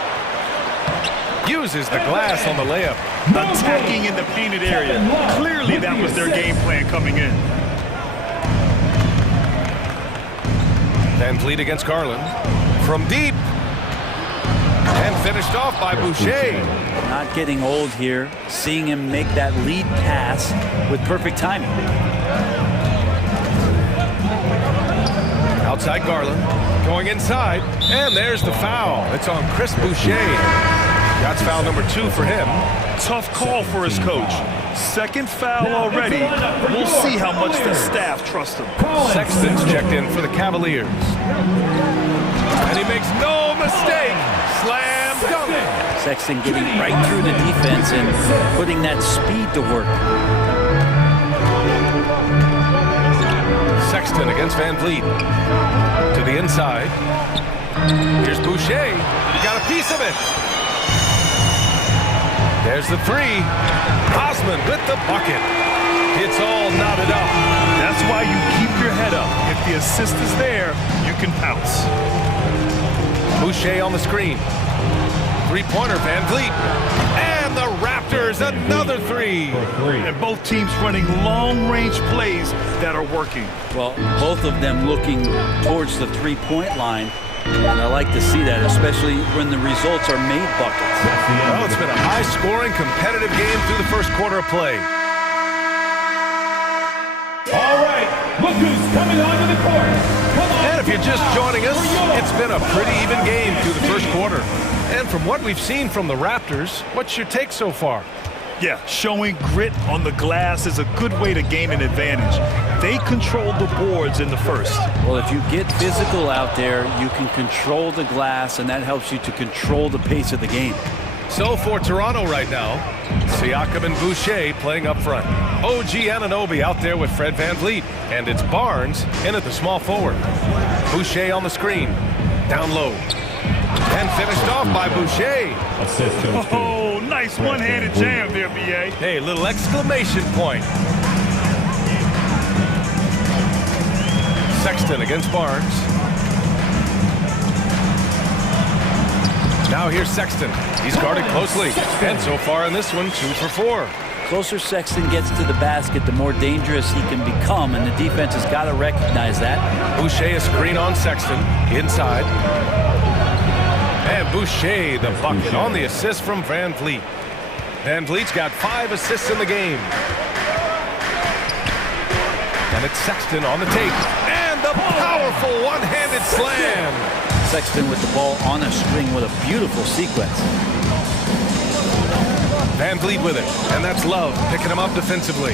Uses the glass on the layup. Attacking in the painted area. Clearly that was their game plan coming in. Van Vliet against Garland. From deep. And finished off by Boucher. Not getting old here. Seeing him make that lead pass with perfect timing. Outside Garland. Going inside. And there's the foul. It's on Chris Boucher. That's foul number 2 for him. Tough call for his coach. Second foul already. We'll see how much the staff trusts him. Sexton's checked in for the Cavaliers. And he makes no mistake. Slam dunk. Sexton getting right through the defense and putting that speed to work. Sexton against Van Vliet. To the inside. Here's Boucher. He got a piece of it. There's the 3. Osman with the bucket. It's all knotted up. That's why you keep your head up. If the assist is there, you can pounce. Boucher on the screen. Three-pointer, Van Vliet. And the Raptors, another 3. And both teams running long-range plays that are working. Well, both of them looking towards the three-point line. And I like to see that, especially when the results are made buckets. Well, it's been a high-scoring, competitive game through the first quarter of play. All right, look who's coming onto the court. And if you're just joining us, it's been a pretty even game through the first quarter. And from what we've seen from the Raptors, what's your take so far? Yeah, showing grit on the glass is a good way to gain an advantage. They controlled the boards in the first. Well, if you get physical out there, you can control the glass, and that helps you to control the pace of the game. So for Toronto right now, Siakam and Boucher playing up front. OG Anunoby out there with Fred Van Vliet. And it's Barnes in at the small forward. Boucher on the screen. Down low. And finished off by Boucher. Oh, nice one-handed jam there, B.A. Hey, little exclamation point. Sexton against Barnes. Now here's Sexton. He's guarded closely. And so far in this one, 2 for 4. Closer Sexton gets to the basket, the more dangerous he can become, and the defense has got to recognize that. Boucher a screen on Sexton. Inside. And Boucher, the bucket on the assist from Van Vliet. Van Vliet's got 5 assists in the game. And it's Sexton on the take. And the powerful one-handed slam. Sexton with the ball on a string with a beautiful sequence. Van Vliet with it. And that's Love picking him up defensively.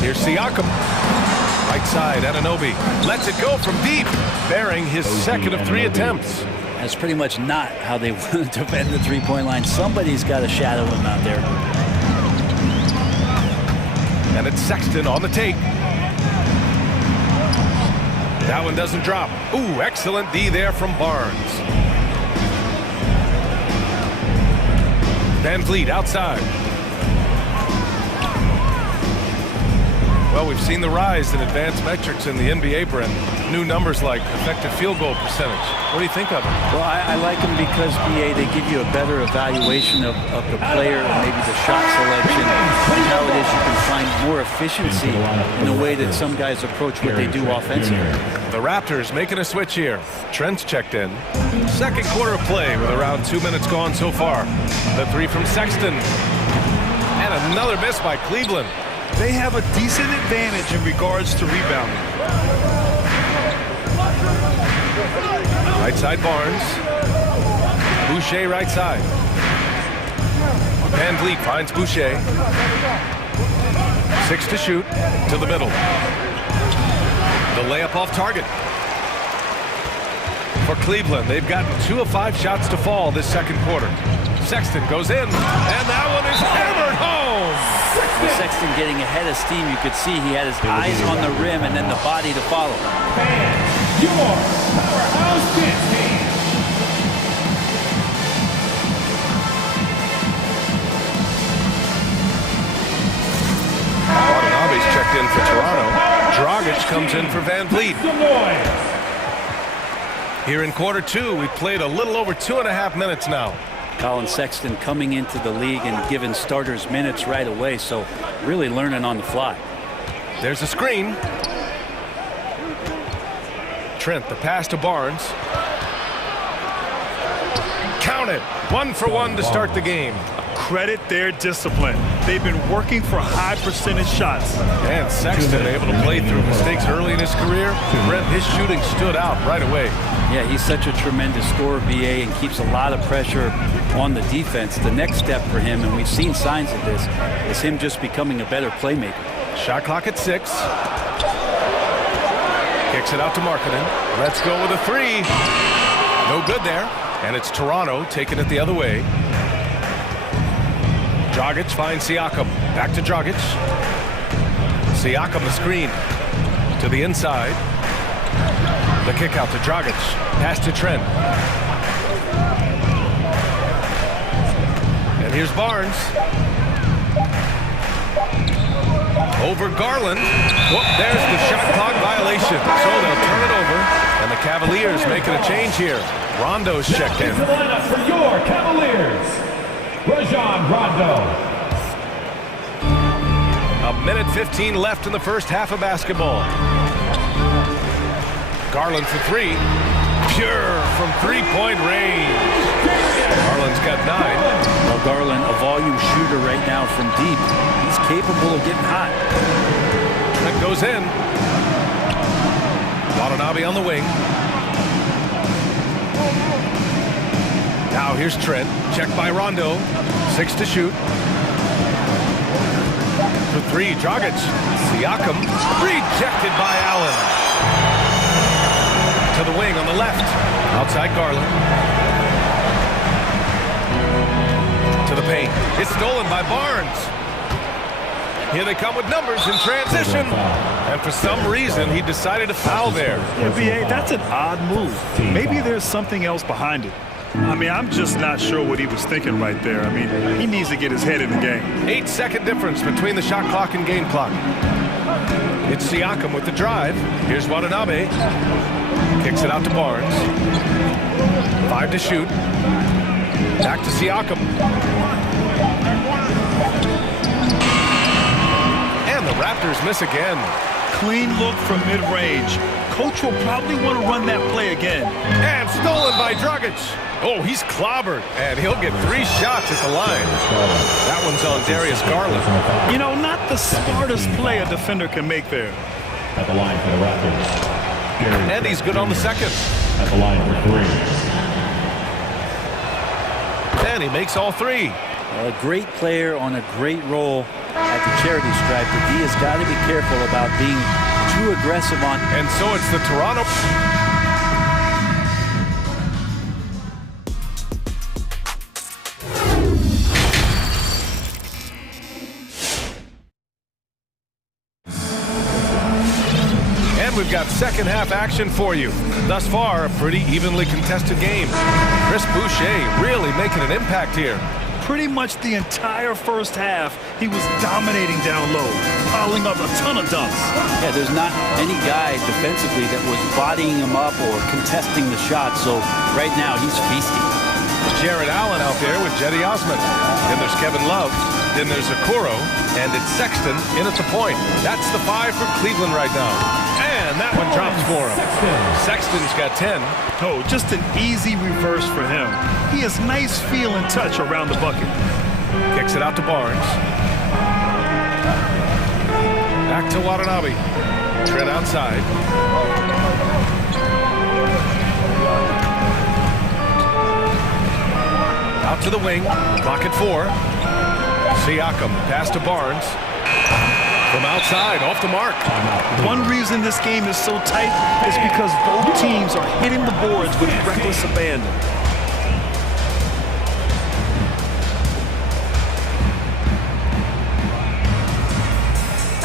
Here's Siakam. Right side, Anunoby lets it go from deep, bearing his second of 3 attempts. That's pretty much not how they want to defend the three-point line. Somebody's got to shadow him out there. And it's Sexton on the take. That one doesn't drop. Ooh, excellent D there from Barnes. Van Vliet outside. Well, we've seen the rise in advanced metrics in the NBA, Brent. New numbers like effective field goal percentage. What do you think of them? Well, I like them because, BA, they give you a better evaluation of the player and maybe the shot selection and how it is you can find more efficiency in the way that some guys approach what they do offensively. The Raptors making a switch here. Trent's checked in. Second quarter of play with around 2 minutes gone so far. The 3 from Sexton. And another miss by Cleveland. They have a decent advantage in regards to rebounding. Right side Barnes. Boucher right side. Van Vliet finds Boucher. 6 to shoot. To the middle. The layup off target. For Cleveland, they've gotten 2 of 5 shots to fall this second quarter. Sexton goes in, and that one is hammered home. With Sexton getting ahead of steam, you could see he had his eyes on the rim and then the body to follow. Your powerhouse dance team. Watanabe's checked in for Toronto. Dragic comes in for Van Vliet. Here in quarter 2, we've played a little over 2.5 minutes now. Colin Sexton coming into the league and giving starters minutes right away, so really learning on the fly. There's a screen. Trent, the pass to Barnes. Count it. 1 for 1 to start the game. Credit their discipline. They've been working for high percentage shots. And Sexton able to play through mistakes early in his career. Brent, his shooting stood out right away. Yeah, he's such a tremendous scorer, BA, and keeps a lot of pressure on the defense. The next step for him, and we've seen signs of this, is him just becoming a better playmaker. Shot clock at 6. Kicks it out to Markkanen. Let's go with a 3. No good there. And it's Toronto taking it the other way. Dragic finds Siakam. Back to Dragic. Siakam the screen. To the inside. The kick out to Dragic. Pass to Trent. And here's Barnes. Over Garland. Whoop, there's the shot clock violation. So they'll turn it over. And the Cavaliers making a change here. Rondo's checked in. The lineup for your Cavaliers. Rajon Rondo. 1:15 left in the first half of basketball. Garland for 3. Pure from three-point range. Garland's got 9. Well, Garland, a volume shooter right now from deep. He's capable of getting hot. That goes in. Watanabe on the wing. Now here's Trent. Checked by Rondo. 6 to shoot. For 3, Dragic. Siakam. Rejected by Allen. To the wing on the left. Outside Garland. To the paint. It's stolen by Barnes. Here they come with numbers in transition. And for some reason, he decided to foul there. Yeah, BA, that's an odd move. Maybe there's something else behind it. I mean, I'm just not sure what he was thinking right there. I mean, he needs to get his head in the game. 8-second difference between the shot clock and game clock. It's Siakam with the drive. Here's Watanabe. Kicks it out to Barnes. 5 to shoot. Back to Siakam. And the Raptors miss again. Clean look from mid-range. Coach will probably want to run that play again. And stolen by Dragic. Oh, he's clobbered. And he'll get 3 shots at the line. That one's on Darius Garland. You know, not the smartest play a defender can make there. At the line for the Raptors. And he's good on the second. At the line for 3. And he makes all 3. A great player on a great role at the charity stripe. But he has got to be careful about being too aggressive on. And so it's the Toronto. And we've got second half action for you. Thus far, a pretty evenly contested game. Chris Boucher really making an impact here. Pretty much the entire first half, he was dominating down low, piling up a ton of dunks. Yeah, there's not any guy defensively that was bodying him up or contesting the shot, so right now he's feasting. Jared Allen out there with Jetty Osman. Then there's Kevin Love. Then there's Okoro. And it's Sexton in at the point. That's the 5 for Cleveland right now. And that one drops for him. Sexton's got 10. Oh, just an easy reverse for him. He has nice feel and touch around the bucket. Kicks it out to Barnes. Back to Watanabe. Trent outside. Out to the wing. Clock at 4. Siakam. Pass to Barnes. From outside, off the mark. One reason this game is so tight is because both teams are hitting the boards with reckless abandon.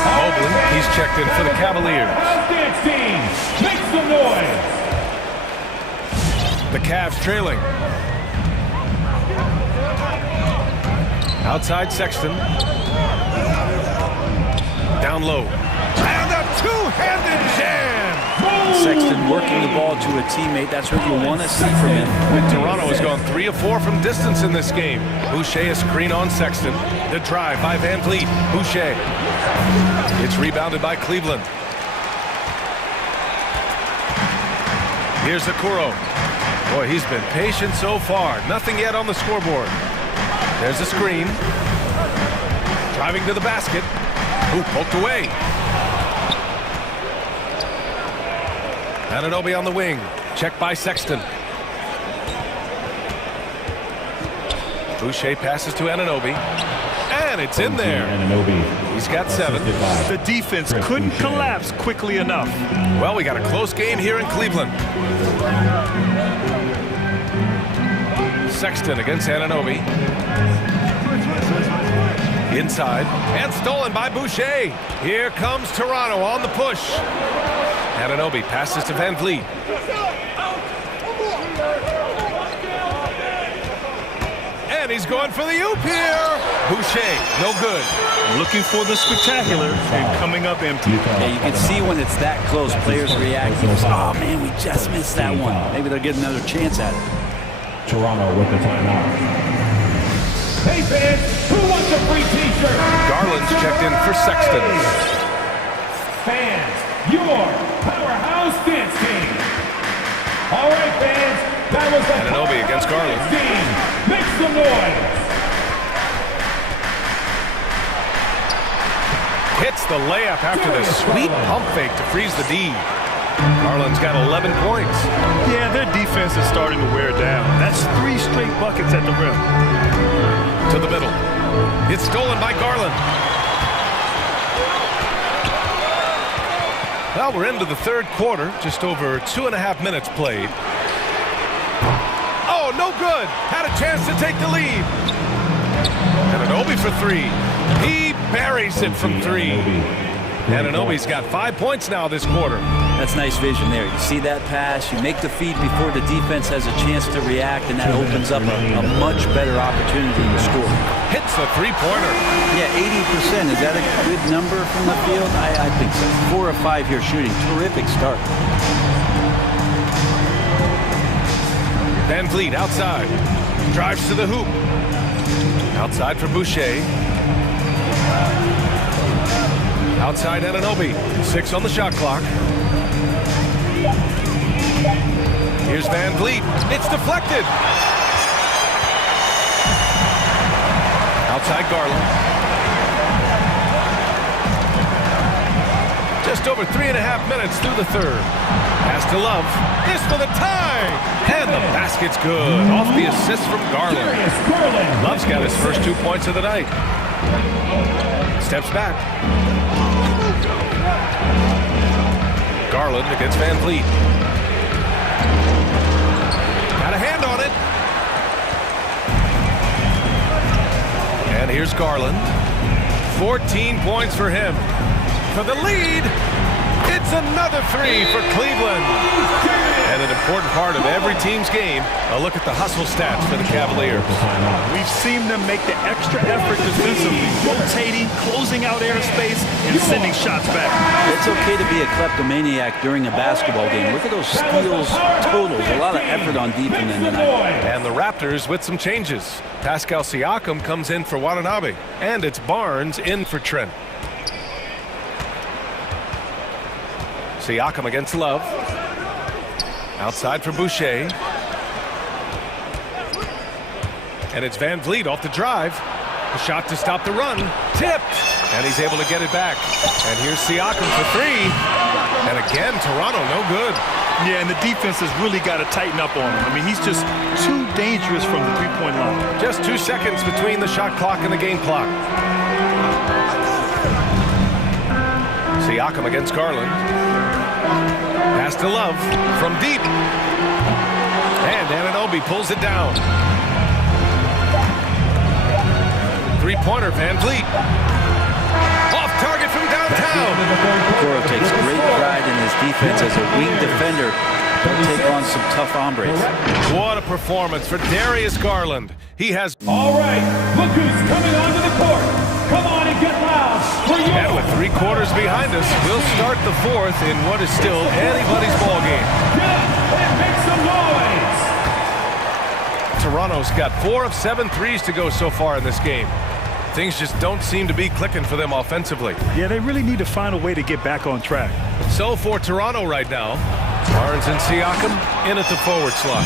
Mobley, he's checked in for the Cavaliers. Dance team, make some noise. The Cavs trailing. Outside Sexton. Down low. And a two-handed jam! Sexton working the ball to a teammate. That's what you want to see from him. And Toronto has gone gone 3 of 4 from distance in this game. Boucher a screen on Sexton. The drive by Van Vliet. Boucher. It's rebounded by Cleveland. Here's Okoro. Boy, he's been patient so far. Nothing yet on the scoreboard. There's a screen. Driving to the basket. Ooh, poked away. Anunoby on the wing. Checked by Sexton. Boucher passes to Anunoby. And it's in there. He's got 7. The defense couldn't collapse quickly enough. Well, we got a close game here in Cleveland. Sexton against Anunoby. Inside. And stolen by Boucher. Here comes Toronto on the push. Anunoby passes to Van Vliet. And he's going for the oop here. Boucher, no good. Looking for the spectacular and coming up empty. Yeah, you can see when it's that close, players react. Oh, man, we just missed that one. Maybe they'll get another chance at it. Toronto with the timeout. Hey fans, who wants a free t-shirt? Garland's checked in for Sexton. Fans, your powerhouse dance team. All right, fans, that was the Anunoby against Garland. team. Make some noise. Hits the layup after the sweet pump fake to freeze the D. Garland's got 11 points. Yeah, their defense is starting to wear down. That's 3 straight buckets at the rim. To the middle. It's stolen by Garland. Well, we're into the third quarter. Just over 2.5 minutes played. Oh, no good. Had a chance to take the lead. Anunoby for 3. He buries it from 3. Anunoby's got 5 points now this quarter. That's nice vision there. You see that pass, you make the feed before the defense has a chance to react, and that opens up a much better opportunity to score. Hits the three-pointer. Yeah, 80%. Is that a good number from the field? I think so. 4 of 5 here shooting. Terrific start. Van Vliet outside. Drives to the hoop. Outside for Boucher. Outside Anunoby. 6 on the shot clock. Here's Van Vliet. It's deflected. Outside Garland. Just over 3.5 minutes through the third. Pass to Love. This for the tie. And the basket's good. Off the assist from Garland. Love's got his first 2 points of the night. Steps back. Garland against Van Vliet. Got a hand on it. And here's Garland. 14 points for him. For the lead, it's another 3 for Cleveland. And an important part of every team's game, a look at the hustle stats for the Cavaliers. We've seen them make the extra effort defensively, rotating, closing out airspace, and sending shots back. It's okay to be a kleptomaniac during a basketball game. Look at those steals totals. A lot of effort on defense tonight. And the Raptors with some changes. Pascal Siakam comes in for Watanabe. And it's Barnes in for Trent. Siakam against Love. Outside for Boucher. And it's Van Vliet off the drive. A shot to stop the run. Tipped. And he's able to get it back. And here's Siakam for 3. And again, Toronto no good. Yeah, and the defense has really got to tighten up on him. I mean, he's just too dangerous from the three-point line. Just 2 seconds between the shot clock and the game clock. Siakam against Garland. Pass to Love from deep. And Anunoby pulls it down. Three-pointer, Van Vliet. Off target from downtown. Okoro takes great pride in his defense as a wing defender. He'll take on some tough hombres. What a performance for Darius Garland. He has... All right, look who's coming onto the court. Come on and get loud for you. And with 3 quarters behind us, we'll start the 4th in what is still anybody's ball game. Get up and make some noise. Toronto's got 4 of 7 threes to go so far in this game. Things just don't seem to be clicking for them offensively. Yeah, they really need to find a way to get back on track. So for Toronto right now, Barnes and Siakam in at the forward slot.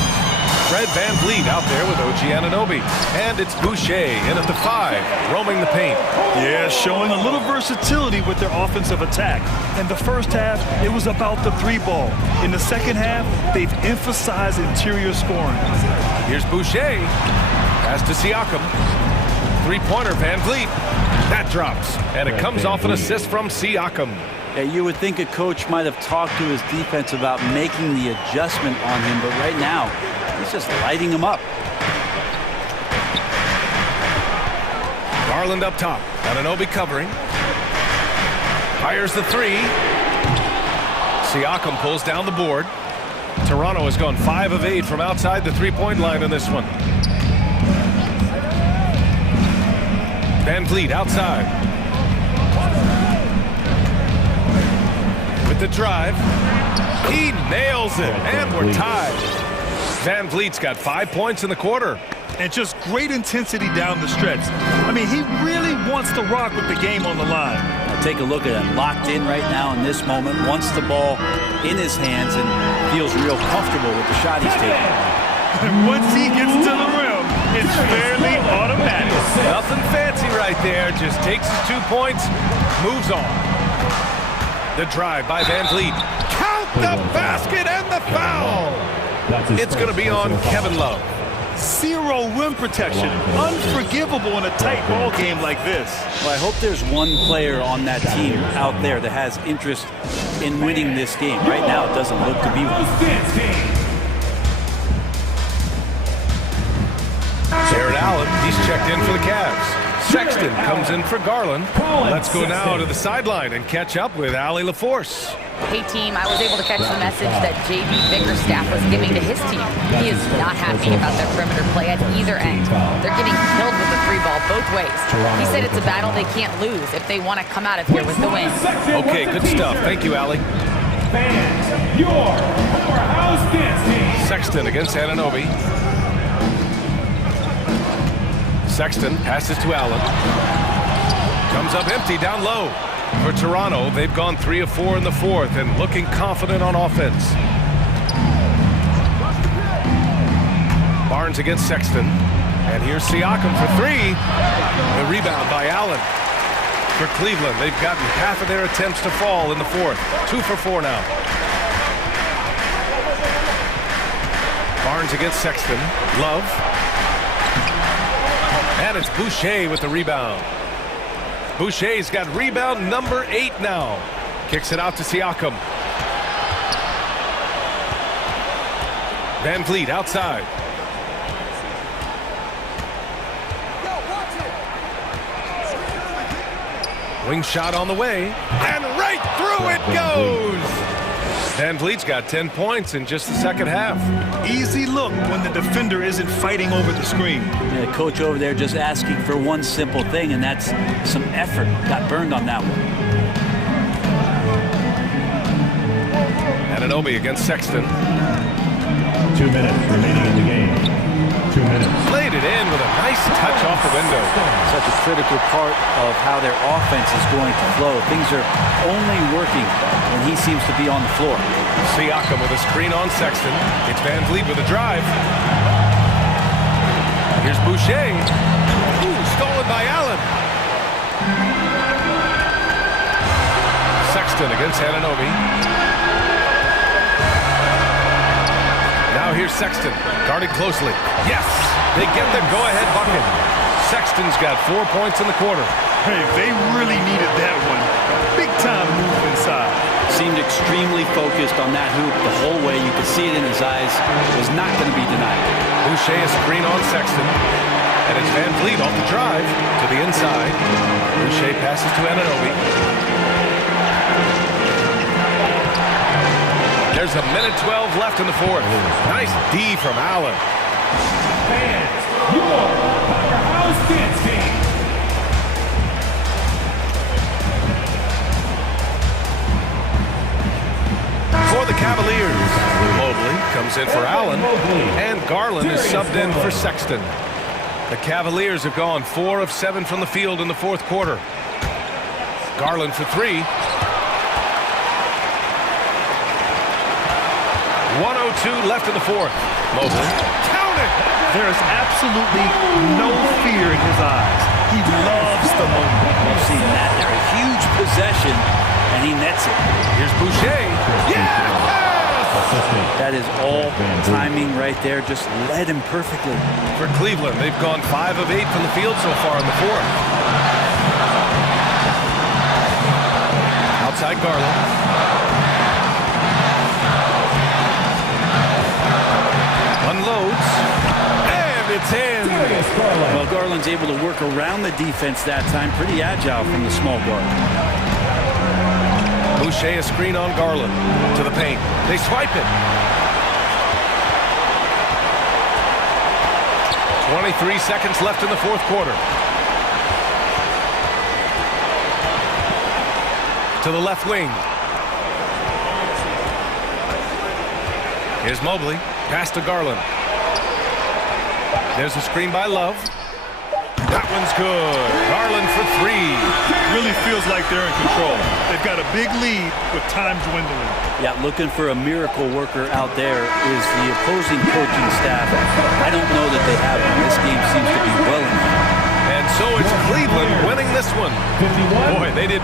Fred VanVleet out there with OG Anunoby. And it's Boucher in at the 5, roaming the paint. Yeah, showing a little versatility with their offensive attack. In the first half, it was about the 3-ball. In the second half, they've emphasized interior scoring. Here's Boucher. Pass to Siakam. Three-pointer, VanVleet. That drops. And it comes off an assist from Siakam. Yeah, you would think a coach might have talked to his defense about making the adjustment on him, but right now, he's just lighting him up. Garland up top. Anunoby covering. Fires the 3. Siakam pulls down the board. Toronto has gone 5 of 8 from outside the three-point line in this one. VanVleet outside. With the drive. He nails it, and we're tied. VanVleet's got 5 points in the quarter. And just great intensity down the stretch. I mean, he really wants to rock with the game on the line. Now take a look at him. Locked in right now in this moment. Wants the ball in his hands and feels real comfortable with the shot he's taking. And once he gets to the rim, it's fairly automatic. Nothing fancy right there. Just takes his 2 points, moves on. The drive by VanVleet. Count the basket and the foul. It's going to be on Kevin Love. 0 rim protection. Unforgivable in a tight ball game like this. Well, I hope there's one player on that team out there that has interest in winning this game. Right now, it doesn't look to be one. Jared Allen, he's checked in for the Cavs. Sexton comes in for Garland. Let's go now to the sideline and catch up with Allie LaForce. Hey team, I was able to catch the message that JB Bickerstaff was giving to his team. He is not happy about their perimeter play at either end. They're getting killed with the 3-ball both ways. He said it's a battle they can't lose if they want to come out of here with the win. Okay, good stuff. Thank you, Allie. Fans, your powerhouse dance team. Sexton against Anunoby. Sexton passes to Allen. Comes up empty down low. For Toronto, they've gone 3 of 4 in the fourth and looking confident on offense. Barnes against Sexton. And here's Siakam for 3. The rebound by Allen. For Cleveland, they've gotten half of their attempts to fall in the fourth. 2 for 4 now. Barnes against Sexton. Love. And it's Boucher with the rebound. Boucher's got rebound number 8 now. Kicks it out to Siakam. VanVleet outside. Wing shot on the way. And right through it goes. VanVleet's got 10 points in just the second half. Easy look when the defender isn't fighting over the screen. Yeah, coach over there just asking for one simple thing, and that's some effort. Got burned on that one. Anunoby against Sexton. 2 minutes remaining in the game. 2 minutes. Played it in with a nice touch off the window. Such a critical part of how their offense is going to flow. Things are only working when he seems to be on the floor. Siakam with a screen on Sexton. It's VanVleet with a drive. Here's Boucher. Ooh, stolen by Allen. Sexton against Anunoby. Now here's Sexton, guarded closely. Yes, they get the go-ahead bucket. Sexton's got 4 points in the quarter. Hey, they really needed that one. Big-time move inside. Seemed extremely focused on that hoop the whole way. You could see it in his eyes. It was not going to be denied. Boucher a screen on Sexton. And it's VanVleet off the drive to the inside. Boucher passes to Anunoby. There's a minute 12 left in the fourth. Nice D from Allen. Fans, your powerhouse dance team. For the Cavaliers, Mobley comes in for Allen, and Garland is subbed in for Sexton. The Cavaliers have gone 4 of 7 from the field in the fourth quarter. Garland for 3. 1:02 left in the fourth. Mobley. Count it! There is absolutely no fear in his eyes. He loves the moment. We've seen that there. A huge possession, and he nets it. Here's Boucher. Yes! That is all timing right there. Just led him perfectly. For Cleveland, they've gone 5 of 8 from the field so far in the fourth. Outside Garland. Unloads. And it's in. Well, Garland's able to work around the defense that time. Pretty agile from the small guard. Boucher a screen on Garland. To the paint. They swipe it. 23 seconds left in the fourth quarter. To the left wing. Here's Mobley. Pass to Garland. There's a screen by Love. That one's good. Garland for 3. Really feels like they're in control. They've got a big lead with time dwindling. Yeah, looking for a miracle worker out there is the opposing coaching staff. I don't know that they have one. This game seems to be well enough. And so it's Cleveland winning this one. Boy, they did.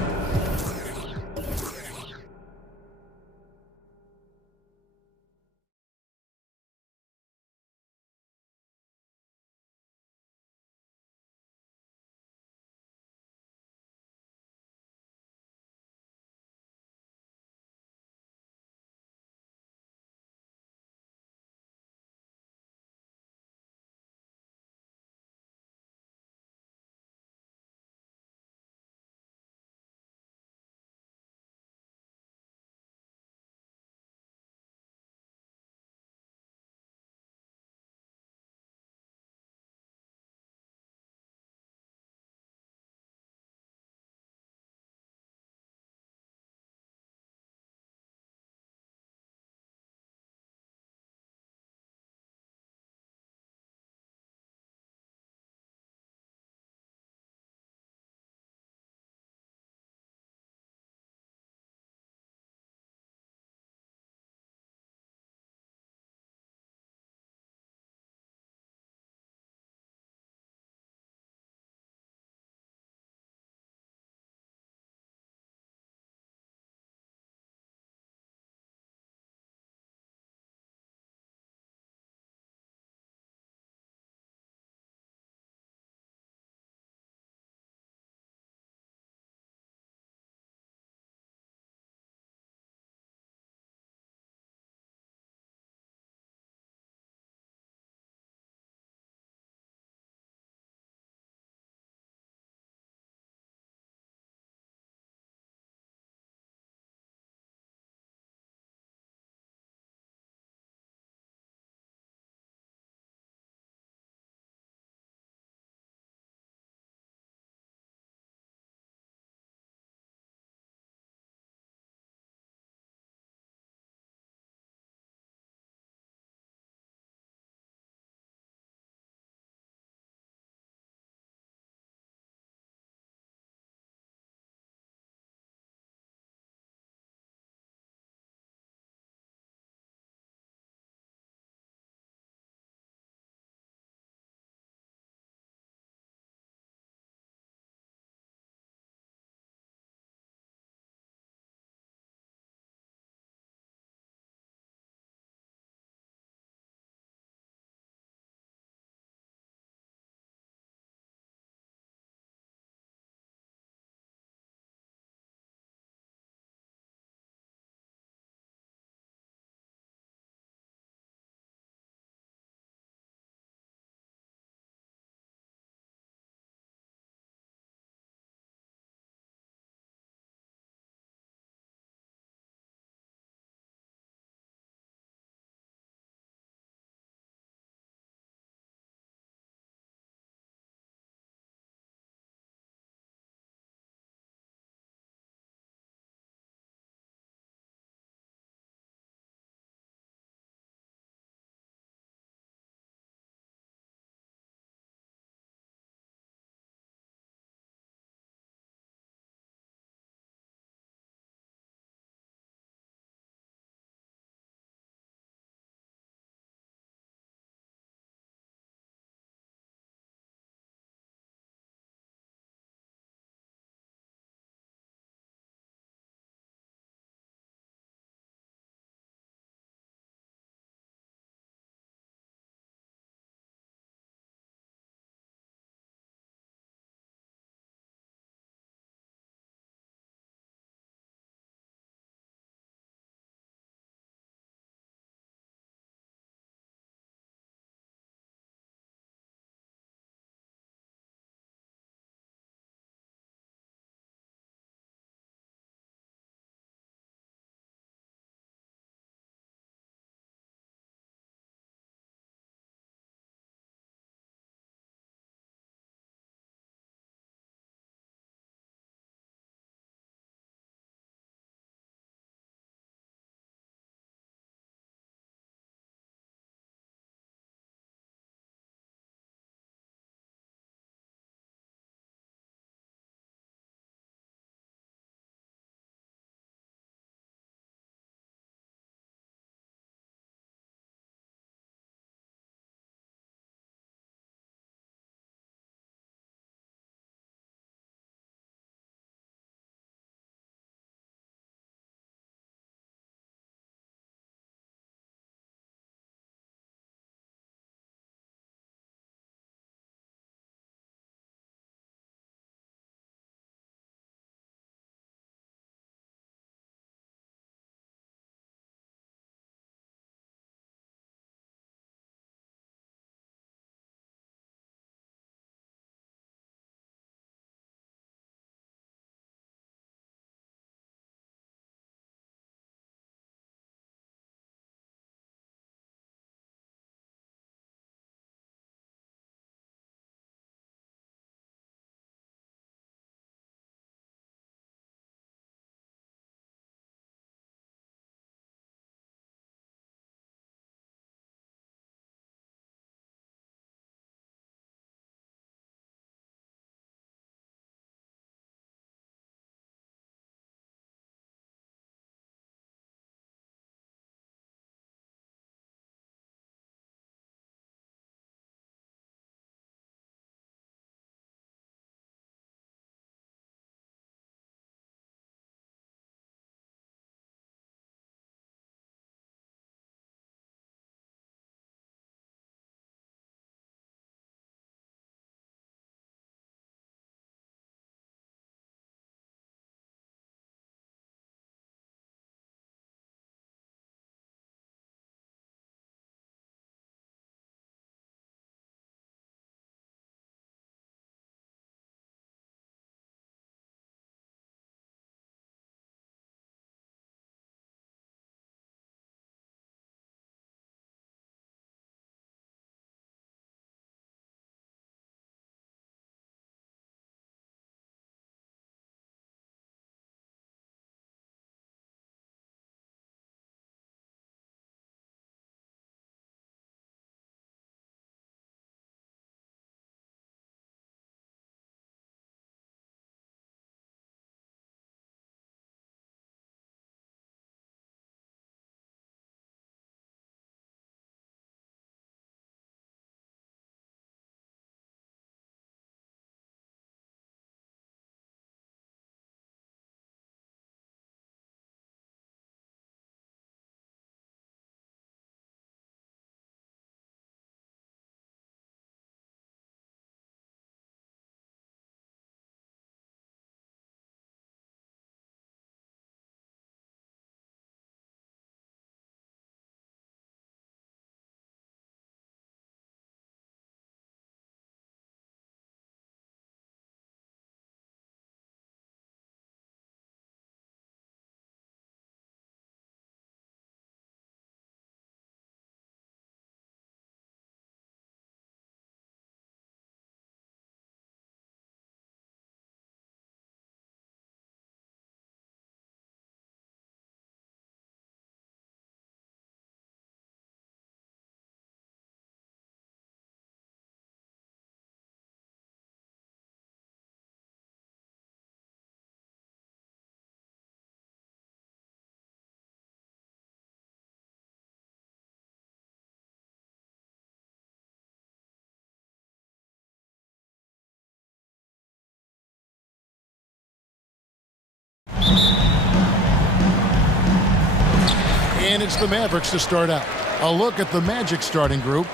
And it's the Mavericks to start out. A look at the Magic starting group.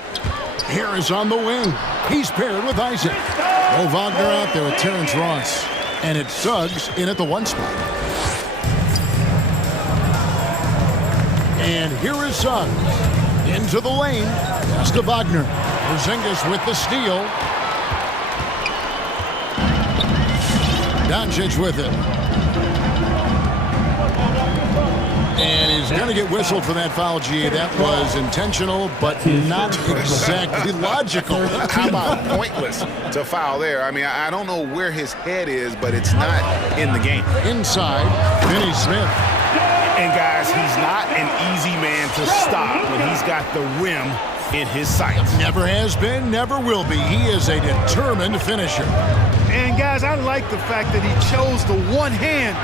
Harris on the wing. He's paired with Isaac. Mo Wagner out there with Terrence Ross. And it's Suggs in at the 1 spot. And here is Suggs. Into the lane. Pass to Wagner. Porzingis with the steal. Doncic with it. And he's going to get whistled for that foul, G. That was intentional, but not exactly logical. How about pointless to foul there? I mean, I don't know where his head is, but it's not in the game. Inside, Finney Smith. And, guys, he's not an easy man to stop when he's got the rim in his sights. Never has been, never will be. He is a determined finisher. And, guys, I like the fact that he chose the one-hand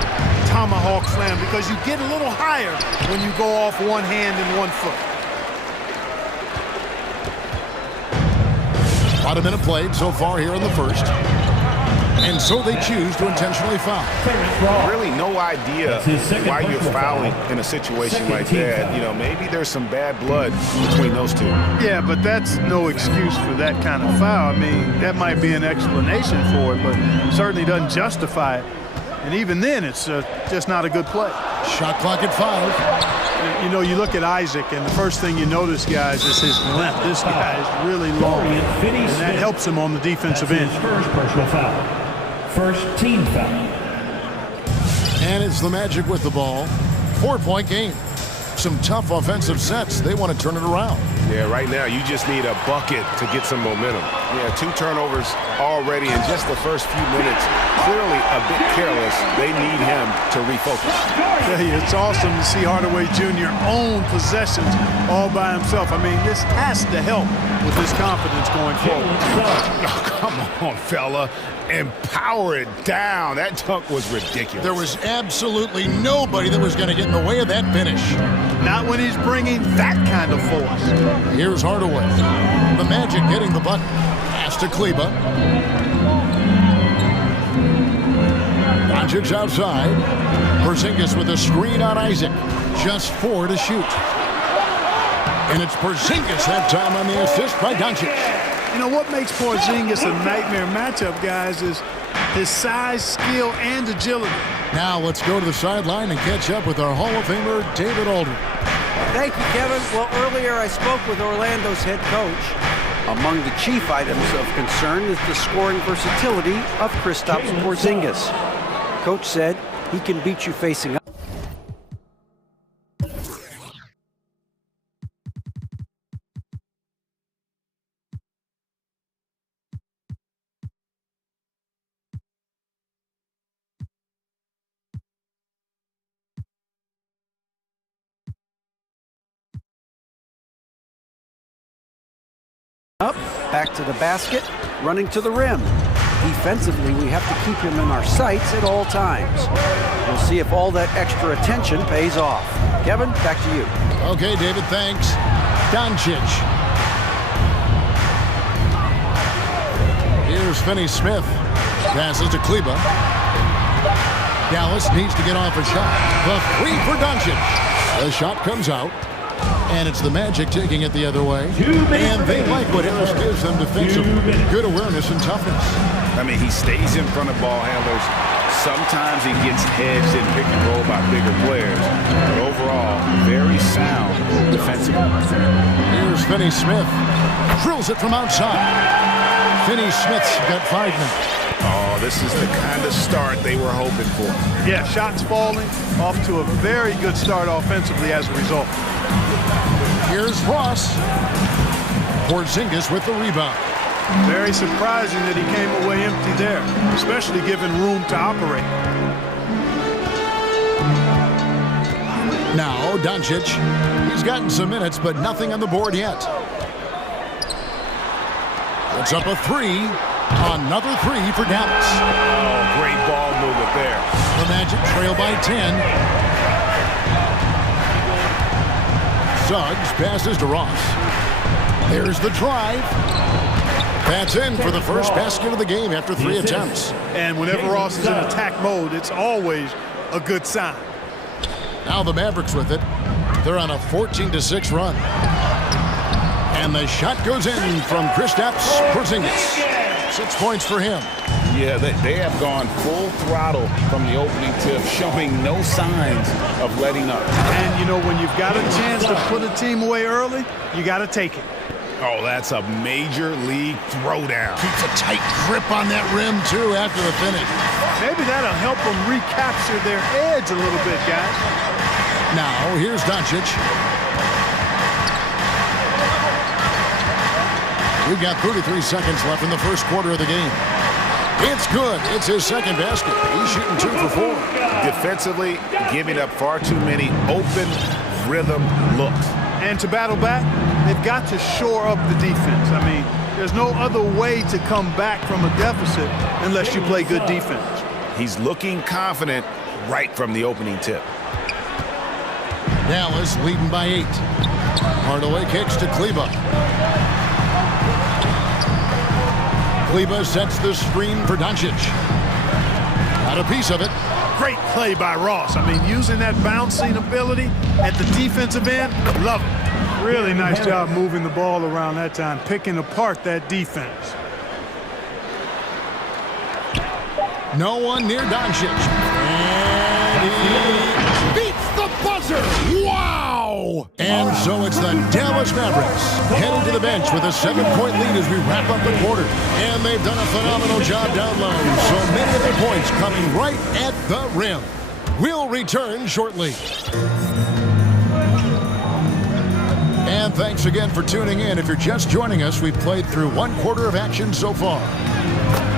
tomahawk slam because you get a little higher when you go off one hand and 1 foot. About a minute played so far here in the first. And so they choose to intentionally foul. Really no idea why you're fouling in a situation like that. You know, maybe there's some bad blood between those two. Yeah, but that's no excuse for that kind of foul. I mean, that might be an explanation for it, but certainly doesn't justify it. And even then, it's just not a good play. Shot clock at 5. You know, you look at Isaac, and the first thing you notice, guys, is his length. This guy is really long, and that helps him on the defensive end. First personal foul. First team foul. And it's the Magic with the ball. 4-point game. Some tough offensive sets. They want to turn it around. Yeah, right now you just need a bucket to get some momentum. Yeah, 2 turnovers already in just the first few minutes. Clearly a bit careless. They need him to refocus. Hey, it's awesome to see Hardaway Jr. own possessions all by himself. I mean, this has to help with his confidence going forward. Oh, come on, fella. And power it down. That dunk was ridiculous. There was absolutely nobody that was going to get in the way of that finish. Not when he's bringing that kind of force. Here's Hardaway. The Magic getting the bucket. Pass to Kleba. Doncic's outside. Porzingis with a screen on Isaac. Just 4 to shoot. And it's Porzingis that time on the assist by Doncic. You know, what makes Porzingis a nightmare matchup, guys, is his size, skill, and agility. Now let's go to the sideline and catch up with our Hall of Famer, David Aldridge. Thank you, Kevin. Well, earlier I spoke with Orlando's head coach. Among the chief items of concern is the scoring versatility of Kristaps Porzingis. Coach said he can beat you facing up. Up, back to the basket, running to the rim. Defensively, we have to keep him in our sights at all times. We'll see if all that extra attention pays off. Kevin, back to you. Okay, David, thanks. Doncic. Here's Finney Smith. Passes to Kleba. Dallas needs to get off a shot. The 3 for Doncic. The shot comes out. And it's the Magic taking it the other way. And they like what Harris gives them defensively. Good awareness and toughness. I mean, he stays in front of ball handlers. Sometimes he gets hedged in pick and roll by bigger players. But overall, very sound defensively. Here's Finney Smith. Drills it from outside. Finney Smith's got 5 minutes. Oh, this is the kind of start they were hoping for. Yeah, shots falling, off to a very good start offensively as a result. Here's Ross. Porzingis with the rebound. Very surprising that he came away empty there, especially given room to operate. Now, Doncic. He's gotten some minutes, but nothing on the board yet. Puts up a 3. Another 3 for Dallas. Oh, great ball movement there. The Magic trail by 10. Suggs passes to Ross. There's the drive. That's in for the first basket of the game after 3 attempts. And whenever Ross is in attack mode, it's always a good sign. Now the Mavericks with it. They're on a 14-6 run. And the shot goes in from Kristaps Porzingis. 6 points for him. Yeah, they have gone full throttle from the opening tip, showing no signs of letting up. And, you know, when you've got a chance to put a team away early, you got to take it. Oh, that's a major league throwdown. Keeps a tight grip on that rim, too, after the finish. Maybe that'll help them recapture their edge a little bit, guys. Now, here's Doncic. We've got 33 seconds left in the first quarter of the game. It's good. It's his second basket. He's shooting 2 for 4. Defensively, giving up far too many open rhythm looks. And to battle back, they've got to shore up the defense. I mean, there's no other way to come back from a deficit unless you play good defense. He's looking confident right from the opening tip. Dallas leading by 8. Hardaway kicks to Kleber. Kleber sets the screen for Doncic. Got a piece of it. Great play by Ross. I mean, using that bouncing ability at the defensive end, love it. Really nice job moving the ball around that time, picking apart that defense. No one near Doncic. And he beats the buzzer. Wow! And so it's the Dallas Mavericks heading to the bench with a 7-point lead as we wrap up the quarter. And they've done a phenomenal job down low. So many of their points coming right at the rim. We'll return shortly. And thanks again for tuning in. If you're just joining us, we've played through 1 quarter of action so far.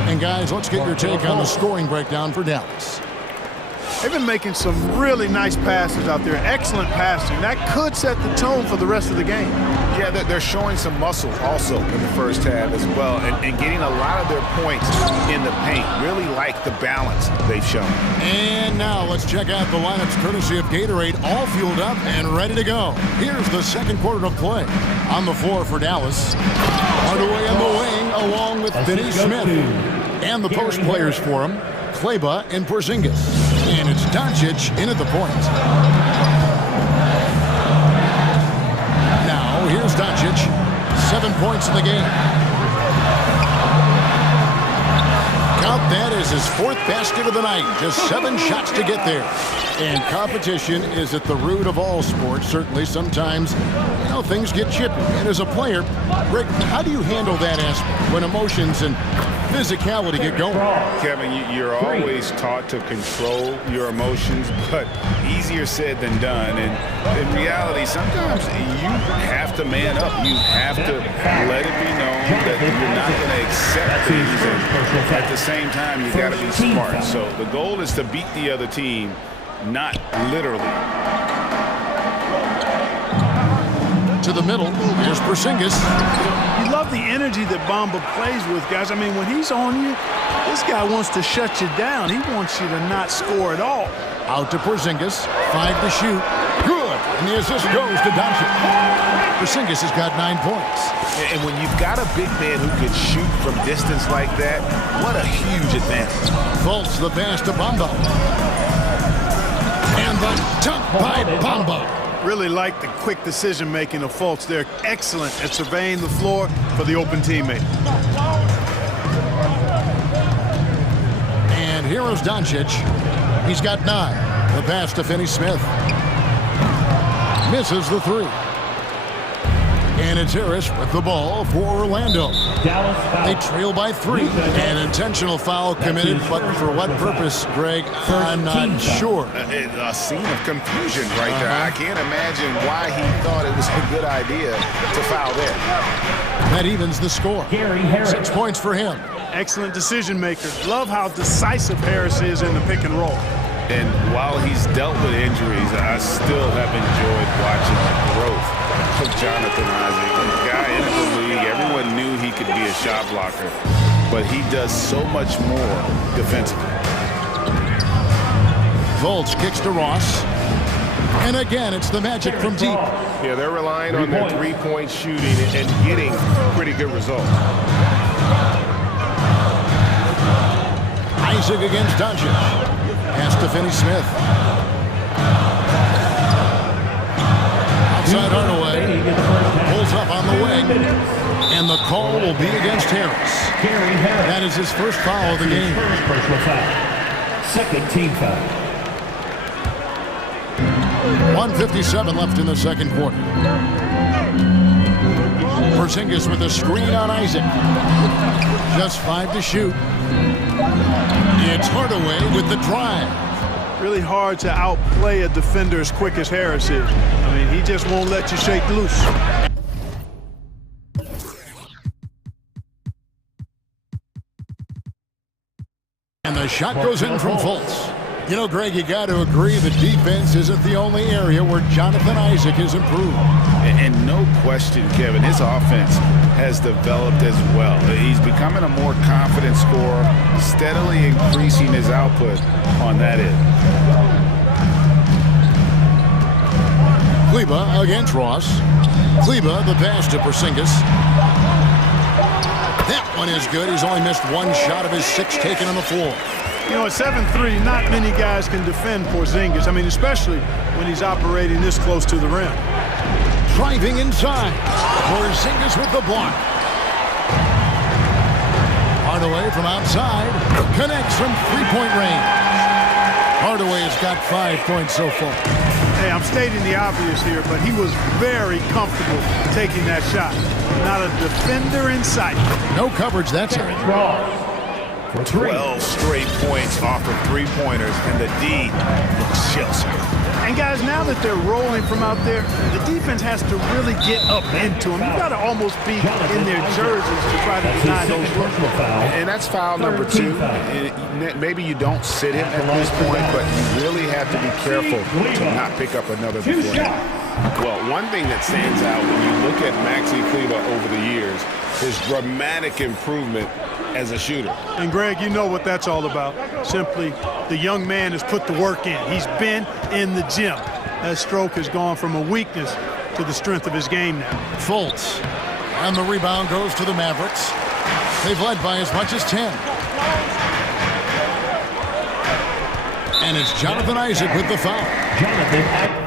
And guys, let's get your take on the scoring breakdown for Dallas. They've been making some really nice passes out there. Excellent passing. That could set the tone for the rest of the game. Yeah, they're showing some muscle also in the first half as well, and getting a lot of their points in the paint. Really like the balance they've shown. And now let's check out the lineups courtesy of Gatorade, all fueled up and ready to go. Here's the second quarter of play. On the floor for Dallas, Hardaway on the wing along with Finney Smith. And the post players for him, Kleber and Porzingis. And it's Doncic in at the point. Now, here's Doncic. 7 points in the game. Count that as his 4th basket of the night. Just 7 shots to get there. And competition is at the root of all sports. Certainly, sometimes, you know, things get chippy. And as a player, Rick, how do you handle that aspect when emotions and physicality get going? Kevin, you're always taught to control your emotions, but easier said than done. And in reality, sometimes you have to man up. You have to let it be known that you're not going to accept things. And at the same time, you got to be smart. So the goal is to beat the other team, not literally. To the middle, here's Porzingis. You love the energy that Bamba plays with, guys. I mean, when he's on you, this guy wants to shut you down. He wants you to not score at all. Out to Porzingis, 5 to shoot. Good, and the assist goes to Doncic. Porzingis has got 9 points. And when you've got a big man who can shoot from distance like that, what a huge advantage. Fultz the pass to Bamba. And the dunk by Bamba. Really like the quick decision-making of Fultz. They're excellent at surveying the floor for the open teammate. And here is Doncic. He's got 9. The pass to Finney Smith. Misses the 3. And it's Harris with the ball for Orlando. They trail by 3. An intentional foul committed, but for what purpose, Greg? I'm not sure. A scene of confusion right there. I can't imagine why he thought it was a good idea to foul there. That evens the score. 6 points for him. Excellent decision maker. Love how decisive Harris is in the pick and roll. And while he's dealt with injuries, I still have enjoyed watching the growth of Jonathan Isaac. A guy in the league, everyone knew he could be a shot blocker, but he does so much more defensively. Fultz kicks to Ross. And again, it's the Magic from deep. Yeah, they're relying on their three-point shooting and getting pretty good results. Isaac against Doncic. Has to finish Smith. Outside Hardaway. Pulls up on the wing. And the call will be against Harris. That is his first foul of the game. Personal foul. Second team foul. 1:57 left in the second quarter. Porzingis with a screen on Isaac. Just 5 to shoot. It's Hardaway with the drive. Really hard to outplay a defender as quick as Harris is. I mean, he just won't let you shake loose. And the shot goes in from Fultz. You know, Greg, you got to agree the defense isn't the only area where Jonathan Isaac has improved. And no question, Kevin, his offense has developed as well. He's becoming a more confident scorer, steadily increasing his output on that end. Kleba against Ross. Kleba, the pass to Porzingis. That one is good. He's only missed one shot of his 6 taken on the floor. You know, at 7'3", not many guys can defend Porzingis. I mean, especially when he's operating this close to the rim. Driving inside. Porzingis with the block. Hardaway from outside. Connects from three-point range. Hardaway has got 5 points so far. Hey, I'm stating the obvious here, but he was very comfortable taking that shot. Not a defender in sight. No coverage that time. 12 straight points off of three-pointers, and the D looks Chelsea. And guys, now that they're rolling from out there, the defense has to really get up into them. You got to almost be in their jerseys to try to deny those looks. And that's foul number 2. Maybe you don't sit him at this point, but you really have to be careful to not pick up another before. Well, one thing that stands out when you look at Maxi Kleba over the years is dramatic improvement as a shooter. And Greg, you know what that's all about. Simply, the young man has put the work in. He's been in the gym. That stroke has gone from a weakness to the strength of his game now. Fultz. And the rebound goes to the Mavericks. They've led by as much as 10. And it's Jonathan Isaac with the foul. Jonathan.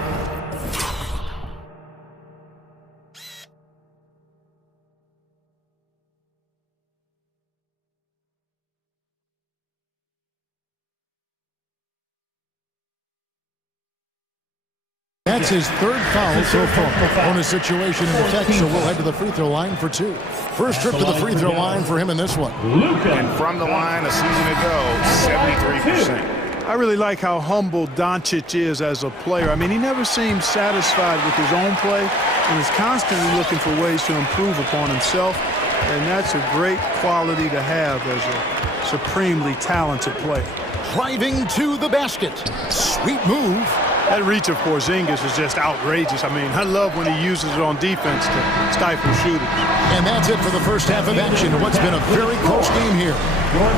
That's his 3rd foul so far. Bonus situation in effect, so we'll head to the free throw line for 2. First trip to the free throw line for him in this one. And from the line a season ago, 73%. I really like how humble Doncic is as a player. I mean, he never seems satisfied with his own play and is constantly looking for ways to improve upon himself. And that's a great quality to have as a supremely talented player. Driving to the basket. Sweet move. That reach of Porzingis is just outrageous. I mean, I love when he uses it on defense to stifle shooters. And that's it for the first half of action. What's been a very close game here.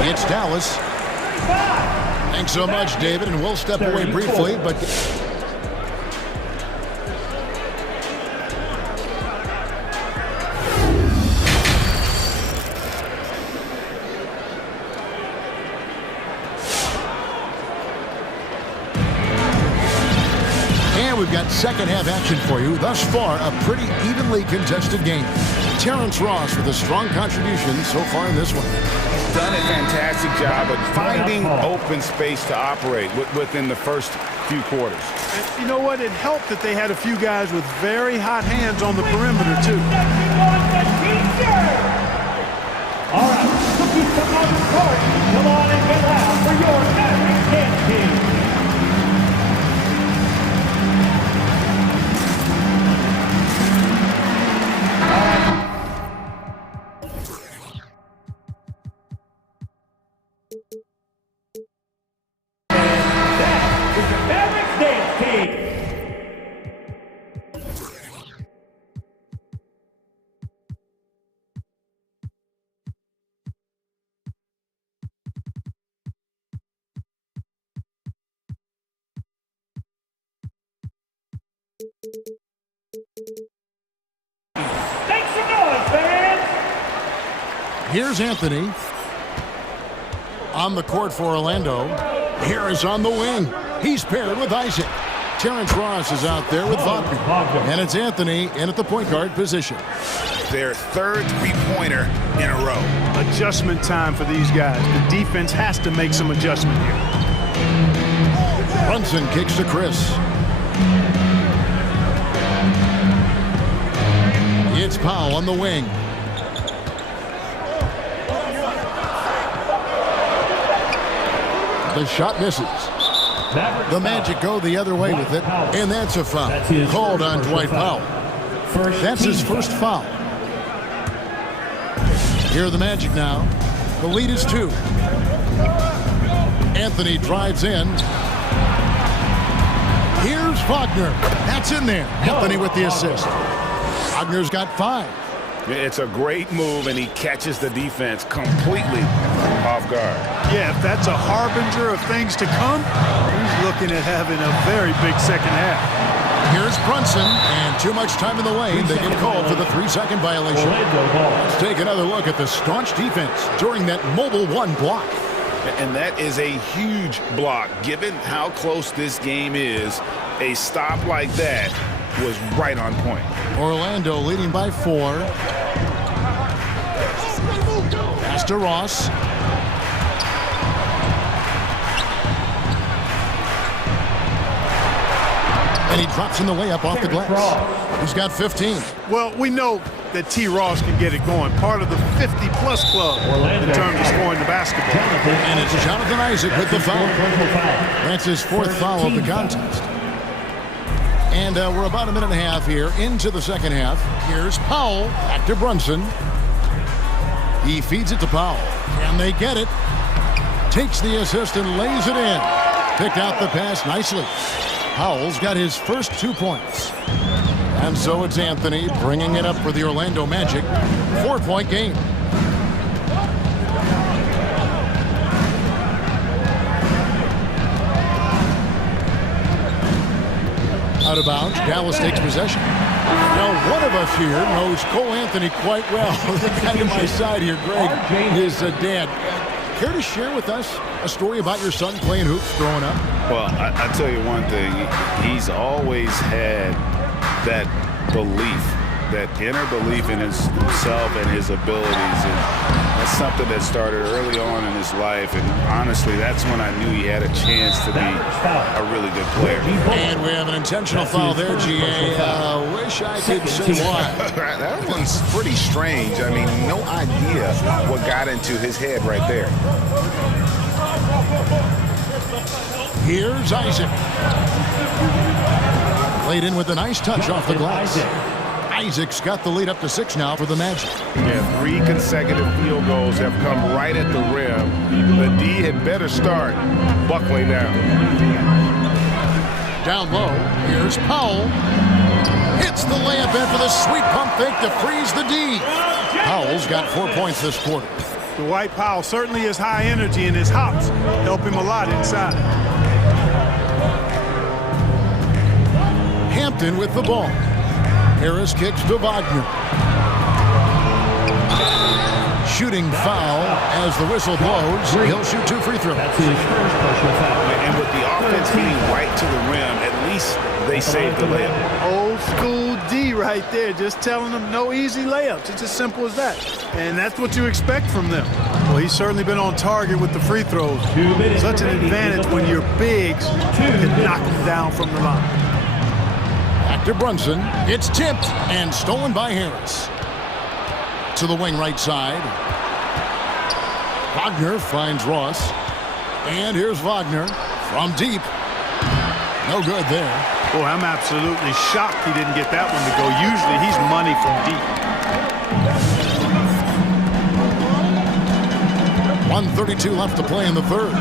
It's Dallas. Thanks so much, David, and we'll step away briefly, but... We've got second half action for you. Thus far, a pretty evenly contested game. Terrence Ross with a strong contribution so far in this one. Done a fantastic job of finding open space to operate within the first few quarters. And you know what? It helped that they had a few guys with very hot hands on the perimeter, too. All right, cookies come on the court. Come on and get loud for your Mavericks dance team. Make some noise, fans! Here's Anthony. On the court for Orlando. Harris on the wing. He's paired with Isaac. Terrence Ross is out there with Wagner. And it's Anthony in at the point guard position. Their third three-pointer in a row. Adjustment time for these guys. The defense has to make some adjustment here. Brunson kicks to Chris. It's Powell on the wing. The shot misses. The Magic go the other way with it, and that's a foul called on Dwight Powell. That's his first foul. Here are the Magic now. The lead is 2. Anthony drives in. Here's Wagner. That's in there. Anthony with the assist. Wagner's got 5. It's a great move, and he catches the defense completely off guard. Yeah, if that's a harbinger of things to come, he's looking at having a very big second half. Here's Brunson, and too much time in the lane. They get called for the 3-second violation. Let's take another look at the staunch defense during that mobile 1 block. And that is a huge block. Given how close this game is, a stop like that was right on point. Orlando leading by 4. Pass to Ross. And he drops in the layup off the glass. He's got 15. Well, we know that T. Ross can get it going. Part of the 50-plus club in terms of scoring the basketball. And it's Jonathan Isaac with the foul. That's his 4th foul of the contest. And we're about a minute and a half here into the second half. Here's Powell back to Brunson. He feeds it to Powell. Can they get it? Takes the assist and lays it in. Picked out the pass nicely. Powell's got his first 2 points. And so it's Anthony bringing it up for the Orlando Magic. 4-point game. Out of bounds, Dallas takes possession. Now, one of us here knows Cole Anthony quite well. The guy to my side here, Greg, is dad. Care to share with us a story about your son playing hoops growing up? Well, I tell you one thing. He's always had that belief, that inner belief in himself and his abilities. And that's something that started early on in his life. And honestly, that's when I knew he had a chance to be a really good player. And we have an intentional foul there, GA. Wish I could say why. That one's pretty strange. I mean, no idea what got into his head right there. Here's Isaac. Played in with a nice touch off the glass. Isaac's got the lead up to 6 now for the Magic. Yeah, 3 consecutive field goals have come right at the rim. The D had better start buckling down. Down low, here's Powell. Hits the layup in for the sweet pump fake to freeze the D. Powell's got 4 points this quarter. Dwight Powell certainly is high energy, and his hops help him a lot inside. Hampton with the ball. Harris kicks to Wagner. Shooting foul as the whistle blows. He'll shoot 2 free throws. And with the offense getting right to the rim, at least they saved the layup. Old school D right there, just telling them no easy layups. It's as simple as that. And that's what you expect from them. Well, he's certainly been on target with the free throws. Such an advantage when your bigs can knock them down from the line. Back to Brunson. It's tipped and stolen by Harris. To the wing right side. Wagner finds Ross. And here's Wagner from deep. No good there. Boy, I'm absolutely shocked he didn't get that one to go. Usually he's money from deep. 1:32 left to play in the third.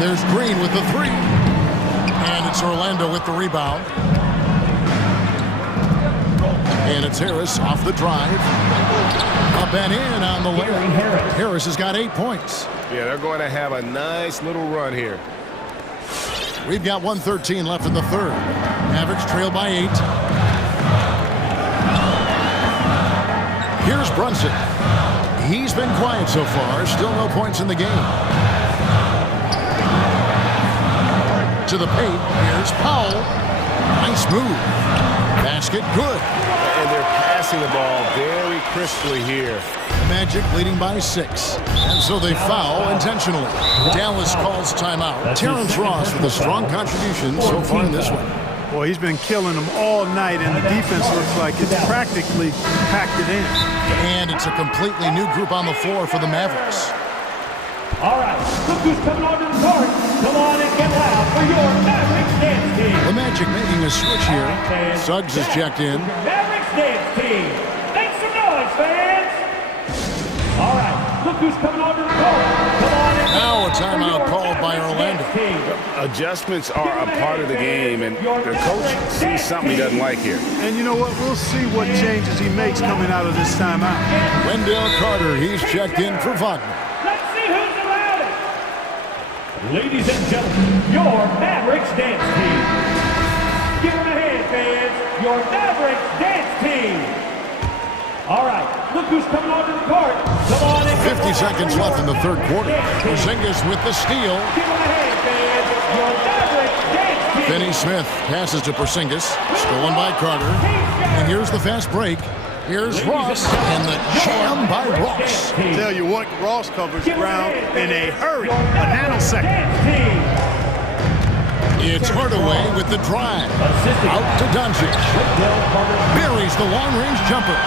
There's Green with the 3. And it's Orlando with the rebound. And it's Harris off the drive. Up and in on the way. Harris has got 8 points. Yeah, they're going to have a nice little run here. We've got 1:13 left in the third. Mavericks trail by 8. Here's Brunson. He's been quiet so far. Still no points in the game. To the paint. Here's Powell. Nice move. Basket good. And they're passing the ball very crisply here. Magic leading by 6. And so they foul intentionally. Dallas calls timeout. Terrence Ross with a strong contribution so far in this one. Boy, he's been killing them all night, and the defense looks like it's practically packed it in. And it's a completely new group on the floor for the Mavericks. All right, look who's coming onto the court. Come on and get loud for your Mavericks dance team. The Magic making a switch here. Suggs is checked in. Mavericks dance team. Make some noise, fans. All right, look who's coming onto the court. Come on and now a timeout called by Orlando. Adjustments are a part of the game, and the coach sees something he doesn't like here. And you know what? We'll see what changes he makes coming out of this timeout. Wendell Carter, he's checked in for Wagner. Let's see who's around it. Ladies and gentlemen, your Mavericks dance team. Give them a hand, fans. Your Mavericks dance team. All right, look who's coming onto the court. Come on in. 50 seconds left in the third quarter. Porzingis with the steal. Give them a hand, fans. Your Mavericks dance team. Finney Smith passes to Porzingis. Stolen by Carter. And here's the fast break. Here's Ross, and the jam by Ross. Tell you what, Ross covers ground in a hurry, a nanosecond. It's Hardaway with the drive. Out to Doncic. Buries the long-range jumper.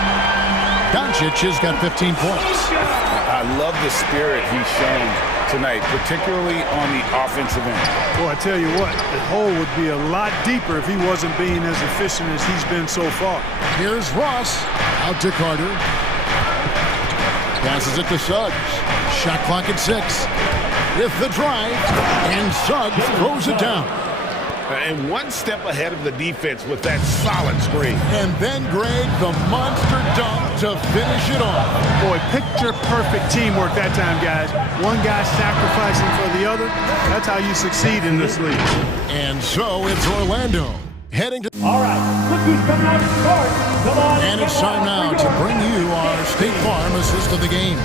Doncic has got 15 points. I love the spirit he's shown tonight, particularly on the offensive end. Well, I tell you what, the hole would be a lot deeper if he wasn't being as efficient as he's been so far. Here's Ross. Out to Carter. Passes it to Suggs. Shot clock at 6. With the drive. And Suggs throws it down. And one step ahead of the defense with that solid screen. And then Greg, the monster dunk to finish it off. Boy, picture-perfect teamwork that time, guys. One guy sacrificing for the other. That's how you succeed in this league. And so it's Orlando heading to... All right, look who's coming out of the court. Come on. And it's time now to bring you our State Farm assist of the game.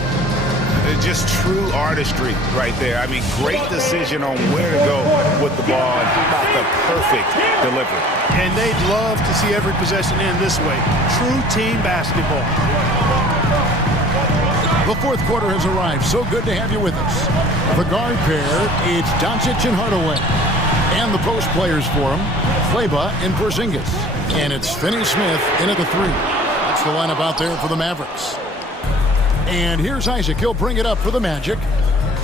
Just true artistry right there. I mean, great decision on where to go with the ball and how about the perfect delivery. And they'd love to see every possession end this way. True team basketball. The fourth quarter has arrived. So good to have you with us. The guard pair, it's Doncic and Hardaway. And the post players for them, Kleba and Porzingis. And it's Finney Smith in at the 3. That's the lineup out there for the Mavericks. And here's Isaac. He'll bring it up for the Magic.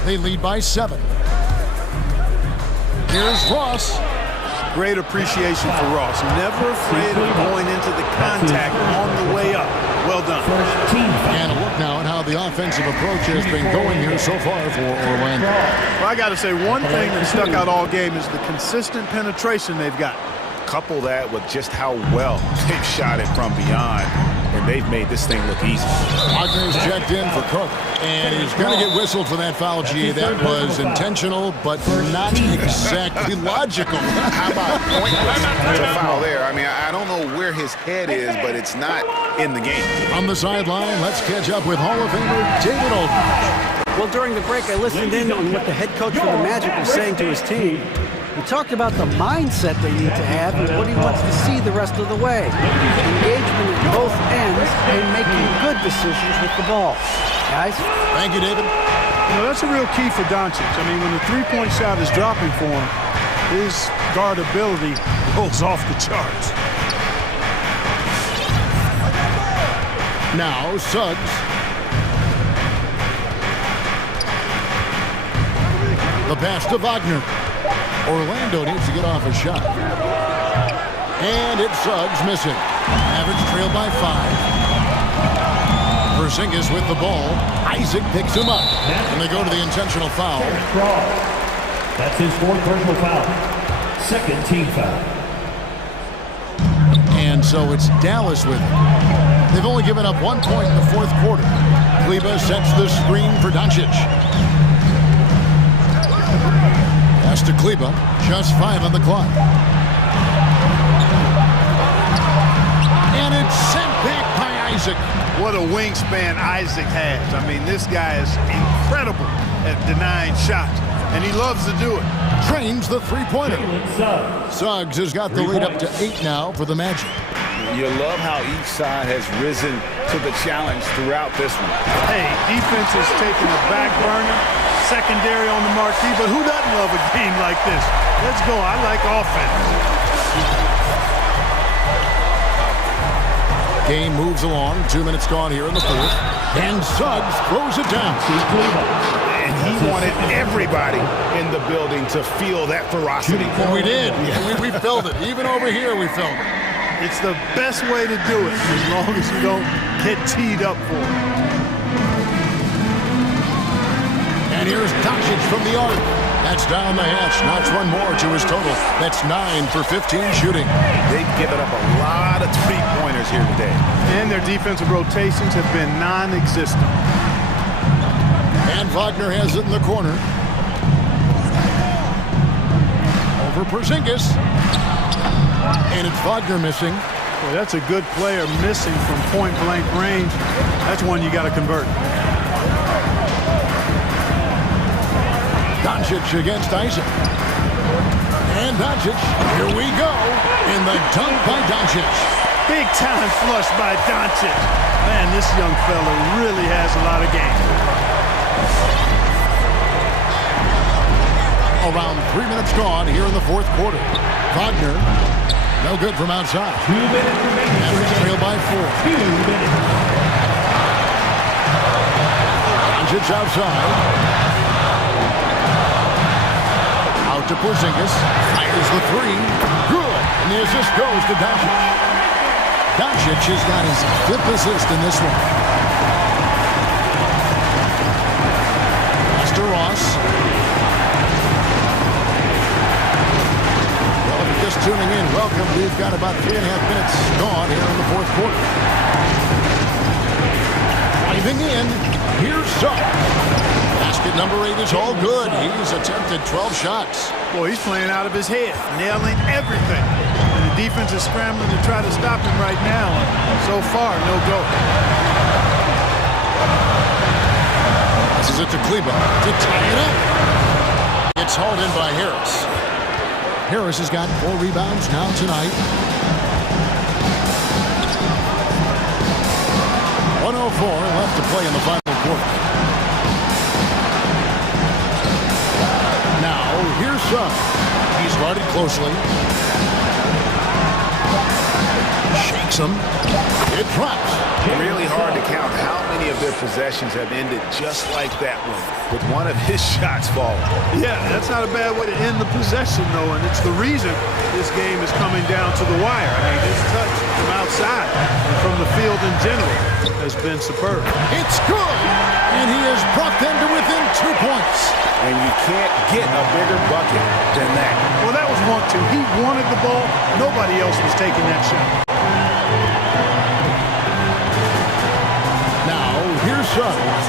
They lead by 7. Here's Ross. Great appreciation for Ross. Never afraid of going into the contact on the way up. Well done. And a look now at how the offensive approach has been going here so far for Orlando. Well, I got to say, one thing that stuck out all game is the consistent penetration they've got. Couple that with just how well they've shot it from beyond. And they've made this thing look easy. Wagner's checked in for Cook. And he's going to get whistled for that foul, G. That was intentional, but not exactly logical. How about pointless to foul there? I mean, I don't know where his head is, but it's not in the game. On the sideline, let's catch up with Hall of Famer David Aldridge. Well, during the break, I listened in on what the head coach for the Magic was saying to his team. He talked about the mindset they need to have and what he wants to see the rest of the way. Engagement at both ends and making good decisions with the ball. Guys? Thank you, David. You know, that's a real key for Doncic. I mean, when the three-point shot is dropping for him, his guard ability goes off the charts. Now, Suggs. The pass to Wagner. Orlando needs to get off a shot. And it's Suggs missing. Mavericks trail by 5. Porzingis with the ball. Isaac picks him up. And they go to the intentional foul. That's his 4th personal foul. 2nd team foul. And so it's Dallas with it. They've only given up 1 point in the 4th quarter. Kleba sets the screen for Doncic. Pass to Kleba. Just 5 on the clock. And it's sent back by Isaac. What a wingspan Isaac has. I mean, this guy is incredible at denying shots. and he loves to do it. Trains the three-pointer. Suggs has got the lead up to 8 now for the Magic. You love how each side has risen to the challenge throughout this one. Hey, defense is taking a back burner, secondary on the marquee, but who doesn't love a game like this? Let's go. I like offense. Game moves along. 2 minutes gone here in the fourth. And Suggs throws it down. And he wanted everybody in the building to feel that ferocity. Well, we did. We felt it. Even over here, we felt it. It's the best way to do it, as long as you don't get teed up for it. And here's Doncic from the arc. That's down the hatch. Knocks one more to his total. That's 9 for 15 shooting. They've given up a lot of three-pointers here today. And their defensive rotations have been non-existent. And Wagner has it in the corner. Over Porzingis. And it's Wagner missing. Well, that's a good player missing from point-blank range. That's one you got to convert. Doncic against Isaac. And Doncic, here we go. In the dunk by Doncic. Big time flush by Doncic. Man, this young fella really has a lot of game. Around 3 minutes gone here in the fourth quarter. Wagner, no good from outside. 2 minutes remaining. Mavericks trail by 4. 2 minutes. Doncic outside. Out to Porzingis. Fires the three. Good. And the assist goes to Doncic. Doncic has got his 5th assist in this one. Pass to Ross. Well, if you're just tuning in, welcome. We've got about 3.5 minutes gone here in the fourth quarter. Driving in. Here's Suggs. Basket number 8 is all good. He's attempted 12 shots. Boy, he's playing out of his head, nailing everything. And the defense is scrambling to try to stop him right now. So far, no go. This is it to Kleba to tie it up. It's hauled in by Harris. Harris has got 4 rebounds now tonight. 1:04 left to play in the final quarter. Now, here's Suggs. He's guarded closely. Shakes him. It drops. Really hard to count how many of their possessions have ended just like that one, with one of his shots falling. Yeah, that's not a bad way to end the possession, though, and it's the reason this game is coming down to the wire. I mean, his touch from outside and from the field in general has been superb. It's good, and he has brought them to within 2 points. And you can't get a bigger bucket than that. Well, that was 1-2. He wanted the ball. Nobody else was taking that shot. Now, here's Suggs.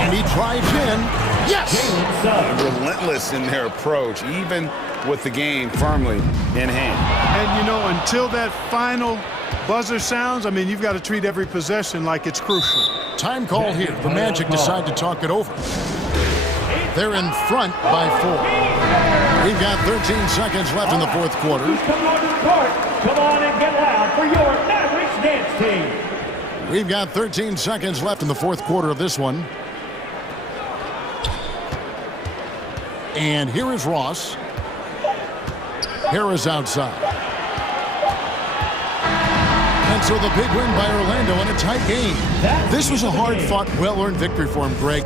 And he drives in. Yes! Relentless in their approach, even with the game firmly in hand. And, you know, until that final buzzer sounds, I mean, you've got to treat every possession like it's crucial. Time call here. The Magic decide to talk it over. They're in front by 4. We've got 13 seconds left in the fourth quarter. Come on to the court. Come on and get loud for your Mavericks dance team. We've got 13 seconds left in the fourth quarter of this one. And here is Ross. Harris outside. And so the big win by Orlando in a tight game. This was a hard-fought, well-earned victory for him, Greg.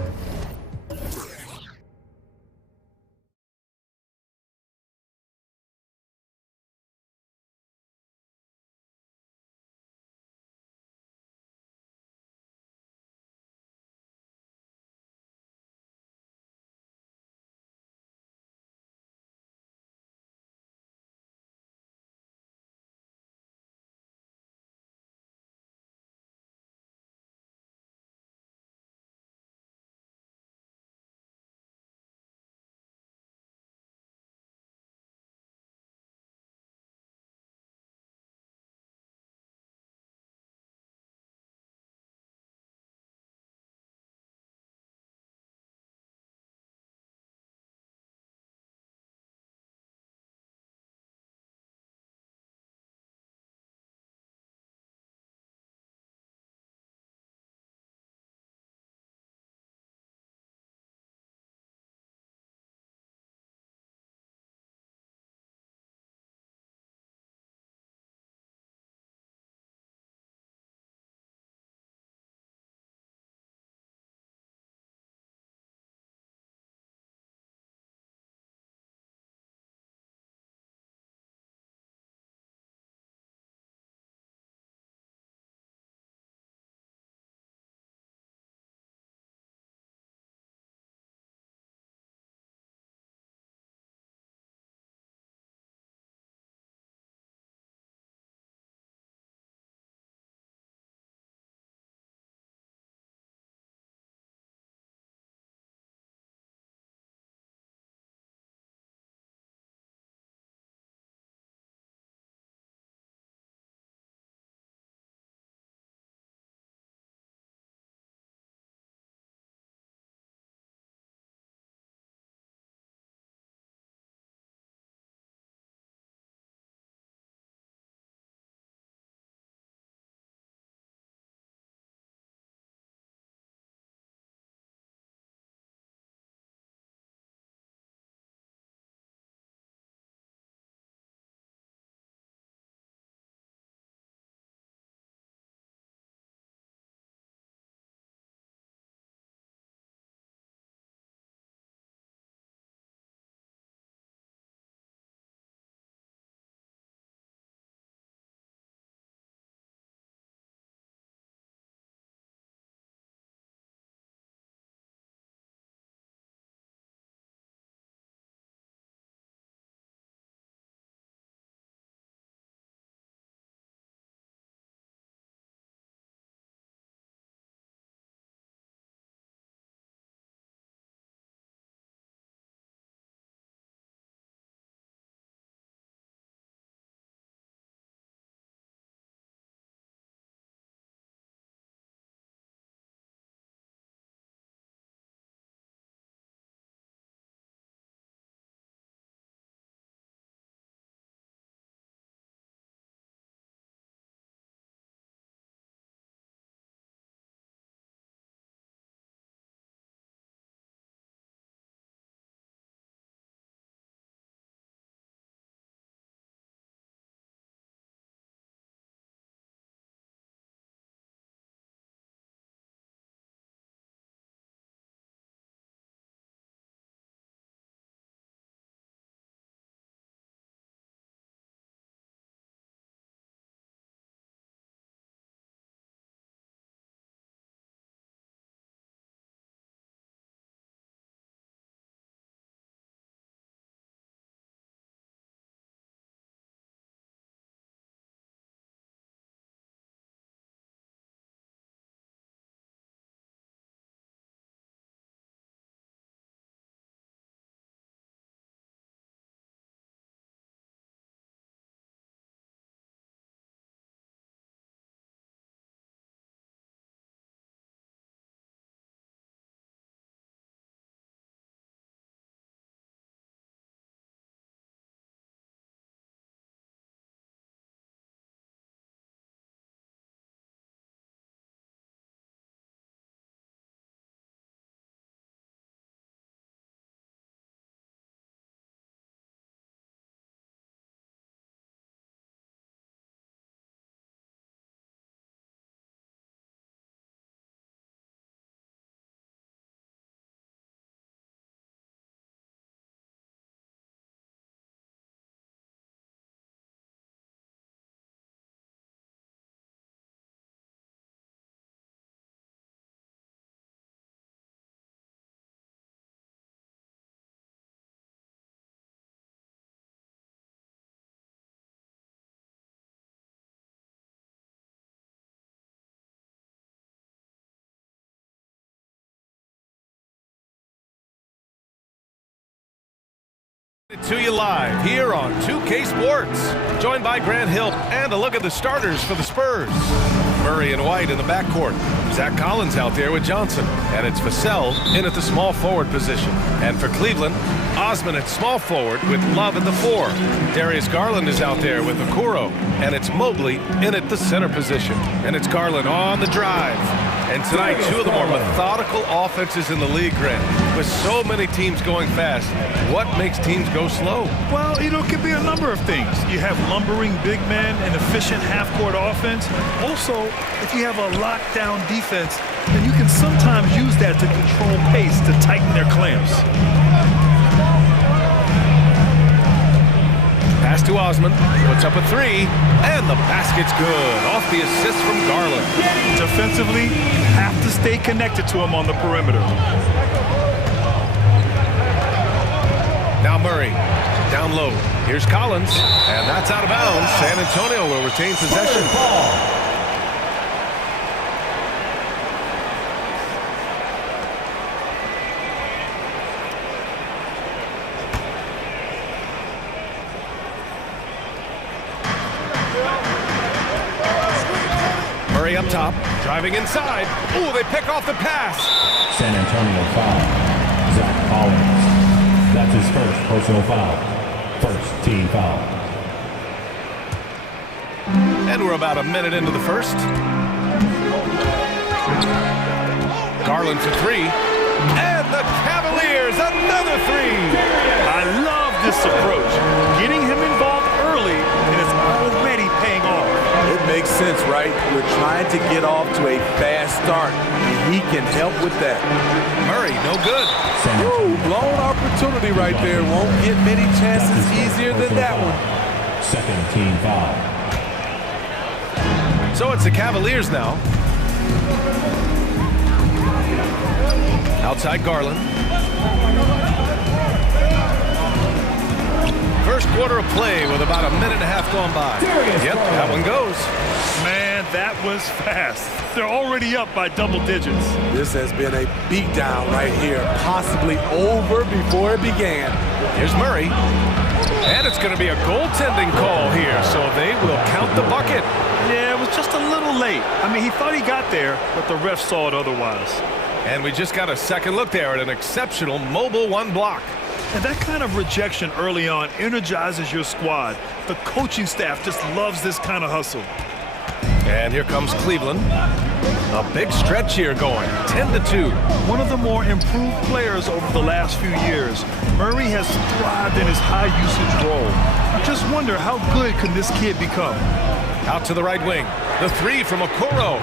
To you live here on 2K Sports, joined by Grant Hill and a look at the starters for the Spurs. Murray and White in the backcourt. Zach Collins out there with Johnson, and it's Vassell in at the small forward position. And for Cleveland, Osman at small forward with Love at the 4. Darius Garland is out there with Okoro, and it's Mobley in at the center position. And it's Garland on the drive. And tonight, two of the more methodical offenses in the league, Grant. With so many teams going fast, what makes teams go slow? Well, it could be a number of things. You have lumbering big men and efficient half-court offense. Also, if you have a lockdown defense, then you can sometimes use that to control pace to tighten their clamps. Pass to Osman, puts up a 3, and the basket's good. Off the assist from Garland. Defensively, you have to stay connected to him on the perimeter. Now Murray, down low. Here's Collins, and that's out of bounds. San Antonio will retain possession. Murray up top, driving inside. Ooh, they pick off the pass. San Antonio foul. Zach Collins. That's his first personal foul. First team foul. And we're about a minute into the first. Garland for 3. And the Cavaliers, another 3. I love this approach. Getting him involved early, and it's already paying off. It makes sense, right? We're trying to get off to a fast start, and he can help with that. Murray, no good. Woo, blown opportunity right there. Won't get many chances easier than that one. Second team foul. So it's the Cavaliers now. Outside Garland. First quarter of play with about a minute and a half gone by. Yep, that one goes. Man, that was fast. They're already up by double digits. This has been a beatdown right here, possibly over before it began. Here's Murray. And it's going to be a goaltending call here, so they will count the bucket. Yeah, it was just a little late. I mean, he thought he got there, but the ref saw it otherwise. And we just got a second look there at an exceptional mobile 1 block. And that kind of rejection early on energizes your squad. The coaching staff just loves this kind of hustle. And here comes Cleveland. A big stretch here going, 10-2. One of the more improved players over the last few years. Murray has thrived in his high usage role. Just wonder how good can this kid become? Out to the right wing. The 3 from Okoro.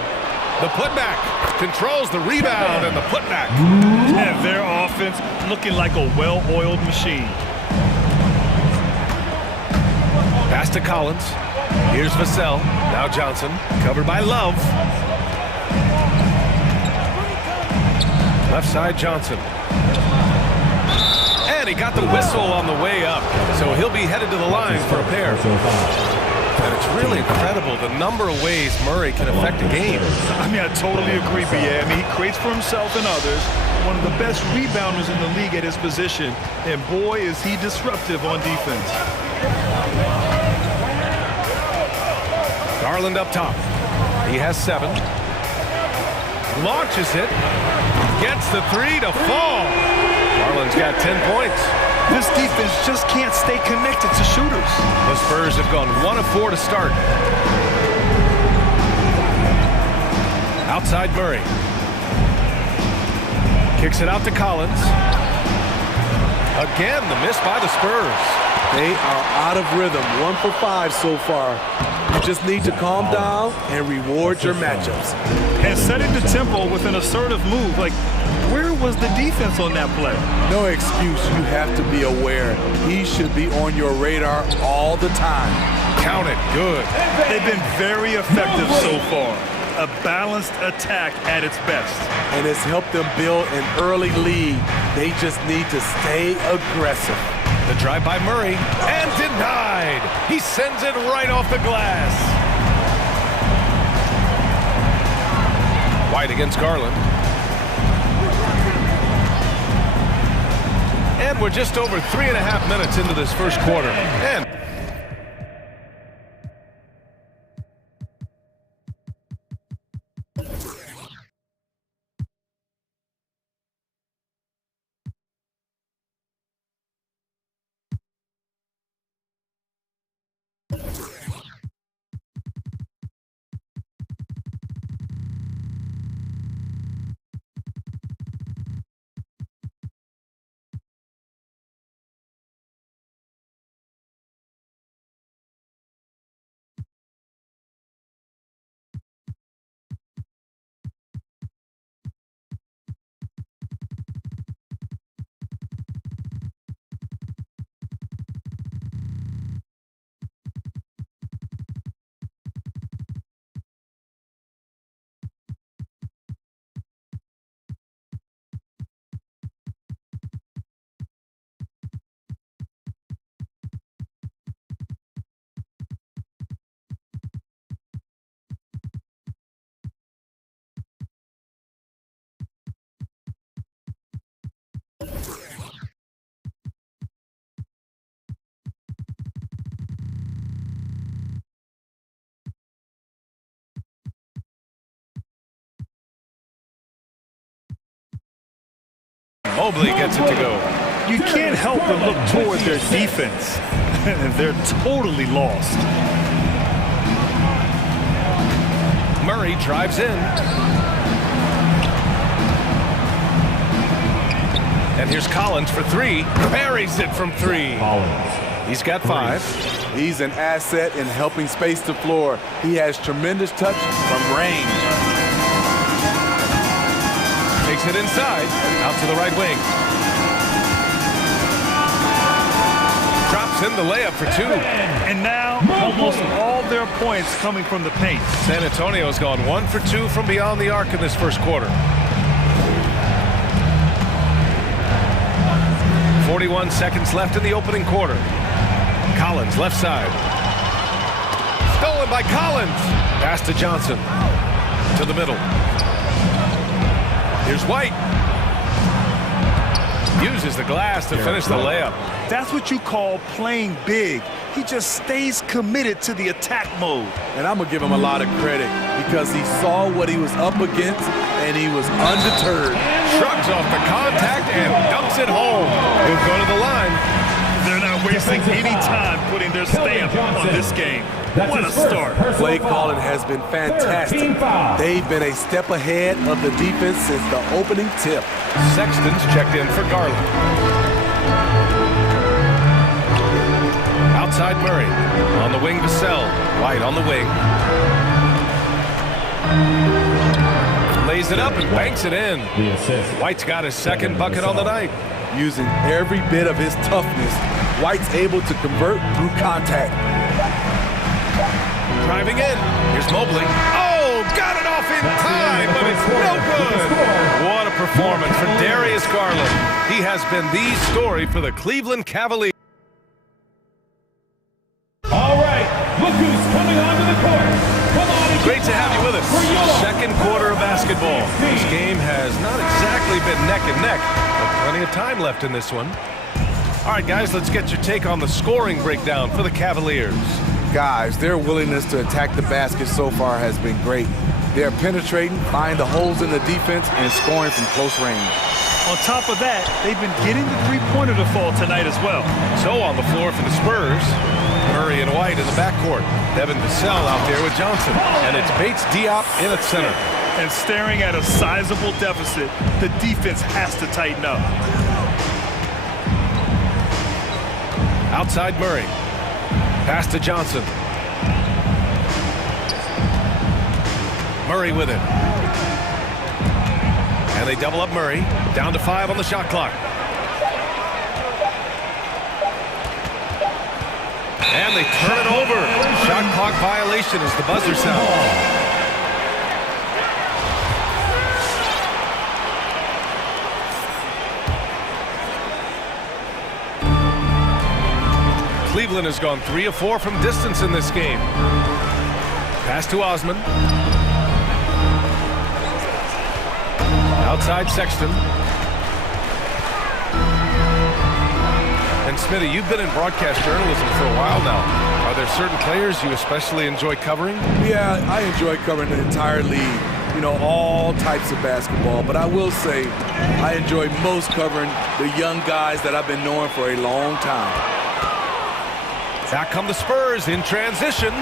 The putback controls the rebound and the putback. And their offense looking like a well-oiled machine. Pass to Collins. Here's Vassell. Now Johnson. Covered by Love. Left side Johnson. And he got the whistle on the way up. So he'll be headed to the line for a pair. And it's really incredible the number of ways Murray can affect a game. I mean, I totally agree, B.A. I mean, he creates for himself and others. One of the best rebounders in the league at his position. And boy, is he disruptive on defense. Garland up top. He has 7. Launches it. Gets the 3 to fall. Garland's got 10 points. This defense just can't stay connected to shooters. The Spurs have gone 1 of 4 to start. Outside Murray. Kicks it out to Collins. Again, the miss by the Spurs. They are out of rhythm, 1 for 5 so far. You just need to calm down and reward your matchups. And setting the tempo with an assertive move. Like, where was the defense on that play? No excuse. You have to be aware. He should be on your radar all the time. Count it. Good. They've been very effective so far. A balanced attack at its best. And it's helped them build an early lead. They just need to stay aggressive. The drive by Murray, and denied. He sends it right off the glass. White against Garland. And we're just over 3.5 minutes into this first quarter. And Mobley gets it to go. You can't help but look toward their defense. They're totally lost. Murray drives in. And here's Collins for three. Buries it from three. He's got 5. He's an asset in helping space the floor. He has tremendous touch from range. Takes it inside, out to the right wing. Drops in the layup for 2. And now, almost all their points coming from the paint. San Antonio's gone 1 for 2 from beyond the arc in this first quarter. 41 seconds left in the opening quarter. Collins, left side. Stolen by Collins. Pass to Johnson. To the middle. Here's White. Uses the glass to finish the layup. That's what you call playing big. He just stays committed to the attack mode. And I'm going to give him a lot of credit because he saw what he was up against and he was undeterred. Shrugs off the contact and dumps it home. He'll go to the line. They're not wasting any time putting their stamp on this game. What a start. Play calling has been fantastic. They've been a step ahead of the defense since the opening tip. Sexton's checked in for Garland. Outside Murray. On the wing, Vassell. White on the wing. Lays it up and banks it in. White's got his second bucket on the night. Using every bit of his toughness, White's able to convert through contact. Driving in. Here's Mobley. Oh, got it off in time, but it's no good. What a performance for Darius Garland. He has been the story for the Cleveland Cavaliers. All right, look who's coming onto the court. Come on. Great to have you with us. Second quarter of basketball. This game has not exactly been neck and neck, but plenty of time left in this one. All right, guys, let's get your take on the scoring breakdown for the Cavaliers. Guys, their willingness to attack the basket so far has been great. They're penetrating, finding the holes in the defense, and scoring from close range. On top of that, they've been getting the three-pointer to fall tonight as well. So on the floor for the Spurs, Murray and White in the backcourt. Devin Vassell out there with Johnson. And it's Bates Diop in at center. And staring at a sizable deficit, the defense has to tighten up. Outside Murray. Pass to Johnson. Murray with it. And they double up Murray. Down to 5 on the shot clock. And they turn it over. Shot clock violation as the buzzer sounds. Cleveland has gone 3 of 4 from distance in this game. Pass to Osman. Outside Sexton. And Smitty, you've been in broadcast journalism for a while now. Are there certain players you especially enjoy covering? Yeah, I enjoy covering the entire league. You know, all types of basketball. But I will say I enjoy most covering the young guys that I've been knowing for a long time. Back come the Spurs in transition.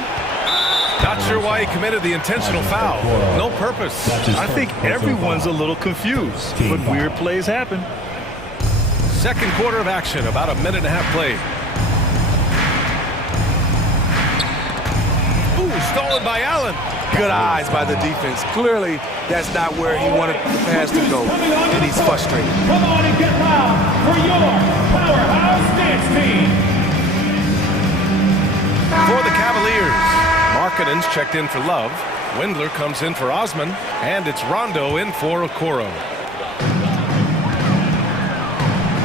Not sure why he committed the intentional foul. No purpose. I think everyone's a little confused, but weird plays happen. Second quarter of action, about a minute and a half played. Ooh, stolen by Allen. Good eyes by the defense. Clearly, that's not where he wanted the pass to go, and he's frustrated. Come on and get loud for your powerhouse dance team. For the Cavaliers, Markkanen's checked in for Love. Windler comes in for Osman, and it's Rondo in for Okoro.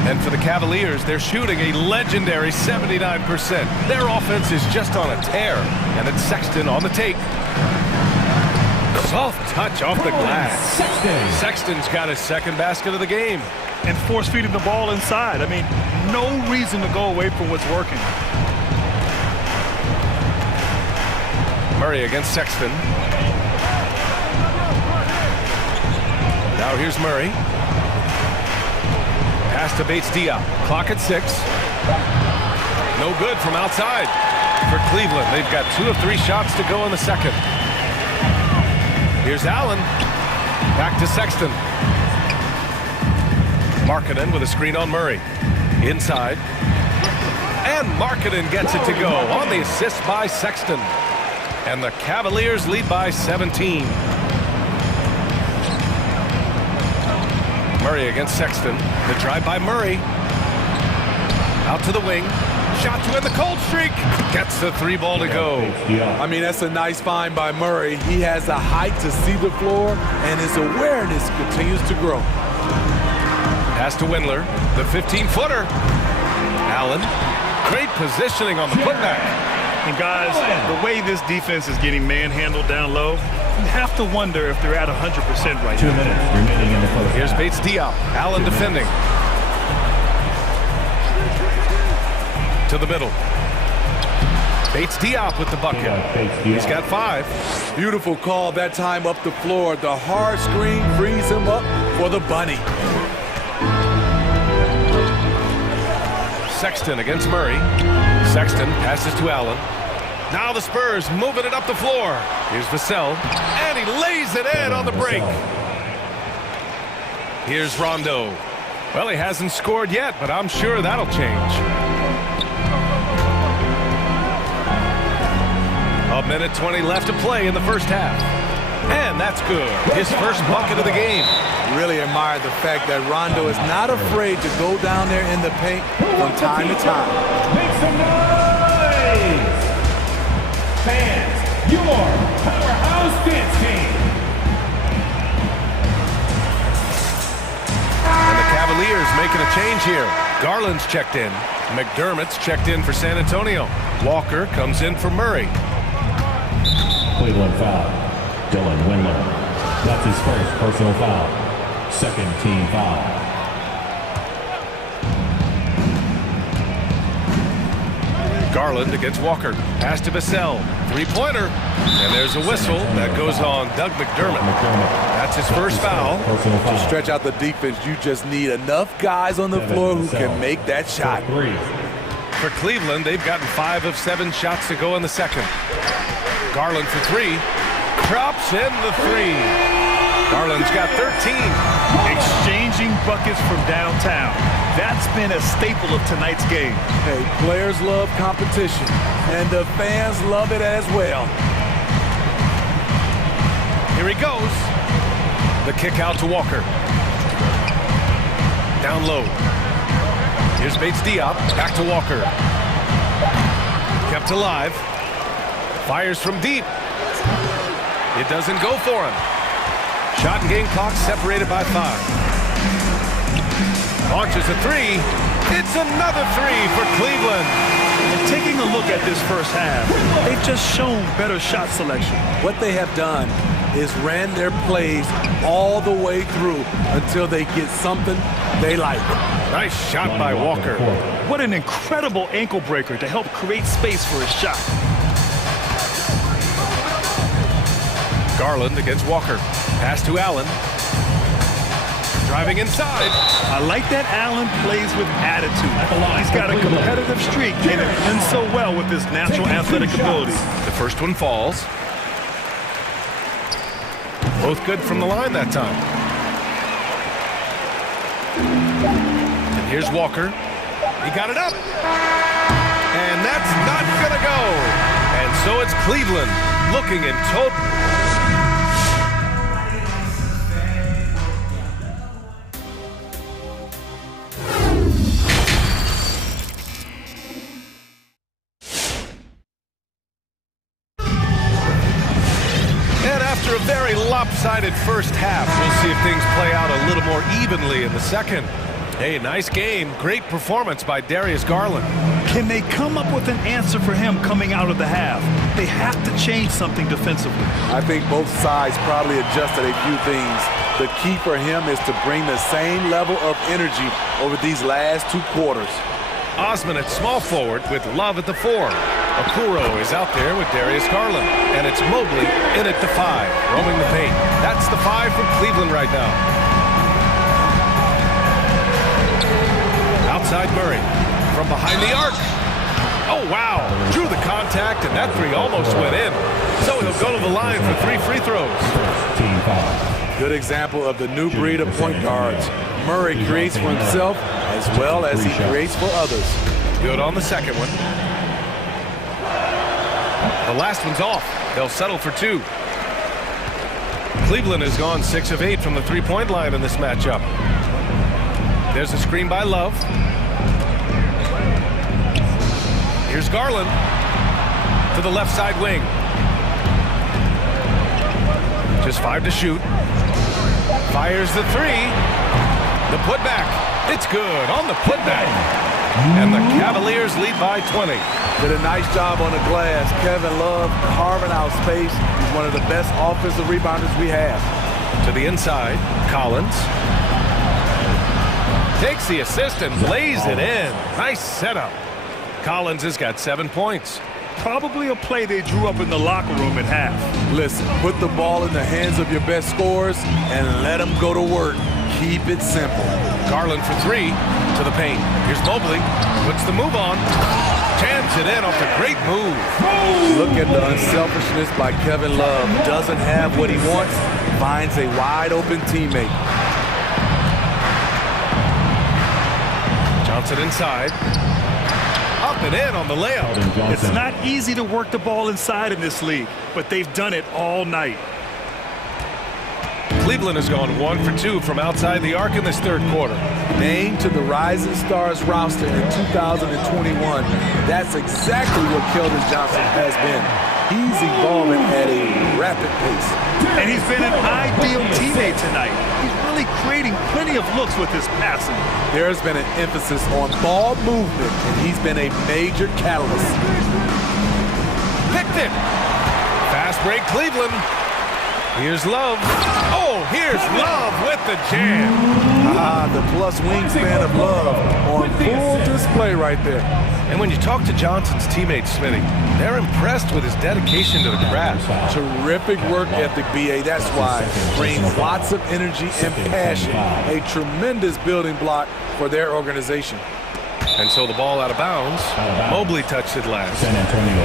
And for the Cavaliers, they're shooting a legendary 79%. Their offense is just on a tear, and it's Sexton on the take. Soft touch off the glass. Sexton's got his second basket of the game. And force feeding the ball inside. I mean, no reason to go away from what's working. Murray against Sexton. Now here's Murray. Pass to Bates-Diop. Clock at 6. No good from outside for Cleveland. They've got 2 of 3 shots to go in the second. Here's Allen. Back to Sexton. Markkanen with a screen on Murray. Inside. And Markkanen gets it to go on the assist by Sexton. And the Cavaliers lead by 17. Murray against Sexton. The drive by Murray. Out to the wing. Shot to end the cold streak. Gets the 3 ball to go. I mean, that's a nice find by Murray. He has the height to see the floor, and his awareness continues to grow. Pass to Windler. The 15-footer. Allen. Great positioning on the putback. And guys, the way this defense is getting manhandled down low, you have to wonder if they're at 100% right 2 minutes remaining in the first. Here's Bates-Diop. Allen defending. To the middle. Bates-Diop with the bucket. He's got 5. Beautiful call that time up the floor. The hard screen frees him up for the bunny. Sexton against Murray. Sexton passes to Allen. Now the Spurs moving it up the floor. Here's Vassell, and he lays it in on the break. Here's Rondo. Well, he hasn't scored yet, but I'm sure that'll change. A minute 20 left to play in the first half. And that's good. His first bucket of the game. Really admire the fact that Rondo is not afraid to go down there in the paint from time to time. Make some noise! Fans, your powerhouse dance team. And the Cavaliers making a change here. Garland's checked in. McDermott's checked in for San Antonio. Walker comes in for Murray. Cleveland foul. Dylan Windler. That's his first personal foul. Second team foul. Garland against Walker. Pass to Vassell. 3-pointer. And there's a whistle that goes on Doug McDermott. That's his first foul. To stretch out the defense, you just need enough guys on the floor who can make that shot. For Cleveland, they've gotten 5 of 7 shots to go in the second. Garland for 3. Drops in the 3. Garland's got 13. Exchanging buckets from downtown. That's been a staple of tonight's game. Hey, players love competition, and the fans love it as well. Here he goes. The kick out to Walker. Down low. Here's Bates-Diop. Back to Walker. Kept alive. Fires from deep. It doesn't go for him. Shot and game clock separated by 5. Launches a 3. It's another 3 for Cleveland. And taking a look at this first half, they've just shown better shot selection. What they have done is ran their plays all the way through until they get something they like. Nice shot by Walker. What an incredible ankle breaker to help create space for his shot. Garland against Walker. Pass to Allen. Driving inside. I like that Allen plays with attitude. He's got a competitive streak and it ends so well with his natural athletic ability. The first one falls. Both good from the line that time. And here's Walker. He got it up. And that's not gonna go. And so it's Cleveland looking in total. After a very lopsided first half, we'll see if things play out a little more evenly in the second. Hey, nice game. Great performance by Darius Garland. Can they come up with an answer for him coming out of the half? They have to change something defensively. I think both sides probably adjusted a few things. The key for him is to bring the same level of energy over these last 2 quarters. Osman at small forward with Love at the 4. Okuro is out there with Darius Garland. And it's Mobley in at the 5, roaming the paint. That's the 5 for Cleveland right now. Outside Murray from behind the arc. Oh, wow. Drew the contact, and that 3 almost went in. So he'll go to the line for 3 free throws. Good example of the new breed of point guards. Murray creates for himself as well as he creates for others. Good on the second one. The last one's off. They'll settle for 2. Cleveland has gone 6 of 8 from the three-point line in this matchup. There's a screen by Love. Here's Garland to the left side wing. Just 5 to shoot. Fires the 3. The putback. It's good on the putback. And the Cavaliers lead by 20. Did a nice job on the glass. Kevin Love carving out space. He's one of the best offensive rebounders we have. To the inside, Collins. Takes the assist and lays it in. Nice setup. Collins has got 7 points. Probably a play they drew up in the locker room at half. Listen, put the ball in the hands of your best scorers and let them go to work. Keep it simple. Garland for 3 to the paint. Here's Mobley. Puts the move on. Jams it in off the great move. Look at the unselfishness by Kevin Love. Doesn't have what he wants. Finds a wide open teammate. Johnson inside. Up and in on the layup. It's not easy to work the ball inside in this league, but they've done it all night. Cleveland has gone 1 for 2 from outside the arc in this third quarter. Named to the Rising Stars roster in 2021. That's exactly what Keldon Johnson has been. He's evolving at a rapid pace. And he's been an ideal teammate tonight. He's really creating plenty of looks with his passing. There's been an emphasis on ball movement, and he's been a major catalyst. Picked it. Fast break Cleveland. Here's Love. Oh, here's Love with the jam. The plus wingspan of Love on full display right there. And when you talk to Johnson's teammates, Smitty, they're impressed with his dedication to the craft. Terrific work ethic, B.A. That's why. Brings lots of energy and passion. A tremendous building block for their organization. And so the ball out of bounds. Mobley touched it last.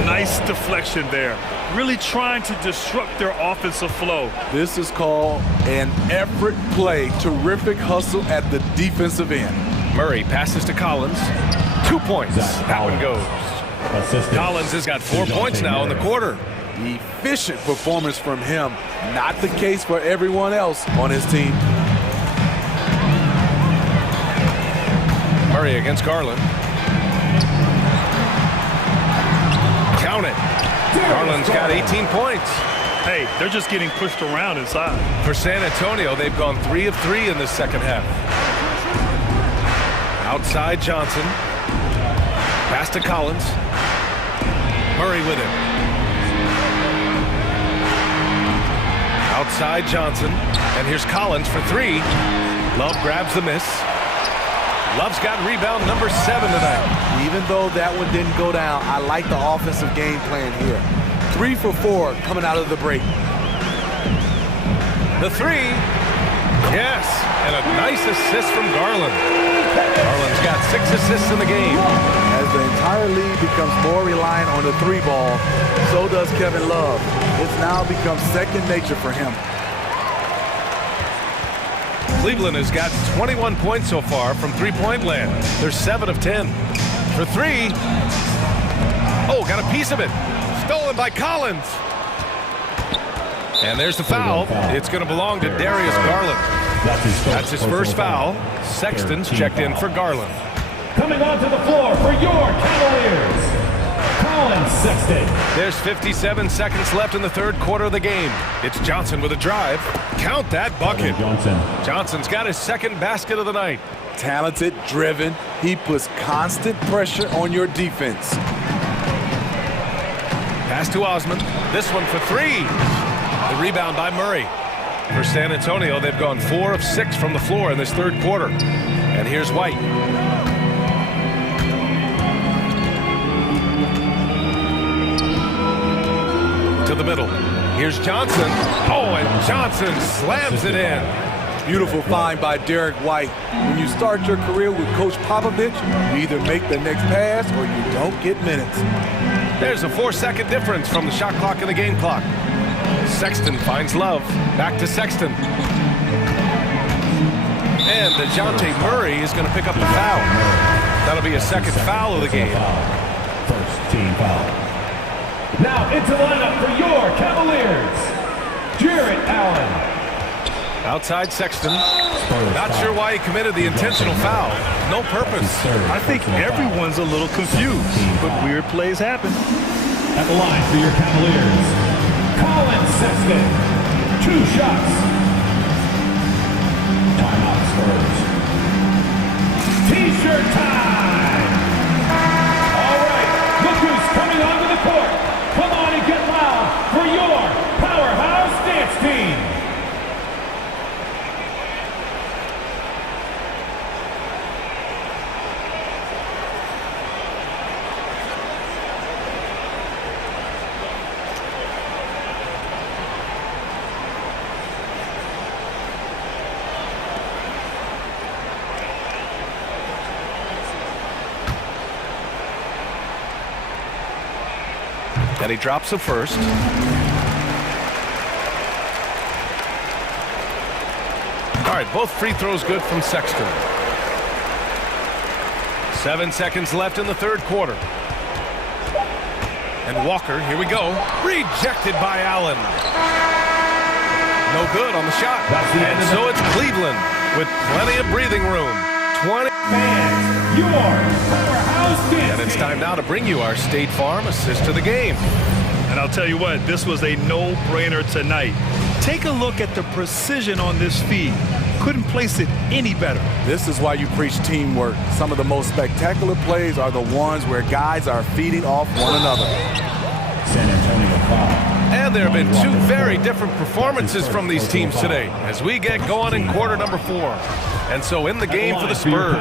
Nice deflection there. Really trying to disrupt their offensive flow. This is called an effort play. Terrific hustle at the defensive end. Murray passes to Collins. 2 points. That one goes. Collins has got 4 points now in the quarter. Efficient performance from him. Not the case for everyone else on his team. Murray against Garland. Count it. Garland's got 18 points. Hey, they're just getting pushed around inside. For San Antonio, they've gone 3 of 3 in the second half. Outside Johnson. Pass to Collins. Murray with it. Outside Johnson. And here's Collins for three. Love grabs the miss. Love's got rebound number 7 tonight. Even though that one didn't go down, I like the offensive game plan here. 3 for 4 coming out of the break. The three. Yes, and a nice assist from Garland. Garland's got 6 assists in the game. As the entire league becomes more reliant on the 3 ball, so does Kevin Love. It's now become second nature for him. Cleveland has got 21 points so far from three-point land. They're 7 of 10. For three. Oh, got a piece of it. Stolen by Collins. And there's the foul. It's going to belong to Darius Garland. That's his first foul. Sexton's checked in for Garland. Coming onto the floor for your Cavaliers, Colin Sexton. There's 57 seconds left in the third quarter of the game. It's Johnson with a drive. Count that bucket. Johnson's got his second basket of the night. Talented, driven. He puts constant pressure on your defense. Pass to Osman. This one for three. The rebound by Murray. For San Antonio, they've gone 4 of 6 from the floor in this third quarter. And here's White. To the middle. Here's Johnson. Oh, and Johnson slams it in. Beautiful find by Derek White. When you start your career with Coach Popovich, you either make the next pass or you don't get minutes. There's a 4-second difference from the shot clock and the game clock. Sexton finds Love. Back to Sexton. And DeJounte Murray is going to pick up the foul. That'll be a second foul of the game. First team foul. Now into lineup for your Cavaliers, Jarrett Allen. Outside Sexton. Not sure why he committed the intentional foul. No purpose. I think everyone's a little confused, but weird plays happen. At the line for your Cavaliers, Colin Sexton. 2 shots. Timeout Spurs. T-shirt time. All right, look who's coming onto the court. Come on and get loud for your powerhouse dance team. And he drops the first. All right, both free throws good from Sexton. 7 seconds left in the third quarter. And Walker, here we go. Rejected by Allen. No good on the shot. And so it's Cleveland with plenty of breathing room. 20. Fans, your powerhouse dance. And it's time now to bring you our State Farm assist to the game. And I'll tell you what, this was a no-brainer tonight. Take a look at the precision on this feed. Couldn't place it any better. This is why you preach teamwork. Some of the most spectacular plays are the ones where guys are feeding off one another. San Antonio foul. And there have been 2 very different performances from these teams today as we get going in quarter number 4. And so in the game for the Spurs,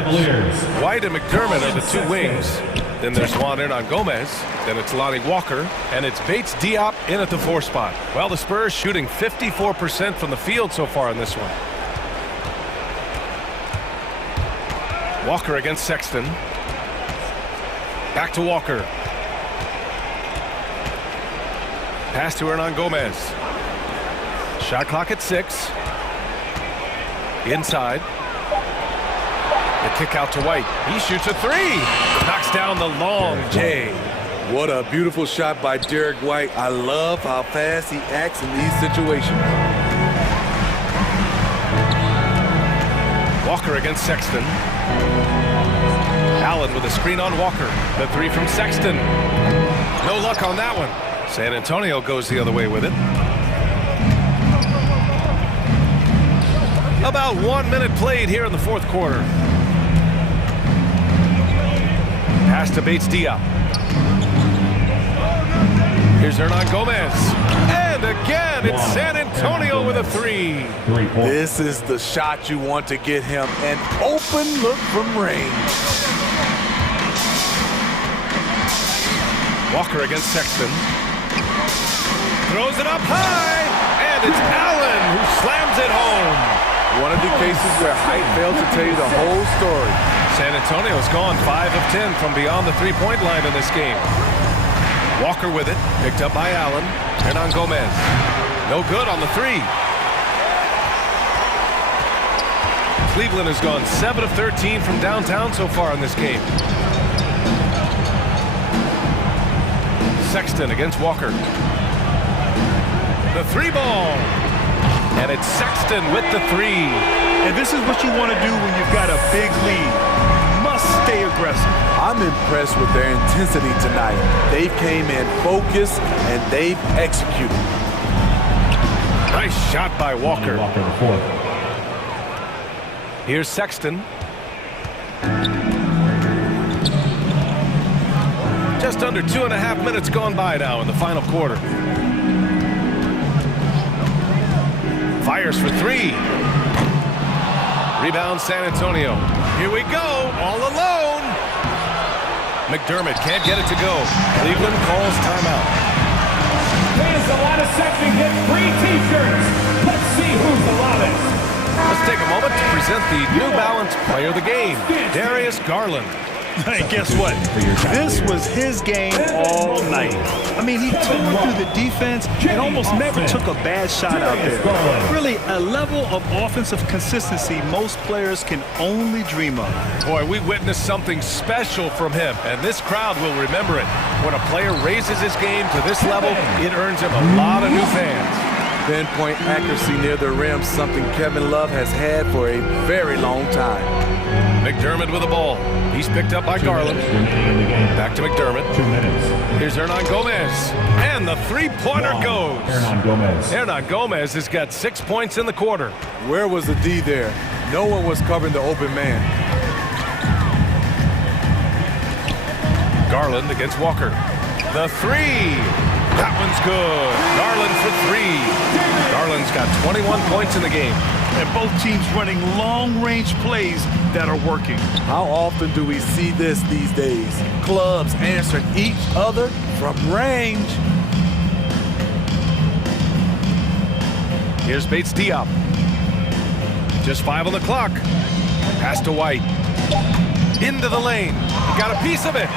White and McDermott are the 2 wings. Then there's Juan Hernan-Gomez. Then it's Lonnie Walker. And it's Bates Diop in at the 4 spot. Well, the Spurs shooting 54% from the field so far in this one. Walker against Sexton. Back to Walker. Pass to Hernan-Gomez. Shot clock at 6. Inside. The kick out to White. He shoots a 3. Knocks down the long J. What a beautiful shot by Derek White. I love how fast he acts in these situations. Walker against Sexton. Allen with a screen on Walker. The 3 from Sexton. No luck on that one. San Antonio goes the other way with it. About 1 minute played here in the fourth quarter. Pass to Bates Diop. Here's Hernan-Gomez. And again. It's San Antonio with a three. This is the shot you want to get him. An open look from range. Walker against Sexton. Throws it up high, and it's Allen who slams it home. One of the cases where height failed to tell you the whole story. San Antonio's gone 5 of 10 from beyond the three-point line in this game. Walker with it, picked up by Allen. Hernan Gomez. No good on the three. Cleveland has gone 7 of 13 from downtown so far in this game. Sexton against Walker. The three ball. And it's Sexton with the three. And this is what you want to do when you've got a big lead. You must stay aggressive. I'm impressed with their intensity tonight. They came in focused and they've executed. Nice shot by Walker. Here's Sexton. Just under 2.5 minutes gone by now in the final quarter. Fires for three. Rebound San Antonio. Here we go, all alone. McDermott can't get it to go. Cleveland calls timeout. Fans, the loudest section gets free t-shirts. Let's see who's the loudest. Let's take a moment to present the New Balance Player of the Game, Darius Garland. Hey, guess what? This was his game all night. I mean, he took it through the defense and almost never took a bad shot out there. Really, a level of offensive consistency most players can only dream of. Boy, we witnessed something special from him, and this crowd will remember it. When a player raises his game to this level, it earns him a lot of new fans. Pinpoint accuracy near the rim, something Kevin Love has had for a very long time. McDermott with the ball. He's picked up by Garland. Back to McDermott. 2 minutes. Here's Hernan Gomez. And the three-pointer goes. Hernan Gomez. Hernan Gomez has got 6 points in the quarter. Where was the D there? No one was covering the open man. Garland against Walker. The three. That one's good. Garland for three. Garland's got 21 points in the game. And both teams running long-range plays that are working. How often do we see this these days? Clubs answering each other from range. Here's Bates Diop. Just 5 on the clock. Pass to White. Into the lane. He got a piece of it.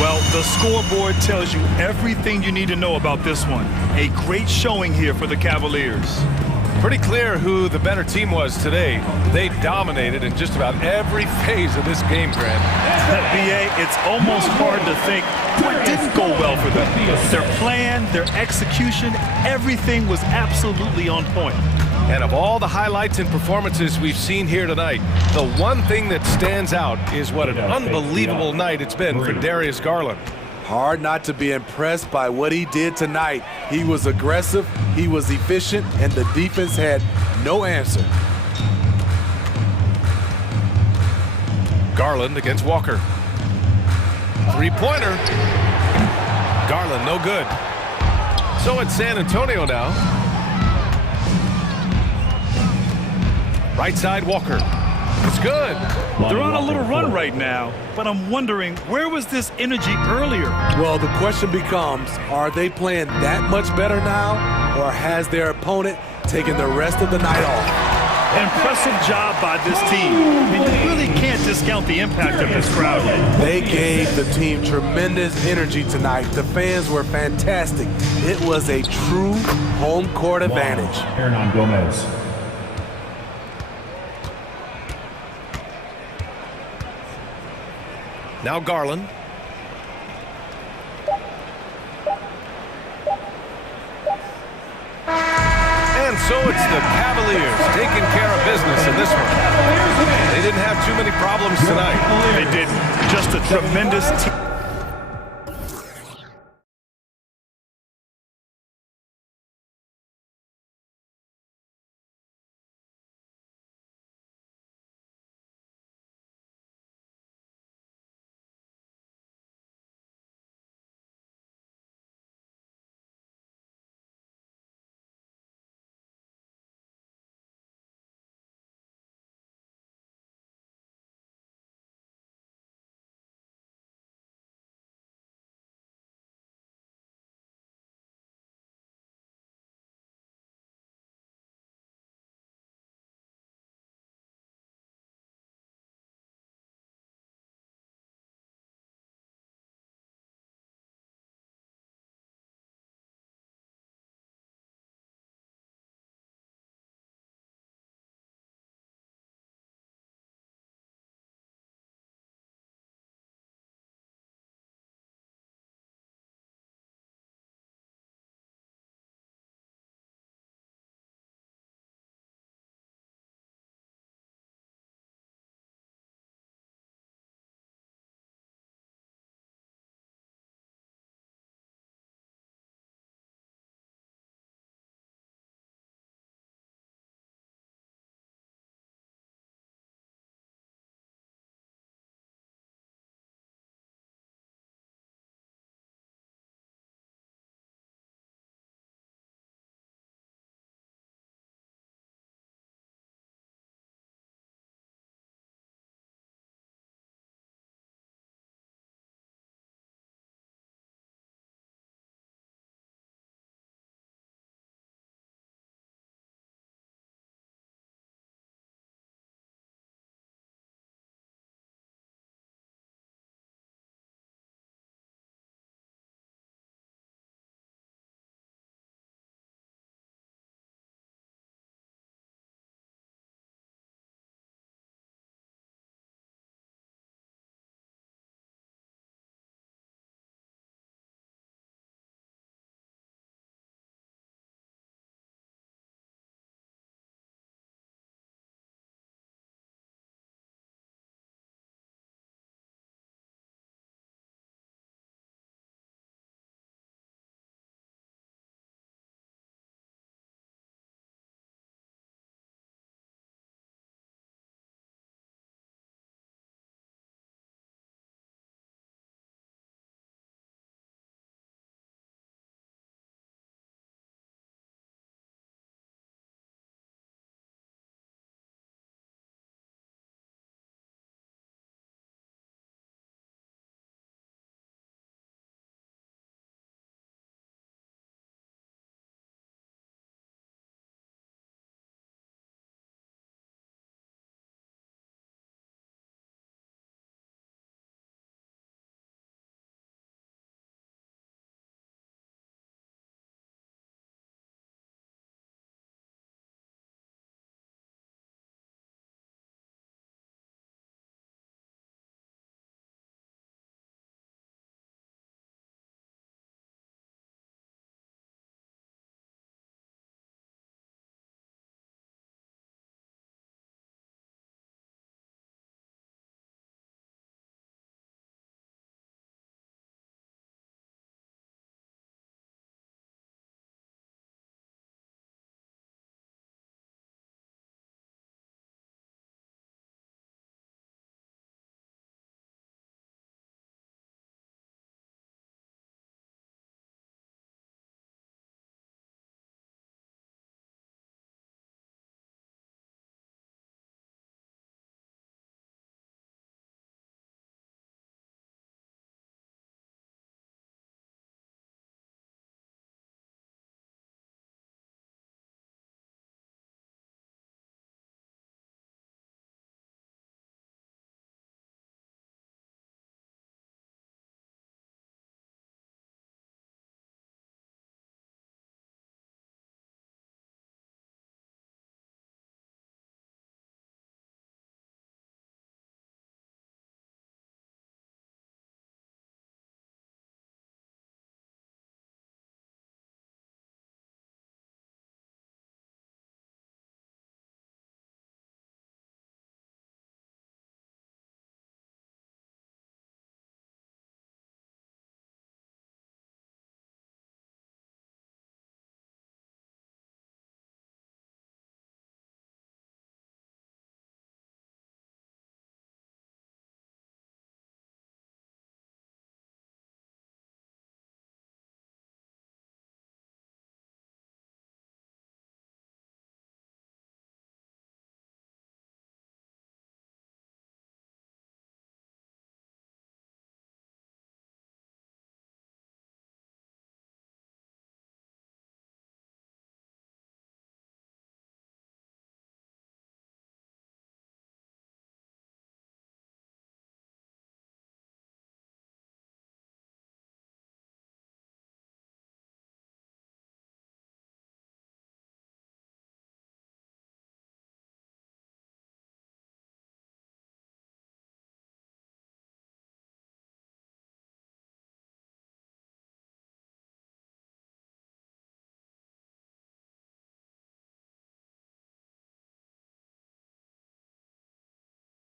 Well, the scoreboard tells you everything you need to know about this one. A great showing here for the Cavaliers. Pretty clear who the better team was today. They dominated in just about every phase of this game, Grant. BA, it's almost hard to think what didn't go well for them. Their plan, their execution, everything was absolutely on point. And of all the highlights and performances we've seen here tonight, the one thing that stands out is what an unbelievable night it's been for Darius Garland. Hard not to be impressed by what he did tonight. He was aggressive, he was efficient, and the defense had no answer. Garland against Walker. Three-pointer. Garland, no good. So it's San Antonio now. Right side, Walker. It's good. They're on a little run right now, but I'm wondering, where was this energy earlier? Well, the question becomes, are they playing that much better now, or has their opponent taken the rest of the night off? Impressive job by this team. And you really can't discount the impact of this crowd. They gave the team tremendous energy tonight. The fans were fantastic. It was a true home court advantage. Hernan Gomez. Now Garland. And so it's the Cavaliers taking care of business in this one. They didn't have too many problems tonight. They didn't. Just a tremendous team.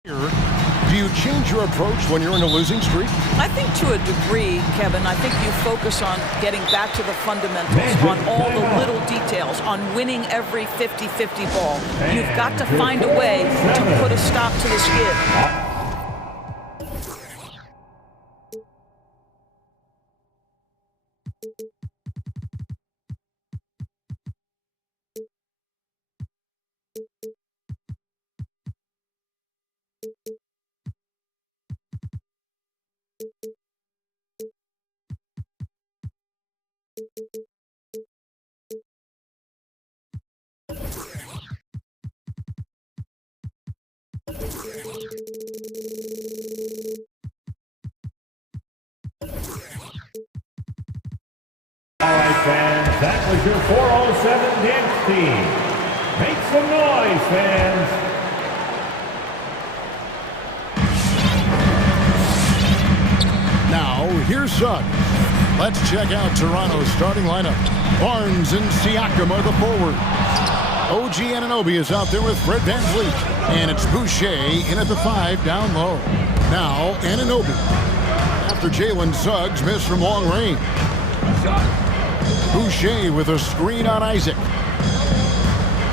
Do you change your approach when you're in a losing streak? I think to a degree, Kevin, I think you focus on getting back to the fundamentals, on all the little details, on winning every 50-50 ball. You've got to find a way to put a stop to the skid. All right, fans, that was your 407 dance team. Make some noise, fans. Now, here's Suggs. Let's check out Toronto's starting lineup. Barnes and Siakam are the forwards. OG Anunoby is out there with Fred VanVleet. And it's Boucher in at the 5 down low. Now, Anunoby. After Jalen Suggs missed from long range. Boucher with a screen on Isaac.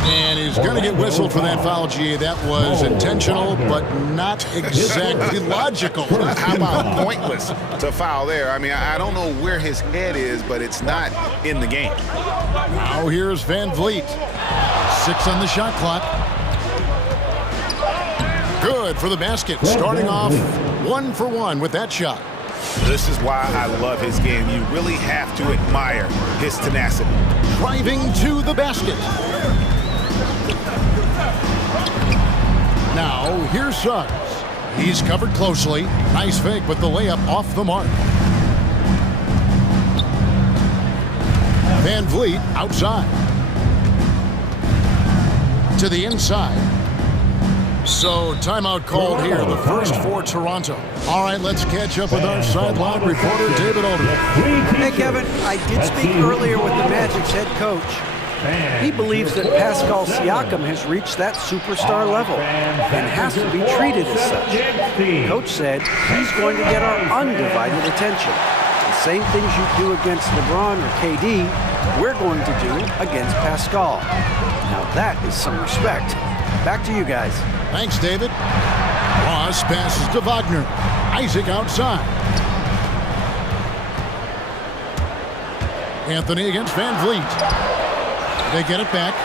And he's going to get whistled for that foul, G. That was intentional, but not exactly logical. How about pointless to foul there? I mean, I don't know where his head is, but it's not in the game. Now here's VanVleet. 6 on the shot clock. Good for the basket. Starting off 1 for 1 with that shot. This is why I love his game. You really have to admire his tenacity. Driving to the basket. Now, here's Suggs. He's covered closely. Nice fake, but the layup off the mark. VanVleet outside. To the inside. So, timeout called here, the first for Toronto. All right, let's catch up with our sideline reporter, David Aldridge. Hey, Kevin, I did speak earlier with the Magic's head coach. He believes that Pascal Siakam has reached that superstar level and has to be treated as such. Coach said he's going to get our undivided attention. The same things you do against LeBron or KD, we're going to do against Pascal. Now that is some respect. Back to you guys. Thanks, David. Ross passes to Wagner. Isaac outside. Anthony against VanVleet. They get it back.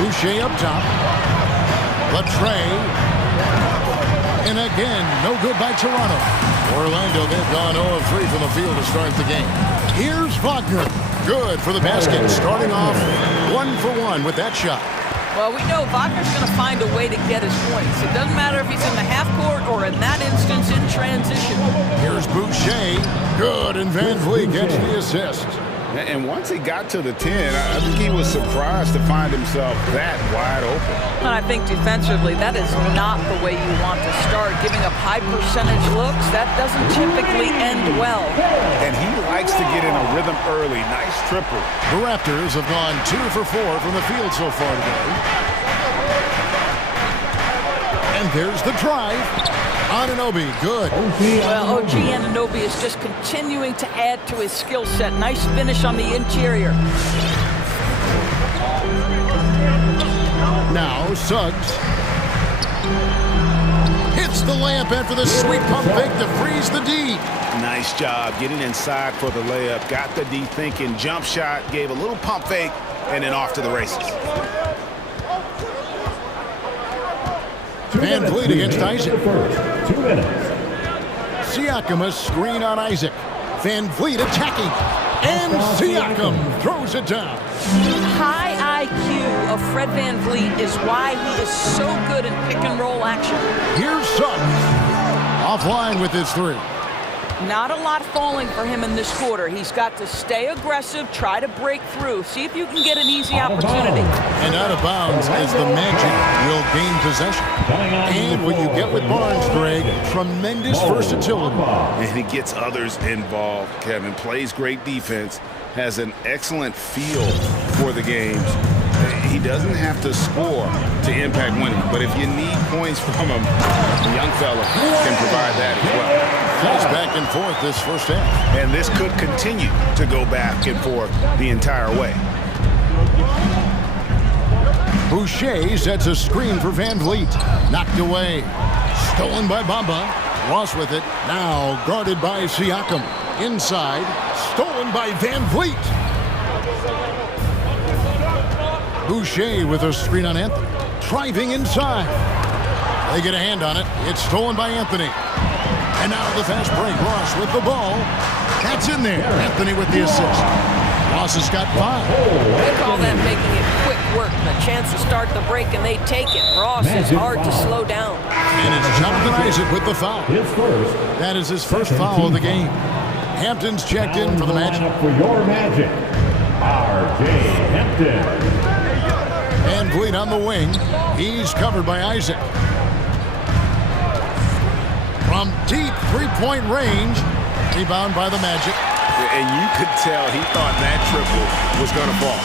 Boucher up top. Latrey. And again, no good by Toronto. Orlando, they've gone 0 of 3 from the field to start the game. Here's Wagner. Good for the basket. Starting off 1 for 1 with that shot. Well, we know Wagner's going to find a way to get his points. It doesn't matter if he's in the half court or in that instance in transition. Here's Boucher. Good, and VanVleet gets the assist. And once he got to the 10, I think he was surprised to find himself that wide open. And I think defensively, that is not the way you want to start. Giving up high percentage looks, that doesn't typically end well. And he likes to get in a rhythm early. Nice triple. The Raptors have gone 2 for 4 from the field so far today. And there's the drive. Anunoby, good. Well, OG Anunoby is just continuing to add to his skill set. Nice finish on the interior. Now, Suggs. Hits the layup after the sweet pump fake to freeze the D. Nice job getting inside for the layup. Got the D thinking. Jump shot, gave a little pump fake, and then off to the races. VanVleet against Isaac. 2 minutes. Siakam, a screen on Isaac. VanVleet attacking. And Siakam throws it down. High IQ of Fred VanVleet is why he is so good in pick-and-roll action. Here's Suggs. Offline with his 3. Not a lot falling for him in this quarter. He's got to stay aggressive, try to break through, see if you can get an easy opportunity. And out of bounds as the Magic will gain possession. And what you get with Barnes, Greg, tremendous versatility. And he gets others involved, Kevin. Plays great defense, has an excellent feel for the games. He doesn't have to score to impact winning, but if you need points from him, the young fella can provide that as well. It's back and forth this first half. And this could continue to go back and forth the entire way. Boucher sets a screen for Van Vliet. Knocked away. Stolen by Bamba. Ross with it. Now guarded by Siakam. Inside. Stolen by Van Vliet. Boucher with a screen on Anthony. Driving inside. They get a hand on it. It's stolen by Anthony. And now the fast break. Ross with the ball. That's in there. Anthony with the assist. Ross has got 5. They call that making it quick work. A chance to start the break, and they take it. Ross is hard to slow down. And it's Jonathan Isaac with the foul. That is his first foul of the game. Hampton's checked in for the Magic. For your Magic, R.J. Hampton. Van Vliet on the wing. He's covered by Isaac. From deep three-point range. Rebound by the Magic. And you could tell he thought that triple was going to fall.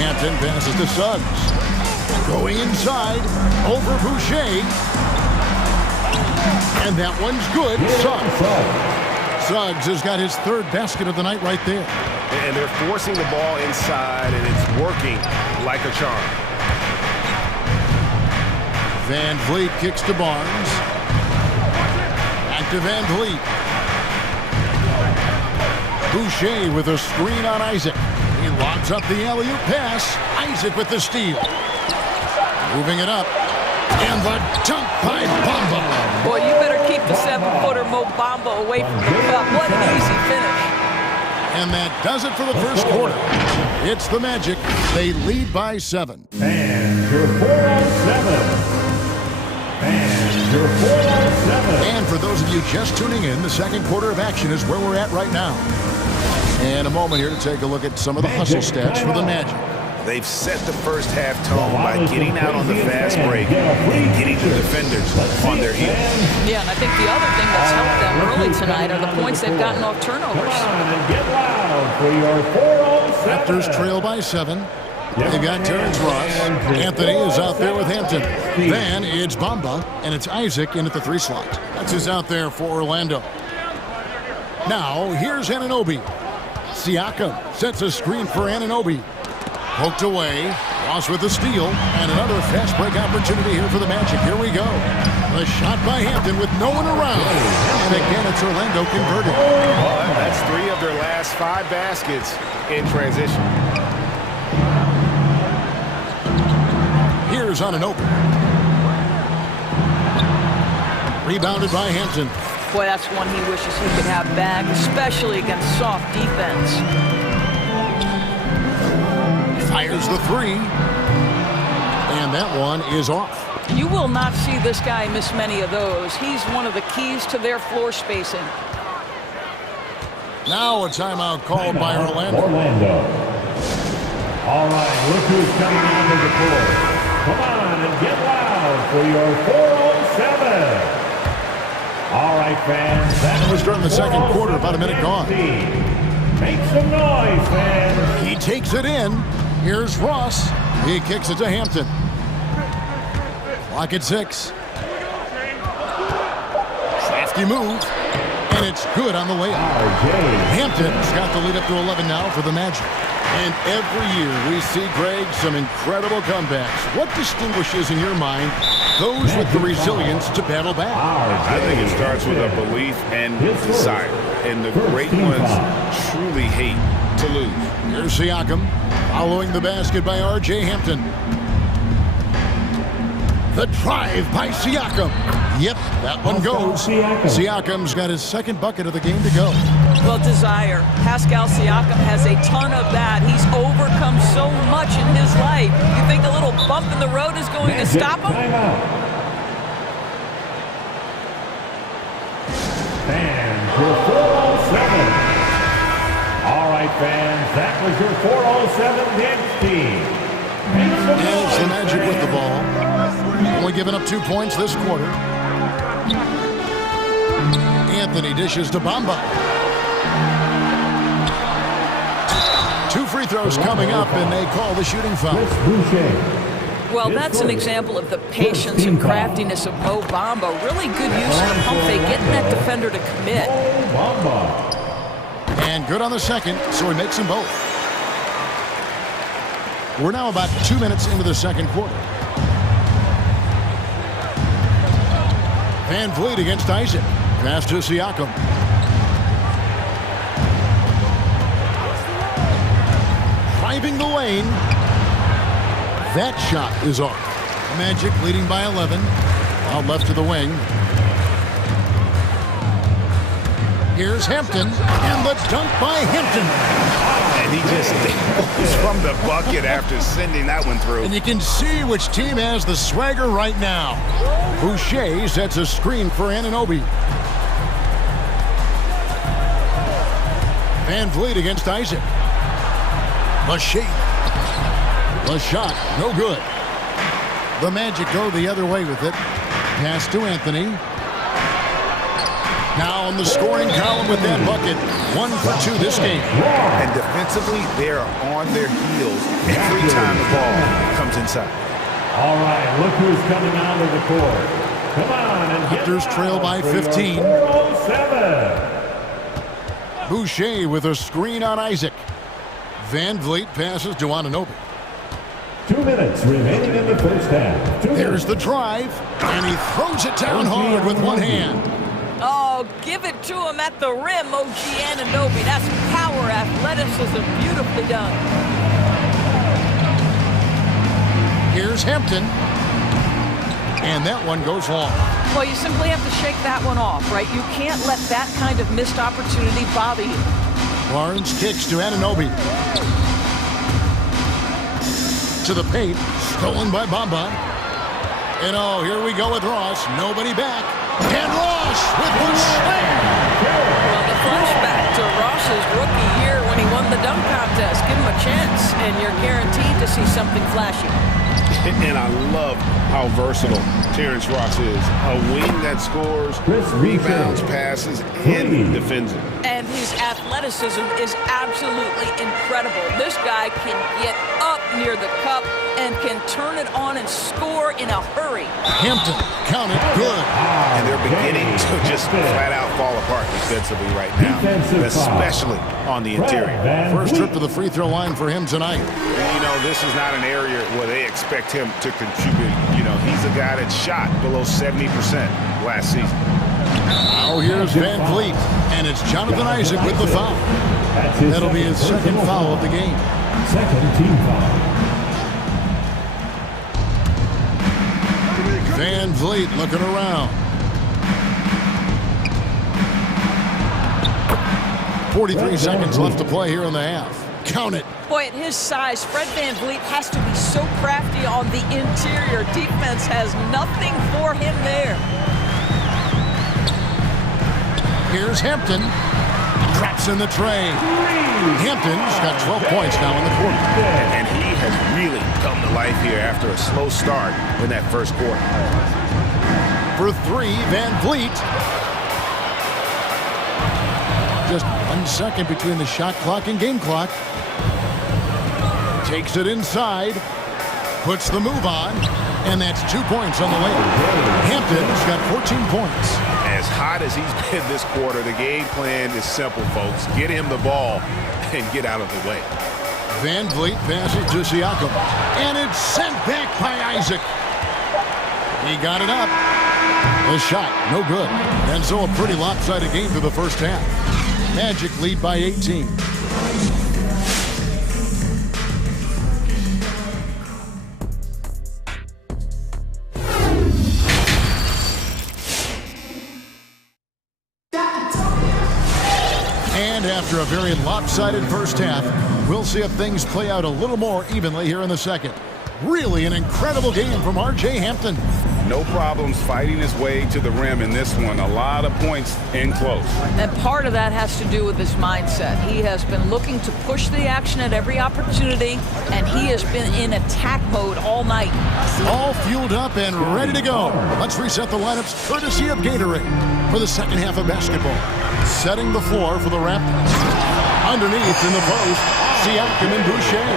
Hampton passes to Suggs. Going inside. Over Boucher. And that one's good. Suggs has got his 3rd basket of the night right there. And they're forcing the ball inside, and it's working like a charm. Van Vliet kicks to Barnes. Back to Van Vliet. Boucher with a screen on Isaac. He lobs up the alley-oop pass. Isaac with the steal. Moving it up. And the dunk by Bamba. Boy, you better keep the 7-footer Mo Bamba away from the cup. What an easy finish. And that does it for the first quarter. It's the Magic. They lead by 7. And your 407. And your 407. And for those of you just tuning in, the second quarter of action is where we're at right now. And a moment here to take a look at some of the hustle stats for the Magic. They've set the first half tone by getting out on the fast break and getting the defenders on their heels. Yeah, and I think the other thing that's helped them early tonight are the points they've gotten off turnovers. Raptors trail by 7. They've got Terrence Ross. Anthony is out there with Hampton. Then it's Bamba, and it's Isaac in at the 3 slot. That's who's out there for Orlando. Now, here's Anunoby. Siakam sets a screen for Anunoby. Poked away. Ross with the steal. And another fast break opportunity here for the Magic. Here we go. The shot by Hampton with no one around. And again, it's Orlando converted. Well, that's 3 of their last 5 baskets in transition. Here's Anunoby. Rebounded by Hampton. Boy, that's one he wishes he could have back, especially against soft defense. Fires the 3. And that one is off. You will not see this guy miss many of those. He's one of the keys to their floor spacing. Now a timeout called by Orlando. All right, look who's coming onto the court. Come on and get loud for your 407. All right, fans. That was during the second quarter, about a minute gone. Make some noise, fans. He takes it in. Here's Ross. He kicks it to Hampton. Clock at 6. Crafty move. And it's good on the layup. Hampton's got the lead up to 11 now for the Magic. And every year we see, Greg, some incredible comebacks. What distinguishes, in your mind, those with the resilience to battle back? I think it starts with a belief and desire. And the great ones truly hate to lose. Here's Siakam following the basket by R.J. Hampton. The drive by Siakam. Yep, that one goes. Siakam's got his 2nd bucket of the game to go. Well, desire. Pascal Siakam has a ton of that. He's overcome so much in his life. You think a little bump in the road is going to stop him? Fans, your 407. All right, fans, that was your 407 dance team. It's the Magic with the ball. Only giving up 2 points this quarter. Anthony dishes to Bamba. 2 free free throws coming up, and they call the shooting foul. Well, that's an example of the patience and craftiness of Mo Bamba. Really good use of the pump fake, getting that defender to commit. And good on the second, so he makes them both. We're now about 2 minutes into the second quarter. Van Vliet against Isaac. Pass to Siakam. Driving the lane. That shot is off. Magic leading by 11. Out left to the wing. Here's Hampton, and the dunk by Hampton. And he just goes from the bucket after sending that one through. And you can see which team has the swagger right now. Boucher sets a screen for Anunoby. Van Vliet against Isaac. Boucher. The shot, no good. The Magic go the other way with it. Pass to Anthony. Now on the scoring column with that bucket. 1 for 2 this game. And defensively, they are on their heels every time the ball comes inside. All right, look who's coming onto the court. Come on and get Raptors trail by 15. 407. Boucher with a screen on Isaac. Van Vliet passes to Anunoby. 2 minutes remaining in the first half. There's the drive, and he throws it down hard with one hand. Oh, give it to him at the rim, OG Anunoby. That's power, athleticism, beautifully done. Here's Hampton, and that one goes long. Well, you simply have to shake that one off, right? You can't let that kind of missed opportunity bother you. Barnes kicks to Anunoby. To the paint, stolen by Bamba. And oh, here we go with Ross. Nobody back. And Ross with the slam. Well, the flashback to Ross's rookie year when he won the dunk contest. Give him a chance, and you're guaranteed to see something flashy. And I love how versatile Terrence Ross is. A wing that scores, rebounds, passes, and defends it. And his athleticism is absolutely incredible. This guy can get up near the cup and can turn it on and score in a hurry. Hampton, count it, good. And they're beginning to just flat out fall apart defensively right now, especially on the interior. First trip to the free throw line for him tonight. And, you know, this is not an area where they expect him to contribute. You know, he's a guy that shot below 70% last season. Now here's Van Vliet, and it's Jonathan Isaac with the foul. That'll be his second foul of the game. Second team foul. Van Vliet looking around. 43 seconds left to play here in the half. Count it. Boy, at his size, Fred Van Vliet has to be so crafty on the interior. Defense has nothing for him there. Here's Hampton. Drops in the tray. Hampton's got 12 points now in the quarter. And he has really come to life here after a slow start in that first quarter. For 3, Van Vliet. Just 1 second between the shot clock and game clock. Takes it inside. Puts the move on. And that's 2 points on the way. Hampton's got 14 points. As hot as he's been this quarter, the game plan is simple, folks. Get him the ball and get out of the way. Van Vliet passes to Siakam. And it's sent back by Isaac. He got it up. The shot, no good. And so a pretty lopsided game through the first half. Magic lead by 18. And after a very lopsided first half, we'll see if things play out a little more evenly here in the second. Really an incredible game from R.J. Hampton. No problems fighting his way to the rim in this one. A lot of points in close. And part of that has to do with his mindset. He has been looking to push the action at every opportunity, and he has been in attack mode all night. All fueled up and ready to go. Let's reset the lineups courtesy of Gatorade for the second half of basketball. Setting the floor for the Raptors. Underneath in the post, Siakam and Boucher.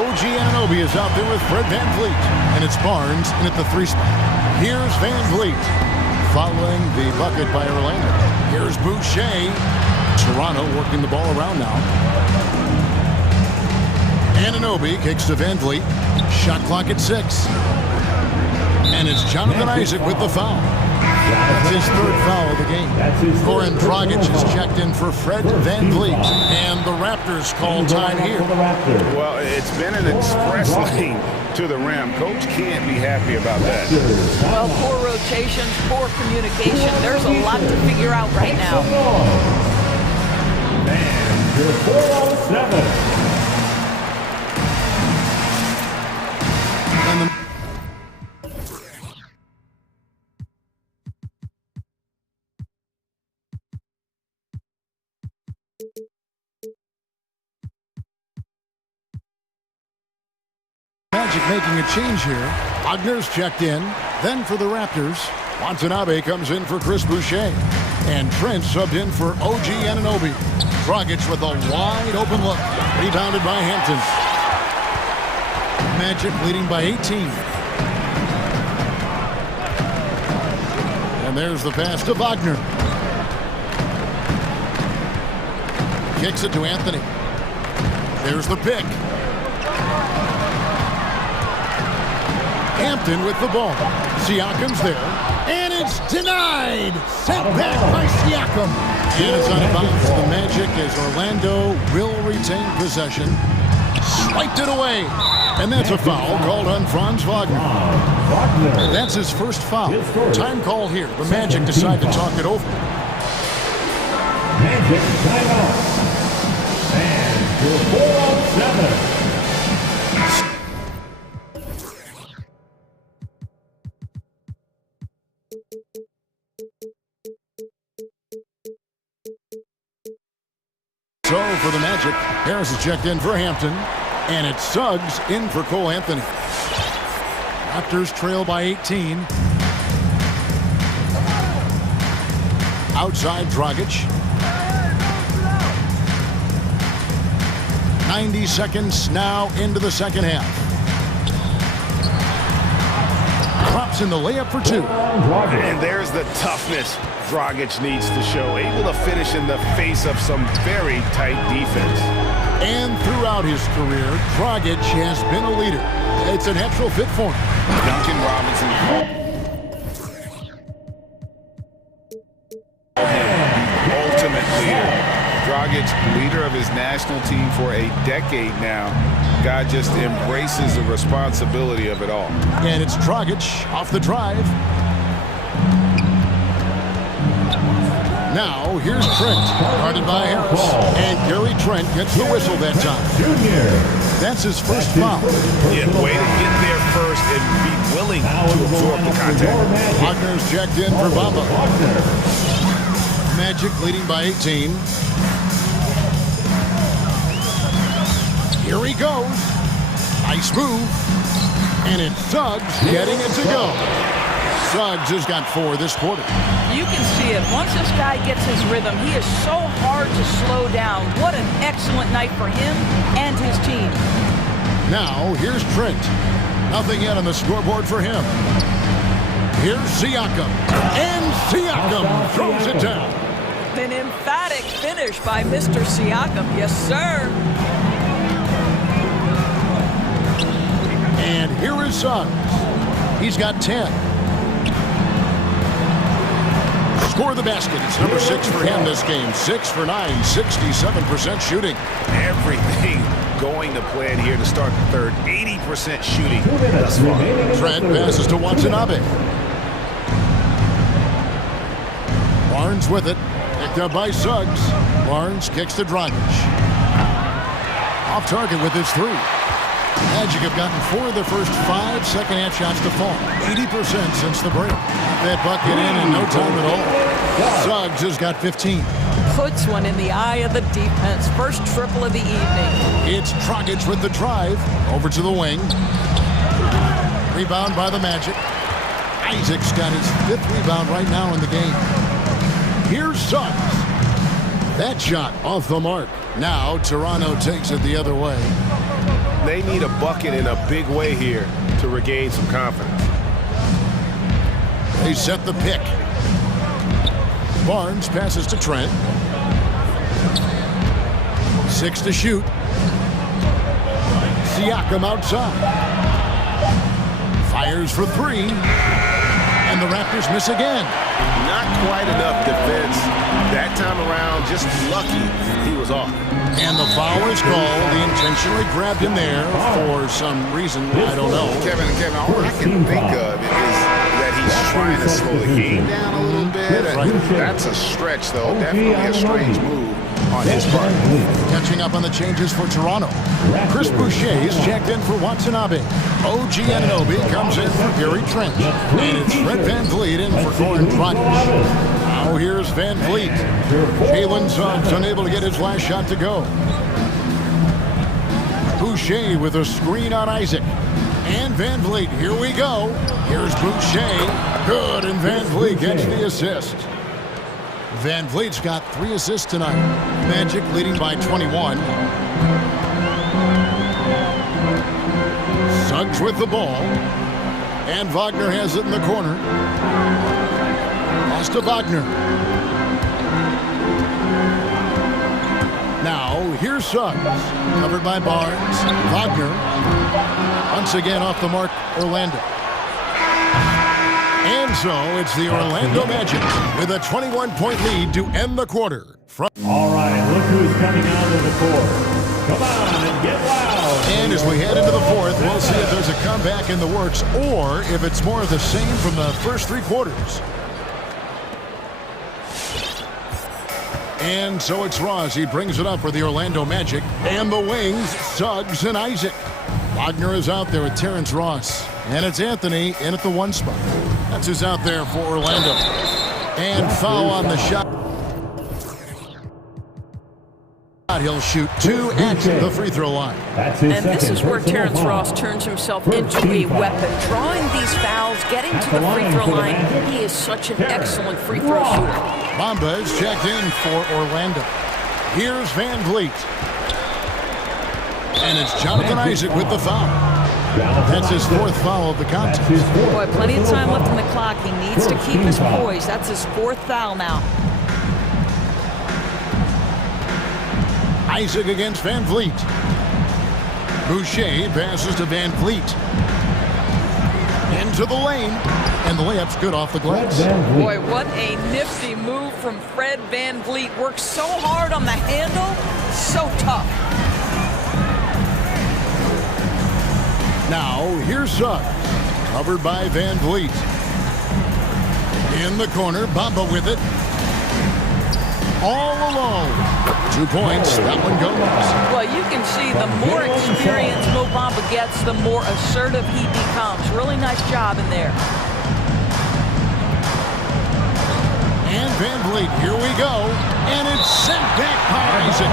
OG Anunoby is out there with Fred VanVleet. And it's Barnes in at the 3 spot. Here's VanVleet following the bucket by Orlando. Here's Boucher. Toronto working the ball around now. Anunoby kicks to VanVleet. Shot clock at 6. And it's Jonathan Isaac with the foul. That's his 3rd foul of the game. Goran Dragic is checked in for Fred VanVleet. And the Raptors call time here. Well, it's been an express lane to the rim. Coach can't be happy about that. Well, poor rotations, poor communication. There's a lot to figure out right now. And your 407. Magic making a change here. Wagner's checked in. Then for the Raptors, Watanabe comes in for Chris Boucher. And Trent subbed in for OG Anunoby. Dragic with a wide open look. Rebounded by Hampton. Magic leading by 18. And there's the pass to Wagner. Kicks it to Anthony. There's the pick. Hampton with the ball. Siakam's there. And it's denied. Sent back by Siakam. And it's out of bounds to the Magic as Orlando will retain possession. Swiped it away. And that's a foul called on Franz Wagner. That's his 1st foul. Time call here. The Magic decide to talk it over. Magic timeout. And your 407. So for the Magic, Harris is checked in for Hampton. And it's Suggs in for Cole Anthony. Raptors trail by 18. Outside Dragic. 90 seconds now into the 2nd half. Drops in the layup for 2. And there's the toughness Dragic needs to show. Able to finish in the face of some very tight defense. And throughout his career, Dragic has been a leader. It's a natural fit for him. Duncan Robinson the ultimate leader. Dragic, leader of his national team for a decade now. Guy just embraces the responsibility of it all. And it's Dragic off the drive. Now, here's Trent, guarded by Harris. And Gary Trent gets the whistle that time. That's his 1st foul. Yeah, way to get there first and be willing to absorb the contact. Wagner's checked in for Bamba. Magic leading by 18. Here he goes. Nice move. And it's Suggs getting it to go. Suggs has got 4 this quarter. You can see it. Once this guy gets his rhythm, he is so hard to slow down. What an excellent night for him and his team. Now, here's Trent. Nothing yet on the scoreboard for him. Here's Siakam. And Siakam throws it down. An emphatic finish by Mr. Siakam. Yes, sir. And here is Suggs. He's got 10. Score the basket. It's number 6 for him this game. 6 for 9, 67% shooting. Everything going to plan here to start the 3rd. 80% shooting thus far. Trent passes to Watanabe. Barnes with it. Picked up by Suggs. Barnes kicks to Dragic. Off target with his 3. Magic have gotten 4 of their first 5 second-half shots to fall. 80% since the break. That bucket in no time at all. Suggs has got 15. Puts one in the eye of the defense. First triple of the evening. It's Dragic with the drive. Over to the wing. Rebound by the Magic. Isaac's got his 5th rebound right now in the game. Here's Suggs. That shot off the mark. Now Toronto takes it the other way. They need a bucket in a big way here to regain some confidence. They set the pick. Barnes passes to Trent. 6 to shoot. Siakam outside. Fires for 3. And the Raptors miss again. Not quite enough defense. That time around, just lucky he was off. And the foul is called. He intentionally grabbed him there for some reason. I don't know. Kevin, all I can think of is that he's trying to slow the game down a little bit. That's a stretch, though. Definitely a strange move on his part. Catching up on the changes for Toronto. Chris Boucher is checked in for Watanabe. OG Anunoby comes in for Gary Trent. And it's Fred VanVleet in for Goran Dragic. Now here's VanVleet. Jalen Suggs unable to get his last shot to go. Boucher with a screen on Isaac. And VanVleet, here we go. Here's Boucher. Good, and VanVleet gets the assist. VanVleet's got 3 assists tonight. Magic leading by 21. Suggs with the ball. And Wagner has it in the corner. Lost to Wagner. Now, here's Suggs. Covered by Barnes. Wagner. Once again off the mark, Orlando. And so it's the Orlando Magic with a 21-point lead to end the quarter. All right, look who's coming onto the court. Come on and get loud. And as we head into the fourth, we'll see if there's a comeback in the works or if it's more of the same from the first 3 quarters. And so it's Ross. He brings it up for the Orlando Magic. And the wings, Suggs and Isaac. Wagner is out there with Terrence Ross. And it's Anthony in at the 1 spot. That's who's out there for Orlando. And foul on the shot. He'll shoot 2 at the free throw line. And this is where Terrence Ross turns himself into a weapon. Drawing these fouls, getting to the free throw line. He is such an excellent free throw shooter. Bamba is checked in for Orlando. Here's VanVleet. And it's Jonathan Isaac with the foul. That's his 4th foul of the contest. Boy, plenty of time left on the clock. He needs to keep his poise. That's his 4th foul now. Isaac against VanVleet. Boucher passes to VanVleet. Into the lane. And the layup's good off the glass. Boy, what a nifty move from Fred VanVleet. Works so hard on the handle. So tough. Now, here's Suggs. Covered by VanVleet. In the corner, Bamba with it. All alone. 2 points. That one goes. Well, you can see the more experience Mo Bamba gets, the more assertive he becomes. Really nice job in there. And VanVleet, here we go. And it's sent back by Isaac.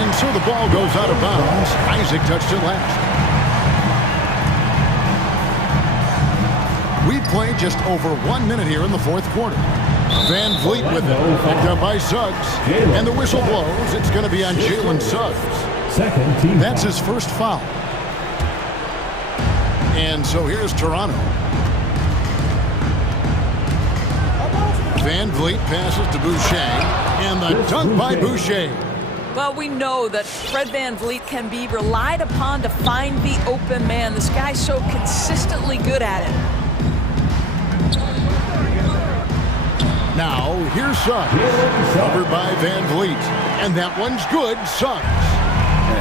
And so the ball goes out of bounds. Isaac touched it last. We played just over 1 minute here in the 4th quarter. VanVleet with it, picked up by Suggs, and the whistle blows. It's going to be on Jalen Suggs. That's his 1st foul. And so here's Toronto. VanVleet passes to Boucher, and the dunk by Boucher. Well, we know that Fred VanVleet can be relied upon to find the open man. This guy's so consistently good at it. Now, here's Suggs, covered by VanVleet. And that one's good, Suggs.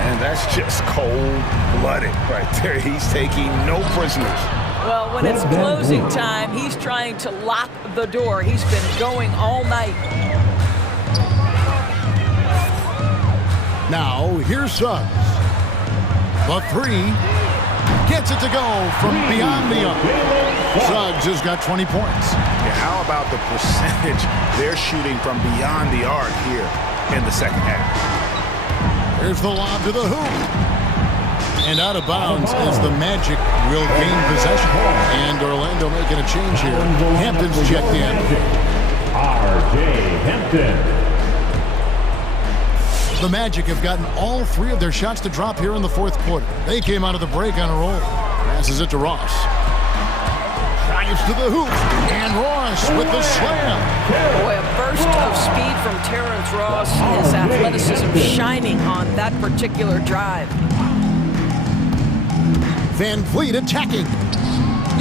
And that's just cold-blooded right there. He's taking no prisoners. Well, when it's closing time, he's trying to lock the door. He's been going all night. Now, here's Suggs. The 3 gets it to go from beyond the arc. Suggs has got 20 points. Yeah, how about the percentage they're shooting from beyond the arc here in the second half? Here's the lob to the hoop. And out of bounds as the Magic will gain possession. And Orlando making a change here. Hampton's checked in. R.J. Hampton. The Magic have gotten all 3 of their shots to drop here in the fourth quarter. They came out of the break on a roll. Passes it to Ross. Drives to the hoop. And Ross with the slam. Boy, a burst of speed from Terrence Ross. His athleticism shining on that particular drive. Van Vliet attacking.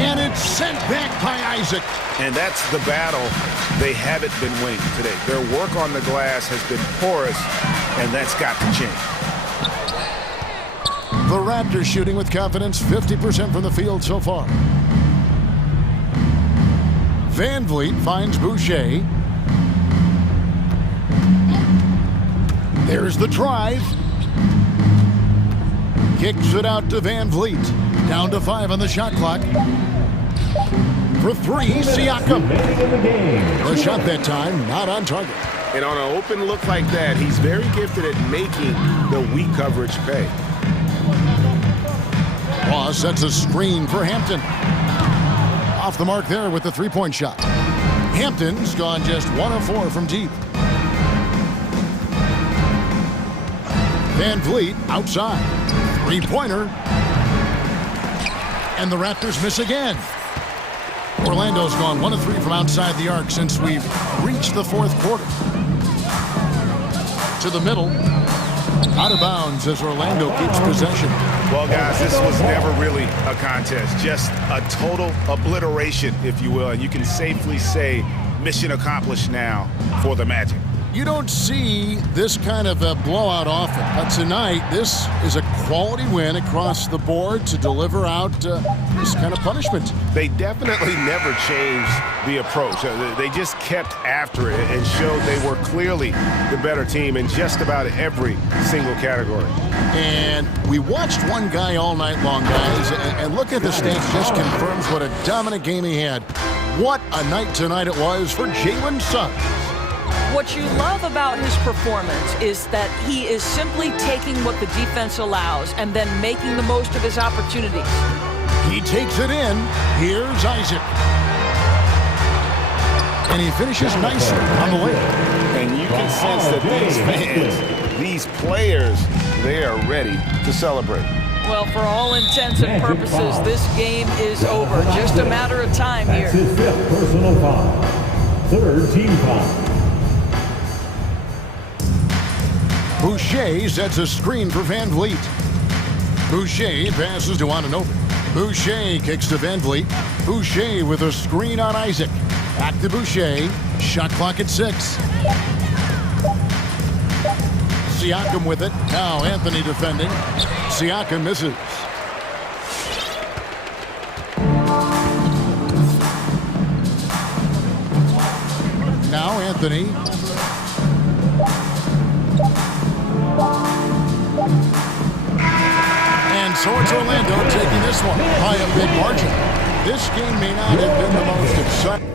And it's sent back by Isaac. And that's the battle they haven't been winning today. Their work on the glass has been porous, and that's got to change. The Raptors shooting with confidence, 50% from the field so far. Van Vliet finds Boucher. There's the drive. Kicks it out to Van Vliet. Down to 5 on the shot clock. For 3, Siakam. The shot that time, not on target. And on an open look like that, he's very gifted at making the weak coverage pay. Ross sets a screen for Hampton. Off the mark there with the three-point shot. Hampton's gone just 1 of 4 from deep. Van Vliet outside. Three-pointer. And the Raptors miss again. Orlando's gone 1 of 3 from outside the arc since we've reached the fourth quarter. To the middle. Out of bounds as Orlando keeps possession. Well, guys, this was never really a contest. Just a total obliteration, if you will. And you can safely say mission accomplished now for the Magic. You don't see this kind of a blowout often, but tonight this is a quality win across the board to deliver out this kind of punishment. They definitely never changed the approach. They just kept after it and showed they were clearly the better team in just about every single category. And we watched one guy all night long, guys, and look at the stats, just confirms what a dominant game he had. What a night tonight it was for Jalen Suggs. What you love about his performance is that he is simply taking what the defense allows and then making the most of his opportunities. He takes it in. Here's Isaac. And he finishes nicely on the layup. And you can sense that these fans, these players, they are ready to celebrate. Well, for all intents and purposes, this game is over. Just a matter of time here. That's his 5th personal foul. 3rd team foul. Boucher sets a screen for Van Vliet. Boucher passes to Ananobi. Boucher kicks to Van Vliet. Boucher with a screen on Isaac. Back to Boucher. Shot clock at 6. Siakam with it. Now Anthony defending. Siakam misses. Now Anthony. And so it's Orlando taking this one by a big margin. This game may not have been the most exciting.